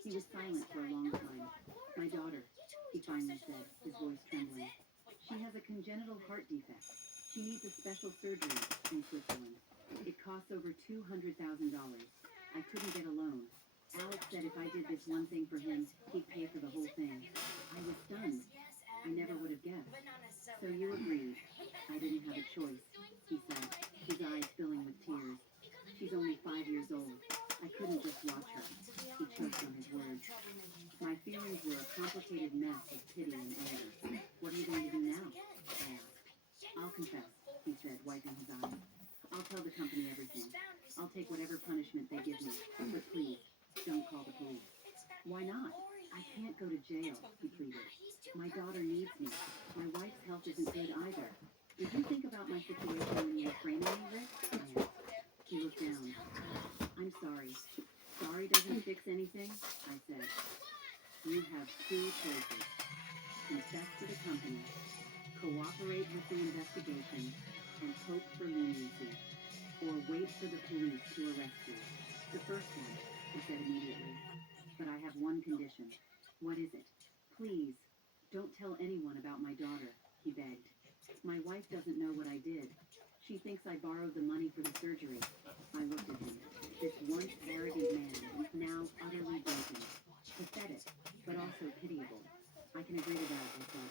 He was silent for a long time. My daughter, he finally said, his voice trembling. She has a congenital heart defect. She needs a special surgery in Switzerland. It costs over $200,000. I couldn't get a loan. Alex said if I did this one thing for him, he'd pay for the whole thing. I was stunned. I never would have guessed. So you agreed. I didn't have a choice, he said, his eyes filling with tears. She's only 5 years old. I couldn't just watch her. He choked on his words. My feelings were a complicated mess of pity and anger. What are you going to do now? I asked. I'll confess, he said, wiping his eyes. I'll tell the company everything. I'll take whatever punishment they give me. But please, don't call the police. Why not? I can't go to jail, he pleaded. My daughter needs me. My wife's health isn't good either. Did you think about my situation when you were framing me, Rick? I asked. He looked down. I'm sorry. Sorry doesn't fix anything, I said. You have two choices. Confess to the company, cooperate with the investigation, and hope for leniency, or wait for the police to arrest you. The first one, he said immediately. But I have one condition. What is it? Please, don't tell anyone about my daughter, he begged. My wife doesn't know what I did. She thinks I borrowed the money for the surgery. I looked at him. This once arrogant man, now utterly broken. Pathetic, but also pitiable. I can agree to that, I said.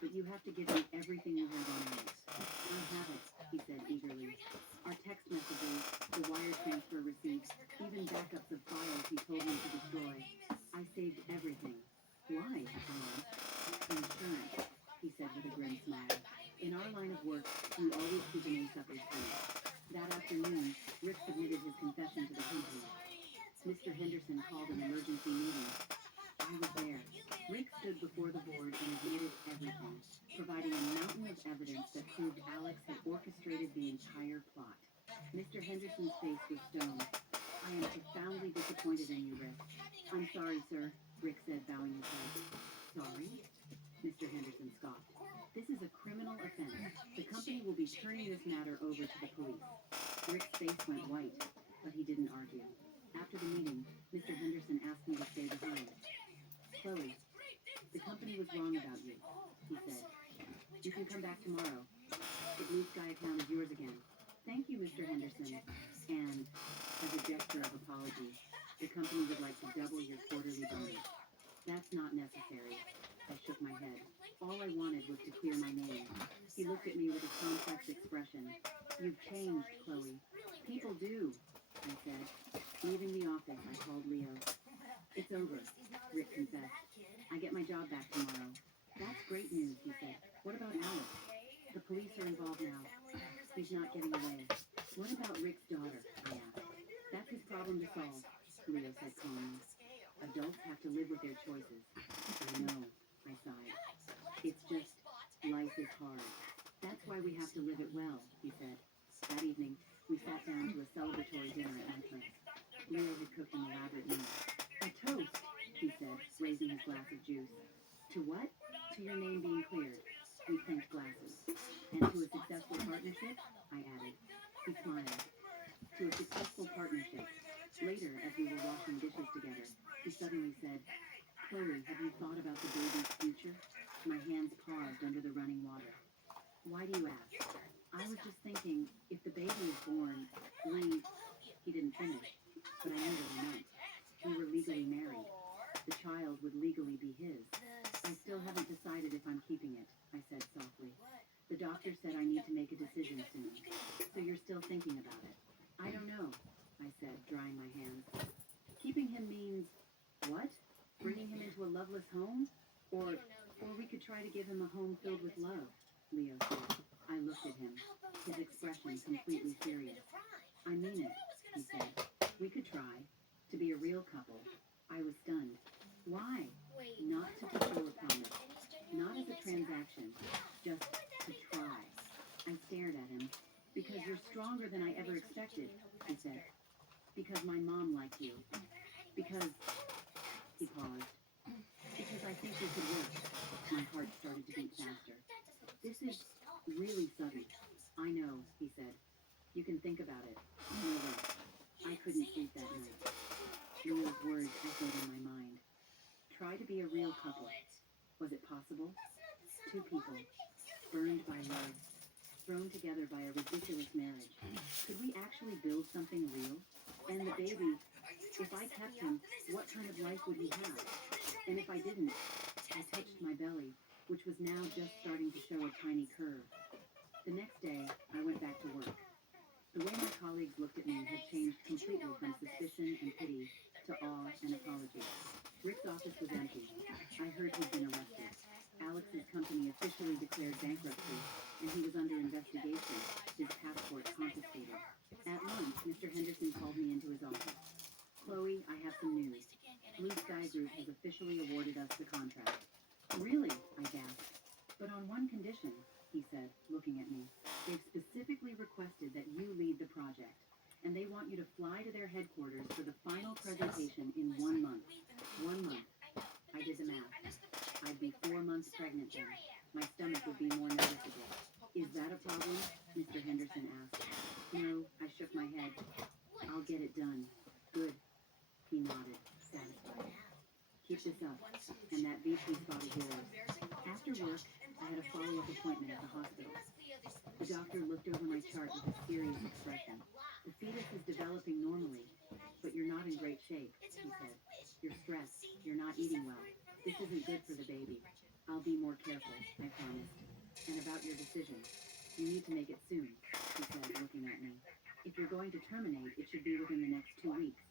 But you have to give me everything you have on Alex. I have it, he said eagerly. Our text messages, the wire transfer receipts, even backups of files he told me to destroy. I saved everything. Why? I asked. Insurance, he said with a grim smile. In our line of work, we always keep an ace up our sleeve. That afternoon, Rick submitted his confession to the company. Mr. Henderson called an emergency meeting. I was there. Rick stood before the board and admitted everything, providing a mountain of evidence that proved Alex had orchestrated the entire plot. Mr. Henderson's face was stone. I am profoundly disappointed in you, Rick. I'm sorry, sir, Rick said, bowing his head. Sorry? Mr. Henderson scoffed. This is a criminal offense. The company will be turning this matter over to the police. Rick's face went white, but he didn't argue. After the meeting, Mr. Henderson asked me to stay behind. Chloe, the company was wrong about you, he said. You can come back tomorrow. The blue sky account is yours again. Thank you, Mr. Henderson. And, as a gesture of apology, the company would like to double your quarterly bonus. That's not necessary. I shook my head. All I wanted was to clear my name. He looked at me with a complex expression. You've changed, Chloe. People do, I said. Leaving the office, I called Leo. It's over, Rick confessed. I get my job back tomorrow. That's great news, he said. What about Alex? The police are involved now. He's not getting away. What about Rick's daughter? I asked. That's his problem to solve, Leo said calmly. Adults have to live with their choices. I know, I sighed. It's just, life is hard. That's why we have to live it well, he said. That evening, we sat down to a celebratory dinner at my place. Leo had cooked an elaborate meal. A toast, he said, raising his glass of juice. To what? To your name being cleared. We clinked glasses. And to a successful partnership? I added. He smiled. To a successful partnership. Later, as we were washing dishes together, he suddenly said, Chloe, have you thought about the baby's future? My hands paused under the running water. Why do you ask? I was just thinking, if the baby is born, he didn't finish, but I knew what he meant. We were legally married. The child would legally be his. I still haven't decided if I'm keeping it, I said softly. The doctor said I need to make a decision soon. So you're still thinking about it? I don't know, I said, drying my hands. Keeping him means what? Bringing him into a loveless home? Or we could try to give him a home filled with love, Leo said. I looked at him, his expression completely serious. I mean it, he said. We could try. To be a real couple. I was stunned. Why? Not to fulfill a promise. Not as a transaction. Just to try. I stared at him. Because you're stronger than I ever expected, he said. Because my mom liked you. Because... He paused. Because I think we could work. My heart started to beat faster. This is really sudden. I know, he said. You can think about it. No way. I couldn't sleep that night. Leo's words echoed in my mind. Try to be a real couple. Was it possible? Two people, burned by love, thrown together by a ridiculous marriage. Could we actually build something real? And the baby, if I kept him, what kind of life would he have? And if I didn't, I touched my belly, which was now just starting to show a tiny curve. The next day, I went back to work. The way my colleagues looked at me had changed completely from suspicion and pity to awe and apology. Rick's office was empty. I heard he'd been arrested. Alex's company officially declared bankruptcy, and he was under investigation, his passport confiscated. At lunch, Mr. Henderson called me into his office. Chloe, I have some news. Blue Sky Group has officially awarded us the contract. Really? I gasped. But on one condition, he said, looking at me. They've specifically requested that you lead the project, and they want you to fly to their headquarters for the final presentation in 1 month. 1 month. I did the math. I'd be 4 months pregnant then. My stomach would be more noticeable. Is that a problem? Mr. Henderson asked. No, I shook my head. I'll get it done. Good. He nodded, satisfied. Keep this up, and that VP spot is yours. After work, I had a follow-up appointment at the hospital. The doctor looked over my chart with a serious expression. The fetus is developing normally, but you're not in great shape, he said. You're stressed. You're not eating well. This isn't good for the baby. I'll be more careful, I promised. And about your decision. You need to make it soon, he said, looking at me. If you're going to terminate, it should be within the next 2 weeks.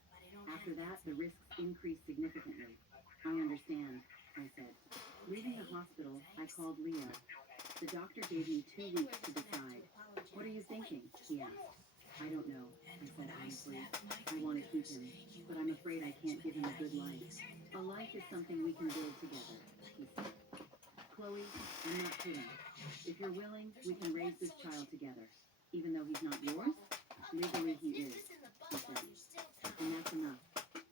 After that, the risks increase significantly. I understand, I said. Leaving the hospital, I called Leo. The doctor gave me 2 weeks to decide. What are you thinking? He asked. I don't know, I said honestly. I want to keep him, but I'm afraid I can't give him a good life. A life is something we can build together, he said. Chloe, I'm not kidding. If you're willing, we can raise this child together. Even though he's not yours? Legally he is, he said. And that's enough.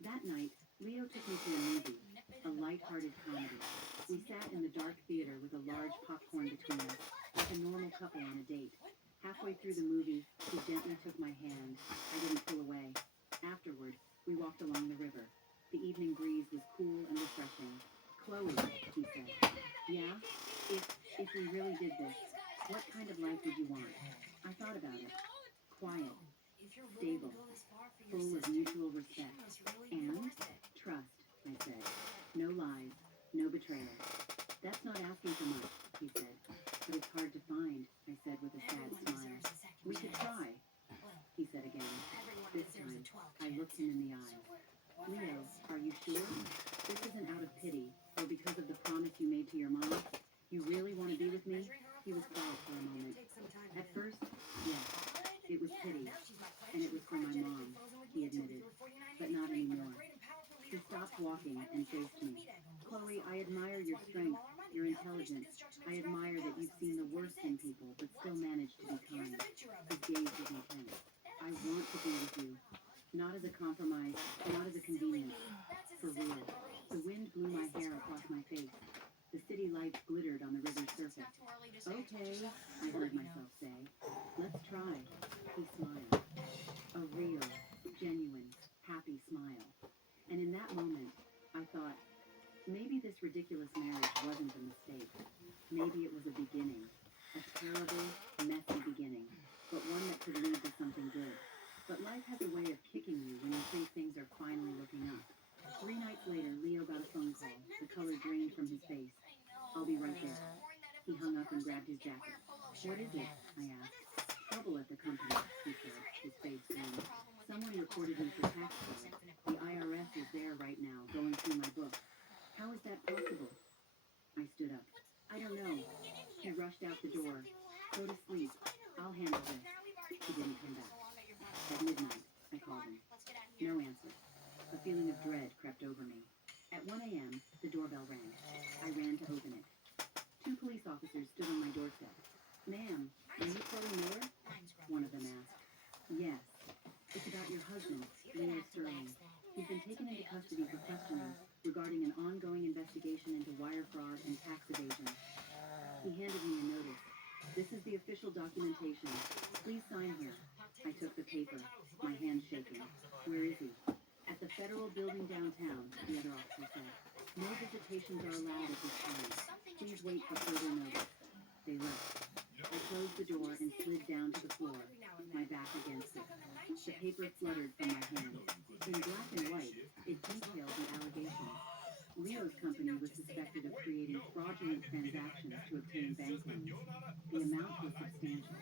That night, Leo took me to a movie, a light-hearted comedy. We sat in the dark theater with a large popcorn between us, like a normal couple on a date. Halfway through the movie, he gently took my hand. I didn't pull away. Afterward, we walked along the river. The evening breeze was cool and refreshing. Chloe, he said. Yeah? If we really did this, what kind of life would you want? I thought about it. Quiet, stable, full of mutual respect, and trust, I said. No lies, no betrayal. That's not asking for much, he said. But it's hard to find, I said with a sad smile. We could try, he said again. This time, I looked him in the eyes. Leo, are you sure? This isn't out of pity, or because of the promise you made to your mom? You really want to be with me? He was quiet for a moment. At first, yes, it was pity, and it was for my mom, he admitted, but not anymore. He stopped walking and faced me. Chloe, I admire your strength, your intelligence. I admire that you've seen the worst in people, but still managed to be kind. His gaze was intense. I want to be with you. Not as a compromise, not as a convenience. For real. The wind blew my hair across my face. The city lights glittered on the river's surface. Okay, I heard myself say. Let's try. He smiled. A real, genuine, happy smile. And in that moment, I thought, maybe this ridiculous marriage wasn't a mistake. Maybe it was a beginning. A terrible, messy beginning. But one that could lead to something good. But life has a way of kicking you when you think things are finally looking up. 3 nights later, Leo got a phone call. The color drained from his face. I'll be right there. He hung up and grabbed his jacket. What is it? I asked. Trouble at the company, he said, his face gleamed. Someone reported me for tax fraud. The IRS is there right now, going through my books. How is that possible? I stood up. I don't know. He rushed out the door. Go to sleep. I'll handle this. He didn't come back. At midnight, I called him. No answer. A feeling of dread crept over me. At 1 a.m., the doorbell rang. I ran to open it. 2 police officers stood on my doorstep. Ma'am, are you Chloe Miller? One of them asked. Yes. It's about your husband, Leo Sterling. He's been taken into custody for questioning regarding an ongoing investigation into wire fraud and tax evasion. He handed me a notice. This is the official documentation. Please sign here. I took the paper, my hand shaking. Where is he? At the federal building downtown, the other officer said. No visitations are allowed at this time. Please wait for further notice. They left. I closed the door and slid down to the floor, my back against it. The paper fluttered from my hand. In black and white, it detailed the allegations. Leo's company was suspected of creating fraudulent transactions to obtain bank loans. The amount was substantial.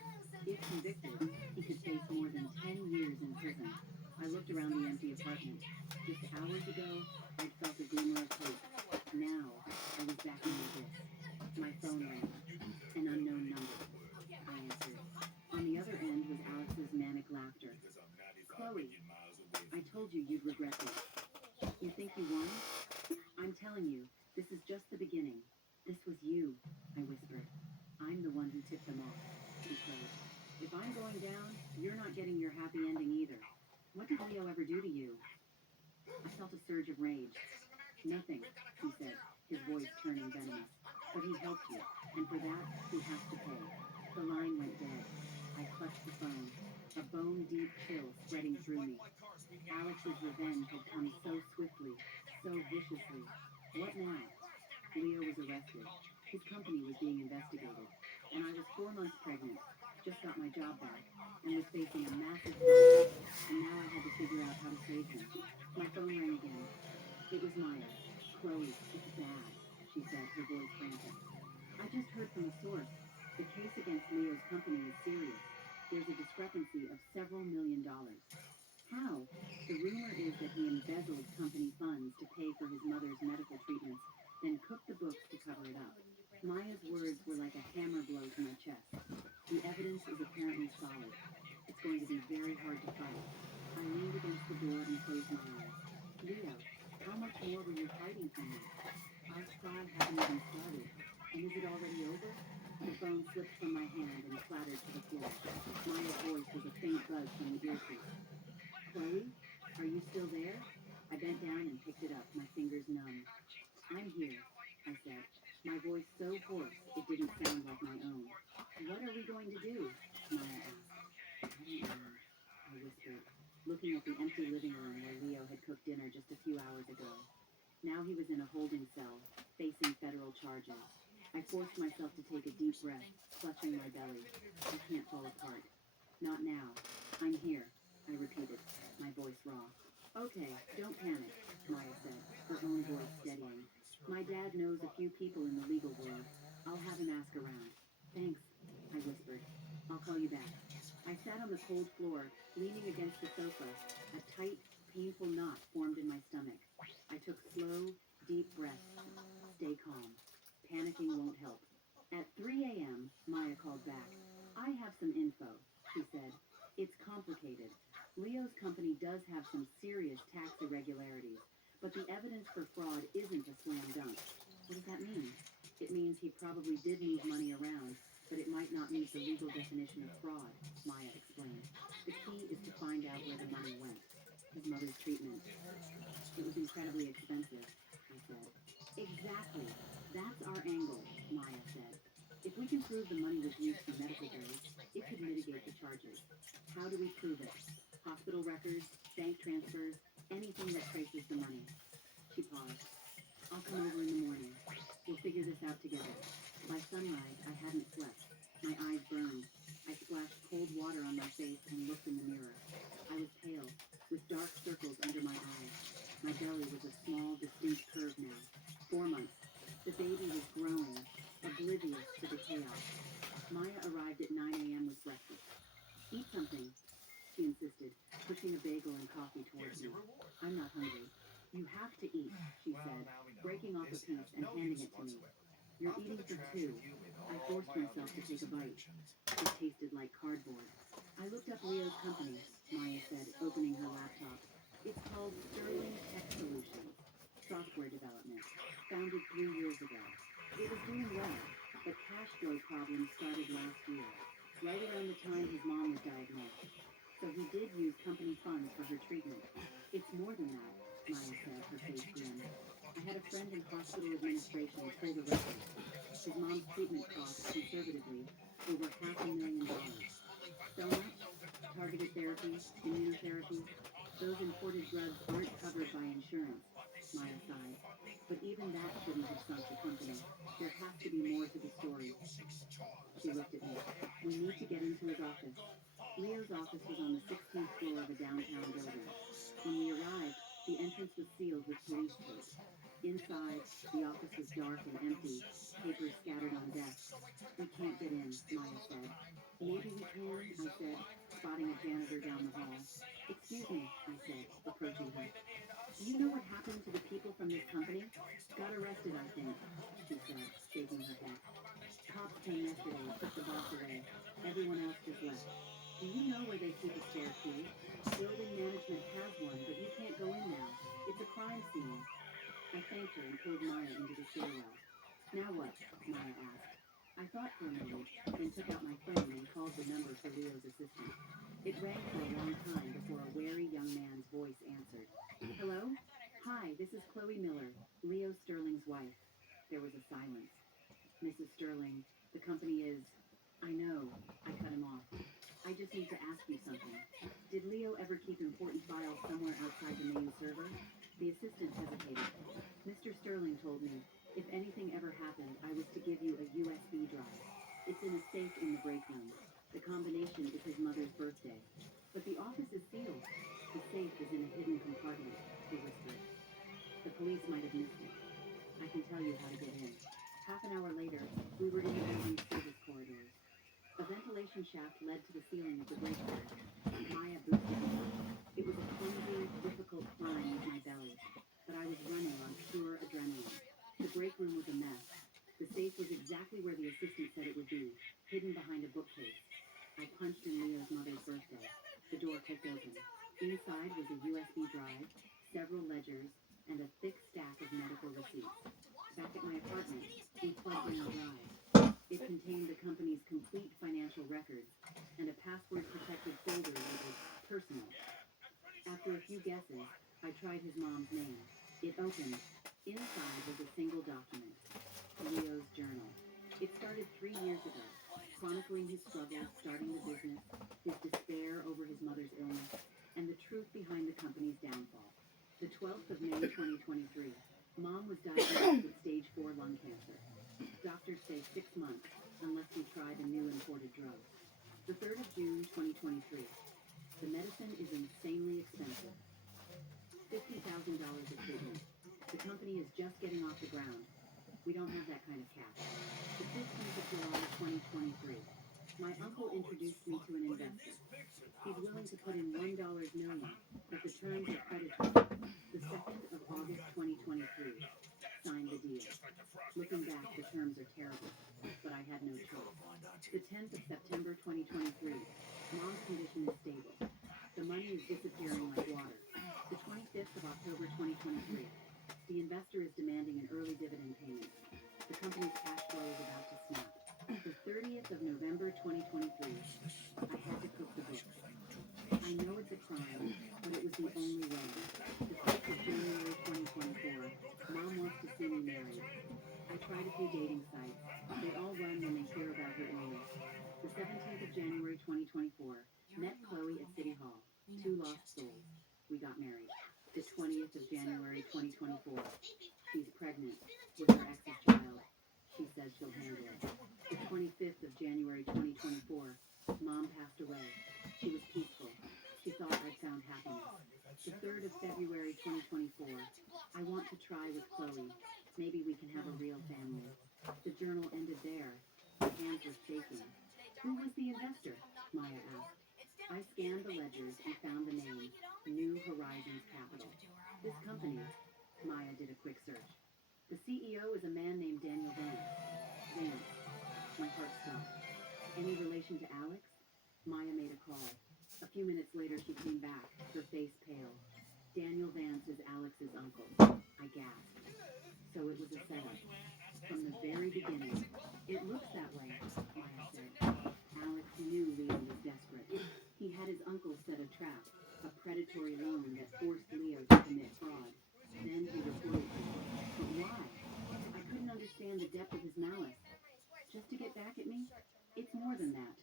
If convicted, he could face more than 10 years in prison. I looked around the empty apartment. Just hours ago, I'd felt a glimmer of hope. Now, I was back in the abyss. My phone rang. An unknown number. I answered. On the other end was Alex's manic laughter. Chloe, I told you you'd regret this. You think you won? I'm telling you, this is just the beginning. This was you, I whispered. I'm the one who tipped them off, he closed. If I'm going down, you're not getting your happy ending either. What did Leo ever do to you? I felt a surge of rage. Nothing, he said, his voice turning venomous. But he helped you, and for that, he has to pay. The line went dead. I clutched the phone, a bone-deep chill spreading through me. Alex's revenge had come so swiftly, so viciously. What now? Leo was arrested. His company was being investigated. And I was 4 months pregnant, just got my job back, and was facing a massive problem. And now I had to figure out how to save him. My phone rang again. It was Maya. Chloe, it's bad. she said, her voice frantic. I just heard from a source. The case against Leo's company is serious. There's a discrepancy of several $1 million. How? The rumor is that he embezzled company funds to pay for his mother's medical treatments, then cooked the books to cover it up. Maya's words were like a hammer blow to my chest. The evidence is apparently solid. It's going to be very hard to fight. I leaned against the door and closed my eyes. Leo, how much more were you hiding from me? Our trial hasn't even started. And is it already over? The phone slipped from my hand and clattered to the floor. Maya's voice was a faint buzz from the earpiece. Chloe, are you still there? I bent down and picked it up, my fingers numb. I'm here, I said, my voice so hoarse it didn't sound like my own. What are we going to do? Maya asked. I don't know, I whispered, looking at the empty living room where Leo had cooked dinner just a few hours ago. Now he was in a holding cell, facing federal charges. I forced myself to take a deep breath, clutching my belly. I can't fall apart. Not now. I'm here, I repeated, my voice raw. Okay, don't panic, Maya said, her own voice steadying. My dad knows a few people in the legal world. I'll have him ask around. Thanks, I whispered. I'll call you back. I sat on the cold floor, leaning against the sofa. A tight, painful knot formed in my stomach. I took slow, deep breaths. Stay calm. Panicking won't help. At 3 a.m., Maya called back. I have some info, she said. It's complicated. Leo's company does have some serious tax irregularities, but the evidence for fraud isn't a slam dunk. What does that mean? It means he probably did move money around, but it might not meet the legal definition of fraud, Maya explained. The key is to find out where the money went. His mother's treatment. It was incredibly expensive, I said. Exactly. That's our angle, Maya said. If we can prove the money was used for medical bills, it could mitigate the charges. How do we prove it? Hospital records, bank transfers, anything that traces the money. She paused. I'll come over in the morning. We'll figure this out together. By sunrise, I hadn't slept. My eyes burned. I splashed cold water on my face and looked in the mirror. I was pale, with dark circles under my eyes. My belly was a small, distinct curve now. 4 months. The baby was growing, oblivious to the chaos. Maya arrived at 9 a.m. with breakfast. Eat something, she insisted, pushing a bagel and coffee towards me. I'm not hungry. You have to eat, she said, breaking off a piece and handing it to me. You're eating for two. I forced myself to take a bite. It tasted like cardboard. I looked up Leo's company, Maya said, opening her laptop. It's called Sterling Tech Solutions. Software development. Founded 3 years ago. It was doing well, but cash flow problems started last year, right around the time his mom was diagnosed. So he did use company funds for her treatment. It's more than that, Maya said, her face grim. I had a friend in hospital administration pull the record. His mom's treatment cost, conservatively, over $500,000. So much? Targeted therapy, immunotherapy. Those imported drugs aren't covered by insurance, Maya sighed. But even that shouldn't have sunk the company. There has to be more to the story. She looked at me. We need to get into his office. Leo's office was on the 16th floor of a downtown building. When we arrived, the entrance was sealed with police tape. Inside, the office was dark and empty, papers scattered on desks. We can't get in, Maya said. Maybe we can, I said, spotting a janitor down the hall. Excuse me, I said, approaching her. Do you know what happened to the people from this company? Got arrested, I think, she said, shaking her head. Cops came yesterday, took the boss away. Everyone else just left. Do you know where they keep a spare key? Building management has one, but you can't go in now. It's a crime scene. I thanked her and pulled Maya into the stairwell. Now what? Maya asked. I thought for a moment, then took out my phone and called the number for Leo's assistant. It rang for a long time before a wary young man's voice answered. Hello? Hi, this is Chloe Miller, Leo Sterling's wife. There was a silence. Mrs. Sterling, the company is... I know. I cut him off. I just need to ask you something. Did Leo ever keep important files somewhere outside the main server? The assistant hesitated. Mr. Sterling told me, if anything ever happened, I was to give you a USB drive. It's in a safe in the break room. The combination is his mother's birthday. But the office is sealed. The safe is in a hidden compartment, he whispered. The police might have missed it. I can tell you how to get in. shaft led to the ceiling of the break room. Maya boosted me up. It was a clumsy, difficult climb with my belly, but I was running on pure adrenaline. The break room was a mess. The safe was exactly where the assistant said it would be, hidden behind a bookcase. I punched in Leo's mother's birthday. The door clicked open. Inside was a USB drive, several ledgers, and a thick stack of medical receipts. Back at my apartment, we plugged in the drive. It contained the company's complete financial records and a password-protected folder labeled personal. After a few guesses, I tried his mom's name. It opened. Inside was a single document, Leo's journal. It started 3 years ago, chronicling his struggles starting the business, his despair over his mother's illness, and the truth behind the company's downfall. The 12th of May 2023, Mom was diagnosed with stage 4 lung cancer. Doctors say 6 months, unless we try the new imported drug. The 3rd of June 2023, the medicine is insanely expensive. $50,000 a treatment. The company is just getting off the ground. We don't have that kind of cash. The 15th of July 2023, my uncle introduced me to an investor. He's willing to put in $1 million, but the terms are predatory. The 2nd of August 2023, signed the deal. Looking back, the terms are terrible, but I had no choice. The 10th of September 2023, Mom's condition is stable. The money is disappearing like water. The 25th of October 2023, the investor is demanding an early dividend payment. The company's cash flow is about to snap. The 30th of November 2023, I had to cook the books. I know it's a crime, but it was the only way. The 5th of January 2024, Mom wants to see me married. I tried a few dating sites. They all run when they hear about her illness. The 17th of January 2024, met Chloe at City Hall. 2 lost souls. We got married. The 20th of January 2024, she's pregnant with her ex's child. She says she'll handle it. The 25th of January 2024, Mom passed away. She was peaceful. She thought I'd found happiness. The 3rd of February 2024, I want to try with Chloe. Maybe we can have a real family. The journal ended there. My hands were shaking. Who was the investor? Maya asked. I scanned the ledgers and found the name, New Horizons Capital. This company, Maya did a quick search. The CEO is a man named Daniel Vance. Vance. My heart stopped. Any relation to Alex? Maya made a call. A few minutes later, she came back, her face pale. Daniel Vance is Alex's uncle. I gasped. So it was a setup. From the very beginning. It looks that way, Maya said. Alex knew Leo was desperate. He had his uncle set a trap, a predatory loan that forced Leo to commit fraud. Then he reported him. But why? I couldn't understand the depth of his malice. Just to get back at me? It's more than that,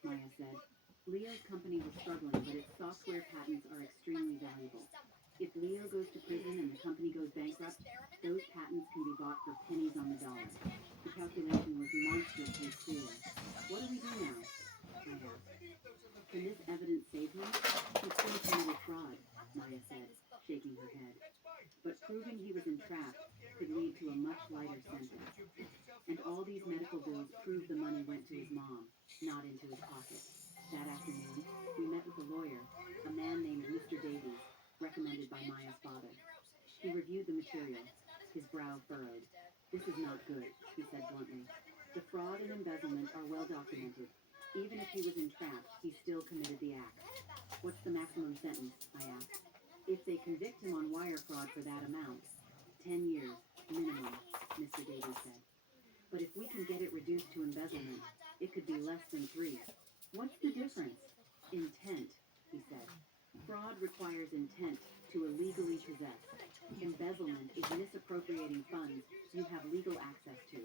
Maya said. Leo's company was struggling, but its software patents are extremely valuable. If Leo goes to prison and the company goes bankrupt, those patents can be bought for pennies on the dollar. The calculation was monstrously clear. What do we do now? I asked. Can this evidence save him? He still committed fraud, Maya said, shaking her head. But proving he was entrapped could lead to a much lighter sentence. And all these medical bills prove the money went to his mom, not into his pocket. That afternoon, we met with a lawyer, a man named Mr. Davies, recommended by Maya's father. He reviewed the material, his brow furrowed. This is not good, he said bluntly. The fraud and embezzlement are well documented. Even if he was entrapped, he still committed the act. What's the maximum sentence? I asked. If they convict him on wire fraud for that amount, 10 years, minimum, Mr. Davies said. But if we can get it reduced to embezzlement, it could be less than 3. What's the difference? Intent, he said. Fraud requires intent to illegally possess. Embezzlement is misappropriating funds you have legal access to.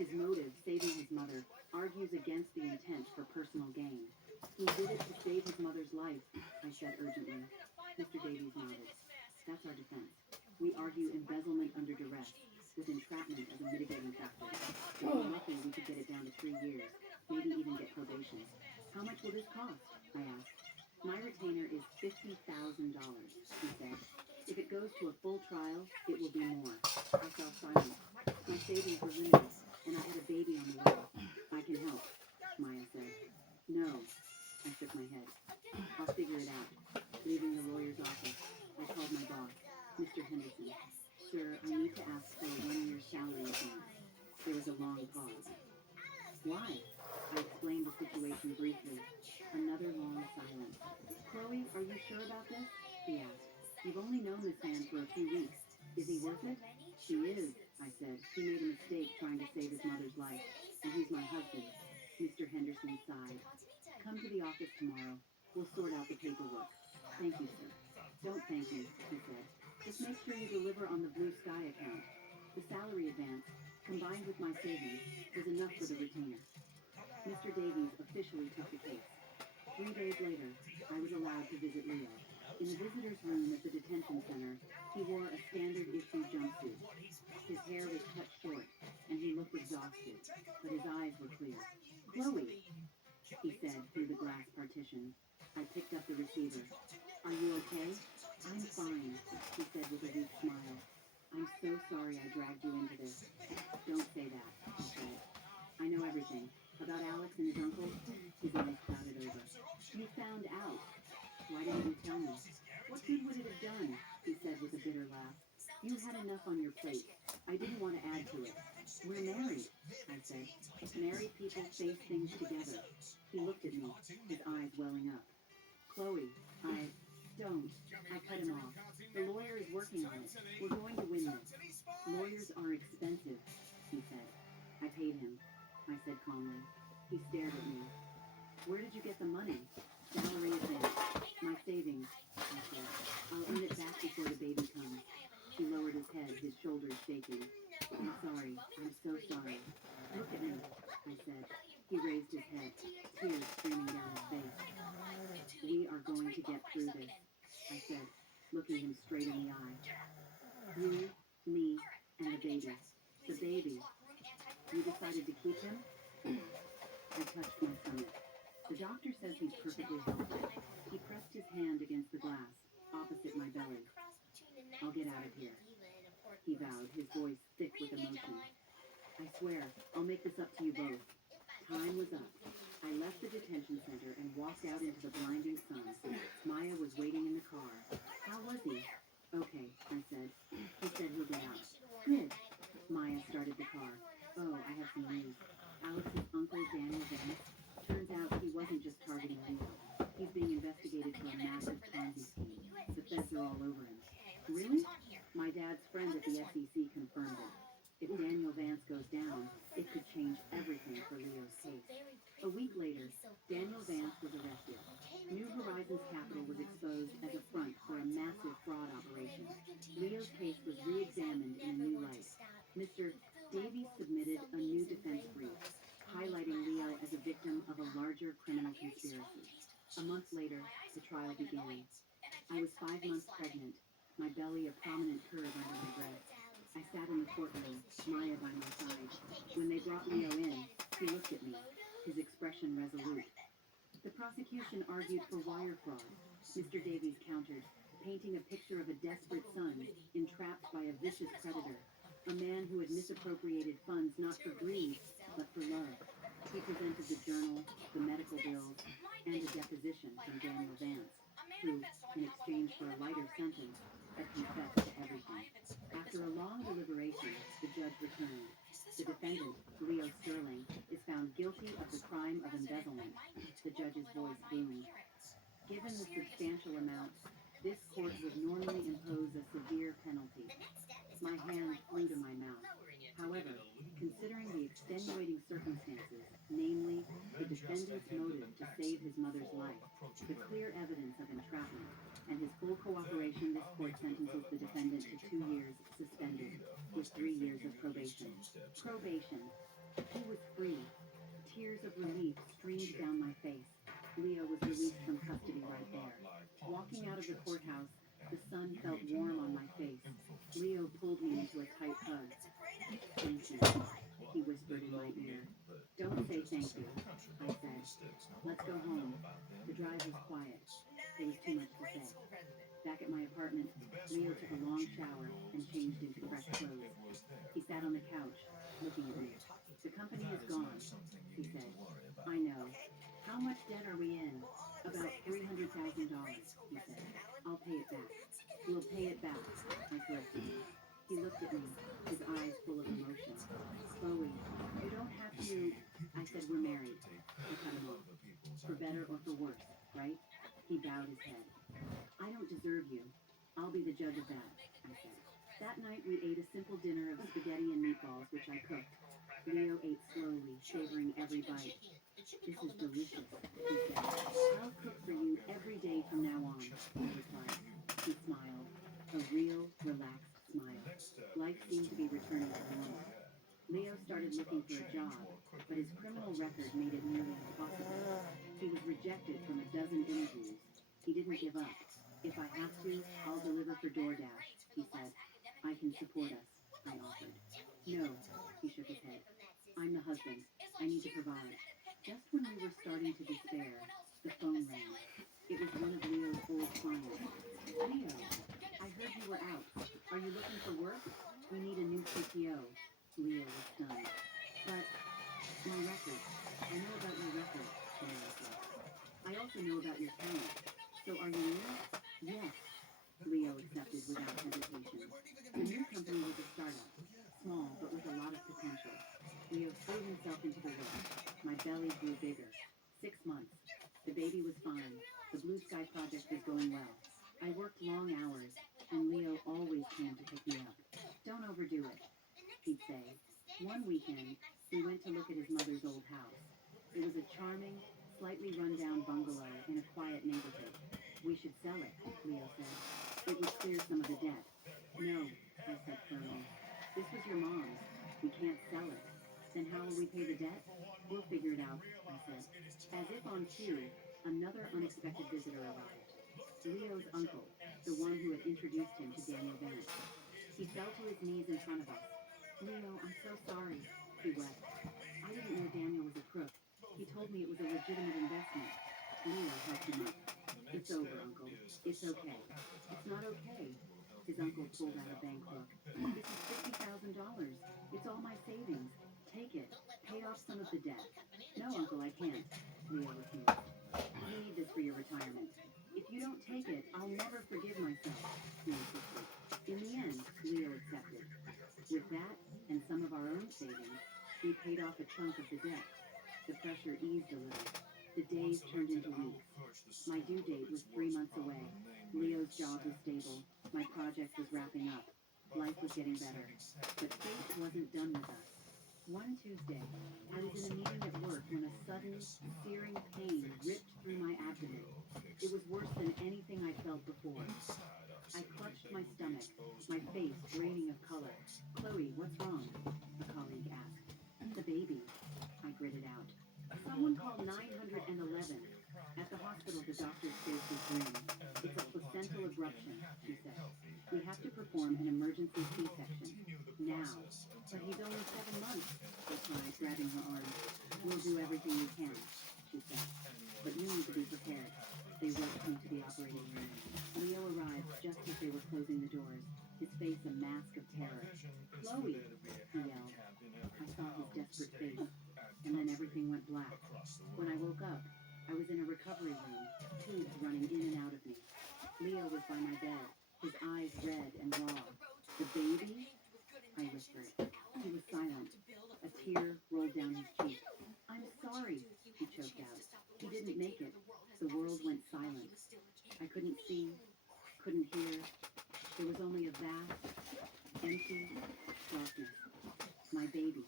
His motive, saving his mother, argues against the intent for personal gain. He did it to save his mother's life, I said urgently. Mr. Davies nodded. That's our defense. We argue embezzlement under duress, with entrapment as a mitigating factor. If we're lucky, we could get it down to 3 years, maybe even get probation. How much will this cost? I asked. My retainer is $50,000, he said. If it goes to a full trial, it will be more. I fell silent. My savings were limited, and I had a baby on the way. I can help, Maya said. No, Why? I explained the situation briefly. Another long silence. Chloe, are you sure about this? He asked. You've only known this man for a few weeks. Is he worth it? He is, I said. He made a mistake trying to save his mother's life, and he's my husband. Mr. Henderson sighed. Come to the office tomorrow. We'll sort out the paperwork. Thank you, sir. Don't thank me, he said. Just make sure you deliver on the Blue Sky account. The salary advance, combined with my savings, was enough for the retainer. Mr. Davies officially took the case. 3 days later, I was allowed to visit Leo. In the visitor's room at the detention center, he wore a standard issue jumpsuit. His hair was cut short, and he looked exhausted, but his eyes were clear. Chloe, he said through the glass partition. I picked up the receiver. Are you okay? I'm fine, he said with a weak smile. I'm so sorry I dragged you into this. Don't say that, I said. I know everything. About Alex and his uncle. His eyes clouded over. You found out. Why didn't you tell me? What good would it have done? He said with a bitter laugh. You had enough on your plate. I didn't want to add to it. We're married, I said. Married people face things together. He looked at me, his eyes welling up. Chloe, don't. I cut him off. The lawyer is working on it. We're going to win this. Lawyers are expensive, he said. I paid him, I said calmly. He stared at me. Where did you get the money? Salary advance. My savings, I said. I'll earn it back before the baby comes. He lowered his head, his shoulders shaking. I'm sorry. I'm so sorry. Look at me, I said. He raised his head, tears streaming down his face. We are going to get through this, I said, looking him straight in the eye. You, me, and the baby. The baby. You decided to keep him? I touched my stomach. The doctor says he's perfectly healthy. He pressed his hand against the glass, opposite my belly. I'll get out of here, he vowed, his voice thick with emotion. I swear, I'll make this up to you both. Time was up. I left the detention center and walked out into the blinding sun. Maya was waiting in the car. How was he? Okay, I said. He said he'll get out. Good. Maya started the car. Oh, I have some news. Alex's uncle, Daniel Vance, turns out he wasn't just targeting Leo. He's being investigated for a massive Ponzi scheme. The feds are all over him. Really? My dad's friend at the SEC confirmed it. If Daniel Vance goes down, it could change everything for Leo's case. A week later, Daniel Vance was arrested. New Horizons Capital was exposed as a front for a massive fraud operation. Leo's case was re-examined in a new light. Mr. Davies submitted a new defense brief, highlighting Leo as a victim of a larger criminal conspiracy. A month later, the trial began. I was 5 months pregnant, my belly a prominent curve under my breast. I sat in the courtroom, Maya by my side. When they brought Leo in, he looked at me, his expression resolute. The prosecution argued for wire fraud. Mr. Davies countered, painting a picture of a desperate son entrapped by a vicious predator, a man who had misappropriated funds not for greed, but for love. He presented the journal, the medical bills, and a deposition from Daniel Vance, who, in exchange for a lighter sentence, had confessed to everything. After a long deliberation, the judge returned. The defendant, Leo Sterling, is found guilty of the crime of embezzlement. The judge's voice boomed. Given the substantial amounts, this court would normally impose a severe penalty. My hand flew to my mouth. However, considering the extenuating circumstances, namely, the defendant's motive to save his mother's life, the clear evidence of entrapment, and his full cooperation, this court sentences the defendant to 2 years suspended, with 3 years of probation. Probation. He was free. Tears of relief streamed down my face. Leo was released from custody right there. Walking out of the courthouse, the sun felt warm on my face. Leo pulled me into a tight hug. Thank you, he whispered in my ear. Don't say thank you, I said. Let's go home. The drive was quiet. There was too much to say. Back at my apartment, Leo took a long shower and changed into fresh clothes. He sat on the couch, looking at me. The company is gone, he said. I know. How much debt are we in? About $300,000, he said. I'll pay it back. We'll pay it back, I corrected him. He looked at me, his eyes full of emotion. Chloe, you don't have to... I said, we're married. I cut him off. For better or for worse, right? He bowed his head. I don't deserve you. I'll be the judge of that, I said. That night we ate a simple dinner of spaghetti and meatballs, which I cooked. Leo ate slowly, savoring every bite. This is delicious, he said. I'll cook for you every day from now on, I replied. He smiled, a real, relaxed smile. Life seemed to be returning to normal. Leo started looking for a job, but his criminal record made it nearly impossible. He was rejected from a dozen interviews. He didn't give up. If I have to, I'll deliver for DoorDash, he said. I can support us, I offered. No, he shook his head. I'm the husband. I need to provide. Just when we were starting to despair, the phone rang. It was one of Leo's old clients. Leo, I heard you were out. Are you looking for work? We need a new CTO. Leo was stunned. But my record. I know about your record, Leo said. I also know about your talent. So are you in? Yes. Leo accepted without hesitation. The new company was a startup, small but with a lot of potential. Leo threw himself into the work. My belly grew bigger. 6 months. The baby was fine. The Blue Sky project was going well. I worked long hours, and Leo always came to pick me up. Don't overdo it, he'd say. One weekend, we went to look at his mother's old house. It was a charming, slightly run-down bungalow in a quiet neighborhood. We should sell it, Leo said. It would clear some of the debt. No, I said firmly. This was your mom's. We can't sell it. Then how will we pay the debt? We'll figure it out, I said. As if on cue, another unexpected visitor arrived. Leo's uncle, the one who had introduced him to Daniel Vance. He fell to his knees in front of us. Leo, I'm so sorry, he wept. I didn't know Daniel was a crook. He told me it was a legitimate investment. Leo helped him up. It's over, Uncle. It's okay. It's not okay. His uncle pulled out a bank book. This is $50,000. It's all my savings. Take it. Pay off some of the debt. No, Uncle, I can't. Leo refused. You need this for your retirement. If you don't take it, I'll never forgive myself, he insisted. In the end, Leo accepted. With that, and some of our own savings, we paid off a chunk of the debt. The pressure eased a little. The days turned into weeks. My due date was 3 months away. Leo's job was stable. My project was wrapping up. Life was getting better. But fate wasn't done with us. One Tuesday, I was in a meeting at work when a sudden, searing pain ripped through my abdomen. It was worse than anything I'd felt before. I clutched my stomach, my face draining of color. Chloe, what's wrong? A colleague asked. The baby, I gritted out. Someone called 911. At the hospital, the doctor's face was grim. It's a placental abruption, she said. We have to perform an emergency C-section. Now. But he's only 7 months, I cried, grabbing her arm. We'll do everything we can, she said. But you need to be prepared. They rushed me to the operating room. Leo arrived just as they were closing the doors, his face a mask of terror. Chloe, he yelled. I saw his desperate face, and then everything went black. When I woke up, I was in a recovery room, tubes running in and out of me. Leo was by my bed, his eyes red and raw. The baby? I whispered. He was silent. A tear rolled down his cheek. I'm sorry, he choked out. He didn't make it. The world went silent. I couldn't see, couldn't hear. There was only a vast, empty darkness. My baby,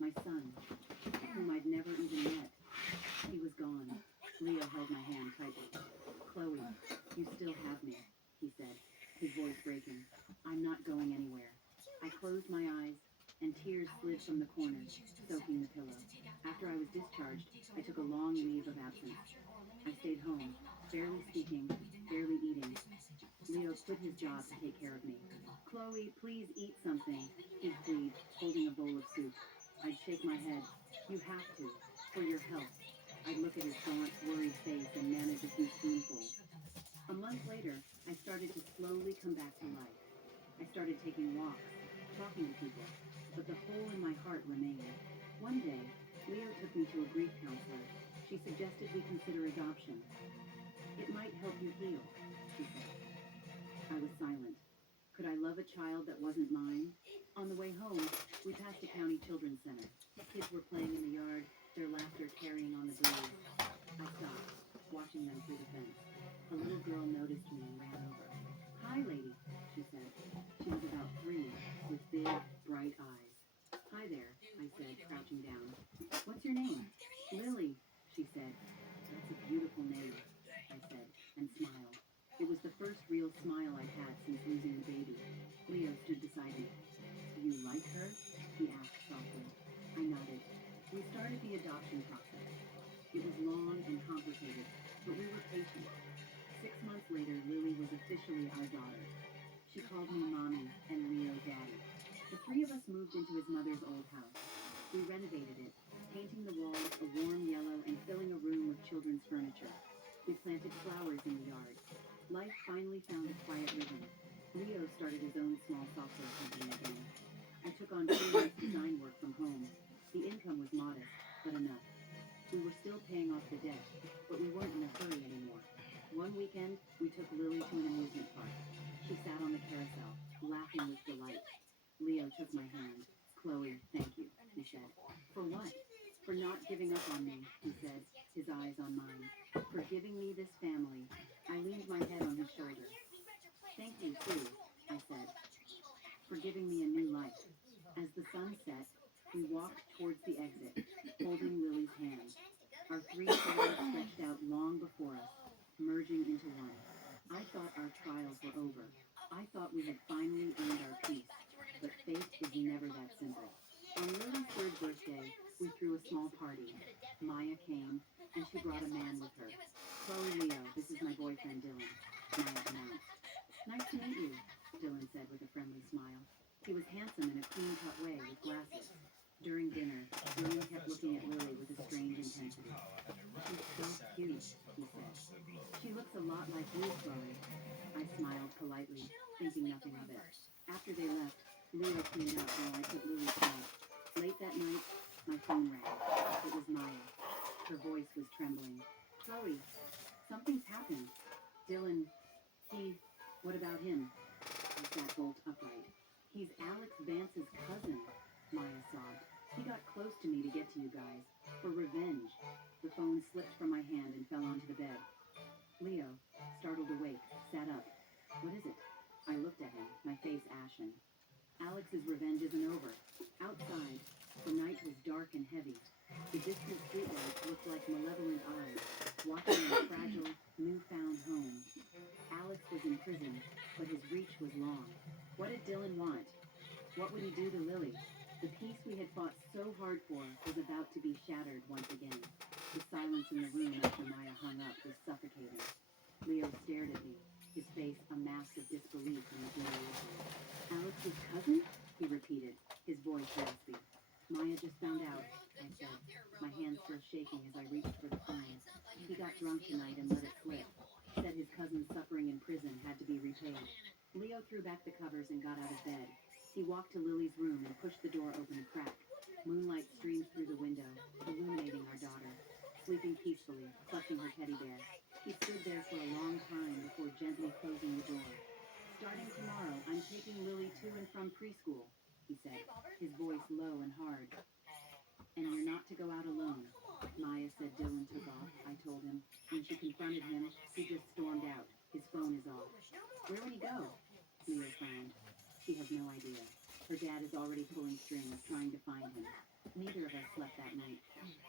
my son, whom I'd never even met. He was gone. Leo held my hand tightly. Chloe, you still have me, he said, his voice breaking. I'm not going anywhere. I closed my eyes, and tears slid from the corners, soaking the pillow. After I was discharged, I took a long leave of absence. I stayed home, barely speaking, barely eating. Leo quit his job to take care of me. Chloe, please eat something, he'd plead, holding a bowl of soup. I'd shake my head. You have to, for your health. I'd look at his gaunt, worried face and manage a few spoonfuls. A month later, I started to slowly come back to life. I started taking walks, talking to people, but the hole in my heart remained. One day, Leo took me to a grief counselor. She suggested we consider adoption. It might help you heal, she said. I was silent. Could I love a child that wasn't mine? On the way home, we passed a county children's center. Kids were playing in the yard, their laughter carrying on the breeze. I stopped, watching them through the fence. A little girl noticed me and ran over. "Hi, lady," she said. She was about 3, with big, bright eyes. "Hi there," I said, crouching down. "What's your name?" "Lily," she said. "That's a beautiful name," I said, and smiled. It was the first real smile I'd had since losing the baby. Leo stood beside me. "You like her?" he asked softly. I nodded. We started the adoption process. It was long and complicated, but we were patient. 6 months later, Lily was officially our daughter. She called me Mommy and Leo Daddy. The 3 of us moved into his mother's old house. We renovated it, painting the walls a warm yellow and filling a room with children's furniture. We planted flowers in the yard. Life finally found a quiet rhythm. Leo started his own small software company again. I took on freelance design work from home. The income was modest, but enough. We were still paying off the debt, but we weren't in a hurry anymore. One weekend, we took Lily to an amusement park. She sat on the carousel, laughing with delight. Leo took my hand. "Chloe, thank you," he said. "For what?" "For not giving up on me," he said, his eyes on mine. "For giving me this family." I leaned my head on his shoulder. "Thank you, too," I said, "for giving me a new life." As the sun set, we walked towards the exit, holding Lily's hand. Our 3 shoulders stretched out long before us, merging into one. I thought our trials were over. I thought we had finally earned our peace. But fate is never that simple. On Lily's 3rd birthday, we threw a small party. Maya came, and she brought a man with her. "Chloe, Leo, this is my boyfriend Dylan," Maya announced. "Nice to meet you," Dylan said with a friendly smile. He was handsome in a clean-cut way with glasses. During dinner, Dylan kept looking at Lily with a strange intensity. "She's so cute," he said. "She looks a lot like you, Chloe." I smiled politely, thinking nothing of it. After they left, Leo cleaned up while I put Lily's bed. Late that night, my phone rang. It was Maya. Her voice was trembling. "Chloe, something's happened. Dylan, what about him?" I sat bolt upright. "He's Alex Vance's cousin," Maya sobbed. "He got close to me to get to you guys. For revenge." The phone slipped from my hand and fell onto the bed. Leo, startled awake, sat up. "What is it?" I looked at him, my face ashen. "Alex's revenge isn't over." Outside, the night was dark and heavy. The distant streetlights looked like malevolent eyes, watching a fragile, newfound home. Alex was in prison, but his reach was long. What did Dylan want? What would he do to Lily? The peace we had fought so hard for was about to be shattered once again. The silence in the room after Maya hung up was suffocating. Leo stared at me, his face a mask of disbelief in the blurry vision. "Alex's cousin?" he repeated, his voice raspy. "Maya just found out," I said, my hands still shaking as I reached for the phone. "He got drunk tonight and let it slip. Said his cousin's suffering in prison had to be repaid." Leo threw back the covers and got out of bed. He walked to Lily's room and pushed the door open a crack. Moonlight streamed through the window, illuminating our daughter, sleeping peacefully, clutching her teddy bear. He stood there for a long time before gently closing the door. "Starting tomorrow, I'm taking Lily to and from preschool," he said, his voice low and hard. "And you're not to go out alone." Maya said Dylan took off, I told him. When she confronted him, he just stormed out. His phone is off. "Where would he go?" Leo frowned. "She has no idea. Her dad is already pulling strings, trying to find him." Neither of us slept that night.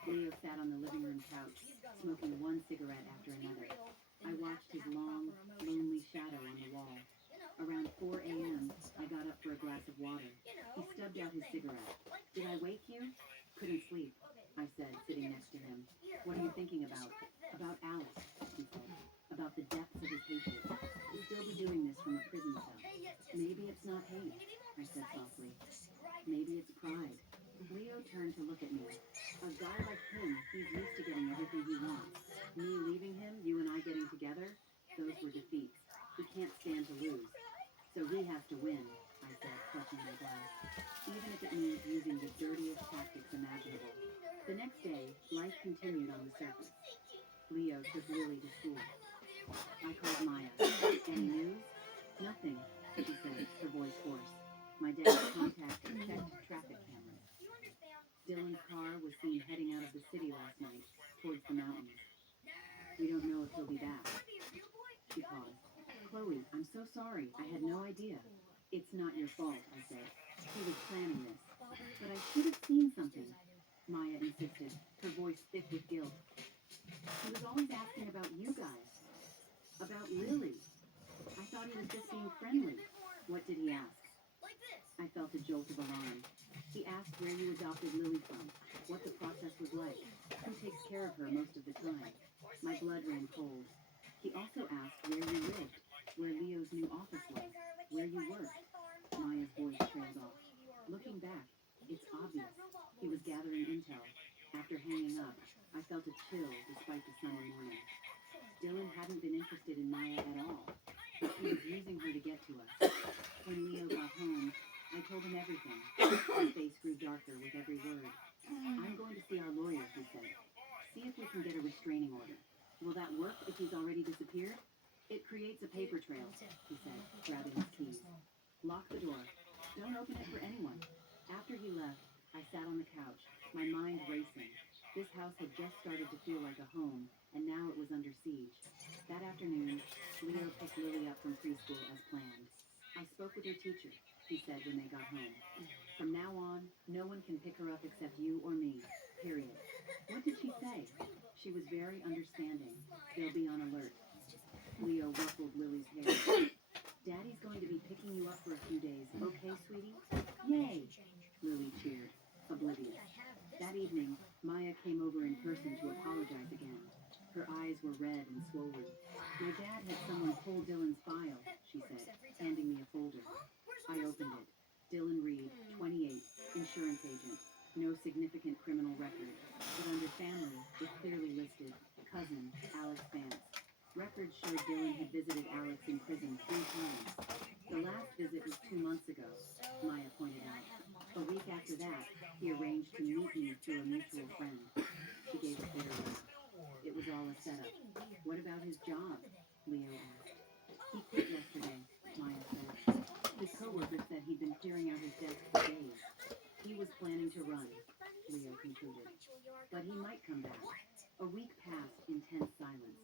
Leo sat on the living room couch, smoking one cigarette after another. I watched his long, lonely shadow on the wall. Around 4 a.m., I got up for a glass of water. He stubbed out his cigarette. "Did I wake you?" "Couldn't sleep," I said, sitting next to him. "What are you thinking about?" "About Alex," he said. "About the depths of his hatred. To still be doing this from a prison cell. Maybe it's not hate," I said softly. "Maybe it's pride." Leo turned to look at me. "A guy like him, he's used to getting everything he wants. Me leaving him, you and I getting together, those were defeats. He can't stand to lose. So he has to win," I said, clutching my glass. "Even if it means using the dirtiest tactics imaginable." The next day, life continued on the surface. Leo took Lily to school. I called Maya. "Any news?" "Nothing," she said, her voice hoarse. My dad's contact checked traffic cameras. Dylan's car was seen heading out of the city last night, towards the mountains. We don't know if he'll be back. She paused. Chloe, I'm so sorry. I had no idea. It's not your fault, I said. He was planning this. But I should have seen something, Maya insisted, her voice thick with guilt. He was always asking about you guys. About Lily. I thought he was just being friendly. What did he ask? I felt a jolt of alarm. He asked where you adopted Lily from, what the process was like, who takes care of her most of the time. My blood ran cold. He also asked where you lived, where Leo's new office was, where you worked. Maya's voice trailed off. Looking back, it's obvious. He was gathering intel. After hanging up, I felt a chill despite the sunny morning. Dylan hadn't been interested in Maya at all. He was using her to get to us. When Leo got home, I told him everything. His face grew darker with every word. I'm going to see our lawyer, he said. See if we can get a restraining order. Will that work if he's already disappeared? It creates a paper trail, he said, grabbing his keys. Lock the door. Don't open it for anyone. After he left, I sat on the couch, my mind racing. This house had just started to feel like a home, and now it was under siege. That afternoon, Leo picked Lily up from preschool as planned. I spoke with her teacher, he said when they got home. From now on, no one can pick her up except you or me, period. What did she say? She was very understanding. They'll be on alert. Leo ruffled Lily's hair. Daddy's going to be picking you up for a few days, okay, sweetie? Yay! Lily cheered, oblivious. That evening, Maya came over in person to apologize again. Her eyes were red and swollen. My dad had someone pull Dylan's file, she said, handing me a folder. I opened it. Dylan Reed, 28, insurance agent. No significant criminal record. But under family, it clearly listed cousin, Alex Vance. Records showed Dylan had visited Alex in prison 3 times. The last visit was 2 months ago, Maya pointed out. A week after that, he arranged to meet me through a mutual friend. She gave a bitter laugh. It was all a setup. What about his job? Leo asked. He quit yesterday, Maya said. His coworker said he'd been clearing out his desk for days. He was planning to run, Leo concluded. But he might come back. A week passed in tense silence.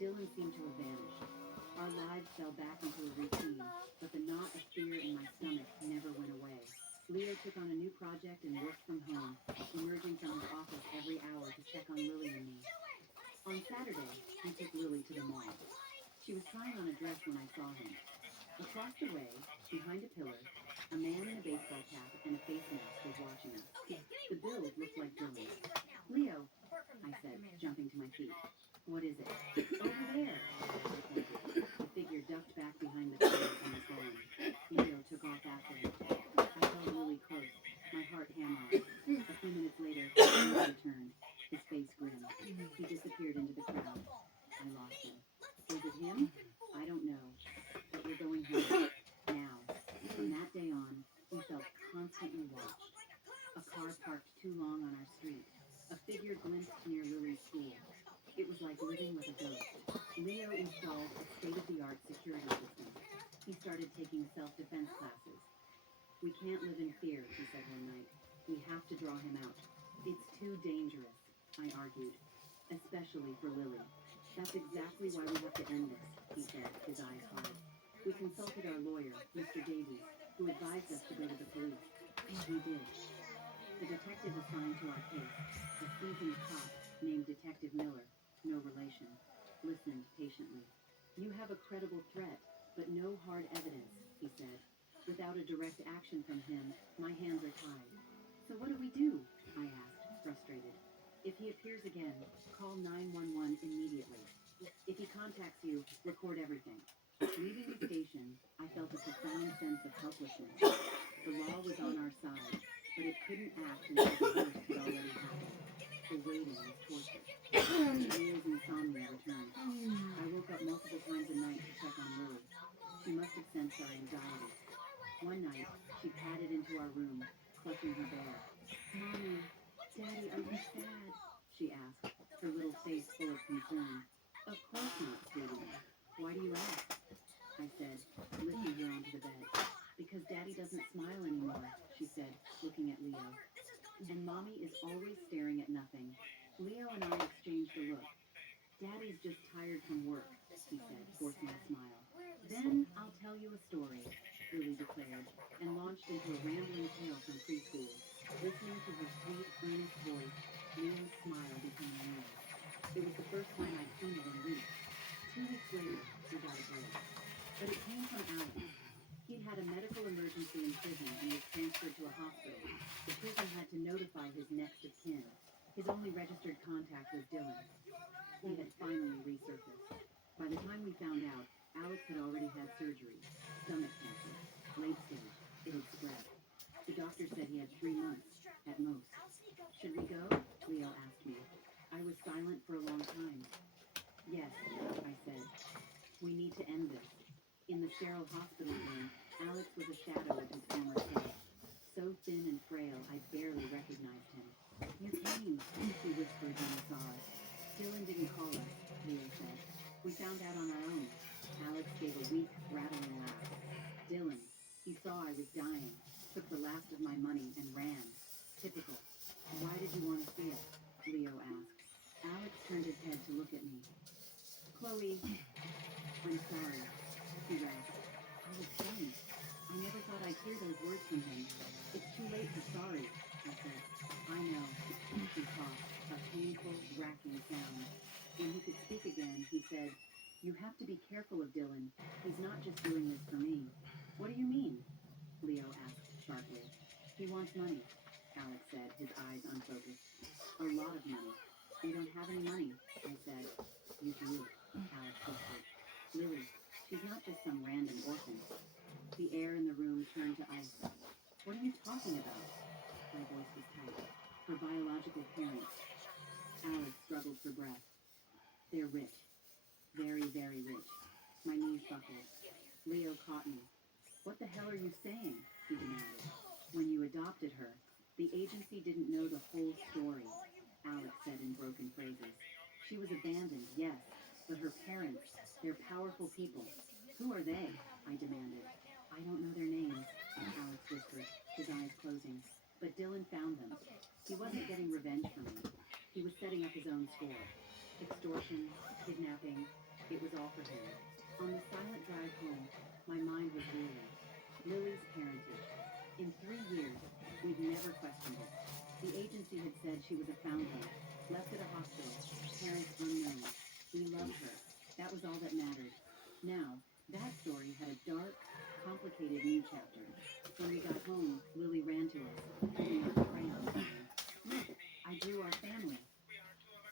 Dylan seemed to have vanished. Our lives fell back into a routine, but the knot of fear in my stomach never went away. Leo took on a new project and worked from home, emerging from his office every hour to check on Lily and me. On Saturday, he took Lily to the mall. She was trying on a dress when I saw him. Across the way, behind a pillar, a man in a baseball cap and a face mask was watching us. The build looked like Dylan's. Leo, I said, jumping to my feet. What is it? Over there. I pointed. The figure ducked back behind the pillar and was gone. Leo took off after him. I held Lily close, my heart hammered. A few minutes later, Leo returned, his face grim. He disappeared into the crowd. I lost him. Was it him? I don't know. But we're going home. Now. From that day on, we felt constantly watched. A car parked too long on our street. A figure glimpsed near Lily's school. It was like living with a ghost. Leo installed a state-of-the-art security system. He started taking self-defense classes. We can't live in fear, he said one night. We have to draw him out. It's too dangerous, I argued. Especially for Lily. That's exactly why we have to end this, he said, his eyes hard. We consulted our lawyer, Mr. Davies, who advised us to go to the police. We did. The detective assigned to our case, a seasoned cop named Detective Miller, no relation, listened patiently. You have a credible threat, but no hard evidence, he said. Without a direct action from him, my hands are tied. So what do? I asked, frustrated. If he appears again, call 911 immediately. If he contacts you, record everything. Leaving the station, I felt a profound sense of helplessness. The law was on our side, but it couldn't act until the worst had already happened. The waiting was torture. Leo's insomnia returned. I woke up multiple times a night to check on Lily. She must have sensed our anxiety. One night, she padded into our room, clutching her bear. Mommy, Daddy, are you sad? She asked, her little face full of concern. Of course not, sweetie. Why do you ask? I said, lifting her onto the bed. Because Daddy doesn't smile and Mommy is always staring at nothing. Leo and I exchanged a look. Daddy's just tired from work, he said, forcing a smile. Then I'll tell you a story, Lily declared, and launched into a rambling tale from preschool. Listening to her sweet, earnest voice, Leo's smile became real. It was the first time I'd seen it in weeks. 2 weeks later, we got a break. But it came from Alex. He'd had a medical emergency in prison and was transferred to a hospital. The prison had to notify his next of kin. His only registered contact was Dylan. He had finally resurfaced. By the time we found out, Alex had already had surgery. Stomach cancer. Late stage. It had spread. The doctor said he had 3 months, at most. Should we go? Leo asked me. I was silent for a long time. Yes, I said. We need to end this. In the sterile hospital room, Alex was a shadow of his former self. So thin and frail, I barely recognized him. You came, he whispered when he saw us. Dylan didn't call us, Leo said. We found out on our own. Alex gave a weak, rattling laugh. Dylan. He saw I was dying, took the last of my money, and ran. Typical. Why did you want to see it? Leo asked. Alex turned his head to look at me. Chloe, I'm sorry, he rasped. I was stunned. I never thought I'd hear those words from him. It's too late for sorry, I said. I know, he coughed, a painful, racking sound. When he could speak again, he said, you have to be careful of Dylan. He's not just doing this for me. What do you mean? Leo asked sharply. He wants money, Alex said, his eyes unfocused. A lot of money. We don't have any money, I said. You do, Alex whispered. Lily, she's not just some random orphan. The air in the room turned to ice. What are you talking about? My voice was tight. Her biological parents. Alex struggled for breath. They're rich. Very, very rich. My knees buckled. Leo caught me. What the hell are you saying? He demanded. When you adopted her, the agency didn't know the whole story, Alex said in broken phrases. She was abandoned, yes, but her parents, they're powerful people. Who are they? I demanded. I don't know their names, Alex whispered, his eyes closing. But Dylan found them. He wasn't getting revenge for me. He was setting up his own score. Extortion, kidnapping, it was all for him. On the silent drive home, my mind was reeling. Lily's parentage. In 3 years, we'd never questioned it. The agency had said she was a foundling, left at a hospital, parents unknown. We loved her. That was all that mattered. Now, that story had a dark, complicated new chapter. When we got home, Lily ran to us, holding out a crayon saying, look, I drew our family.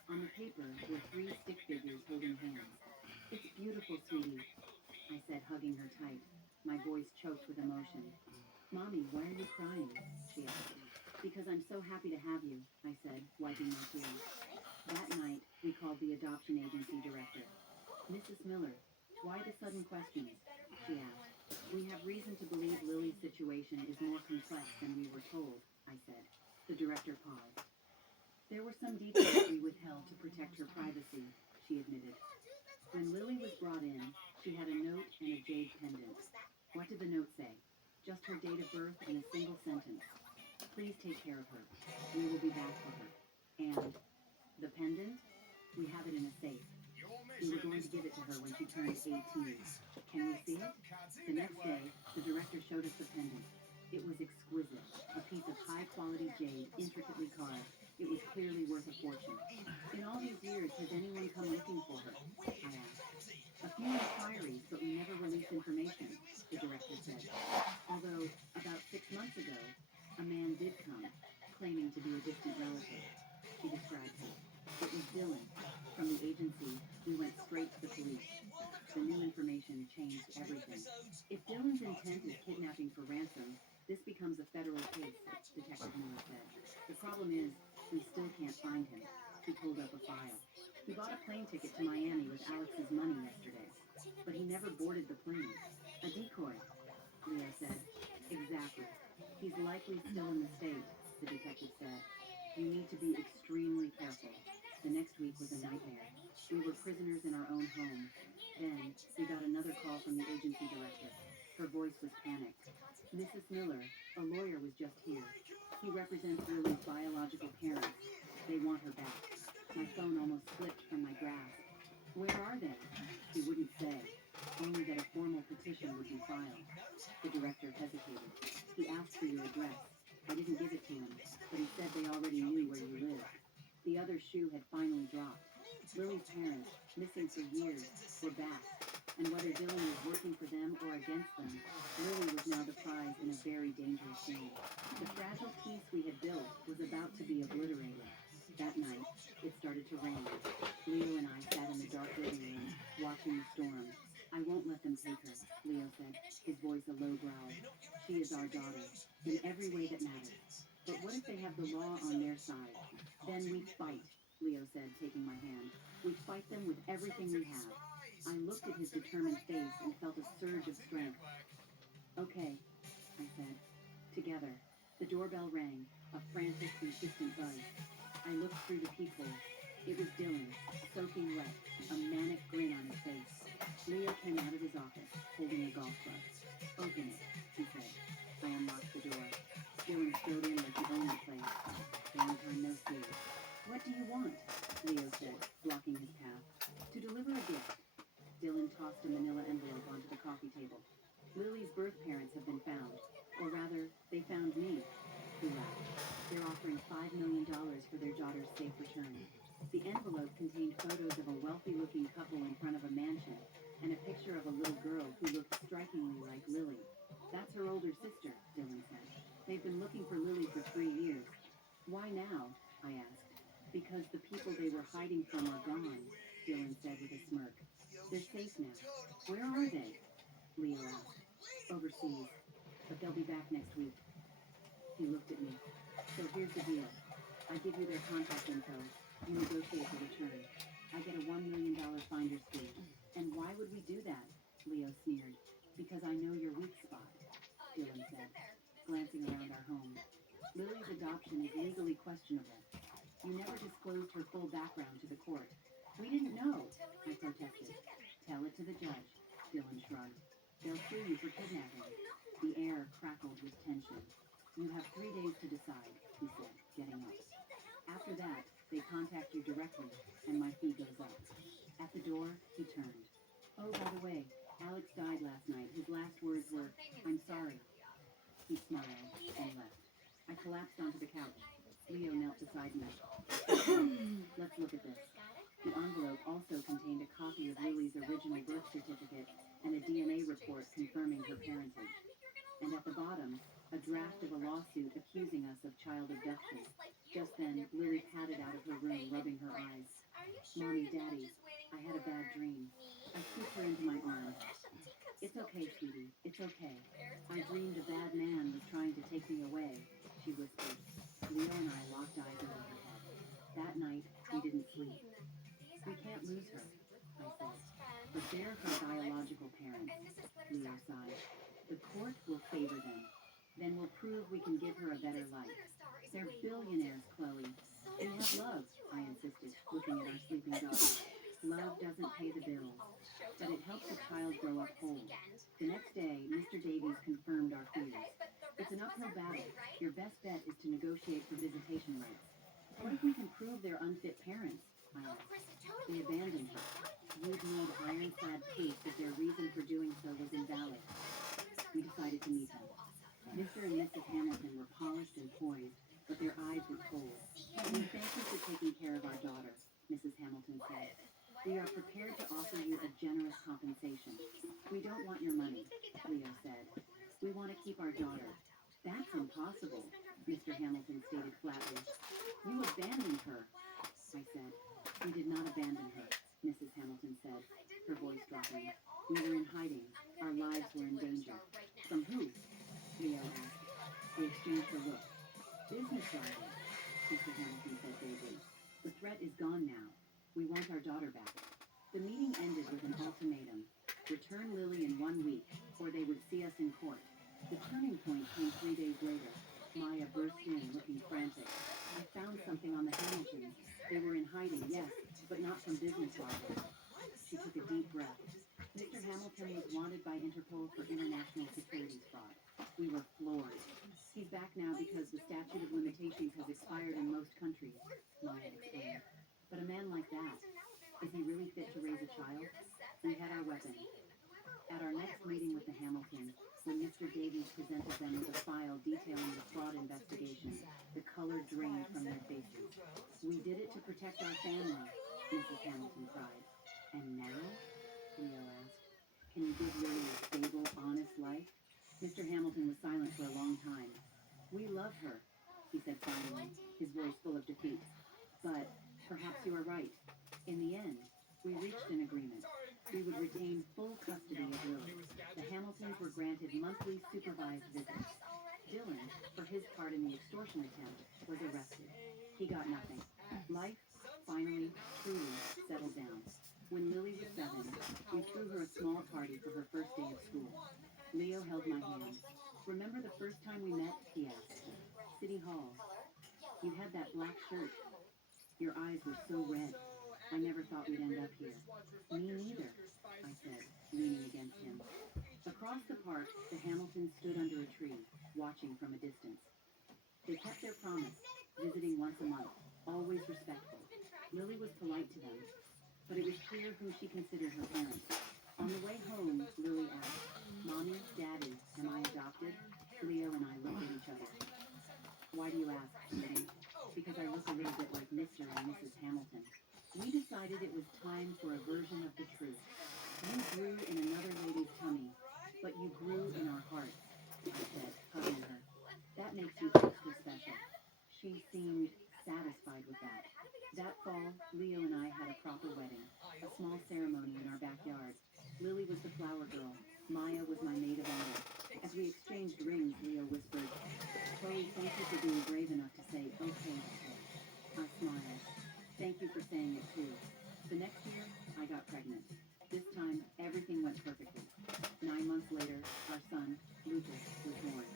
On the paper were 3 stick figures holding hands. It's beautiful, sweetie, I said, hugging her tight. My voice choked with emotion. Mommy, why are you crying? She asked. Because I'm so happy to have you, I said, wiping my tears. That night, we called the adoption agency director. Mrs. Miller, why the sudden questions? She asked. We have reason to believe Lily's situation is more complex than we were told, I said. The director paused. There were some details we withheld to protect her privacy, she admitted. When Lily was brought in, she had a note and a jade pendant. What did the note say? Just her date of birth and a single sentence. Please take care of her. We will be back for her. And the pendant? We have it in a safe. We were going to give it to her when she turned 18. Can we see it? The next day, the director showed us the pendant. It was exquisite. A piece of high-quality jade, intricately carved. It was clearly worth a fortune. In all these years, has anyone come looking for her? I asked. A few inquiries, but we never released information, the director said. Although, about 6 months ago, a man did come, claiming to be a distant relative. She described him. It was Dylan. From the agency, we went straight to the police. The new information changed everything. If Dylan's intent is kidnapping for ransom, this becomes a federal case, Detective Miller said. The problem is, we still can't find him. He pulled up a file. He bought a plane ticket to Miami with Alex's money yesterday, but he never boarded the plane. A decoy, Leo said. Exactly. He's likely still in the state, the detective said. You need to be extremely careful. The next week was a nightmare. We were prisoners in our own home. Then, we got another call from the agency director. Her voice was panicked. Mrs. Miller, a lawyer was just here. He represents Lily's biological parents. They want her back. My phone almost slipped from my grasp. Where are they? He wouldn't say, only that a formal petition would be filed. The director hesitated. He asked for your address. I didn't give it to him, but he said they already knew where you lived. The other shoe had finally dropped. Lily's parents, missing for years, were back. And whether Dylan was working for them or against them, Lily was now the prize in a very dangerous game. The fragile peace we had built was about to be obliterated. That night, it started to rain. Leo and I sat in the dark living room, watching the storm. I won't let them take her, Leo said, his voice a low growl. She is our daughter, in every way that matters. But what if they have the law on their side? Then we fight, Leo said, taking my hand. We fight them with everything we have. I looked at his determined face and felt a surge of strength. Okay, I said. Together. The doorbell rang, a frantic, insistent buzz. I looked through the peephole. It was Dylan, soaking wet, a manic grin on his face. Leo came out of his office, holding a golf club. Open it, he said. I unlocked the door. Dylan strode in like he owned the place. Long time no see. What do you want? Leo said, blocking his path. To deliver a gift. Dylan tossed a manila envelope onto the coffee table. Lily's birth parents have been found. Or rather, they found me. He laughed. They're offering $5 million for their daughter's safe return. The envelope contained photos of a wealthy-looking couple in front of a mansion and a picture of a little girl who looked strikingly like Lily. That's her older sister, Dylan said. They've been looking for Lily for 3 years. Why now? I asked. Because the people they were hiding from are gone, Dylan said with a smirk. They're safe now. Where are they? Leo asked. Overseas. But they'll be back next week. He looked at me. So here's the deal. I give you their contact info. You negotiate the return. I get a $1 million finder's fee. And why would we do that? Leo sneered. Because I know your weak spot, Dylan said, glancing around our home. Lily's adoption is legally questionable. You never disclosed her full background to the court. We didn't know, I protested. Tell it to the judge, Dylan shrugged. They'll sue you for kidnapping. The air crackled with tension. You have 3 days to decide, he said, getting up. After that, they contact you directly, and my fee goes up. At the door, he turned. Oh, by the way, Alex died last night. His last words were, I'm sorry. He smiled and left. I collapsed onto the couch. Leo knelt beside me. Let's look at this. The envelope also contained a copy of Lily's original birth certificate and a DNA report confirming her parentage. And at the bottom, a draft of a lawsuit accusing us of child abduction. Just then, Lily padded out of her room, rubbing her eyes. Mommy, Daddy, I had a bad dream. I scooped her into my arms. It's okay, sweetie. It's okay. I dreamed a bad man was trying to take me away, she whispered. Leo and I locked eyes over her head. That night, we didn't sleep. We can't lose her, I said. But they're her biological parents, Leo sighed. The court will favor them. Then we'll prove we can give her a better life. They're billionaires, Chloe. We have love, I insisted, looking at our sleeping daughter. Love doesn't pay the bills, but it helps a child grow up whole. The next day, Mr. Davies confirmed our fears. It's an uphill battle. Your best bet is to negotiate for visitation rights. What if we can prove they're unfit parents? I asked. They abandoned her. You'd need ironclad proof that their reason for doing so was invalid. We decided to meet him. Mr. and Mrs. Hamilton were polished and poised, but their eyes were cold. We thank you for taking care of our daughter, Mrs. Hamilton said. We are prepared to offer you a generous compensation. We don't want your money, Leo said. We want to keep our daughter. That's impossible, Mr. Hamilton stated flatly. You abandoned her, I said. We did not abandon her, Mrs. Hamilton said, her voice dropping. We were in hiding. Our lives were in danger. From who? Leo asked. They exchanged a look. Business rivals, Mr. Hamilton said vaguely. The threat is gone now. We want our daughter back. The meeting ended with an ultimatum. Return Lily in 1 week, or they would see us in court. The turning point came 3 days later. Maya burst in, looking frantic. I found something on the Hamiltons. They were in hiding, yes, but not from business rivals. She took a deep breath. Mr. Hamilton was wanted by Interpol for international securities fraud. We were floored. He's back now because the statute of required in most countries, Maya explained. But a man like that, is he really fit to raise a child? We had our weapons. At our next meeting with the Hamiltons, when Mr. Davies presented them with a file detailing the fraud investigation, the color drained from their faces. We did it to protect our family, Mrs. Hamilton cried. And now? Leo asked. Can you give Lily a stable, honest life? Mr. Hamilton was silent for a long time. We love her, he said finally, his voice full of defeat. But perhaps you are right. In the end, we reached an agreement. We would retain full custody of Lily. The Hamiltons were granted monthly supervised visits. Dylan, for his part in the extortion attempt, was arrested. He got nothing. Life, finally, truly settled down. When Lily was 7, we threw her a small party for her first day of school. Leo held my hand. Remember the first time we met? He asked. City Hall. You had that black shirt. Your eyes were so red. I never thought we'd end up here. Me neither, I said, leaning against him. Across the park, the Hamiltons stood under a tree, watching from a distance. They kept their promise, visiting once a month, always respectful. Lily was polite to them, but it was clear who she considered her parents. On the way home, Lily asked, Mommy, Daddy, am I adopted? Leo and I looked at each other. Why do you ask, sweetie? Because I look a little bit like Mr. and Mrs. Hamilton. We decided it was time for a version of the truth. You grew in another lady's tummy, but you grew in our hearts, I said, hugging her. That makes you extra special. She seemed satisfied with that. That fall, Leo and I had a proper wedding, a small ceremony in our backyard. Lily was the flower girl. Maya was my maid of honor. As we exchanged rings, Leo whispered, Chloe, thank you for being brave enough to say, okay, I smiled. Thank you for saying it too. The next year, I got pregnant. This time, everything went perfectly. 9 months later, our son, Lucas, was born.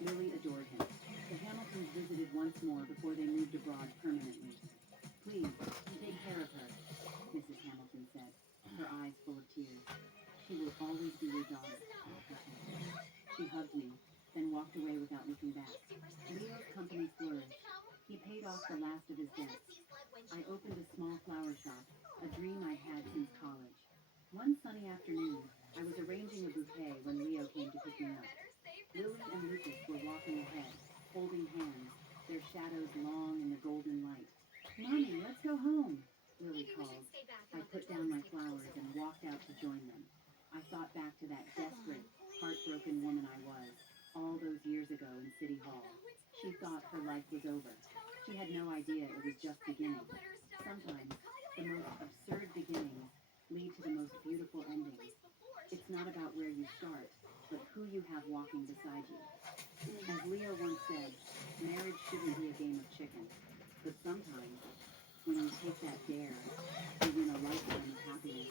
Lily adored him. The Hamiltons visited once more before they moved abroad permanently. Please, take care of her, Mrs. Hamilton said, her eyes full of tears. She will always be your daughter, I said. She hugged me, then walked away without looking back. Leo's company flourished. He paid off the last of his debts. I opened a small flower shop, a dream I'd had since college. One sunny afternoon, I was arranging a bouquet when Leo came to pick me up. Lily and Lucas were walking ahead, holding hands, their shadows long in the golden light. Mommy, let's go home, Lily called. I put down my flowers and walked out to join them. I thought back to that desperate, heartbroken woman I was, all those years ago in City Hall. She thought her life was over. She had no idea it was just beginning. Sometimes, the most absurd beginnings lead to the most beautiful endings. It's not about where you start, but who you have walking beside you. As Leo once said, marriage shouldn't be a game of chicken. But sometimes, when you take that dare, you win a lifetime of happiness.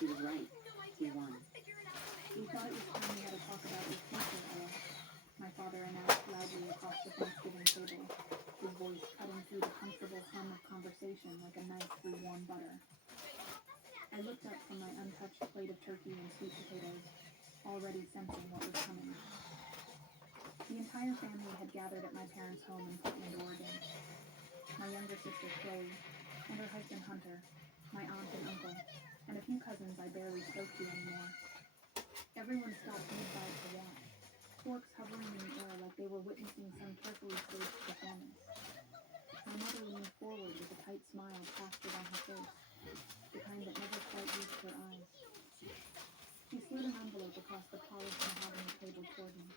He was right. We won. We thought it was time we had to talk about your future, Ella. My father announced loudly across the Thanksgiving table, his voice cutting through the comfortable hum of conversation like a knife through warm butter. I looked up from my untouched plate of turkey and sweet potatoes, already sensing what was coming. The entire family had gathered at my parents' home in Portland, Oregon. My younger sister, Chloe, and her husband, Hunter, my aunt and uncle, and a few cousins I barely spoke to anymore. Everyone stopped mid-bite to watch, forks hovering in the air like they were witnessing some carefully staged performance. My mother leaned forward with a tight smile plastered on her face, the kind that never quite reached her eyes. She slid an envelope across the polished mahogany table toward me.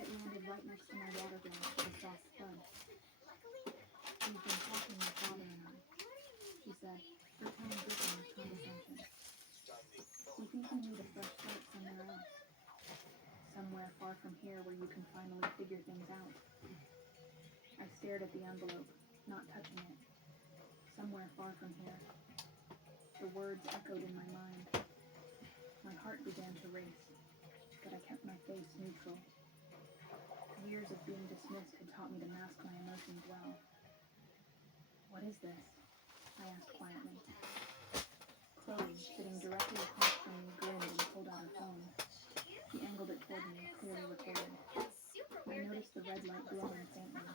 It landed right next to my water glass with a soft thud. We've been talking, my father and I, she said, her tone dripping with condescension. We think we need a fresh start somewhere else. Somewhere far from here where you can finally figure things out. I stared at the envelope, not touching it. Somewhere far from here. The words echoed in my mind. My heart began to race, but I kept my face neutral. Years of being dismissed had taught me to mask my emotions well. What is this? I asked quietly. Chloe, sitting directly across from me, grinned and pulled out her phone. She angled it toward me, clearly recorded. I noticed the red light glowing faintly.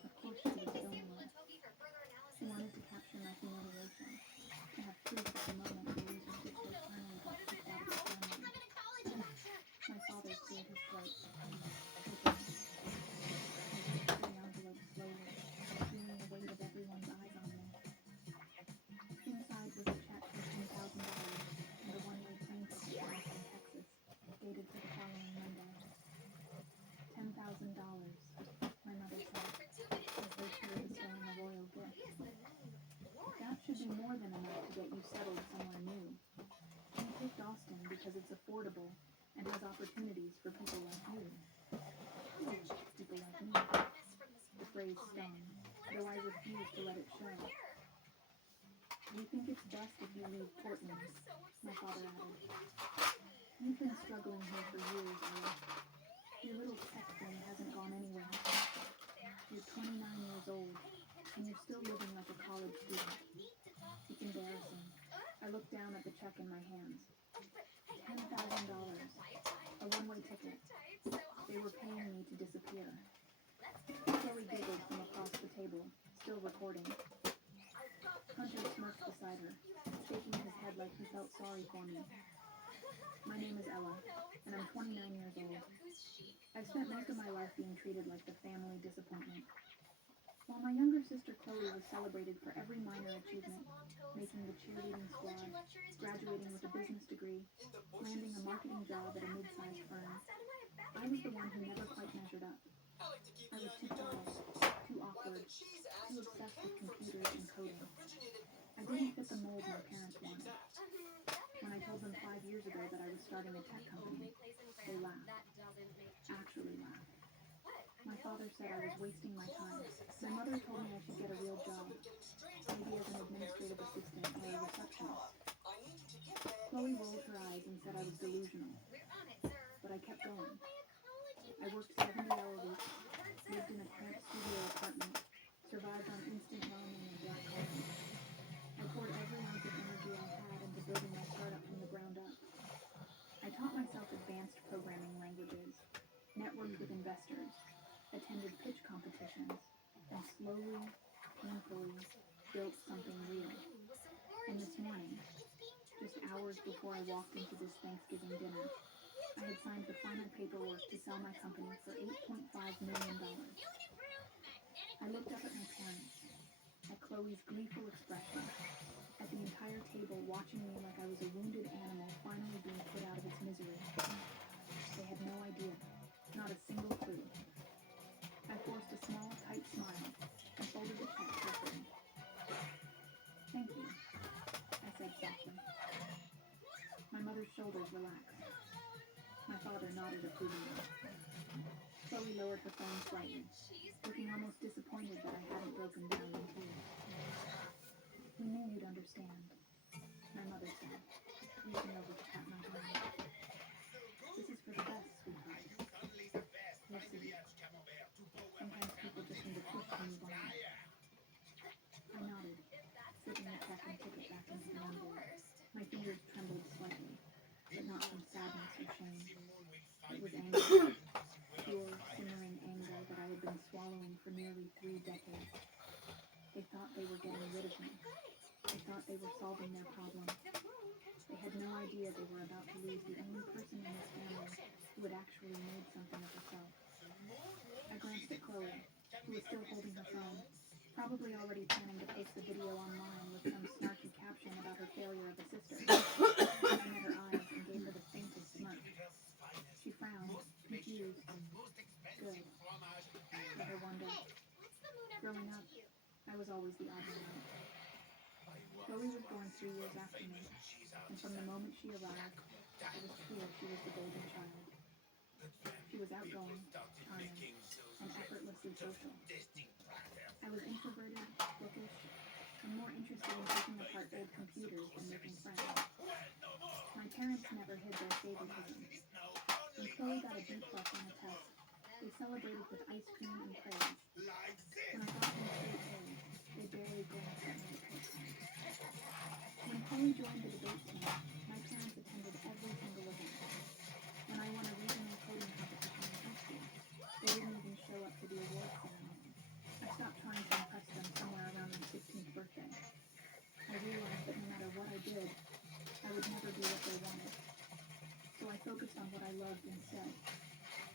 Of course she because it's affordable and has opportunities for people like you. People like me. The phrase stung, though I refuse to let it show. We think it's best if you leave Portland, my father added. You've been struggling here for years, Ella. Your little tech thing hasn't gone anywhere. You're 29 years old, and you're still living like a college student. It's embarrassing. I looked down at the check in my hands. $10,000. A one-way ticket. They were paying me to disappear. Chloe giggled from across the table, still recording. Hunter smirked beside her, shaking his head like he felt sorry for me. My name is Ella, and I'm 29 years old. I've spent most of my life being treated like the family disappointment. While my younger sister Chloe was celebrated for every minor achievement, making the cheerleading squad, graduating with a business degree, landing a marketing job at a mid-sized firm, I was the one who never quite measured up. I was too quiet, too awkward, too obsessed with computers and coding. I didn't fit the mold my parents wanted. When I told them 5 years ago that I was starting a tech company, they laughed. Actually laughed. My father said I was wasting my time. My mother told me I should get a real job, maybe as an administrative assistant or a receptionist. Chloe rolled her eyes and said I was delusional. But I kept going. I worked 70-hour weeks, lived in a cramped studio apartment, survived on instant ramen and black coffee. I poured every ounce of energy I had into building my startup from the ground up. I taught myself advanced programming languages, networked with investors, attended pitch competitions, and slowly, painfully, built something real. And this morning, just hours before I walked into this Thanksgiving dinner, I had signed the final paperwork to sell my company for $8.5 million. I looked up at my parents, at Chloe's gleeful expression, at the entire table watching me like I was a wounded animal finally being put out of its misery. They had no idea, not a single clue. I forced a small, tight smile and folded the check carefully. Thank you, I said softly. My mother's shoulders relaxed. My father nodded approvingly. Chloe lowered her phone slightly, looking almost disappointed that I hadn't broken down in tears. We knew you'd understand, my mother said, reaching over to pat my hand. This is for the best, sweetheart. You'll see. Sometimes people just need a push to move on. I nodded, slipping the check and ticket back into the envelope. My fingers trembled slightly, but not from sadness or shame. It was anger. Pure, simmering anger that I had been swallowing for nearly 3 decades. They thought they were getting rid of me. They thought they were solving their problem. They had no idea they were about to lose the only person in this family who had actually made something of herself. I glanced at Chloe, who was still holding her phone, probably already planning to post the video online with some snarky caption about her failure of a sister. I met her eyes and gave her the faintest smirk. She frowned, confused. Good. Let her wonder. Growing up, I was always the odd one out. Chloe was born 3 years after me, and from the moment she arrived, it was clear she was the golden child. She was outgoing, charming, and effortlessly social. I was introverted, bookish, and more interested in taking apart old computers than making friends. My parents never hid their favoritism. When Chloe got a B+ on a test, they celebrated with ice cream and praise. When I got some straight A's, they barely glanced at my report card. When Chloe joined the debate team, my parents attended every single event. When I won a regional coding competition in high school, they didn't even show up to the awards ceremony. I stopped trying to impress them somewhere around my 15th birthday. I realized that no matter what I did, I would never be what they wanted. So I focused on what I loved instead.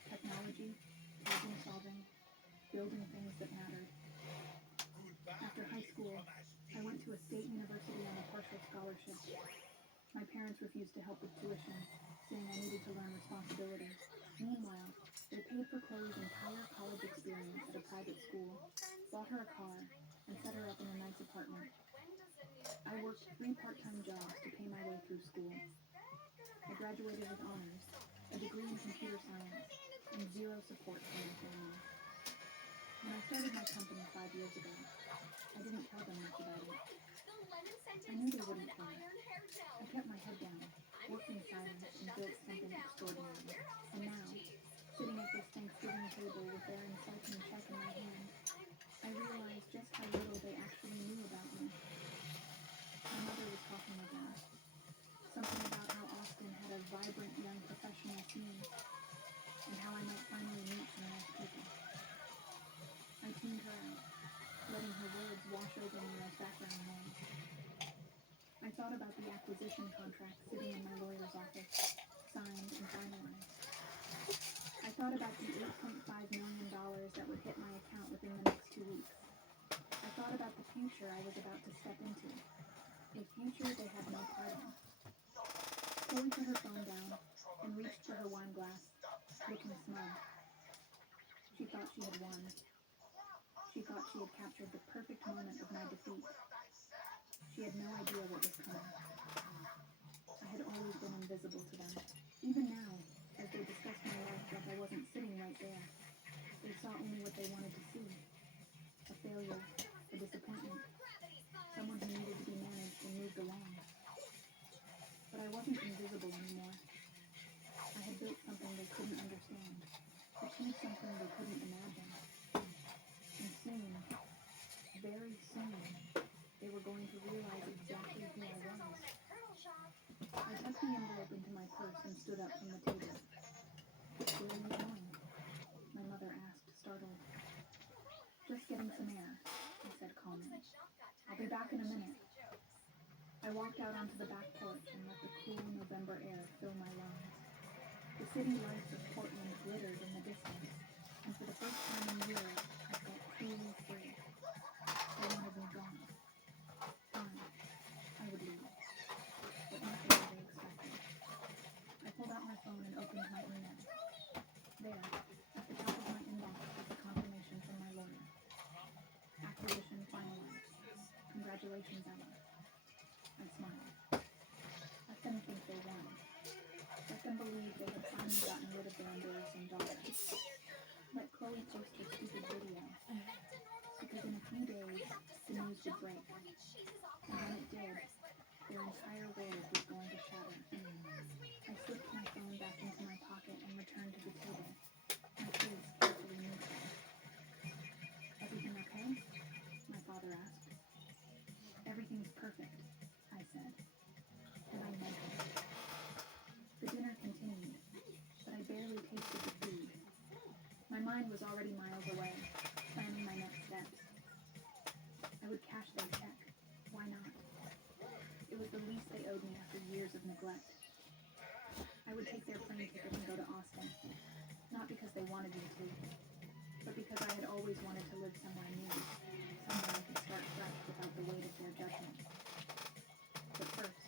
Technology, problem solving, building things that mattered. After high school, I went to a state university on a partial scholarship. My parents refused to help with tuition, saying I needed to learn responsibility. Meanwhile, they paid for Chloe's entire college experience at a private school, bought her a car, and set her up in a nice apartment. I worked 3 part-time jobs to pay my way through school. I graduated with honors, a degree in computer science, and zero support from my family. When I started my company 5 years ago, I didn't tell them much about it. I knew they wouldn't care. I kept my head down, worked in silence, and built something extraordinary. And now, sitting at this Thanksgiving table with their insulting check in my hand, I realized just how little they actually knew about me. My mother was talking again. Something about how Austin had a vibrant young professional scene, and how I might finally meet some nice people. I tuned her out, letting her words wash over me like background noise. I thought about the acquisition contract sitting in my lawyer's office, signed and finalized. I thought about the $8.5 million that would hit my account within the next 2 weeks. I thought about the future I was about to step into, a future they had no part in. Chloe put her phone down and reached for her wine glass, looking smug. She thought she had won. She thought she had captured the perfect moment of my defeat. She had no idea what was coming. I had always been invisible to them. Even now, as they discussed my life like I wasn't sitting right there, they saw only what they wanted to see. A failure, a disappointment, someone who needed to be managed and moved along. But I wasn't invisible anymore. I had built something they couldn't understand, achieved something they couldn't imagine. And soon, very soon, they were going to realize exactly who I was. I tucked the envelope into my purse and stood up from the table. "Where are you going?" my mother asked, startled. "Just getting some air," I said calmly. "I'll be back in a minute." I walked out onto the back porch and let the cool November air fill my lungs. The city lights of Portland glittered in the distance, and for the first time in years, I felt truly free. They wanted me gone. Fine, I would leave. But not the way they expected. I pulled out my phone and opened my email. There, at the top of my inbox, was the confirmation from my lawyer. Acquisition finalized. Congratulations, Ella. I smiled. Let them think they won. Let them believe they had finally gotten rid of their embarrassing daughter. Let Chloe post her stupid video. Because in a few days, the news would break. And when it did, their entire world was going to shatter. I slipped my phone back into my pocket and returned to the table, my face carefully neutral. "Everything okay?" my father asked. "Everything's perfect," I said. And I meant it. The dinner continued, but I barely tasted the food. My mind was already miles away, planning my next steps. I would cash their check. Why not? It was the least they owed me after years of neglect. I would take their plane ticket and go to Austin, not because they wanted me to, but because I had always wanted to live somewhere new, somewhere I could start fresh without the weight of their judgment. But first,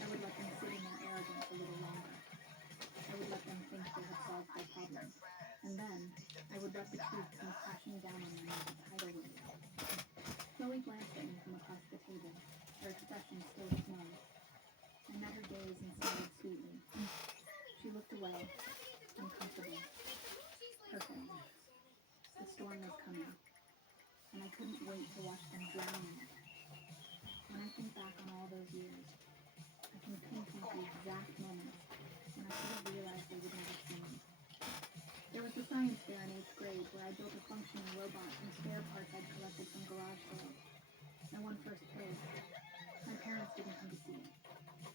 I would let them sit in their arrogance a little longer. I would let them think they had solved their problems. And then, I would let the truth come crashing down on them like a tidal wave. Chloe glanced at me from across the table, her expression still smug. I met her gaze and smiled sweetly. She looked away, uncomfortable. Perfect. The storm was coming, and I couldn't wait to watch them drown in it. When I think back on all those years, I can pinpoint the exact moments when I could have realized they would never see me. There was the science fair in 8th grade where I built a functioning robot from spare parts I'd collected from garage sales. I won first place. My parents didn't come to see it.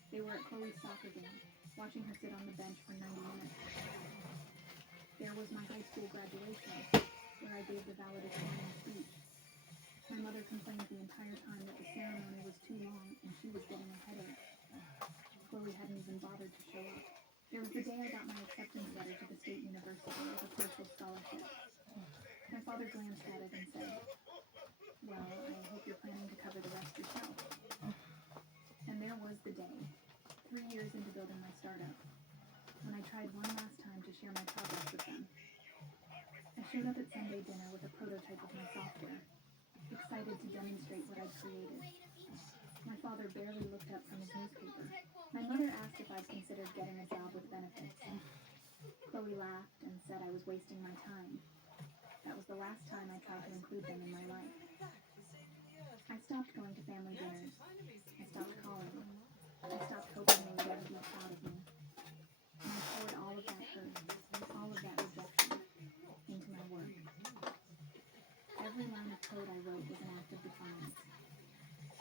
They were at Chloe's soccer game, watching her sit on the bench for 90 minutes. There was my high school graduation, where I gave the valedictorian speech. My mother complained the entire time that the ceremony was too long and she was getting a headache. Chloe hadn't even bothered to show up. There was the day I got my acceptance letter to the state university with a partial scholarship. My father glanced at it and said, "Well, I hope you're planning to cover the rest yourself." And there was the day, 3 years into building my startup, when I tried one last time to share my progress with them. I showed up at Sunday dinner with a prototype of my software, excited to demonstrate what I'd created. My father barely looked up from his newspaper. My mother asked if I'd considered getting a job with benefits. Chloe laughed and said I was wasting my time. That was the last time I tried to include them in my life. I stopped going to family dinners. I stopped calling. I stopped hoping they would ever be proud of me. And I poured all of that hurt, all of that rejection, into my work. Every line of code I wrote was an act of defiance.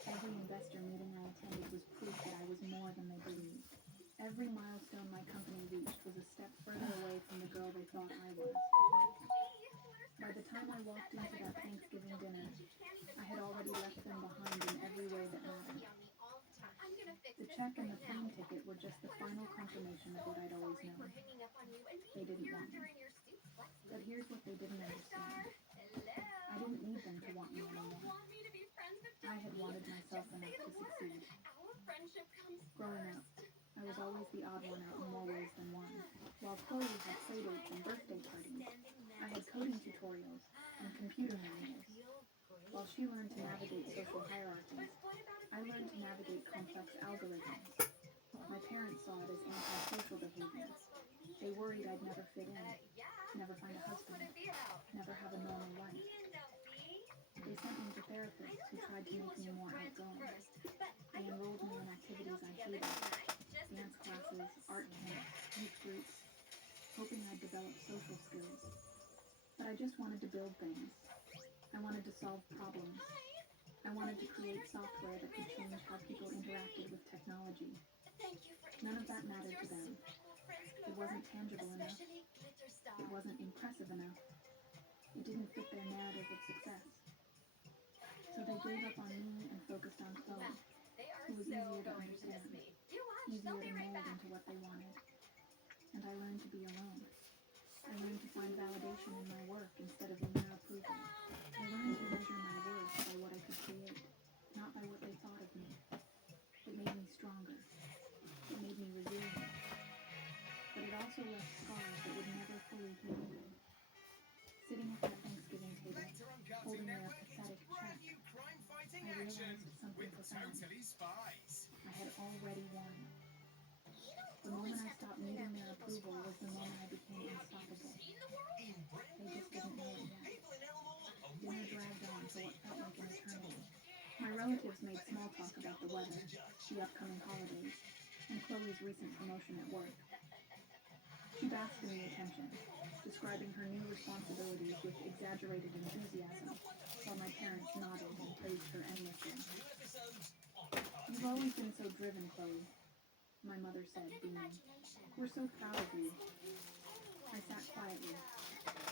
Every investor meeting I attended was proof that I was more than they believed. Every milestone my company reached was a step further away from the girl they thought I was. By the time I walked into that Thanksgiving dinner, I had already left them behind in every way that mattered. The check and the plane ticket were just the final confirmation of what I'd always known. They didn't want me. But here's what they didn't understand. I didn't need them to want me anymore. I had wanted myself enough to succeed. Growing up, I was always the odd one out in more ways than one. While Chloe had playdates and birthday parties, I had coding tutorials and computer manuals. While she learned to navigate social hierarchies, I learned to navigate complex algorithms. My parents saw it as antisocial behavior. They worried I'd never fit in, never find a husband, never have a normal life. They sent me to therapists who tried to make me more outgoing. They enrolled me in activities I hated, dance classes, art camps, youth groups, hoping I'd develop social skills. But I just wanted to build things. I wanted to solve problems. I wanted to create software that could change how people interacted with technology. None of that mattered to them. It wasn't tangible enough. It wasn't impressive enough. It didn't fit their narrative of success. So they gave up on me and focused on Chloe, who was easier to understand, easier to mold into what they wanted. And I learned to be alone. I learned to find validation in my work instead of in their approval. I learned to measure my worth by what I could create, not by what they thought of me. It made me stronger. It made me resilient. But it also left scars that would never fully heal. Sitting at that Thanksgiving table, holding their pathetic check, I realized something profound. I had already won. The moment I stopped needing their approval was the moment I became unstoppable. They just didn't know it yet. Dinner dragged on for what felt like an eternity. My relatives made small talk about the weather, the upcoming holidays, and Chloe's recent promotion at work. She basked in the attention, describing her new responsibilities with exaggerated enthusiasm, while my parents nodded and praised her endlessly. You've always been so driven, Chloe, my mother said, beaming. We're so proud of you. I sat quietly,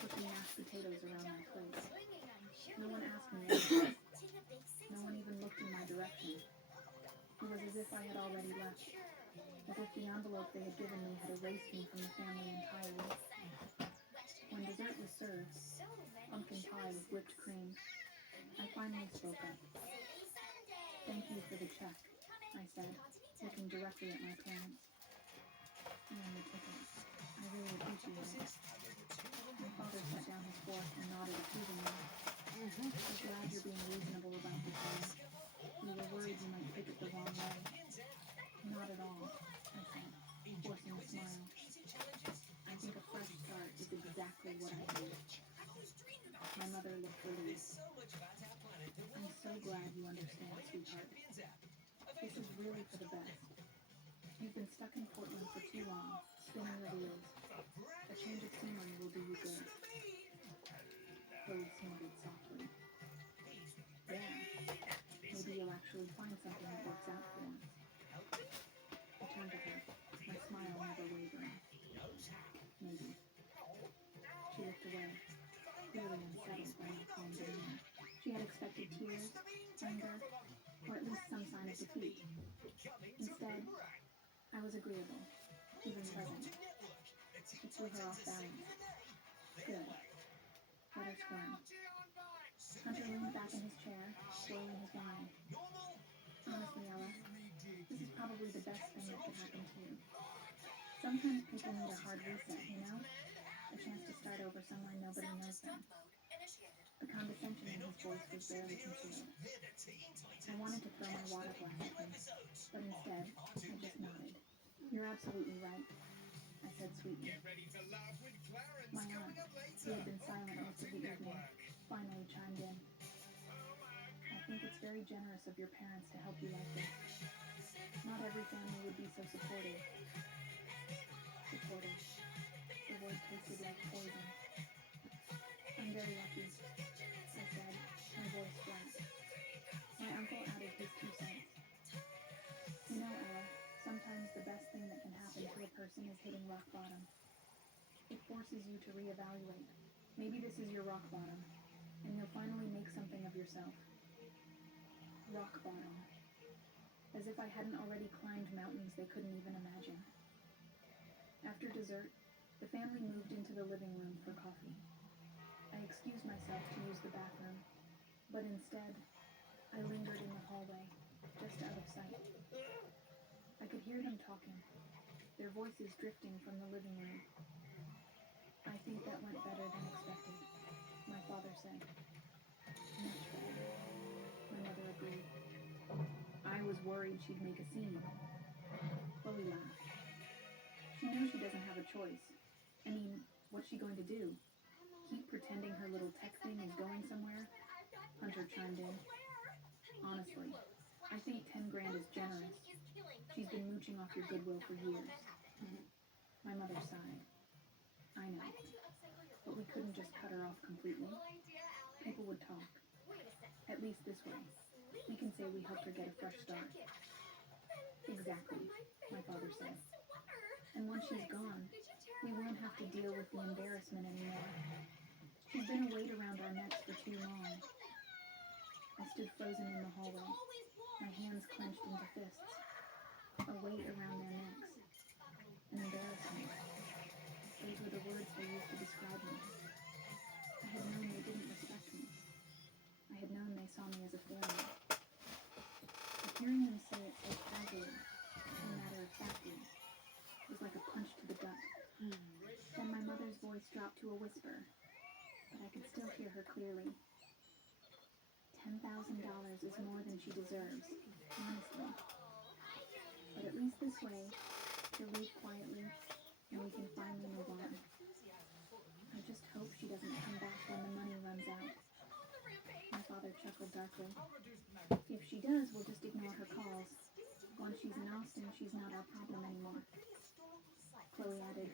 pushing mashed potatoes around my plate. No one asked me anything. No one even looked in my direction. It was as if I had already left, as if the envelope they had given me had erased me from the family entirely. When dessert was served, pumpkin pie with whipped cream, I finally spoke up. Thank you for the check, I said, looking directly at my parents. And the ticket. I really appreciate it. My father set down his fork and nodded approvingly. I'm glad you're being reasonable about the thing. We were worried you might take it the wrong way. Not at all, I said, forcing a smile. I think a fresh start is exactly what I need. My mother looked relieved. I'm so glad you understand, sweetheart. This is really for the best. You've been stuck in Portland for too long, spinning your wheels. A change of scenery will do you good. Chloe snorted softly. Yeah, maybe you'll actually find something that works out for once. I turned to her, my smile never wavering. Maybe. She looked away, clearly unsettled by my calm demeanor. She had expected tears, anger, or at least some sign of defeat. Instead, I was agreeable, even present. It threw her off balance. Good. Let her squirm. Hunter leaned back in his chair, swirling his wine. Honestly, Ella, this is probably the best thing that could happen to you. Sometimes people need a hard reset, you know? A chance to start over somewhere nobody knows them. The condescension in his voice voice was barely concealed. I wanted to throw my water glass at him, but instead, I just nodded. You're absolutely right, I said sweetly. My aunt, who had been silent most of the evening, finally chimed in. I think it's very generous of your parents to help you like this. Not every family would be so supportive. Supportive. The word tasted like poison. I'm very lucky, I said, my voice flat. My uncle added his 2 cents. You know, Ella, sometimes the best thing that can happen to a person is hitting rock bottom. It forces you to reevaluate. Maybe this is your rock bottom, and you'll finally make something of yourself. Rock bottom. As if I hadn't already climbed mountains they couldn't even imagine. After dessert, the family moved into the living room for coffee. I excused myself to use the bathroom, but instead, I lingered in the hallway, just out of sight. I could hear them talking, their voices drifting from the living room. I think that went better than expected, my father said. Much better, my mother agreed. I was worried she'd make a scene. Chloe laughed. She knows she doesn't have a choice. I mean, what's she going to do? Keep pretending her little tech thing is going somewhere? Hunter chimed in. Honestly, I think 10 grand is generous. She's been mooching off your goodwill for years. My mother sighed. I know, but we couldn't just cut her off completely. People would talk. At least this way. We can say we helped her get a fresh start. Exactly, my father said. And once she's gone, we won't have to deal with the embarrassment anymore. She's been a weight around our necks for too long. I stood frozen in the hallway, my hands clenched into fists. A weight around their necks. An embarrassment. Those were the words they used to describe me. I had known they didn't respect me. I had known they saw me as a failure. But hearing them say it so casually, so matter-of-factly, was like a punch to the gut. Then my mother's voice dropped to a whisper, but I could still hear her clearly. $10,000 is more than she deserves, honestly. But at least this way, she'll leave quietly, and we can finally move on. I just hope she doesn't come back when the money runs out. My father chuckled darkly. If she does, we'll just ignore her calls. Once she's in Austin, she's not our problem anymore. Chloe added,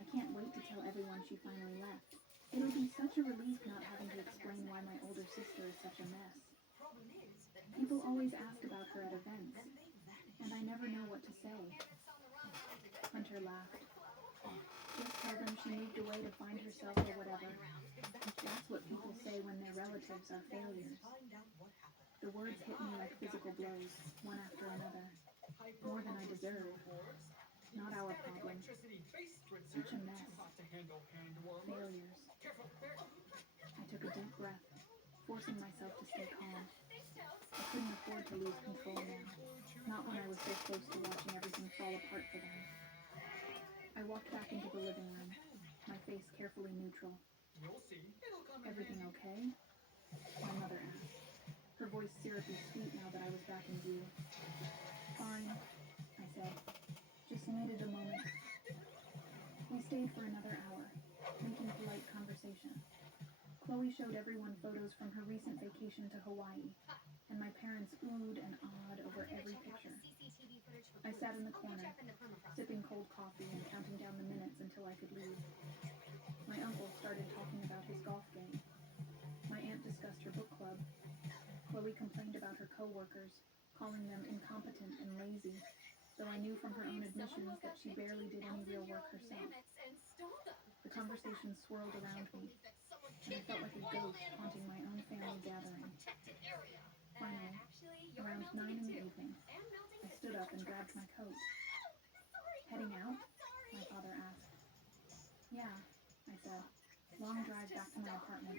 I can't wait to tell everyone she finally left. It'll be such a relief not having to explain why my older sister is such a mess. People always ask about her at events, and I never know what to say. Hunter laughed. Just tell them she moved away to find herself or whatever. That's what people say when their relatives are failures. The words hit me like physical blows, one after another. More than I deserve. Not our problem. Such a mess. Failures. I took a deep breath, forcing myself to stay calm. I couldn't afford to lose control now. Not when I was so close to watching everything fall apart for them. I walked back into the living room, my face carefully neutral. Everything okay? My mother asked, her voice syrupy sweet now that I was back in view. Fine, I said. Just needed a moment. We stayed for another hour, making polite conversation. Chloe showed everyone photos from her recent vacation to Hawaii, and my parents oohed and awed over every picture. I sat in the corner, sipping cold coffee and counting down the minutes until I could leave. My uncle started talking about his golf game. My aunt discussed her book club. Chloe complained about her co-workers, calling them incompetent and lazy, though I knew from her own admissions that she barely did any real work herself. The conversation swirled around me, and I felt like a ghost haunting my own family gathering. Finally, around 9 in the evening, I stood up and grabbed my coat. Heading out? My father asked. Yeah, I said. Long drive back to my apartment.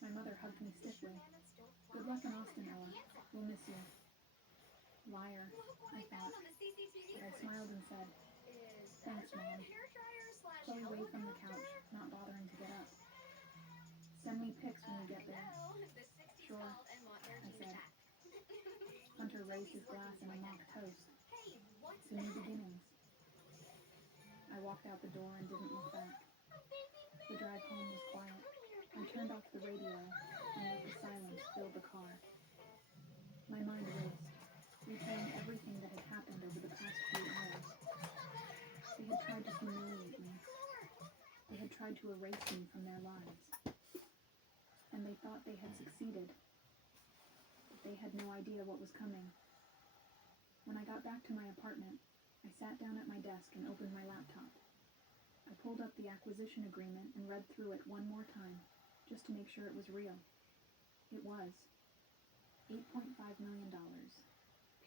My mother hugged me stiffly. Good luck in Austin, Ella. We'll miss you. Liar, I thought, but I smiled and said, thanks, Mom. Chloe waved from the couch, not bothering to get up. Send me pics when you get there. Hunter raised his glass in a mock toast. Hey, what's The new that? beginnings. I walked out the door and didn't look back. The drive home was quiet. I turned off the radio and let the silence fill the car. My mind raced, replaying everything that had happened over the past few hours. They had tried to humiliate me. They had tried to erase me from their lives. And they thought they had succeeded. But they had no idea what was coming. When I got back to my apartment, I sat down at my desk and opened my laptop. I pulled up the acquisition agreement and read through it one more time, just to make sure it was real. It was. $8.5 million,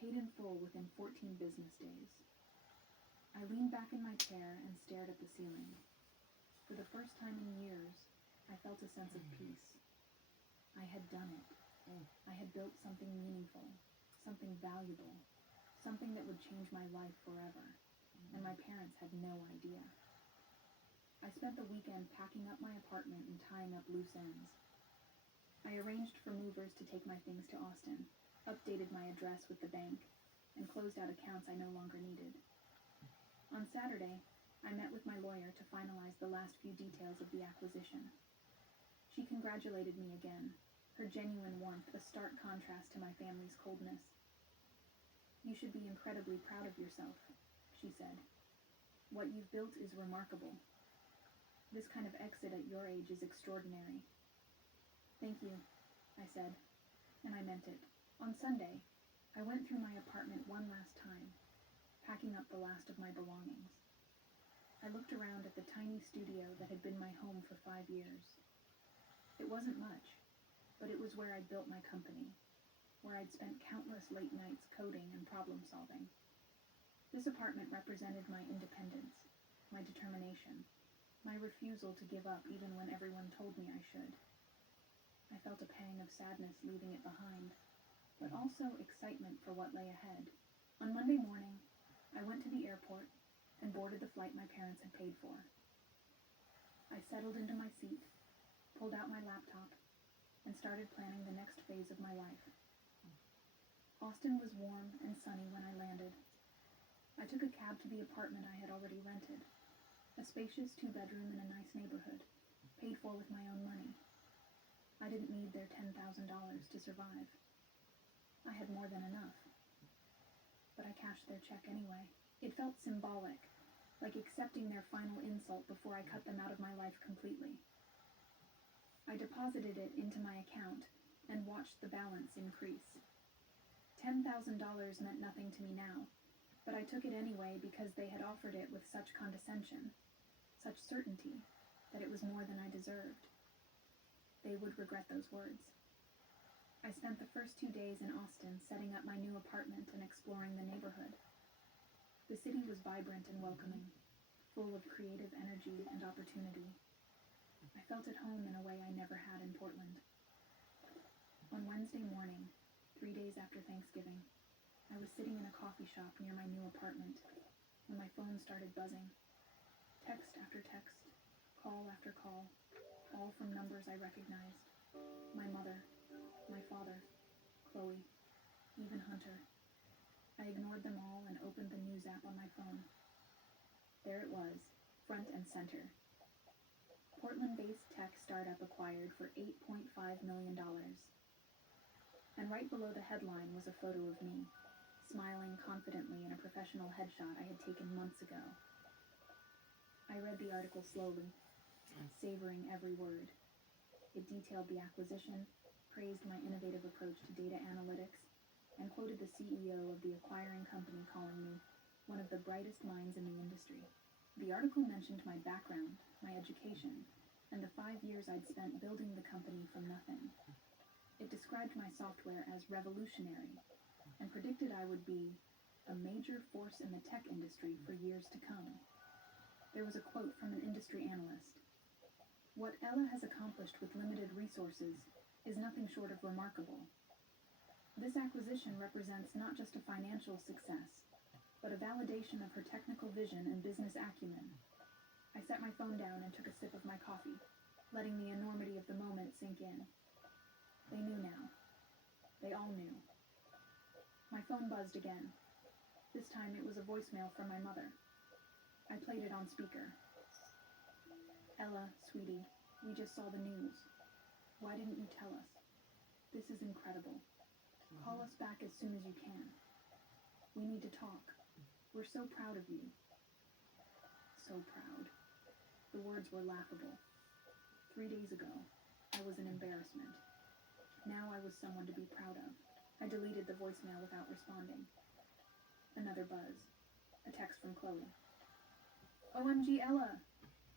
paid in full within 14 business days. I leaned back in my chair and stared at the ceiling. For the first time in years, I felt a sense of peace. I had done it. I had built something meaningful, something valuable, something that would change my life forever, and my parents had no idea. I spent the weekend packing up my apartment and tying up loose ends. I arranged for movers to take my things to Austin, updated my address with the bank, and closed out accounts I no longer needed. On Saturday, I met with my lawyer to finalize the last few details of the acquisition. She congratulated me again, her genuine warmth a stark contrast to my family's coldness. "You should be incredibly proud of yourself," she said. "What you've built is remarkable. This kind of exit at your age is extraordinary." "Thank you," I said, and I meant it. On Sunday, I went through my apartment one last time, packing up the last of my belongings. I looked around at the tiny studio that had been my home for 5 years. It wasn't much, but it was where I'd built my company, where I'd spent countless late nights coding and problem solving. This apartment represented my independence, my determination, my refusal to give up even when everyone told me I should. I felt a pang of sadness leaving it behind, but also excitement for what lay ahead. On Monday morning, I went to the airport and boarded the flight my parents had paid for. I settled into my seat, pulled out my laptop, and started planning the next phase of my life. Austin was warm and sunny when I landed. I took a cab to the apartment I had already rented, a spacious 2-bedroom in a nice neighborhood, paid for with my own money. I didn't need their $10,000 to survive. I had more than enough. But I cashed their check anyway. It felt symbolic, like accepting their final insult before I cut them out of my life completely. I deposited it into my account and watched the balance increase. $10,000 meant nothing to me now, but I took it anyway because they had offered it with such condescension, such certainty, that it was more than I deserved. They would regret those words. I spent the first 2 days in Austin setting up my new apartment and exploring the neighborhood. The city was vibrant and welcoming, full of creative energy and opportunity. I felt at home in a way I never had in Portland. On Wednesday morning, 3 days after Thanksgiving, I was sitting in a coffee shop near my new apartment when my phone started buzzing. Text after text, call after call, all from numbers I recognized. My mother, my father, Chloe, even Hunter. I ignored them all and opened the news app on my phone. There it was, front and center. Portland-based tech startup acquired for $8.5 million. And right below the headline was a photo of me, smiling confidently in a professional headshot I had taken months ago. I read the article slowly, savoring every word. It detailed the acquisition, praised my innovative approach to data analytics, and quoted the CEO of the acquiring company calling me one of the brightest minds in the industry. The article mentioned my background, my education, and the 5 years I'd spent building the company from nothing. It described my software as revolutionary and predicted I would be a major force in the tech industry for years to come. There was a quote from an industry analyst. "What Ella has accomplished with limited resources is nothing short of remarkable. This acquisition represents not just a financial success, but a validation of her technical vision and business acumen." I set my phone down and took a sip of my coffee, letting the enormity of the moment sink in. They knew now. They all knew. My phone phone buzzed again. This time it was a voicemail from my mother. I played it on speaker. Ella, sweetie, we just saw the news. Why didn't you tell us? This is incredible. Call us back as soon as you can. We need to talk. We're so proud of you. So proud. The words were laughable. 3 days ago, I was an embarrassment. Now I was someone to be proud of. I deleted the voicemail without responding. Another buzz. A text from Chloe. OMG, Ella.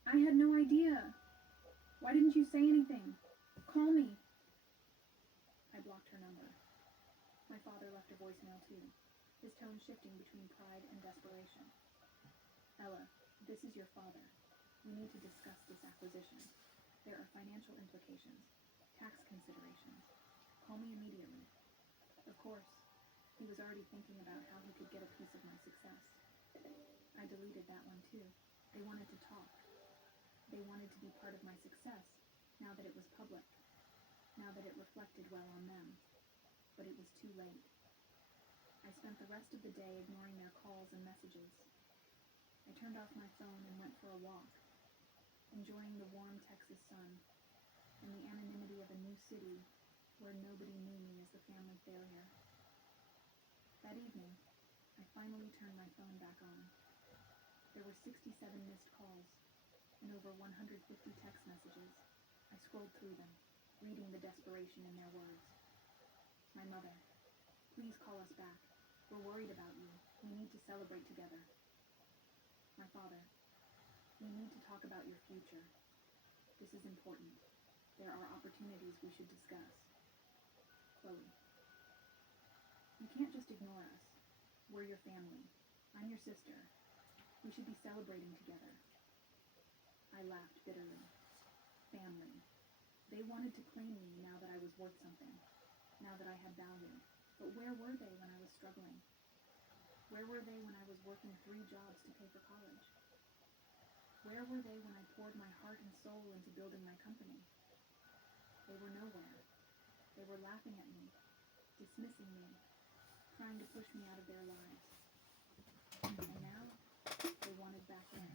I had no idea. Why didn't you say anything? Call me. I blocked her number. My father left a voicemail too, his tone shifting between pride and desperation. Ella, this is your father. We need to discuss this acquisition. There are financial implications, tax considerations. Call me immediately. Of course, he was already thinking about how he could get a piece of my success. I deleted that one too. They wanted to talk. They wanted to be part of my success, now that it was public, now that it reflected well on them. But it was too late. I spent the rest of the day ignoring their calls and messages. I turned off my phone and went for a walk, enjoying the warm Texas sun and the anonymity of a new city where nobody knew me as the family failure. That evening, I finally turned my phone back on. There were 67 missed calls and over 150 text messages. I scrolled through them, reading the desperation in their words. My mother, please call us back. We're worried about you. We need to celebrate together. My father, we need to talk about your future. This is important. There are opportunities we should discuss. Chloe, you can't just ignore us. We're your family. I'm your sister. We should be celebrating together. I laughed bitterly. Family. They wanted to claim me now that I was worth something, now that I had value. But where were they when I was struggling? Where were they when I was working 3 jobs to pay for college? Where were they when I poured my heart and soul into building my company? They were nowhere. They were laughing at me, dismissing me, trying to push me out of their lives. And now, they wanted back in.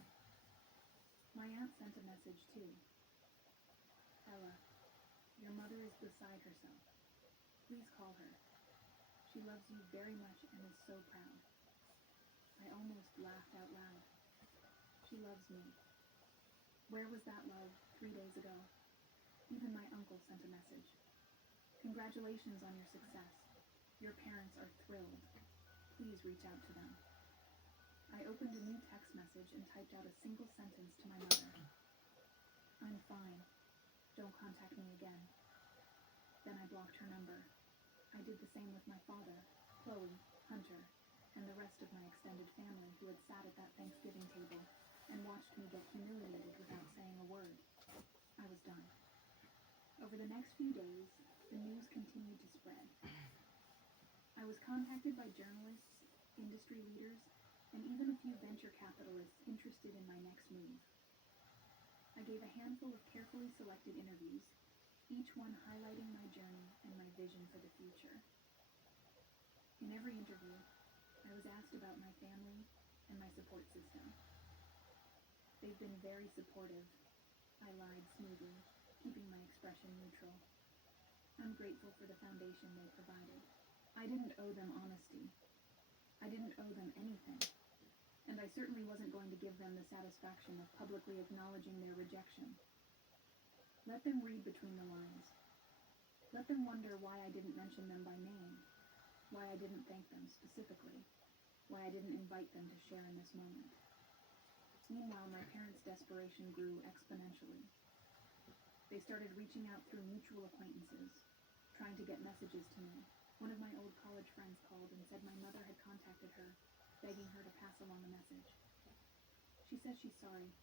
My aunt sent a message too. Ella, your mother is beside herself. Please call her. She loves you very much and is so proud. I almost laughed out loud. She loves me. Where was that love 3 days ago? Even my uncle sent a message. Congratulations on your success. Your parents are thrilled. Please reach out to them. I opened a new text message and typed out a single sentence to my mother. I'm fine. Don't contact me again. Then I blocked her number. I did the same with my father, Chloe, Hunter, and the rest of my extended family who had sat at that Thanksgiving table and watched me get humiliated without saying a word. I was done. Over the next few days, the news continued to spread. I was contacted by journalists, industry leaders, and even a few venture capitalists interested in my next move. I gave a handful of carefully selected interviews, each one highlighting my journey and my vision for the future. In every interview, I was asked about my family and my support system. They've been very supportive. I lied smoothly, keeping my expression neutral. I'm grateful for the foundation they provided. I didn't owe them honesty. I didn't owe them anything. And I certainly wasn't going to give them the satisfaction of publicly acknowledging their rejection. Let them read between the lines. Let them wonder why I didn't mention them by name, why I didn't thank them specifically, why I didn't invite them to share in this moment. Meanwhile, my parents' desperation grew exponentially. They started reaching out through mutual acquaintances, trying to get messages to me. One of my old college friends called and said my mother had contacted her, begging her to pass along a message. She says she's sorry,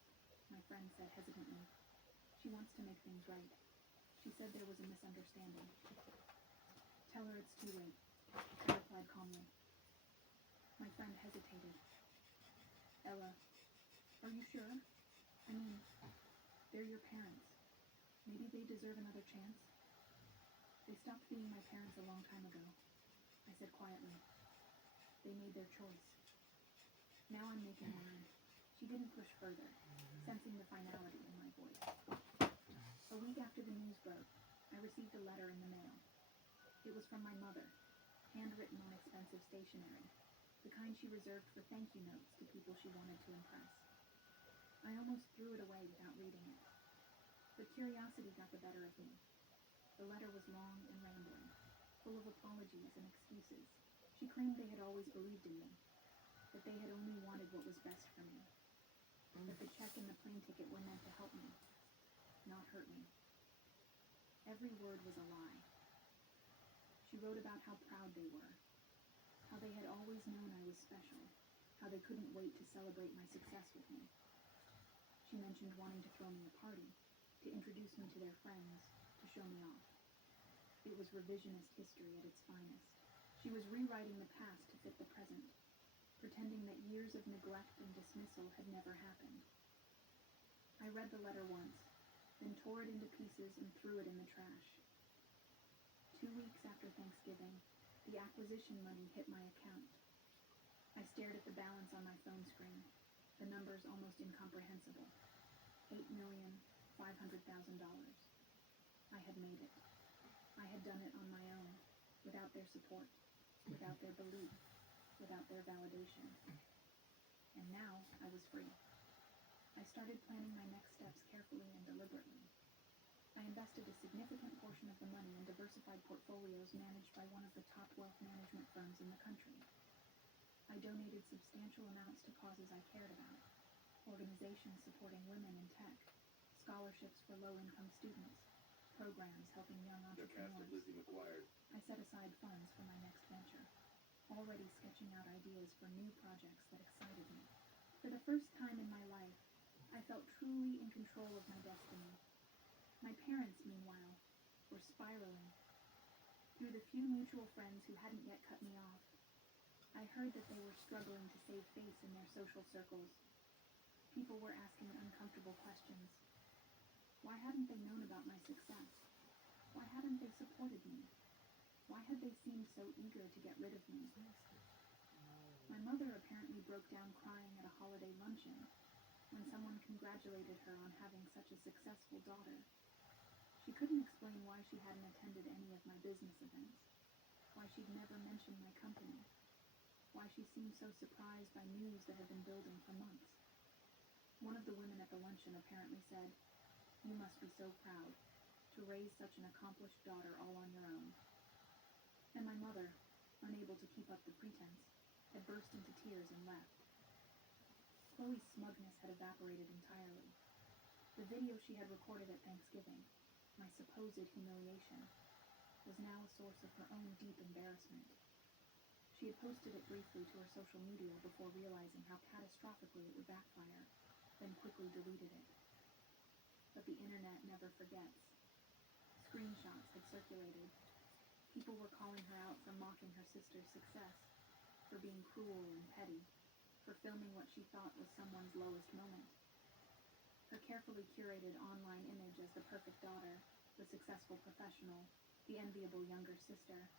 my friend said hesitantly. She wants to make things right. She said there was a misunderstanding. Tell her it's too late, I replied calmly. My friend hesitated. Ella, are you sure? I mean, they're your parents. Maybe they deserve another chance? They stopped being my parents a long time ago, I said quietly. They made their choice. Now I'm making mine. She didn't push further, sensing the finality in my voice. A week after the news broke, I received a letter in the mail. It was from my mother, handwritten on expensive stationery, the kind she reserved for thank you notes to people she wanted to impress. I almost threw it away without reading it. But curiosity got the better of me. The letter was long and rambling, full of apologies and excuses. She claimed they had always believed in me, that they had only wanted what was best for me, that the check and the plane ticket were meant to help me, not hurt me. Every word was a lie. She wrote about how proud they were, how they had always known I was special, how they couldn't wait to celebrate my success with me. She mentioned wanting to throw me a party, to introduce me to their friends, to show me off. It was revisionist history at its finest. She was rewriting the past to fit the present, pretending that years of neglect and dismissal had never happened. I read the letter once, then tore it into pieces and threw it in the trash. 2 weeks after Thanksgiving, the acquisition money hit my account. I stared at the balance on my phone screen, the numbers almost incomprehensible. $8,500,000. I had made it. I had done it on my own, without their support, without their belief, without their validation. And now I was free. I started planning my next steps carefully and deliberately. I invested a significant portion of the money in diversified portfolios managed by one of the top wealth management firms in the country. I donated substantial amounts to causes I cared about, organizations supporting women in tech, scholarships for low-income students, programs helping young entrepreneurs. I set aside funds for my next venture, already sketching out ideas for new projects that excited me. For the first time in my life, I felt truly in control of my destiny. My parents, meanwhile, were spiraling. Through the few mutual friends who hadn't yet cut me off, I heard that they were struggling to save face in their social circles. People were asking uncomfortable questions. Why hadn't they known about my success? Why hadn't they supported me? Why had they seemed so eager to get rid of me? My mother apparently broke down crying at a holiday luncheon when someone congratulated her on having such a successful daughter. She couldn't explain why she hadn't attended any of my business events, why she'd never mentioned my company, why she seemed so surprised by news that had been building for months. One of the women at the luncheon apparently said, "You must be so proud to raise such an accomplished daughter all on your own." And my mother, unable to keep up the pretense, had burst into tears and left. Chloe's smugness had evaporated entirely. The video she had recorded at Thanksgiving, my supposed humiliation, was now a source of her own deep embarrassment. She had posted it briefly to her social media before realizing how catastrophically it would backfire, then quickly deleted it. But the internet never forgets. Screenshots had circulated. People were calling her out for mocking her sister's success, for being cruel and petty, for filming what she thought was someone's lowest moment. Her carefully curated online image as the perfect daughter, the successful professional, the enviable younger sister,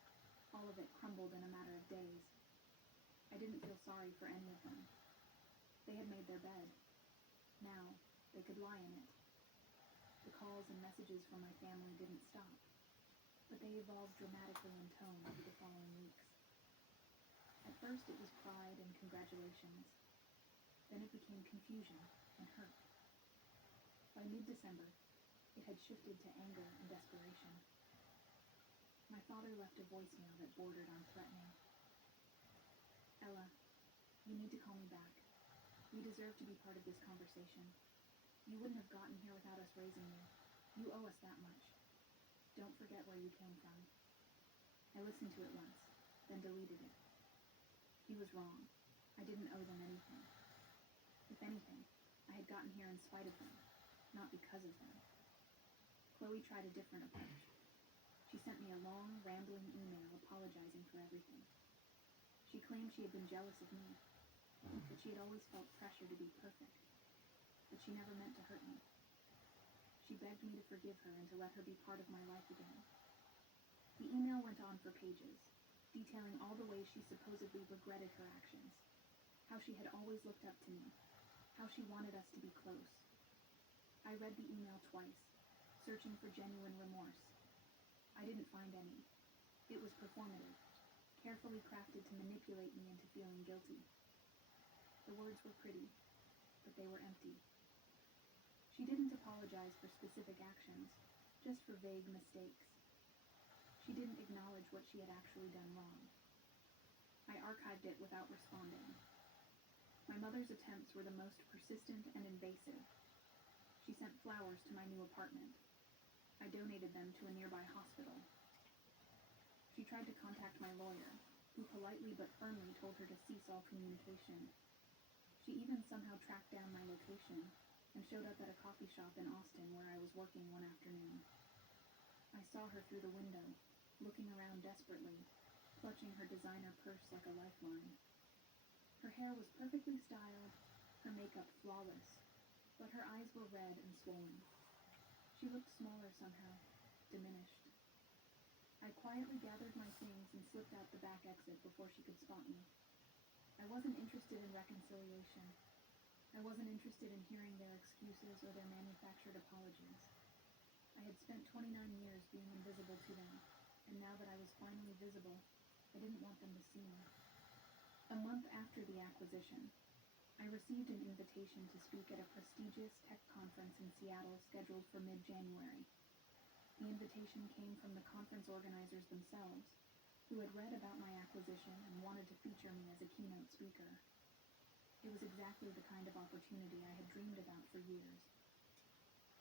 all of it crumbled in a matter of days. I didn't feel sorry for any of them. They had made their bed. Now, they could lie in it. The calls and messages from my family didn't stop, but they evolved dramatically in tone over the following weeks. At first it was pride and congratulations. Then it became confusion and hurt. By mid-December, it had shifted to anger and desperation. My father left a voicemail that bordered on threatening. "Ella, you need to call me back. We deserve to be part of this conversation. You wouldn't have gotten here without us raising you. You owe us that much. Don't forget where you came from." I listened to it once, then deleted it. He was wrong. I didn't owe them anything. If anything, I had gotten here in spite of them, not because of them. Chloe tried a different approach. She sent me a long, rambling email apologizing for everything. She claimed she had been jealous of me, that she had always felt pressure to be perfect, but she never meant to hurt me. She begged me to forgive her and to let her be part of my life again. The email went on for pages. detailing all the ways she supposedly regretted her actions, how she had always looked up to me, how she wanted us to be close. I read the email twice, searching for genuine remorse. I didn't find any. It was performative, carefully crafted to manipulate me into feeling guilty. The words were pretty, but they were empty. She didn't apologize for specific actions, just for vague mistakes. She didn't acknowledge what she had actually done wrong. I archived it without responding. My mother's attempts were the most persistent and invasive. She sent flowers to my new apartment. I donated them to a nearby hospital. She tried to contact my lawyer, who politely but firmly told her to cease all communication. She even somehow tracked down my location and showed up at a coffee shop in Austin where I was working one afternoon. I saw her through the window, looking around desperately, clutching her designer purse like a lifeline. Her hair was perfectly styled, her makeup flawless, but her eyes were red and swollen. She looked smaller somehow, diminished. I quietly gathered my things and slipped out the back exit before she could spot me. I wasn't interested in reconciliation. I wasn't interested in hearing their excuses or their manufactured apologies. I had spent 29 years being invisible to them, and now that I was finally visible, I didn't want them to see me. A month after the acquisition, I received an invitation to speak at a prestigious tech conference in Seattle scheduled for mid-January. The invitation came from the conference organizers themselves, who had read about my acquisition and wanted to feature me as a keynote speaker. It was exactly the kind of opportunity I had dreamed about for years.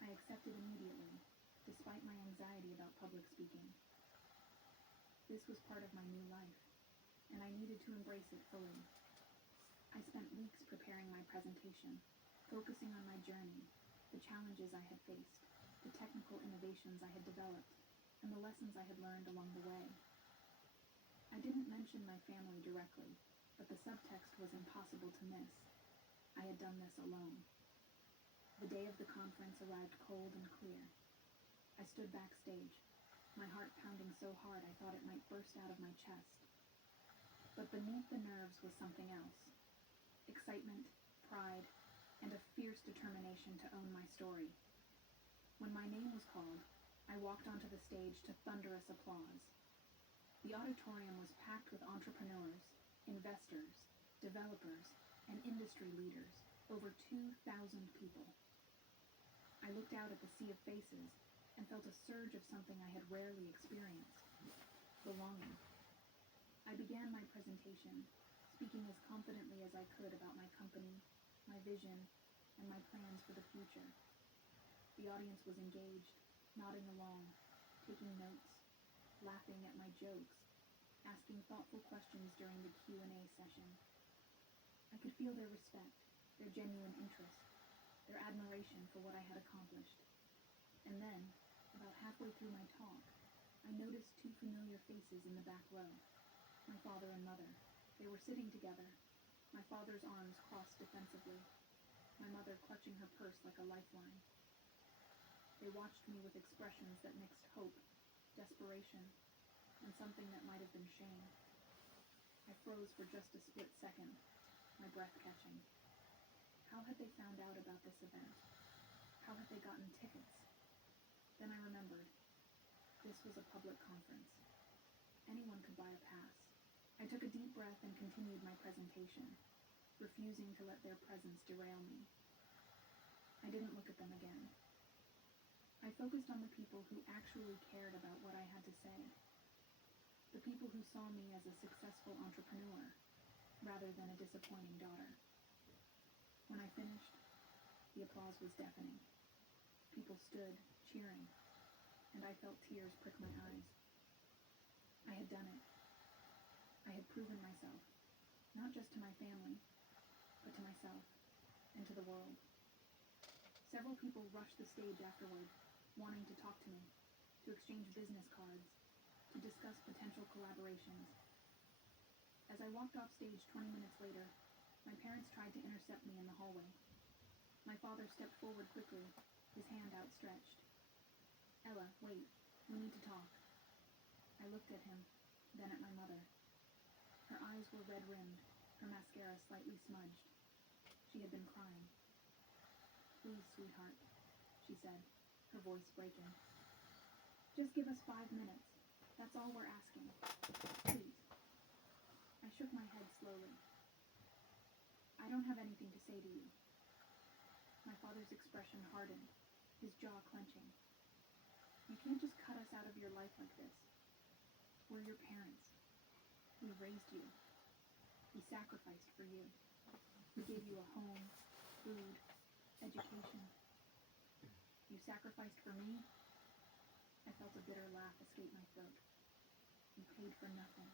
I accepted immediately, despite my anxiety about public speaking. This was part of my new life, and I needed to embrace it fully. I spent weeks preparing my presentation, focusing on my journey, the challenges I had faced, the technical innovations I had developed, and the lessons I had learned along the way. I didn't mention my family directly, but the subtext was impossible to miss. I had done this alone. The day of the conference arrived cold and clear. I stood backstage, my heart pounding so hard I thought it might burst out of my chest. But beneath the nerves was something else. Excitement, pride, and a fierce determination to own my story. When my name was called, I walked onto the stage to thunderous applause. The auditorium was packed with entrepreneurs, investors, developers, and industry leaders, over 2,000 people. I looked out at the sea of faces and felt a surge of something I had rarely experienced: belonging. I began my presentation, speaking as confidently as I could about my company, my vision, and my plans for the future. The audience was engaged, nodding along, taking notes, laughing at my jokes, asking thoughtful questions during the Q&A session. I could feel their respect, their genuine interest, their admiration for what I had accomplished. And then, about halfway through my talk, I noticed two familiar faces in the back row, my father and mother. They were sitting together, my father's arms crossed defensively, my mother clutching her purse like a lifeline. They watched me with expressions that mixed hope, desperation, and something that might have been shame. I froze for just a split second, my breath catching. How had they found out about this event? How had they gotten tickets? Then I remembered. This was a public conference. Anyone could buy a pass. I took a deep breath and continued my presentation, refusing to let their presence derail me. I didn't look at them again. I focused on the people who actually cared about what I had to say. The people who saw me as a successful entrepreneur, rather than a disappointing daughter. When I finished, the applause was deafening. People stood, cheering, and I felt tears prick my eyes. I had done it. I had proven myself, not just to my family, but to myself and to the world. Several people rushed the stage afterward, wanting to talk to me, to exchange business cards, to discuss potential collaborations. As I walked off stage 20 minutes later, my parents tried to intercept me in the hallway. My father stepped forward quickly, his hand outstretched. "Ella, wait, we need to talk." I looked at him, then at my mother. Her eyes were red-rimmed, her mascara slightly smudged. She had been crying. "Please, sweetheart," she said, her voice breaking. "Just give us 5 minutes. That's all we're asking. Please." I shook my head slowly. "I don't have anything to say to you." My father's expression hardened, his jaw clenching. "You can't just cut us out of your life like this. We're your parents. We raised you. We sacrificed for you. We gave you a home, food, education. You sacrificed for me?" I felt a bitter laugh escape my throat. "You paid for nothing.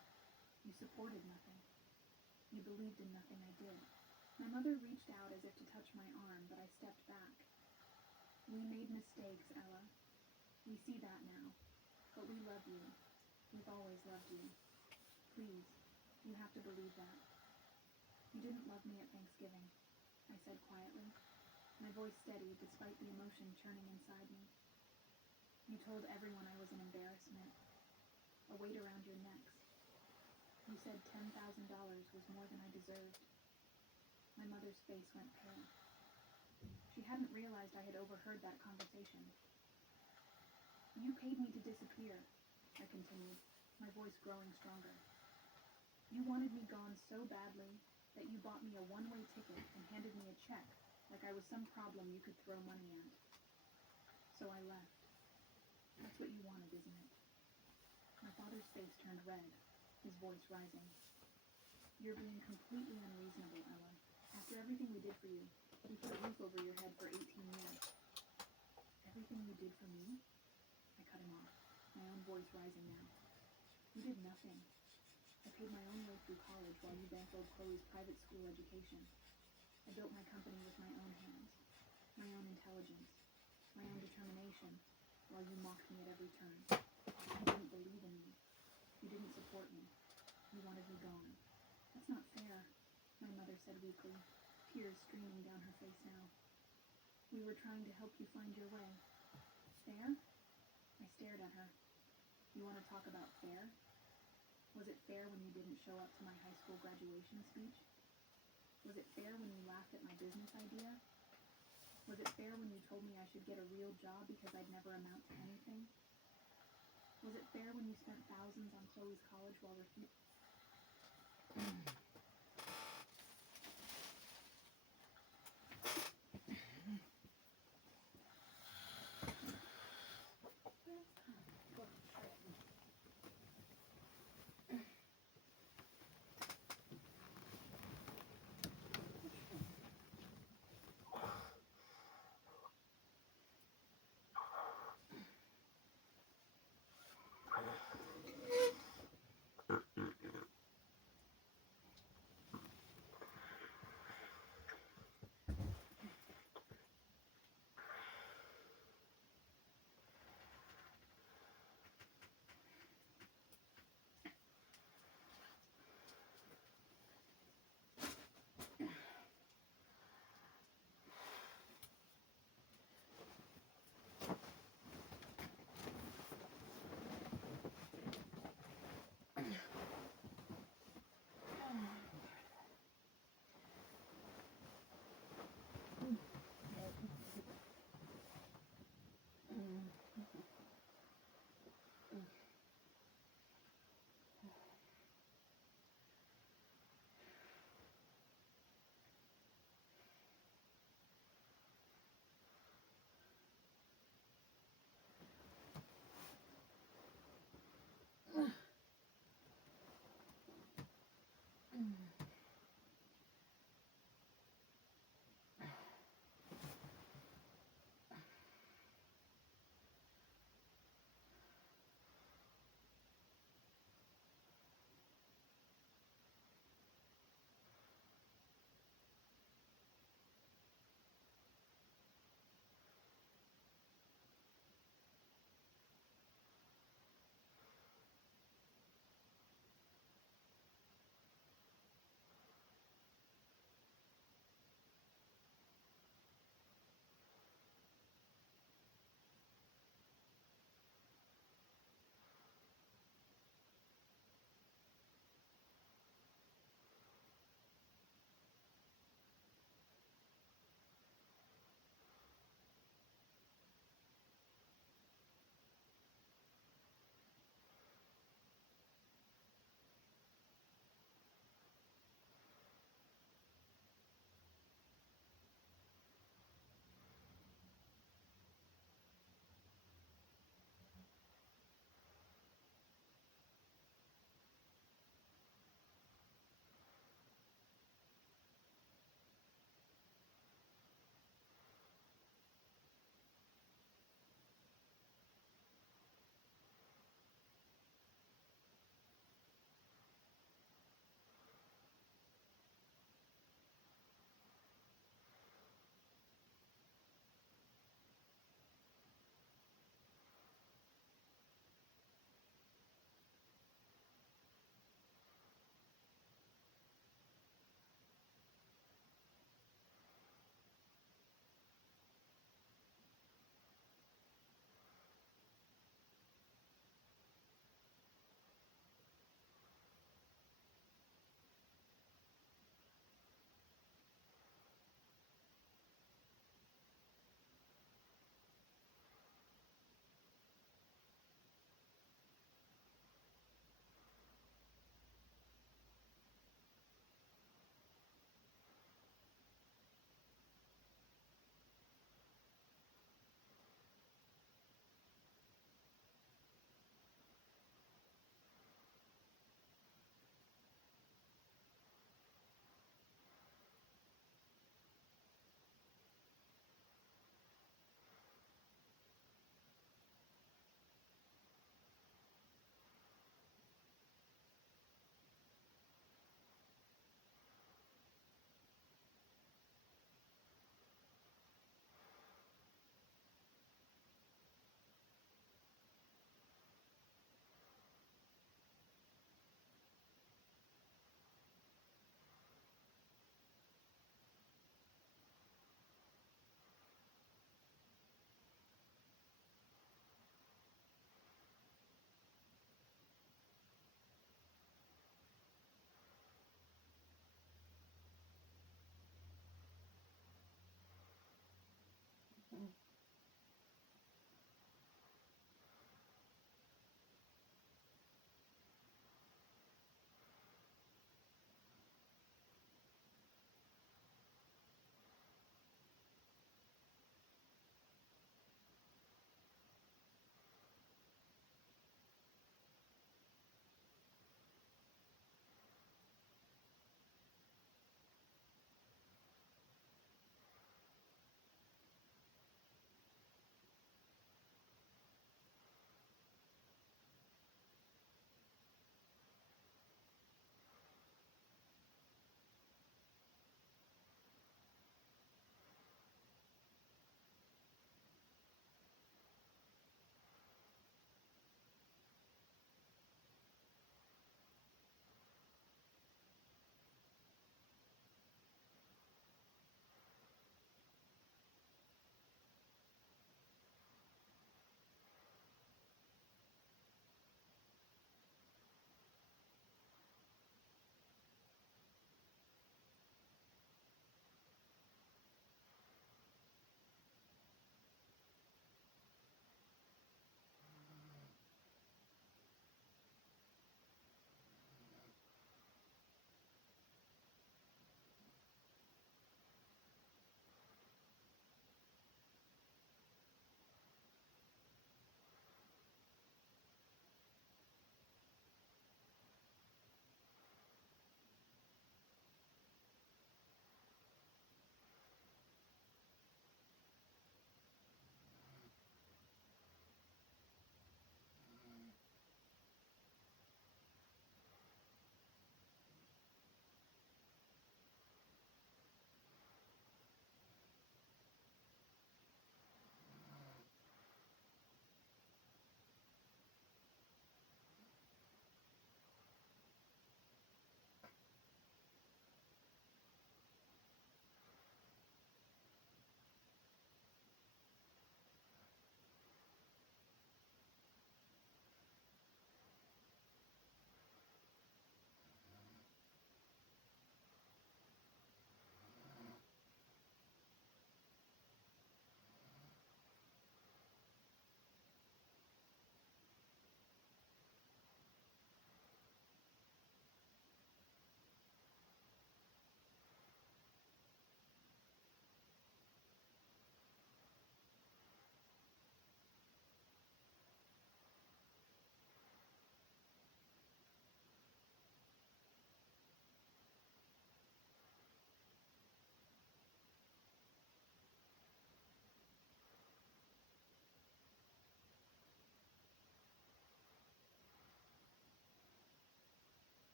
You supported nothing. You believed in nothing I did." My mother reached out as if to touch my arm, but I stepped back. "We made mistakes, Ella. We see that now. But we love you. We've always loved you. Please, you have to believe that." "You didn't love me at Thanksgiving," I said quietly, my voice steady despite the emotion churning inside me. "You told everyone I was an embarrassment, a weight around your necks. You said $10,000 was more than I deserved." My mother's face went pale. She hadn't realized I had overheard that conversation. "You paid me to disappear," I continued, my voice growing stronger. "You wanted me gone so badly that you bought me a one-way ticket and handed me a check like I was some problem you could throw money at. So I left. That's what you wanted, isn't it?" My father's face turned red, his voice rising. "You're being completely unreasonable, Ella. After everything we did for you, we put a roof over your head for 18 years. Everything you did for me?" I cut him off, my own voice rising now. "You did nothing. I paid my own way through college while you bankrolled Chloe's private school education. I built my company with my own hands, my own intelligence, my own determination, while you mocked me at every turn. You didn't believe in me. You didn't support me. You wanted me gone." "That's not fair," my mother said weakly, tears streaming down her face now. "We were trying to help you find your way." "Fair?" I stared at her. "You want to talk about fair? Was it fair when you didn't show up to my high school graduation speech? Was it fair when you laughed at my business idea? Was it fair when you told me I should get a real job because I'd never amount to anything? Was it fair when you spent thousands on Chloe's college while refusing?"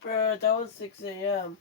Bro, that was 6 a.m.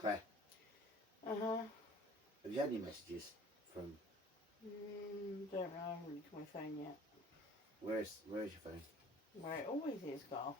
Claire, Uh-huh. have you had any messages from... Don't know, I haven't looked at my phone yet. Where's your phone? Where it always is, Carl.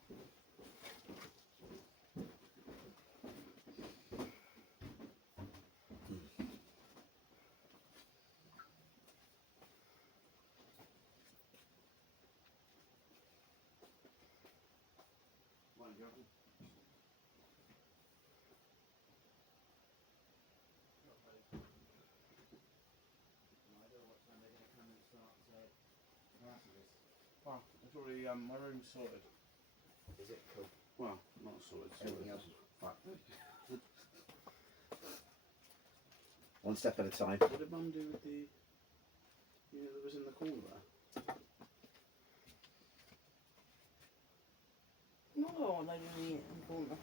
Well, it's already, my room's sorted. Is it? Cool. Well, not sorted. Everything else is fucked. One step at a time. What did Mum do with the... You know, that was in the corner there? Not all I do in the corner.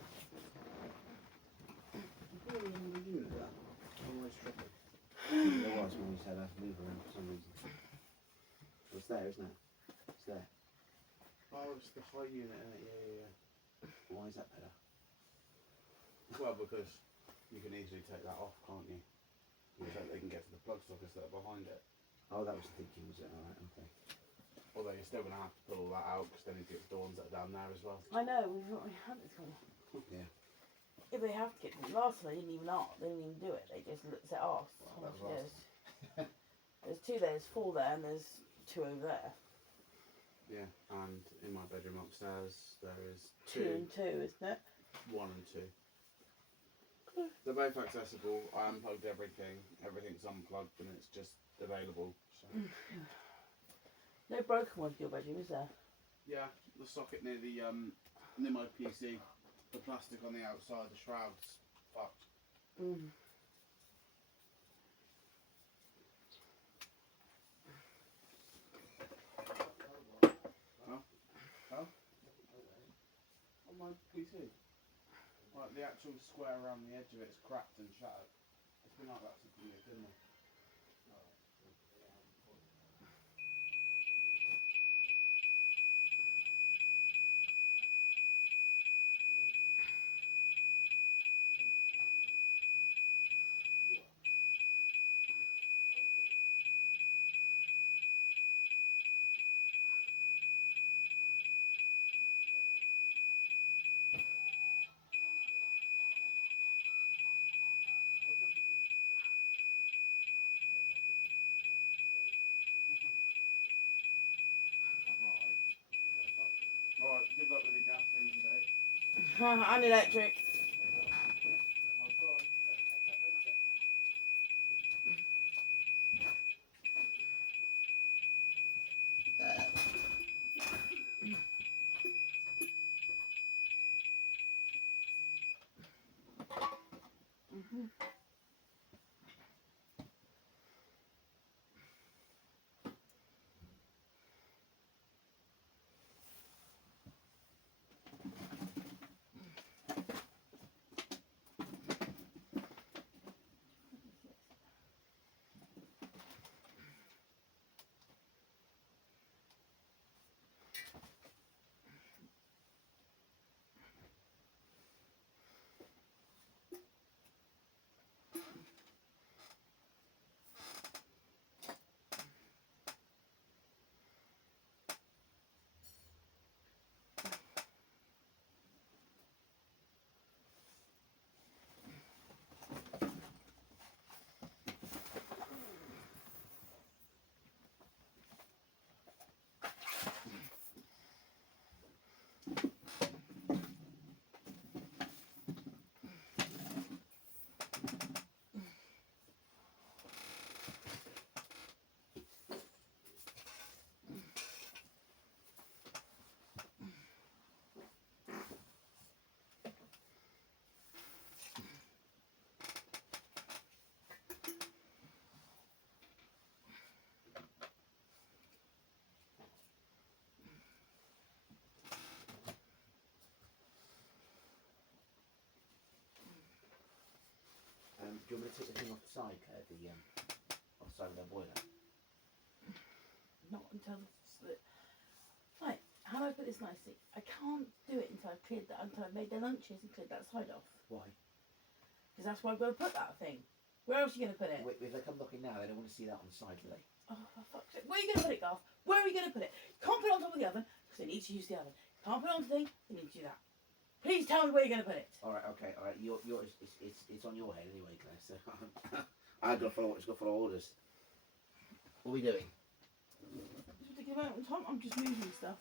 I thought it was in the unit there. Always tricky. There was when we said I have to move around for some reason. Well, it's there, isn't it? It's there. Oh, it's the high unit, isn't it? Yeah. Why is that better? Well, because you can easily take that off, can't you? So they can get to the plug sockets that are behind it. Oh, that was the thinking, was it? Alright, okay. Although you're still going to have to pull all that out because then you get the dawns that are down there as well. I know, we've already had this one. Yeah. If they have to get to the last one, they didn't even do it. They just looked at us. Well, that was There's two there, there's four there, and there's two over there. Yeah, and in my bedroom upstairs there is Two and two, isn't it? 1 and 2. They're both accessible. I unplugged everything. Everything's unplugged and it's just available. So. No broken ones in your bedroom, is there? Yeah, the socket near the near my PC, the plastic on the outside, the shroud's fucked. Huh? On my PC. Like the actual square around the edge of it's cracked and shattered. It's been like that since we moved in there. I'm electric. Oh, sorry. Let's catch up later. Do you want me to take the thing off the side, Claire? Off the side of the boiler? Not until right. How do I put this nicely? I can't do it until I've cleared that. Until I've made their lunches and cleared that side off. Why? Because that's where I'm going to put that thing. Where else are you going to put it? Wait, if they come knocking now, they don't want to see that on the side, do they? Oh, for fuck's sake. Where are you going to put it, Garth? Where are you going to put it? Can't put it on top of the oven because they need to use the oven. Can't put it on the thing. They need to do that. Please tell me where you're going to put it. All right, okay, all right. It's on your head anyway, Claire. So I've got to follow orders. What are we doing? Just to give out on top. I'm just moving stuff.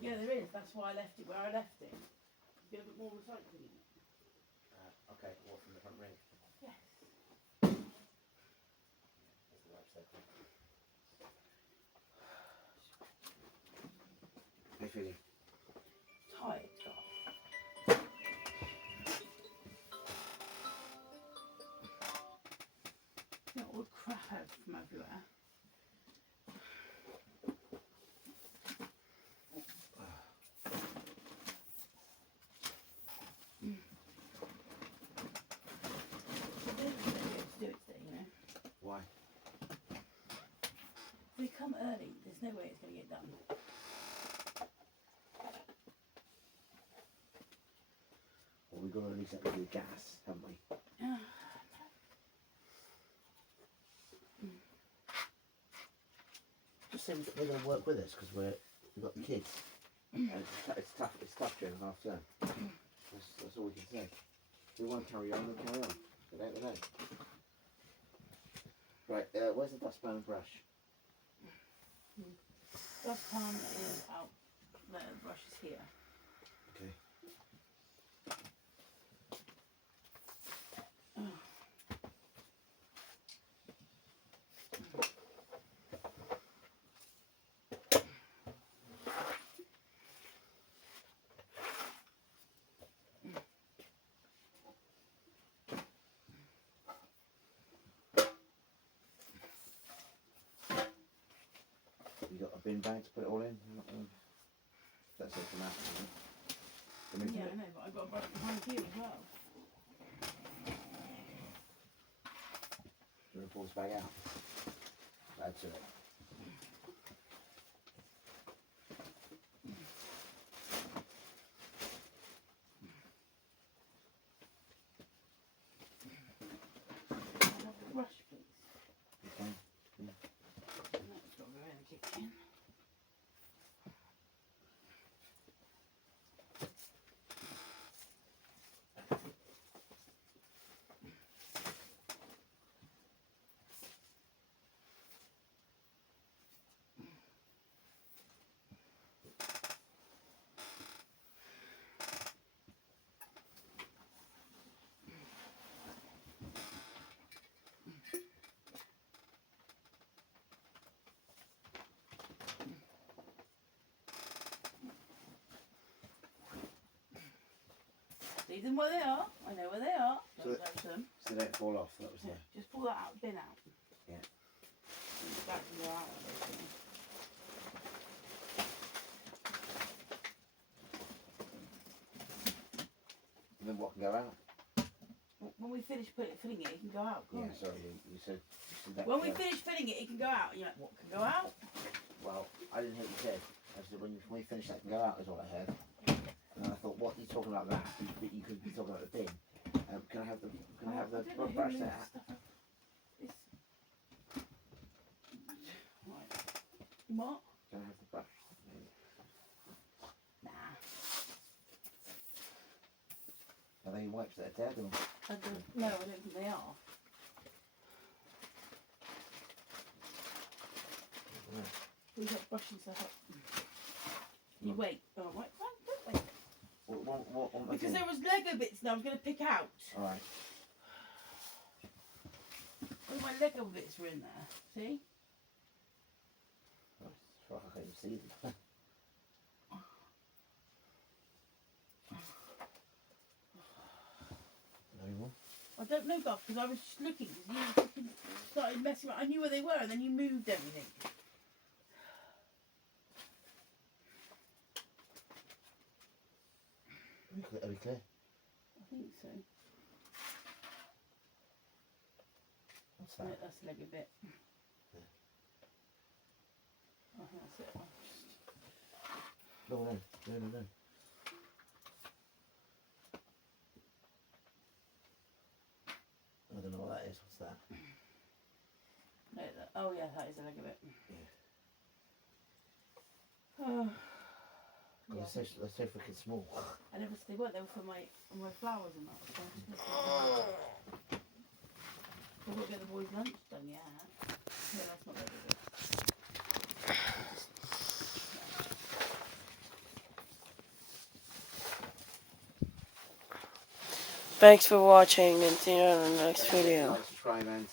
Yeah, there is. That's why I left it where I left it. Get a bit more recycling in it. Okay, what, from the front ring? Yes. That's the right circle. How you feeling? Tired, God. You know, all the crap out from everywhere. Why? If we come early, there's no way it's going to get done. Well, we've got to at least have to do gas, haven't we? Yeah, said they're going to work with us because we've got the kids. And it's tough during half term. That's all we can say. If they want to carry on, they'll carry on. They don't. Right, where's the dustpan and brush? Dustpan is out there, the brush is here. Okay. You got a bin bag to put it all in? That's it for now, isn't it? Yeah, I know, but I've got a brush behind you as well. Do you want to pull this bag out? Add to it. Brush, please. Okay. That's got to go in the kitchen. Leave them where they are. I know where they are. Don't touch them. So they don't fall off. That was Yeah, just pull that out, bin out. Yeah. And the back can go out. Basically. And then what can go out? When we finish filling it, it can go out, can't Yeah, it? sorry, you said that. When we finish filling it, it can go out. You're like, what can go out? Well, I didn't hear what you said. I said when we finish that can go out is what I heard. And I thought, what are you talking about that? But you could be talking about the bin. Can I have the brush there? Right. What? Can I have the brush? Nah. Are they wipes that are dead or? No, I don't think they are. Yeah. We got brushing stuff up. You wait. Oh, right. Don't wait. What Because there was Lego bits that I was going to pick out. Alright. All my Lego bits were in there. See? I can't even see them. No more? I don't know, Doc, because I was just looking. You fucking started messing around. I knew where they were, and then you moved everything. Are we clear? I think so. What's that? Yeah, that's the Lego bit. Yeah. I think that's it. No. I don't know what that is. What's that? No, oh yeah, that is a Lego bit. Yeah. Oh. Yeah. They're so freaking small. I never. They weren't. They were for my flowers and that. So I've got to get the boys' lunch done. Yeah. No, that's not Lego bit. Thanks for watching and see you on the next video. Subscribe and